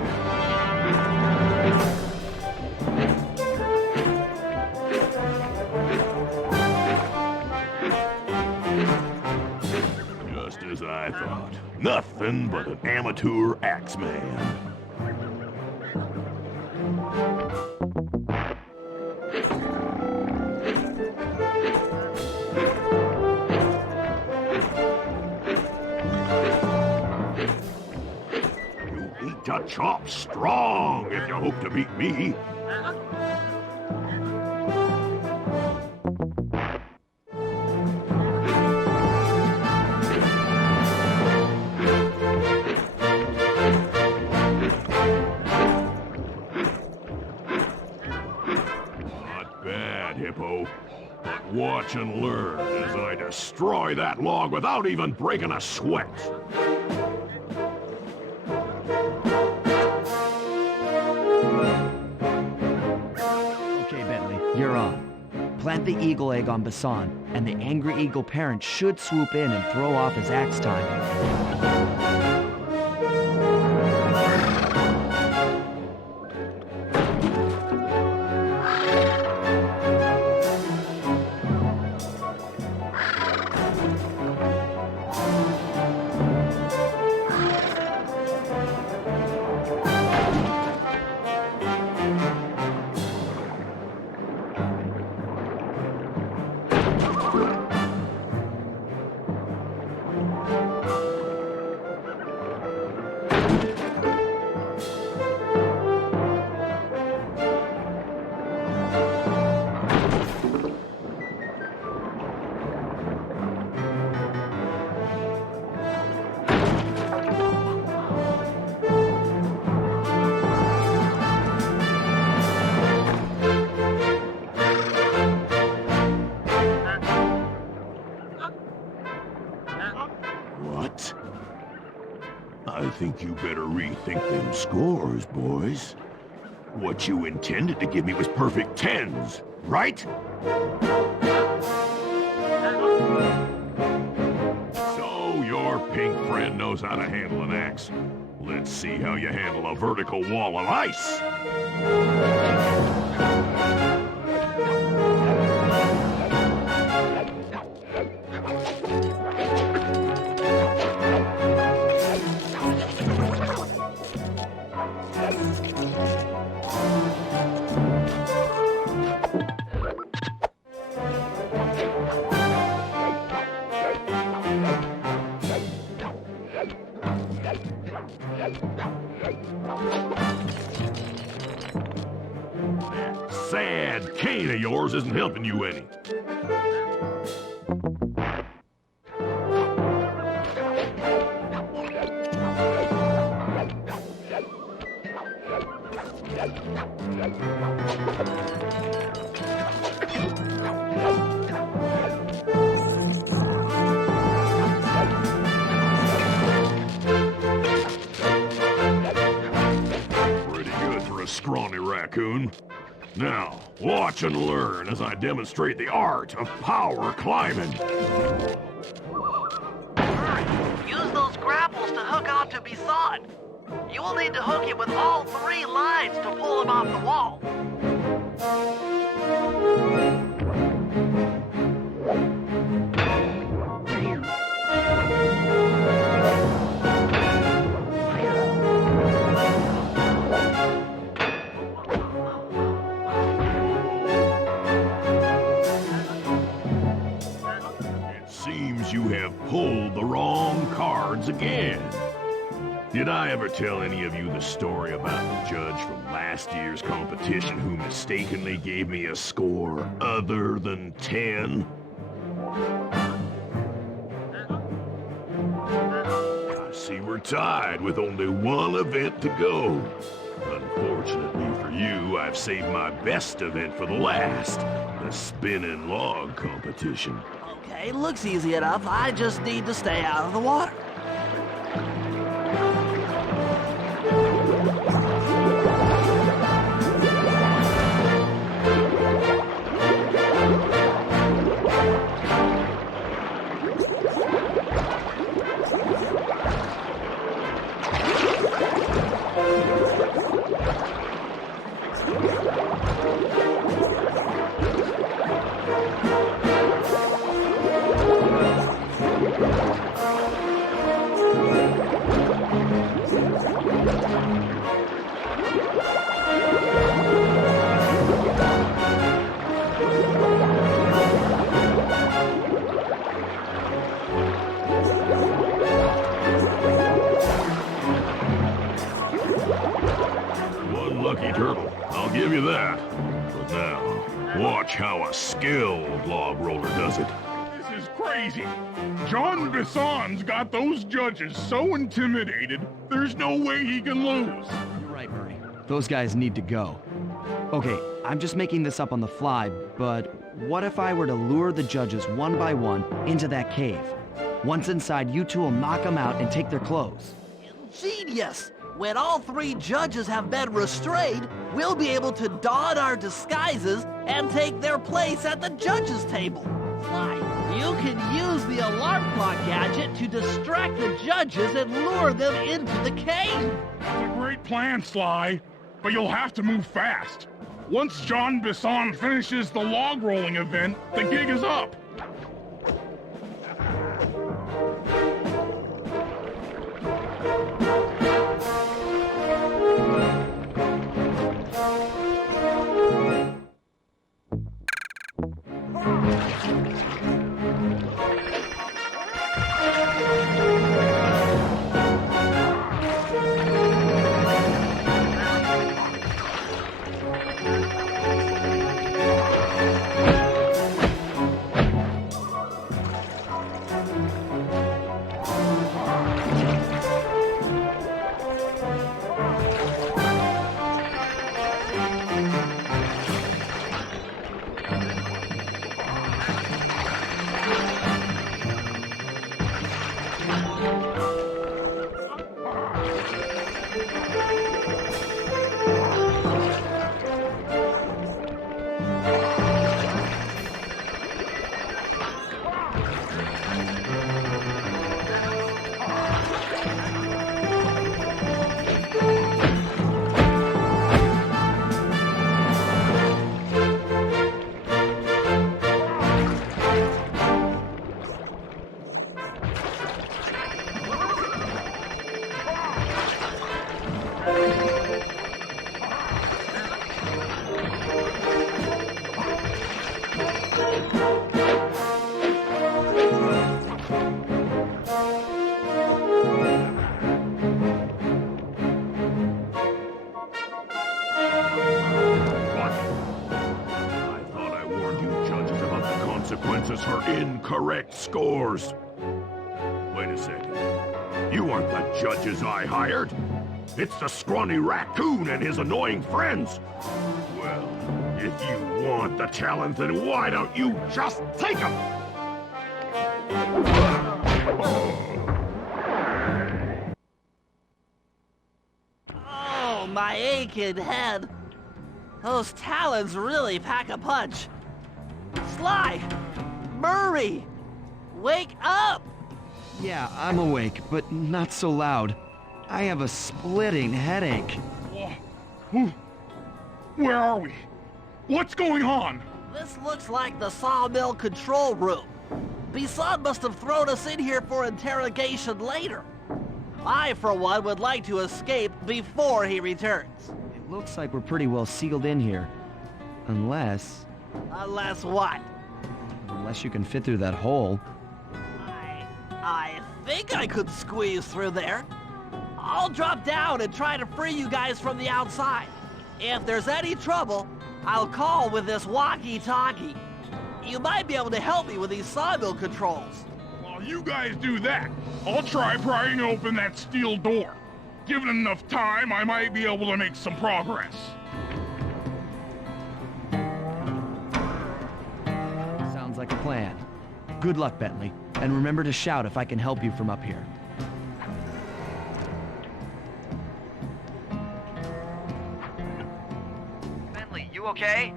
Just as I thought. Nothing but an amateur axeman. You need to chop strong if you hope to beat me. But watch and learn as I destroy that log without even breaking a sweat. Okay, Bentley, you're on. Plant the eagle egg on Bassan, and the angry eagle parent should swoop in and throw off his axe time. What? I think you better rethink them scores, boys. What you intended to give me was perfect tens, right? So your pink friend knows how to handle an axe. Let's see how you handle a vertical wall of ice. That sad cane of yours isn't helping you any. Pretty good for a scrawny raccoon. Now, watch and learn as I demonstrate the art of power climbing. Use those grapples to hook onto Bisson. You will need to hook him with all 3 lines to pull him off the wall. again. Did I ever tell any of you the story about the judge from last year's competition who mistakenly gave me a score other than 10? I see we're tied with only one event to go. Unfortunately for you, I've saved my best event for the last, the spinning log competition. Okay, looks easy enough. I just need to stay out of the water. Lucky turtle, I'll give you that. But now, watch how a skilled log roller does it. This is crazy. John Bisson's got those judges so intimidated, there's no way he can lose. You're right, Murray. Those guys need to go. Okay, I'm just making this up on the fly, but what if I were to lure the judges one by one into that cave? Once inside, you two will knock them out and take their clothes. Genius! When all three judges have been restrained, we'll be able to don our disguises and take their place at the judges' table. Sly, you can use the alarm clock gadget to distract the judges and lure them into the cave. That's a great plan, Sly, but you'll have to move fast. Once John Bisson finishes the log rolling event, the gig is up. Consequences for incorrect scores. Wait a second. You aren't the judges I hired. It's the scrawny raccoon and his annoying friends. Well, if you want the challenge, then why don't you just take them? Oh, my aching head. Those talons really pack a punch. Sly! Murray! Wake up! Yeah, I'm awake, but not so loud. I have a splitting headache. Where are we? What's going on? This looks like the sawmill control room. Bisson must have thrown us in here for interrogation later. I, for one, would like to escape before he returns. It looks like we're pretty well sealed in here. Unless... Unless what? Unless you can fit through that hole. I think I could squeeze through there. I'll drop down and try to free you guys from the outside. If there's any trouble, I'll call with this walkie-talkie. You might be able to help me with these sawmill controls. While you guys do that, I'll try prying open that steel door. Given enough time, I might be able to make some progress. Sounds like a plan. Good luck, Bentley. And remember to shout if I can help you from up here. Bentley, you okay?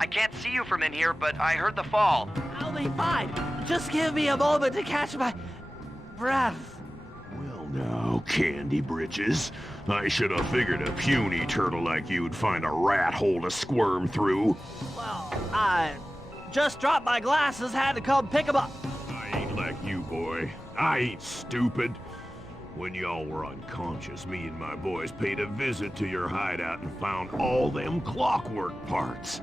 I can't see you from in here, but I heard the fall. I'll be fine. Just give me a moment to catch my breath. Well now, Candy Britches. I should have figured a puny turtle like you'd find a rat hole to squirm through. Well, I just dropped my glasses, had to come pick them up. I ain't like you, boy. I ain't stupid. When y'all were unconscious, me and my boys paid a visit to your hideout and found all them clockwork parts.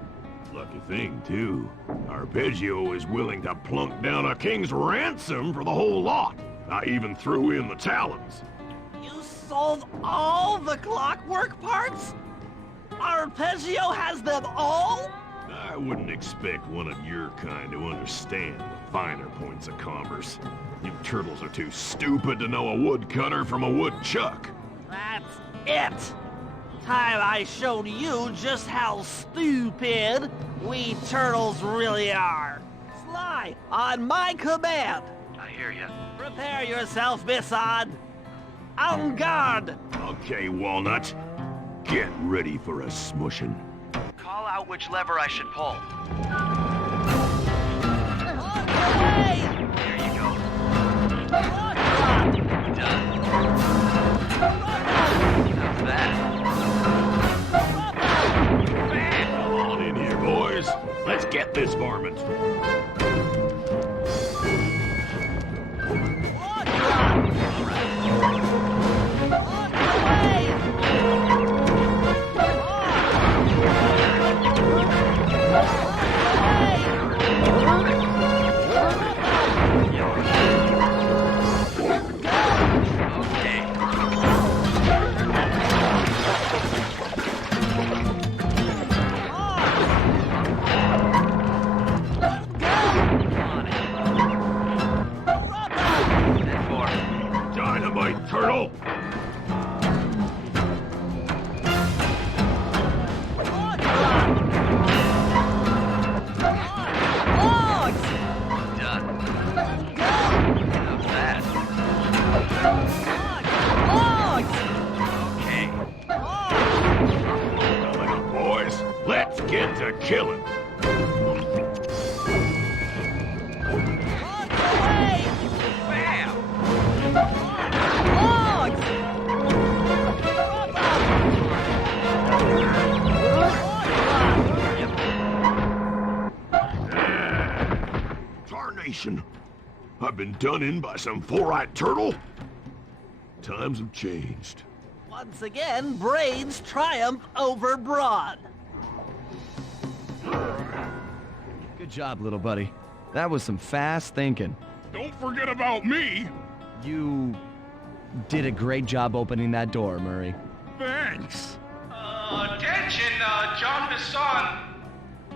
Lucky thing, too. Arpeggio is willing to plunk down a king's ransom for the whole lot. I even threw in the talons. You sold all the clockwork parts? Arpeggio has them all? I wouldn't expect one of your kind to understand the finer points of commerce. You turtles are too stupid to know a woodcutter from a woodchuck. That's it! Time I showed you just how stupid we turtles really are. Sly, on my command. I hear you. Prepare yourself, Miss Odd. En garde! Okay, Walnut. Get ready for a smushing. Call out which lever I should pull. There you go. Done. How's that? Come on in here, boys. Let's get this varmint. Dynamite, turtle! Let's get to killing. Tarnation. I've been done in by some four-eyed turtle. Times have changed. Once again, brains triumph over brawn. Good job, little buddy. That was some fast thinking. Don't forget about me. You did a great job opening that door, Murray. Thanks. Attention, John Bisson.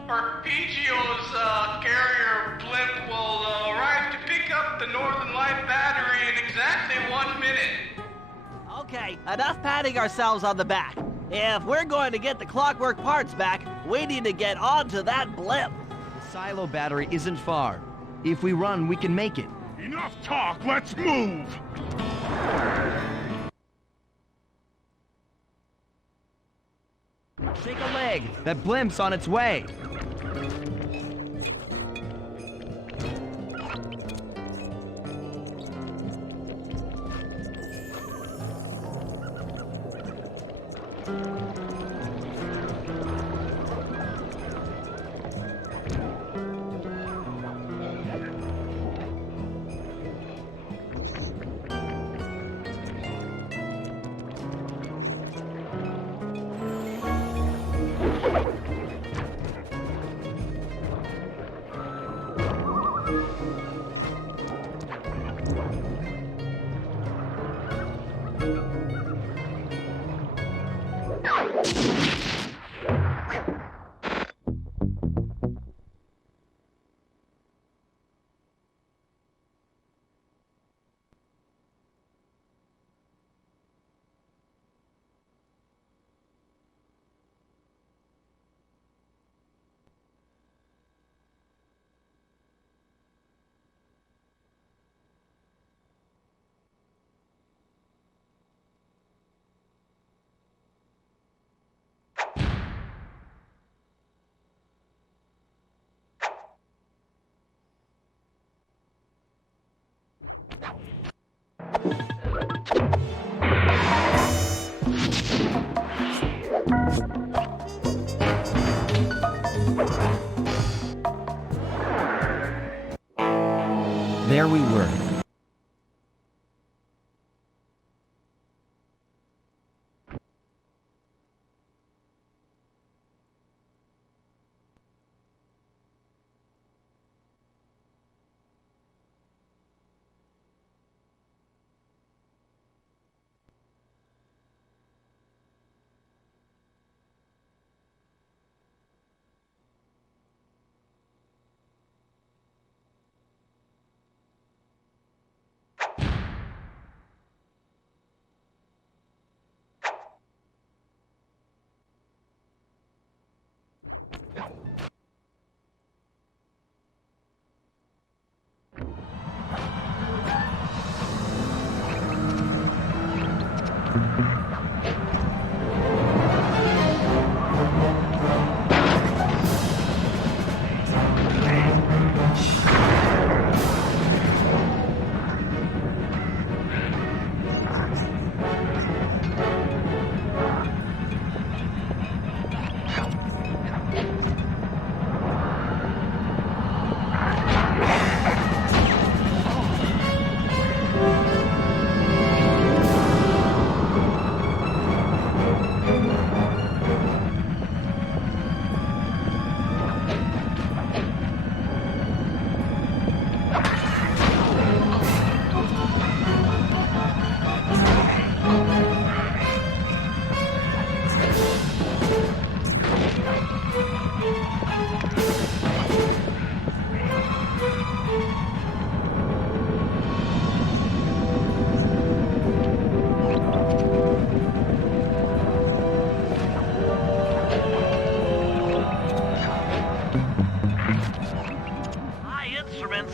Arpeggio's carrier blimp will arrive to pick up the Northern Light battery in exactly 1 minute. Okay, enough patting ourselves on the back. If we're going to get the clockwork parts back, we need to get onto that blimp. The silo battery isn't far. If we run, we can make it. Enough talk, let's move! Shake a leg. That blimp's on its way. There we were.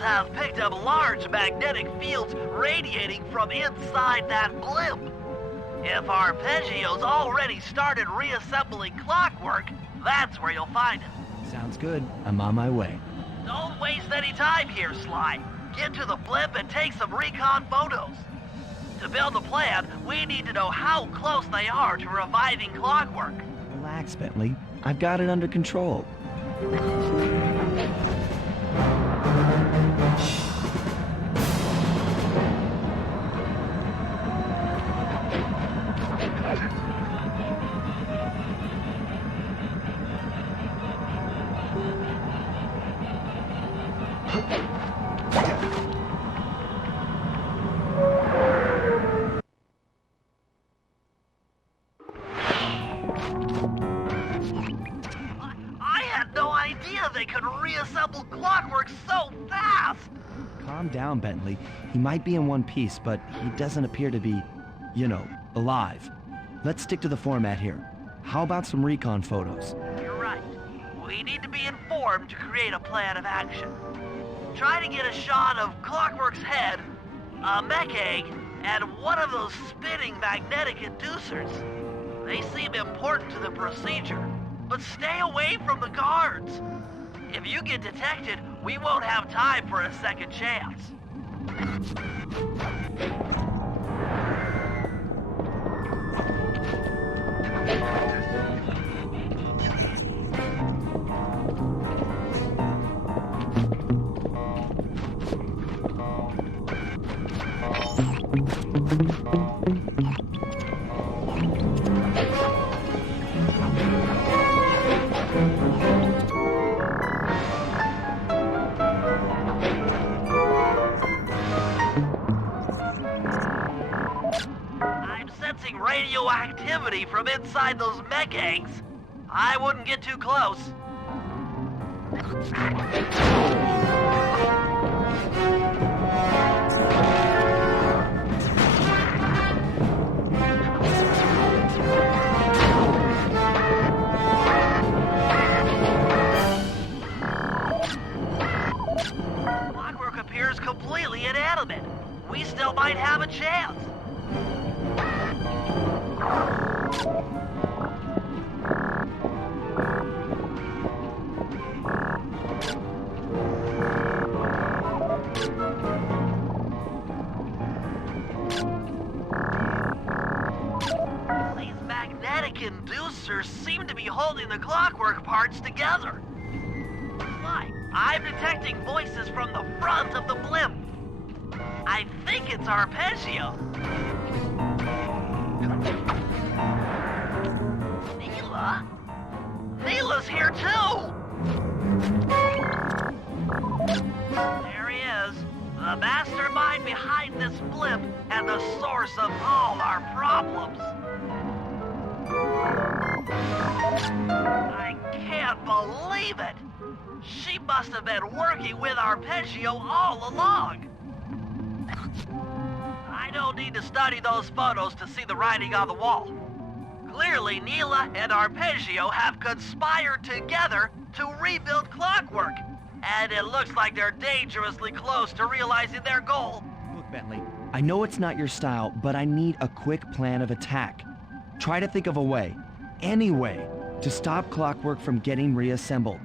Have picked up large magnetic fields radiating from inside that blimp. If Arpeggio's already started reassembling clockwork, that's where you'll find it. Sounds good. I'm on my way. Don't waste any time here, Sly. Get to the blimp and take some recon photos. To build a plan, we need to know how close they are to reviving clockwork. Relax, Bentley. I've got it under control. They could reassemble clockwork so fast! Calm down, Bentley. He might be in one piece, but he doesn't appear to be, you know, alive. Let's stick to the format here. How about some recon photos? You're right. We need to be informed to create a plan of action. Try to get a shot of Clockwork's head, a mech egg, and one of those spinning magnetic inducers. They seem important to the procedure, but stay away from the guards. If you get detected, we won't have time for a second chance. sensing radioactivity from inside those mech eggs. I wouldn't get too close. Clockwork appears completely inanimate. We still might have a chance. These magnetic inducers seem to be holding the clockwork parts together. Why? I'm detecting voices from the front of the blimp. I think it's Arpeggio. Neela? Neela's here too! There he is, the mastermind behind this blimp and the source of all our problems. I can't believe it! She must have been working with Arpeggio all along. I don't need to study those photos to see the writing on the wall. Clearly, Neela and Arpeggio have conspired together to rebuild Clockwork. And it looks like they're dangerously close to realizing their goal. Look, Bentley, I know it's not your style, but I need a quick plan of attack. Try to think of a way, any way, to stop Clockwork from getting reassembled.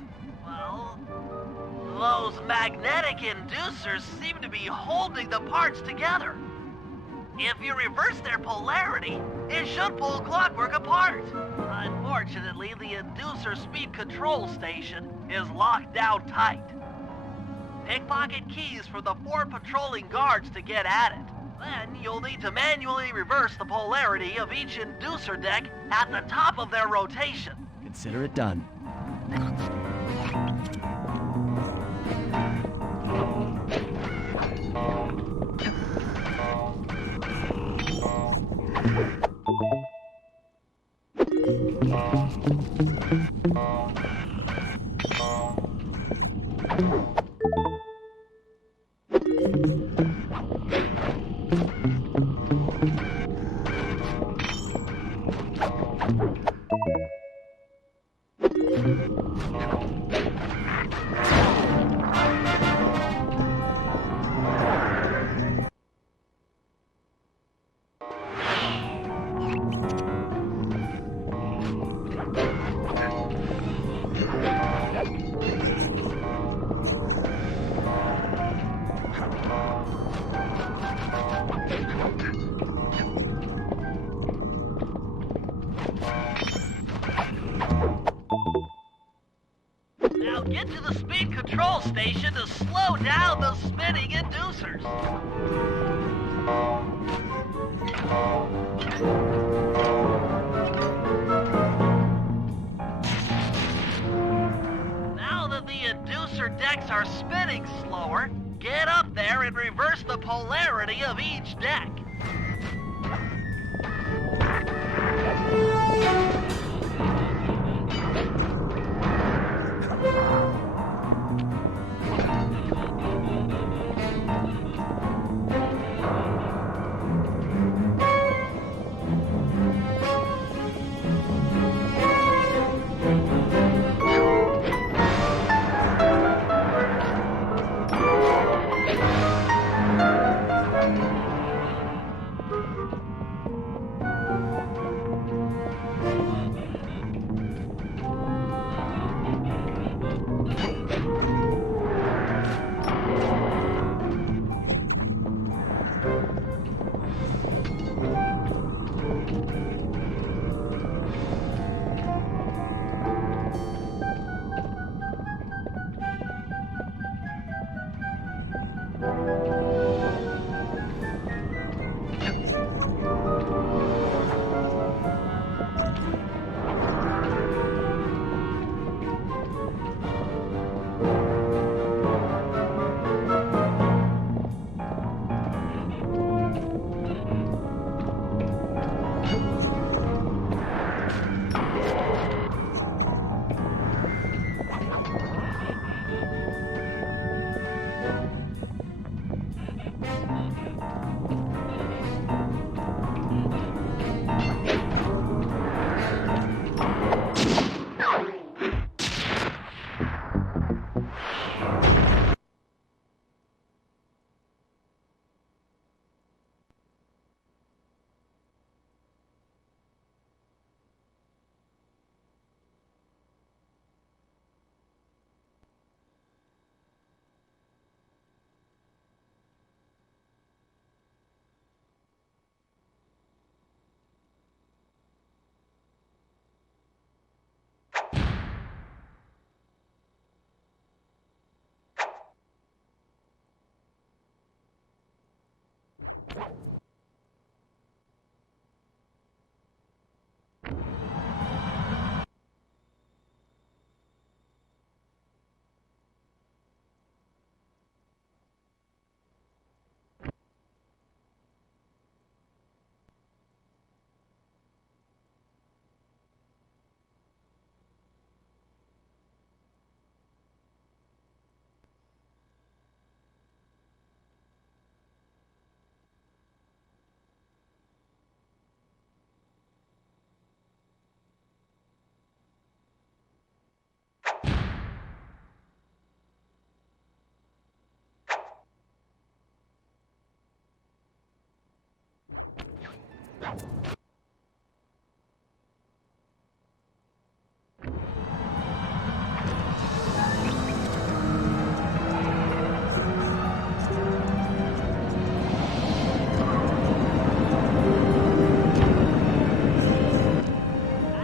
Those magnetic inducers seem to be holding the parts together. If you reverse their polarity, it should pull Clockwork apart. Unfortunately, the inducer speed control station is locked down tight. Pickpocket keys for the 4 patrolling guards to get at it. Then you'll need to manually reverse the polarity of each inducer deck at the top of their rotation. Consider it done. Now get to the speed control station to slow down the spinning inducers. Now that the inducer decks are spinning slower, get up there and reverse the polarity of each deck.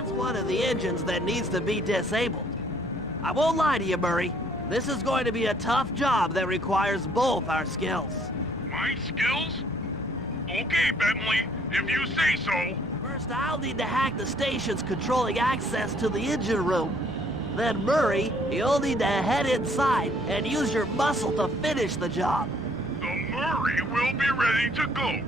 That's one of the engines that needs to be disabled. I won't lie to you, Murray. This is going to be a tough job that requires both our skills. My skills? Okay, Bentley, if you say so. First, I'll need to hack the stations controlling access to the engine room. Then, Murray, you'll need to head inside and use your muscle to finish the job. The Murray will be ready to go.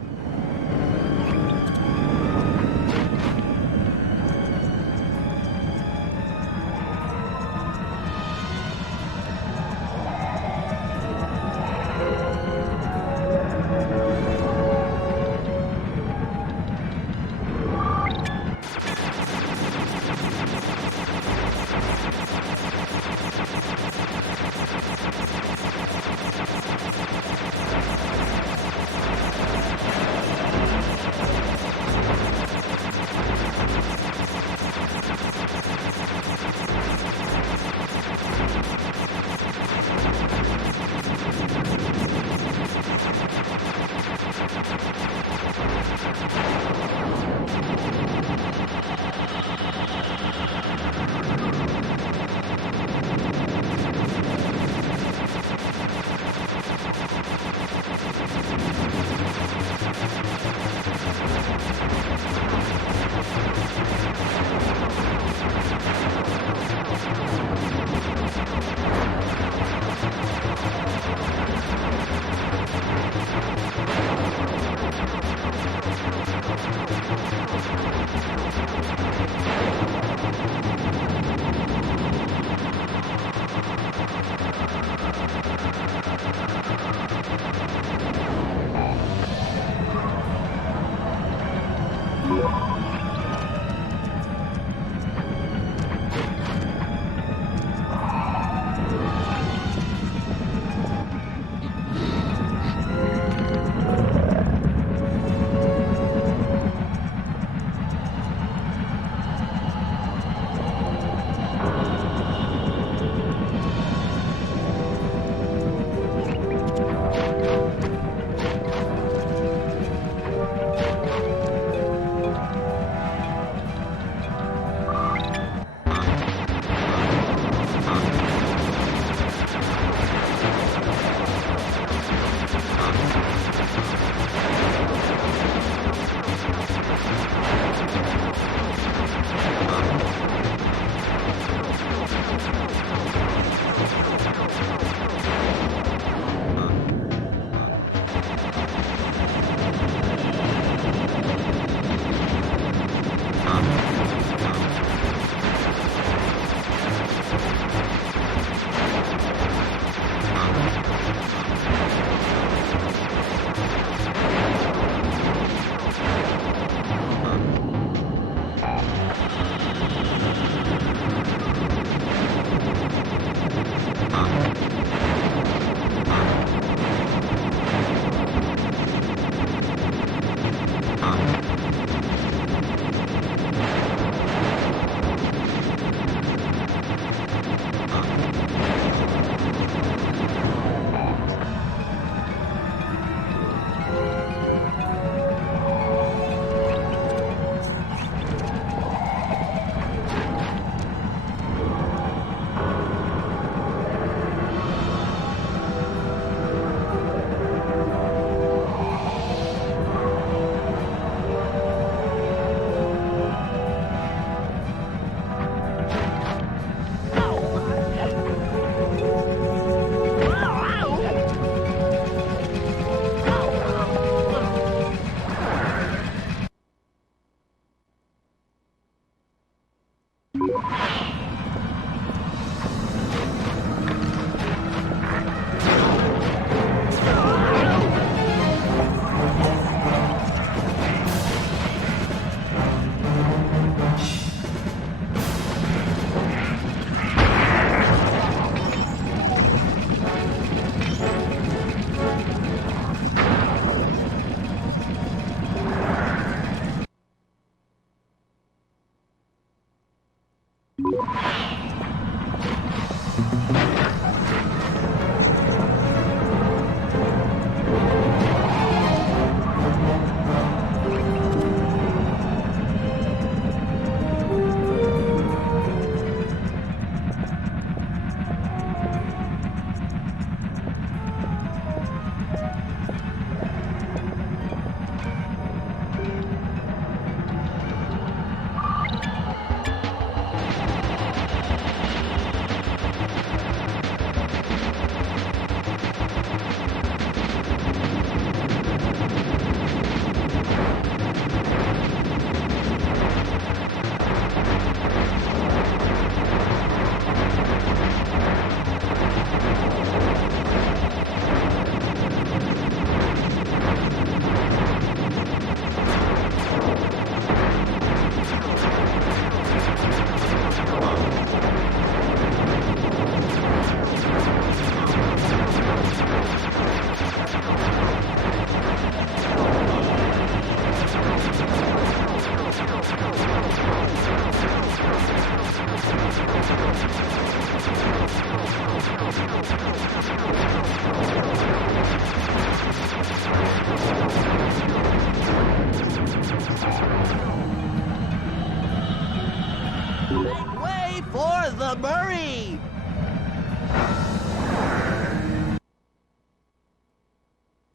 Make way for the Murray!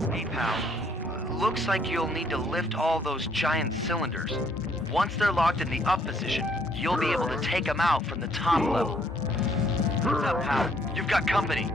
Hey, pal. Looks like you'll need to lift all those giant cylinders. Once they're locked in the up position, you'll be able to take them out from the top level. What's up, pal? You've got company.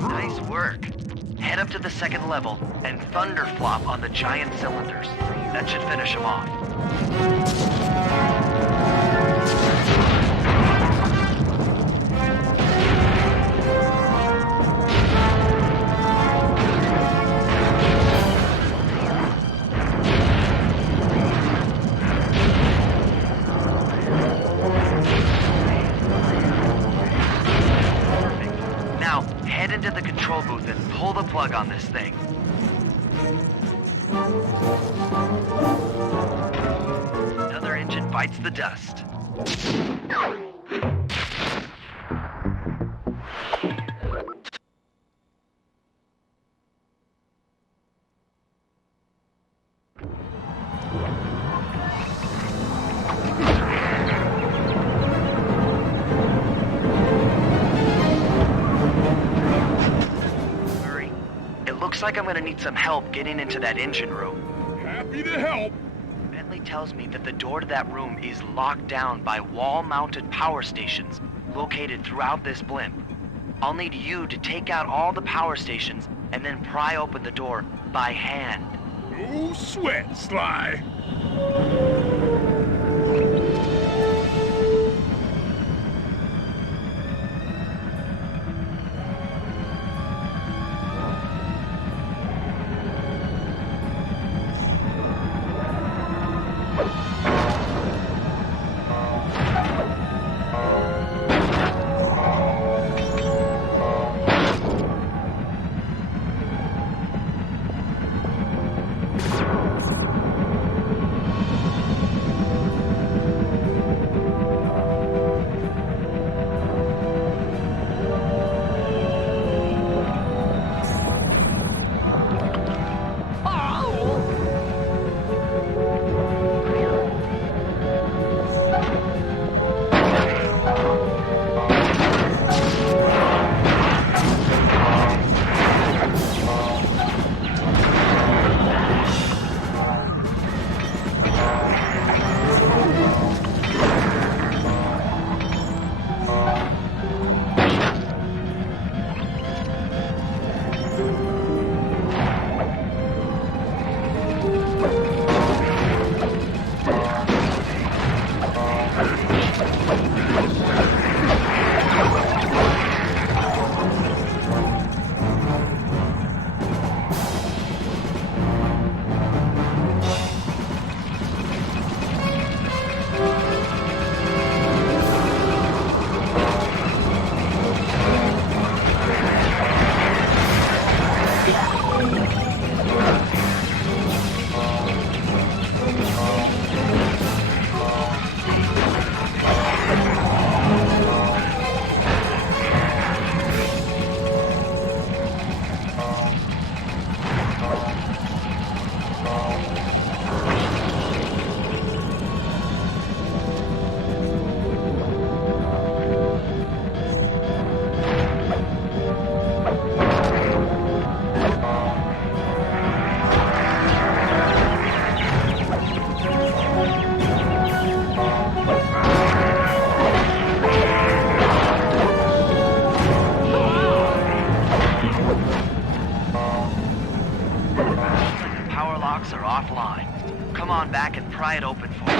Nice work. Head up to the second level and thunderflop on the giant cylinders. That should finish them off. Now, head into the control booth and pull the plug on this thing. Another engine bites the dust. Looks like I'm gonna need some help getting into that engine room. Happy to help. Bentley tells me that the door to that room is locked down by wall-mounted power stations located throughout this blimp. I'll need you to take out all the power stations and then pry open the door by hand. No sweat, Sly. door locks are offline. Come on back and pry it open for me.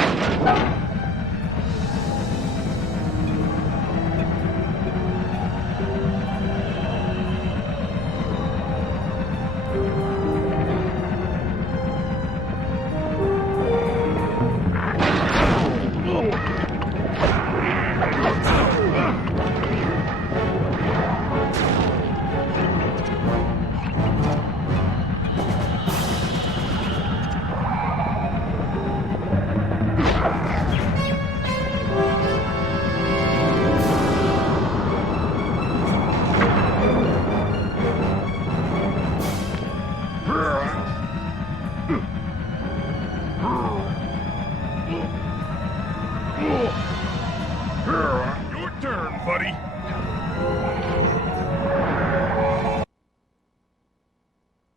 Your turn, buddy.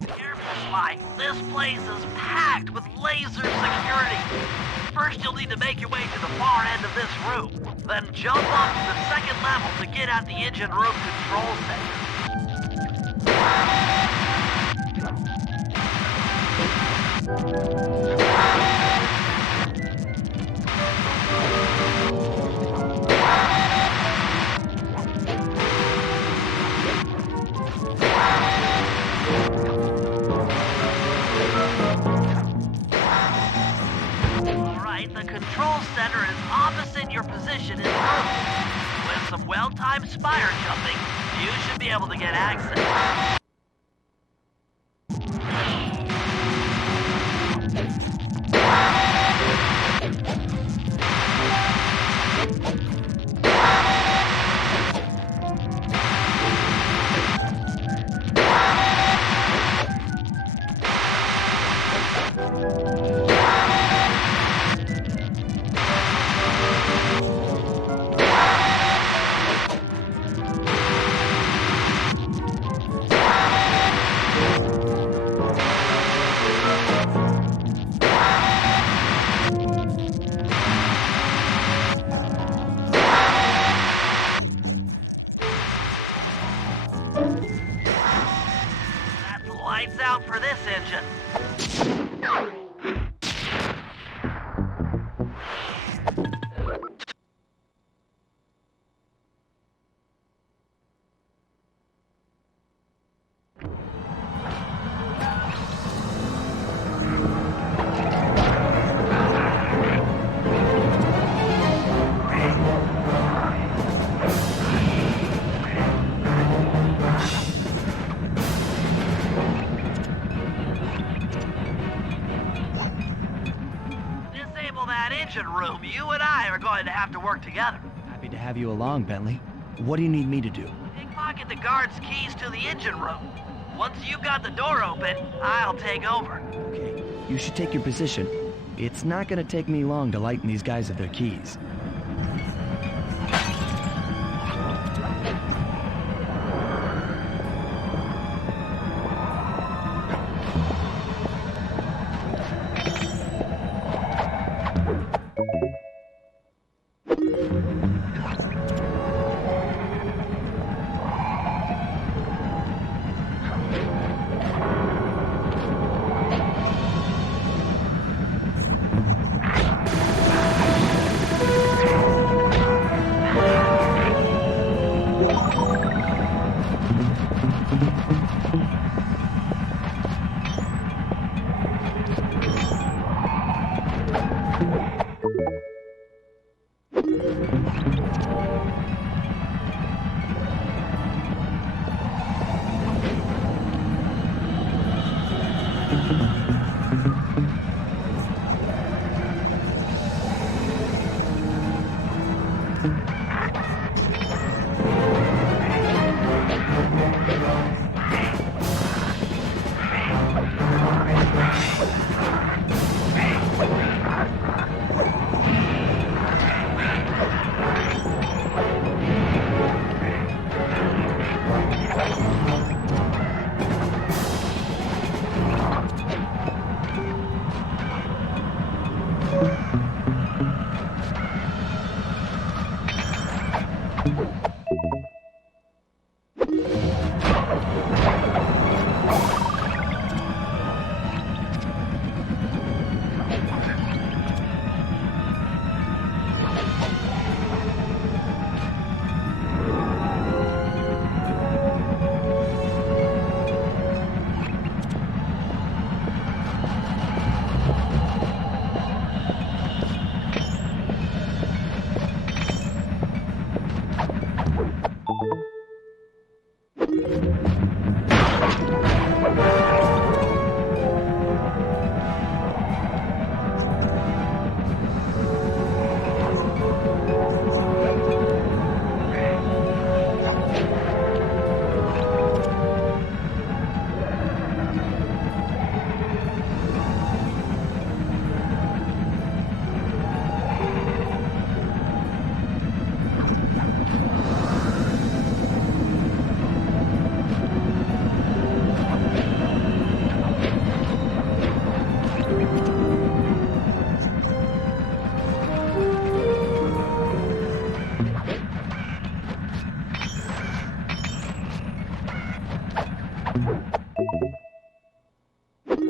Careful, Sly. This place is packed with laser security. First, you'll need to make your way to the far end of this room. Then jump up to the second level to get at the engine room control center. Alright, the control center is opposite your position in the room. With some well-timed spire jumping, you should be able to get access. That's lights out for this engine. Disable that engine room. You and I are going to have to work together. Happy to have you along, Bentley. What do you need me to do? Pickpocket the guard's keys to the engine room. Once you've got the door open, I'll take over. Okay, you should take your position. It's not gonna take me long to lighten these guys of their keys.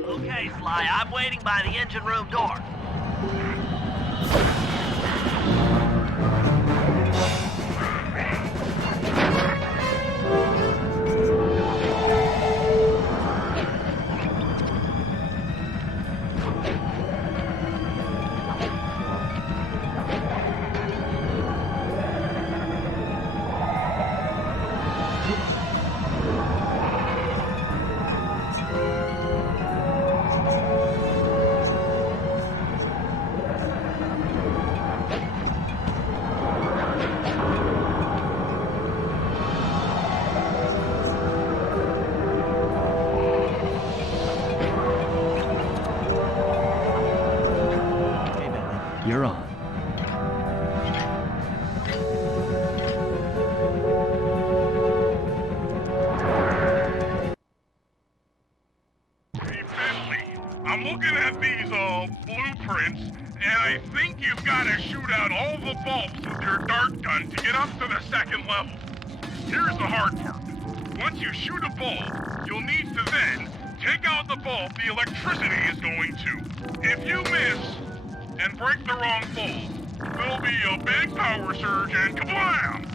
Okay, Sly, I'm waiting by the engine room door. You're on. Hey, Bentley, I'm looking at these, blueprints, and I think you've got to shoot out all the bulbs with your dart gun to get up to the second level. Here's the hard part. Once you shoot a bulb, you'll need to then take out the bulb the electricity is going to. If you miss and break the wrong bulb, there'll be a big power surge and kablam!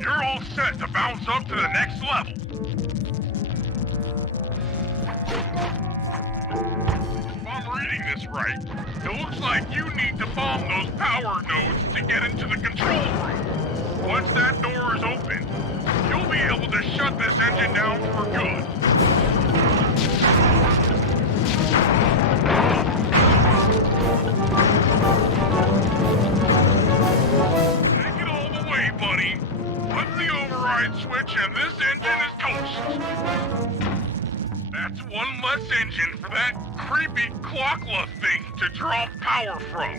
You're all set to bounce up to the next level. If I'm reading this right, it looks like you need to bomb those power nodes to get into the control room. Once that door is open, you'll be able to shut this engine down for good. Take it all the way, buddy. Flip the override switch and this engine is toast. That's one less engine for that creepy clockla thing to draw power from.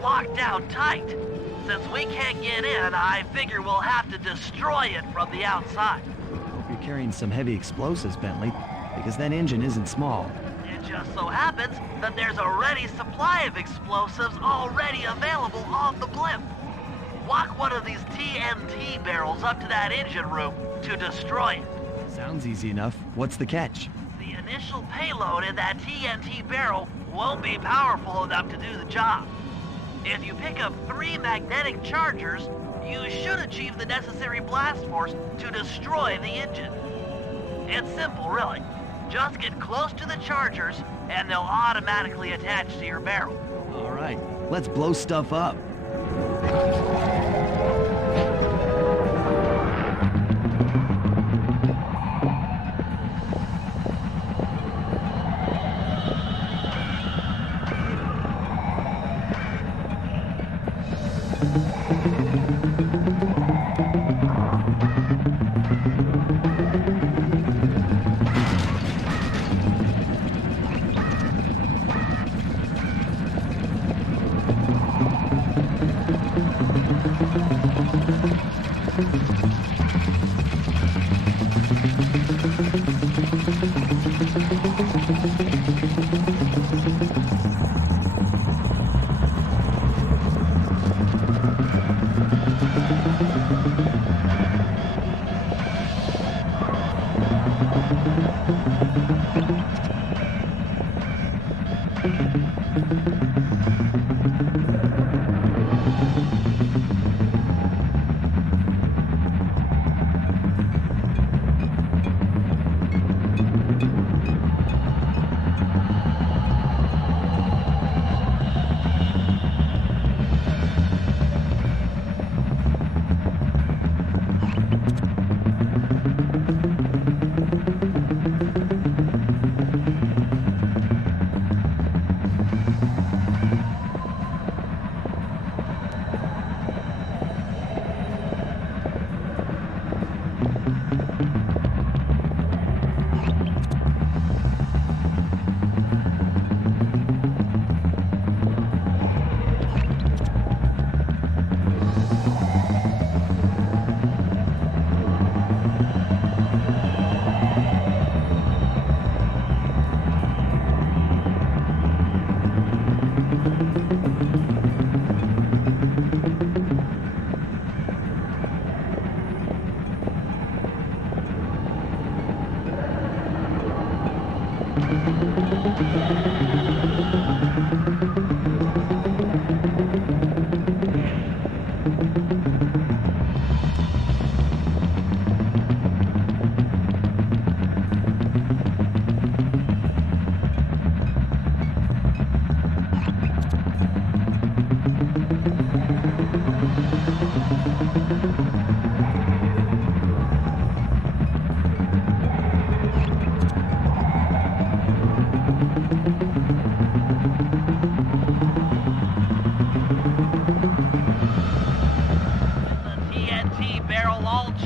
Locked down tight. Since we can't get in, I figure we'll have to destroy it from the outside. Hope you're carrying some heavy explosives, Bentley, because that engine isn't small. It just so happens that there's a ready supply of explosives already available on the blimp. Walk one of these TNT barrels up to that engine room to destroy it. Sounds easy enough. What's the catch? The initial payload in that TNT barrel won't be powerful enough to do the job. If you pick up 3 magnetic chargers, you should achieve the necessary blast force to destroy the engine. It's simple, really. Just get close to the chargers, and they'll automatically attach to your barrel. All right, let's blow stuff up.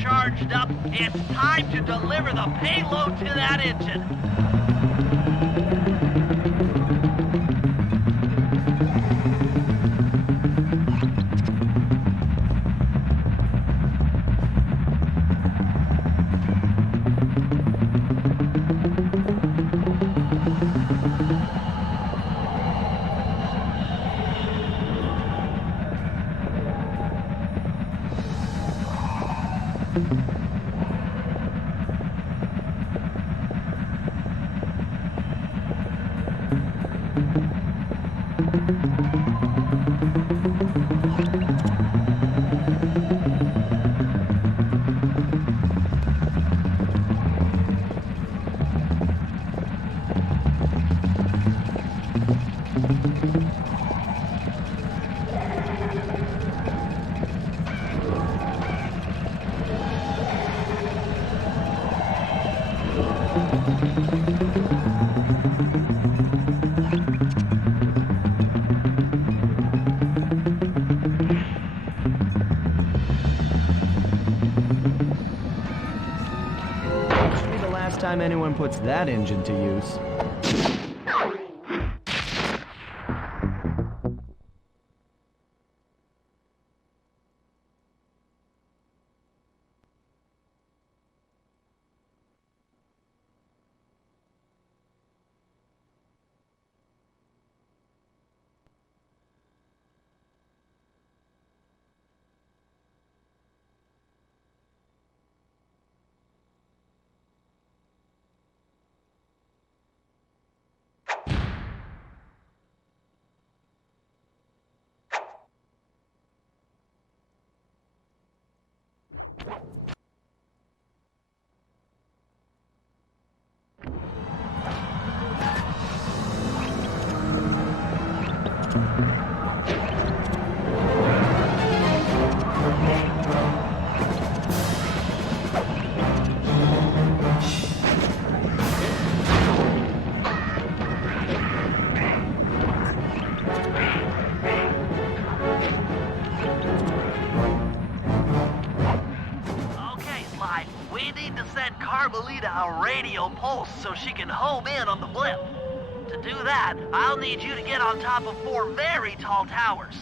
Charged up, it's time to deliver the payload to that engine. Time anyone puts that engine to use. A radio pulse so she can home in on the blimp. To do that, I'll need you to get on top of 4 very tall towers.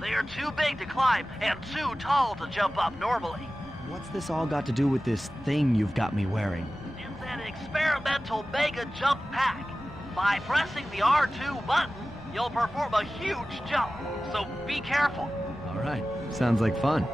They are too big to climb and too tall to jump up normally. What's this all got to do with this thing you've got me wearing? It's an experimental mega jump pack. By pressing the R2 button, you'll perform a huge jump, so be careful. All right, sounds like fun.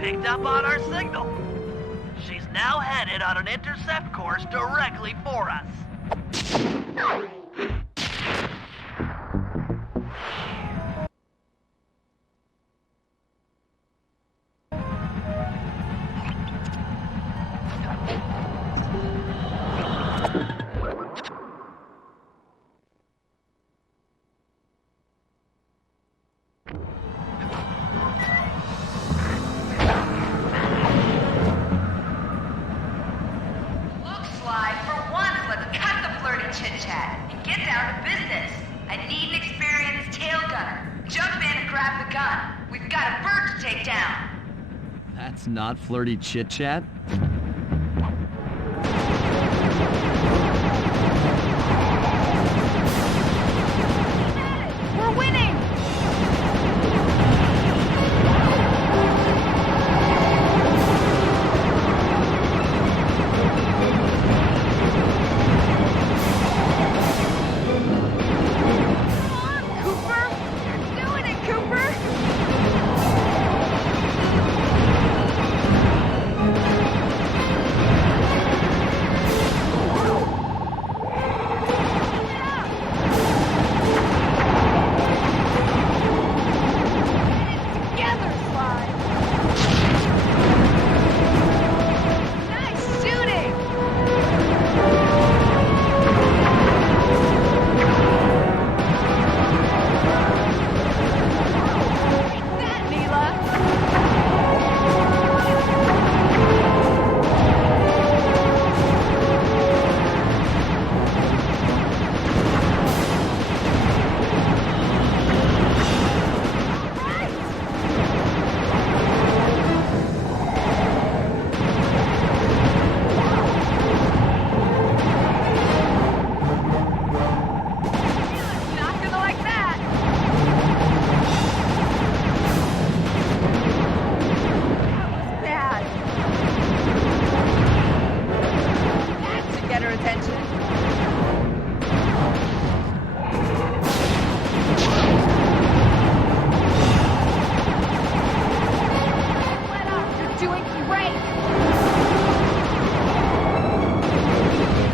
Picked up on our signal. She's now headed on an intercept course directly for us. That's not flirty chit-chat. We're winning!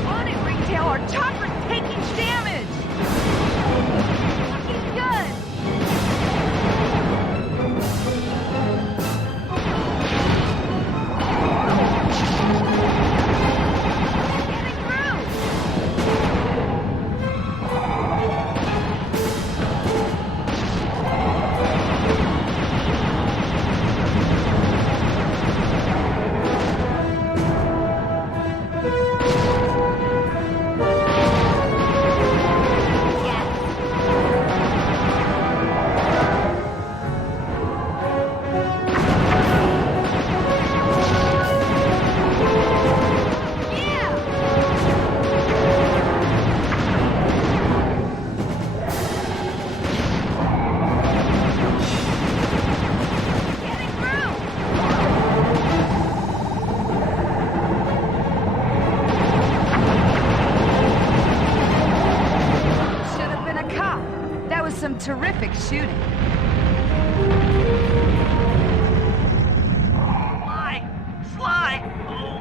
On it, Retail! Our chopper's taking damage! Looking good! Getting through! Should have been a cop. That was some terrific shooting. Sly,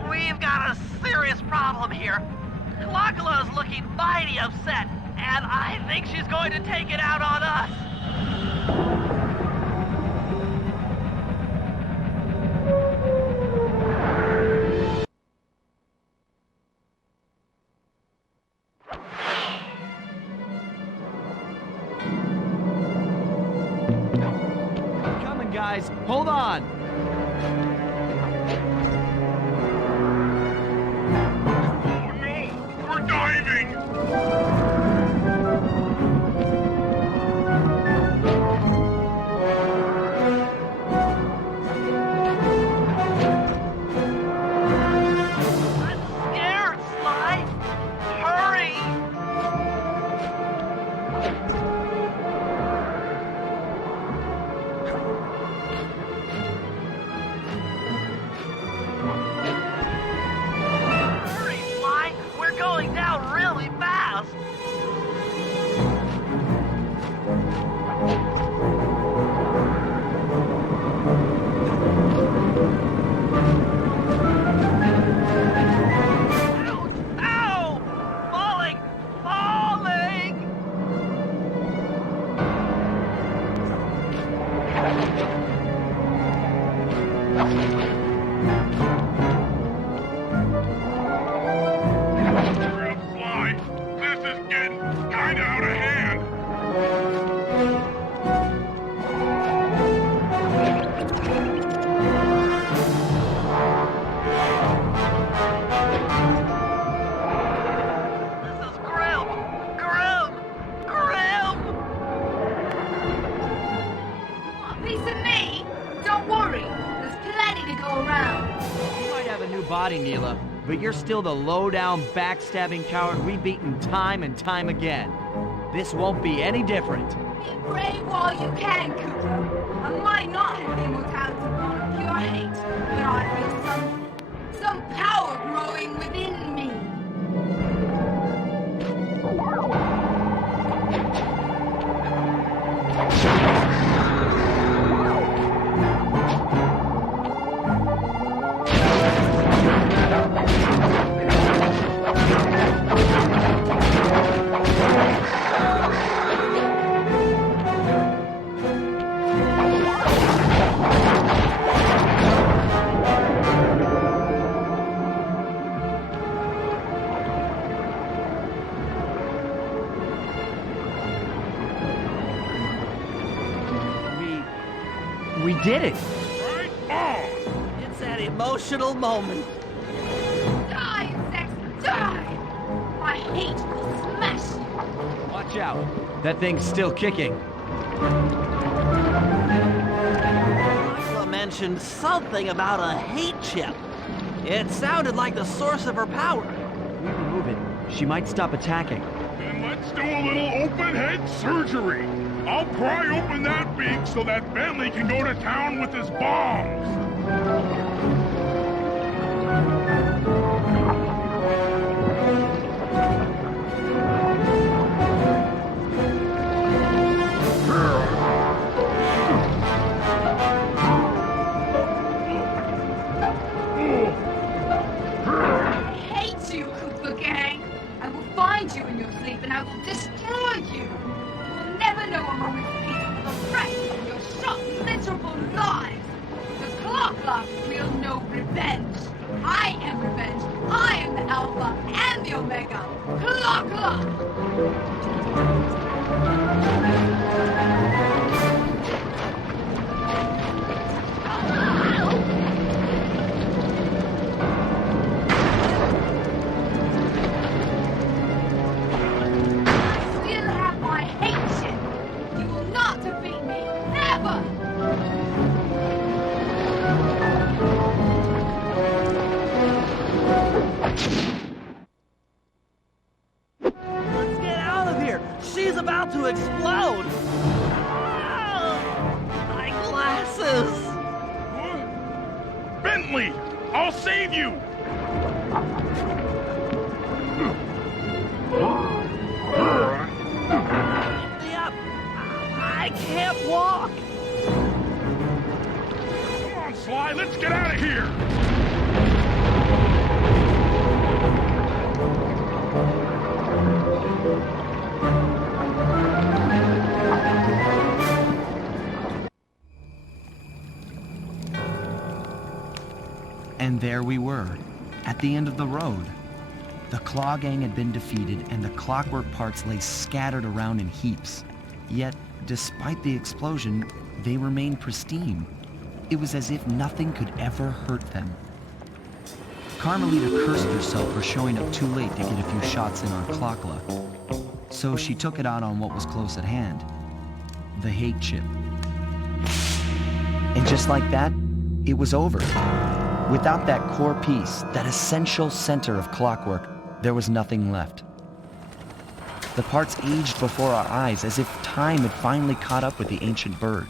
we've got a serious problem here. Clockula's looking mighty upset, and I think she's going to take it out on us. Coming, guys. Hold on. We're diving! Scared, Sly! Hurry! Hurry, Sly! We're going down really fast! Ow! Falling! Falling! Sly, this is getting kinda out of hand. This is grim! Grim! Grim! A piece of me? Don't worry. There's plenty to go around. You might have a new body, Neela, but you're still the low-down, backstabbing coward we've beaten time and time again. This won't be any different. Be brave while you can, Cooper. I might not have the immortality bone of pure hate, but I feel some power growing within me. We did it! It's that emotional moment. Die, insects, die! My hate will smash you. Watch out. That thing's still kicking. Angela mentioned something about a hate chip. It sounded like the source of her power. We remove it. She might stop attacking. Then let's do a little open head surgery. I'll pry open that beak so that Bentley can go to town with his bombs. I will destroy you. You will never know a moment's peace for the rest of your short, miserable lives. The clock will know revenge. I am revenge. I am the Alpha and the Omega. Clock! Let's get out of here! She's about to explode! My glasses! Bentley! I'll save you! Pick me up! I can't walk! Come on, Sly, let's get out of here! And there we were, at the end of the road. The Claw Gang had been defeated, and the clockwork parts lay scattered around in heaps. Yet, despite the explosion, they remained pristine. It was as if nothing could ever hurt them. Carmelita cursed herself for showing up too late to get a few shots in on Clockla. So she took it out on what was close at hand, the hate chip. And just like that, it was over. Without that core piece, that essential center of clockwork, there was nothing left. The parts aged before our eyes as if time had finally caught up with the ancient bird.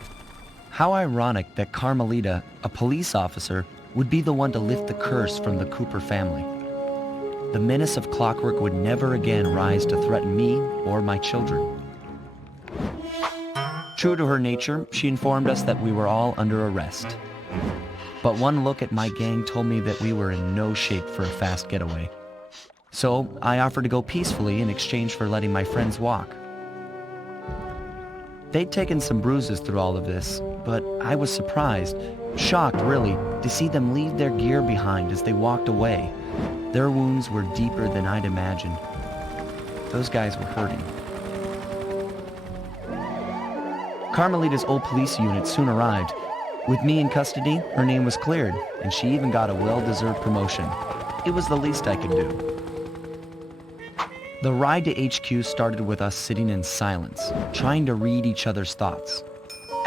How ironic that Carmelita, a police officer, would be the one to lift the curse from the Cooper family. The menace of clockwork would never again rise to threaten me or my children. True to her nature, she informed us that we were all under arrest. But one look at my gang told me that we were in no shape for a fast getaway. So I offered to go peacefully in exchange for letting my friends walk. They'd taken some bruises through all of this, but I was surprised, shocked really, to see them leave their gear behind as they walked away. Their wounds were deeper than I'd imagined. Those guys were hurting. Carmelita's old police unit soon arrived. With me in custody, her name was cleared, and she even got a well-deserved promotion. It was the least I could do. The ride to HQ started with us sitting in silence, trying to read each other's thoughts.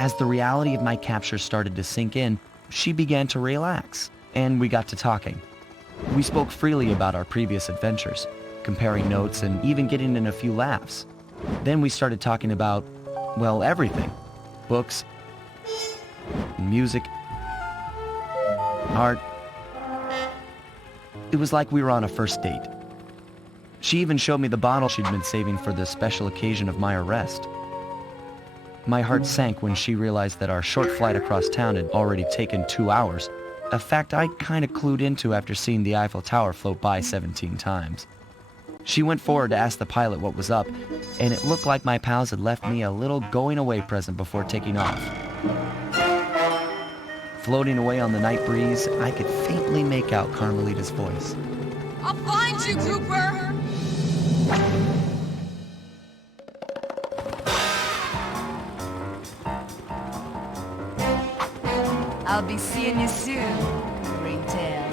As the reality of my capture started to sink in, she began to relax, and we got to talking. We spoke freely about our previous adventures, comparing notes and even getting in a few laughs. Then we started talking about, well, everything. Books, music, art. It was like we were on a first date. She even showed me the bottle she'd been saving for the special occasion of my arrest. My heart sank when she realized that our short flight across town had already taken 2 hours, a fact I kind of clued into after seeing the Eiffel Tower float by 17 times. She went forward to ask the pilot what was up, and it looked like my pals had left me a little going-away present before taking off. Floating away on the night breeze, I could faintly make out Carmelita's voice. I'll find you, Cooper! I'll be seeing you soon, Ringtail.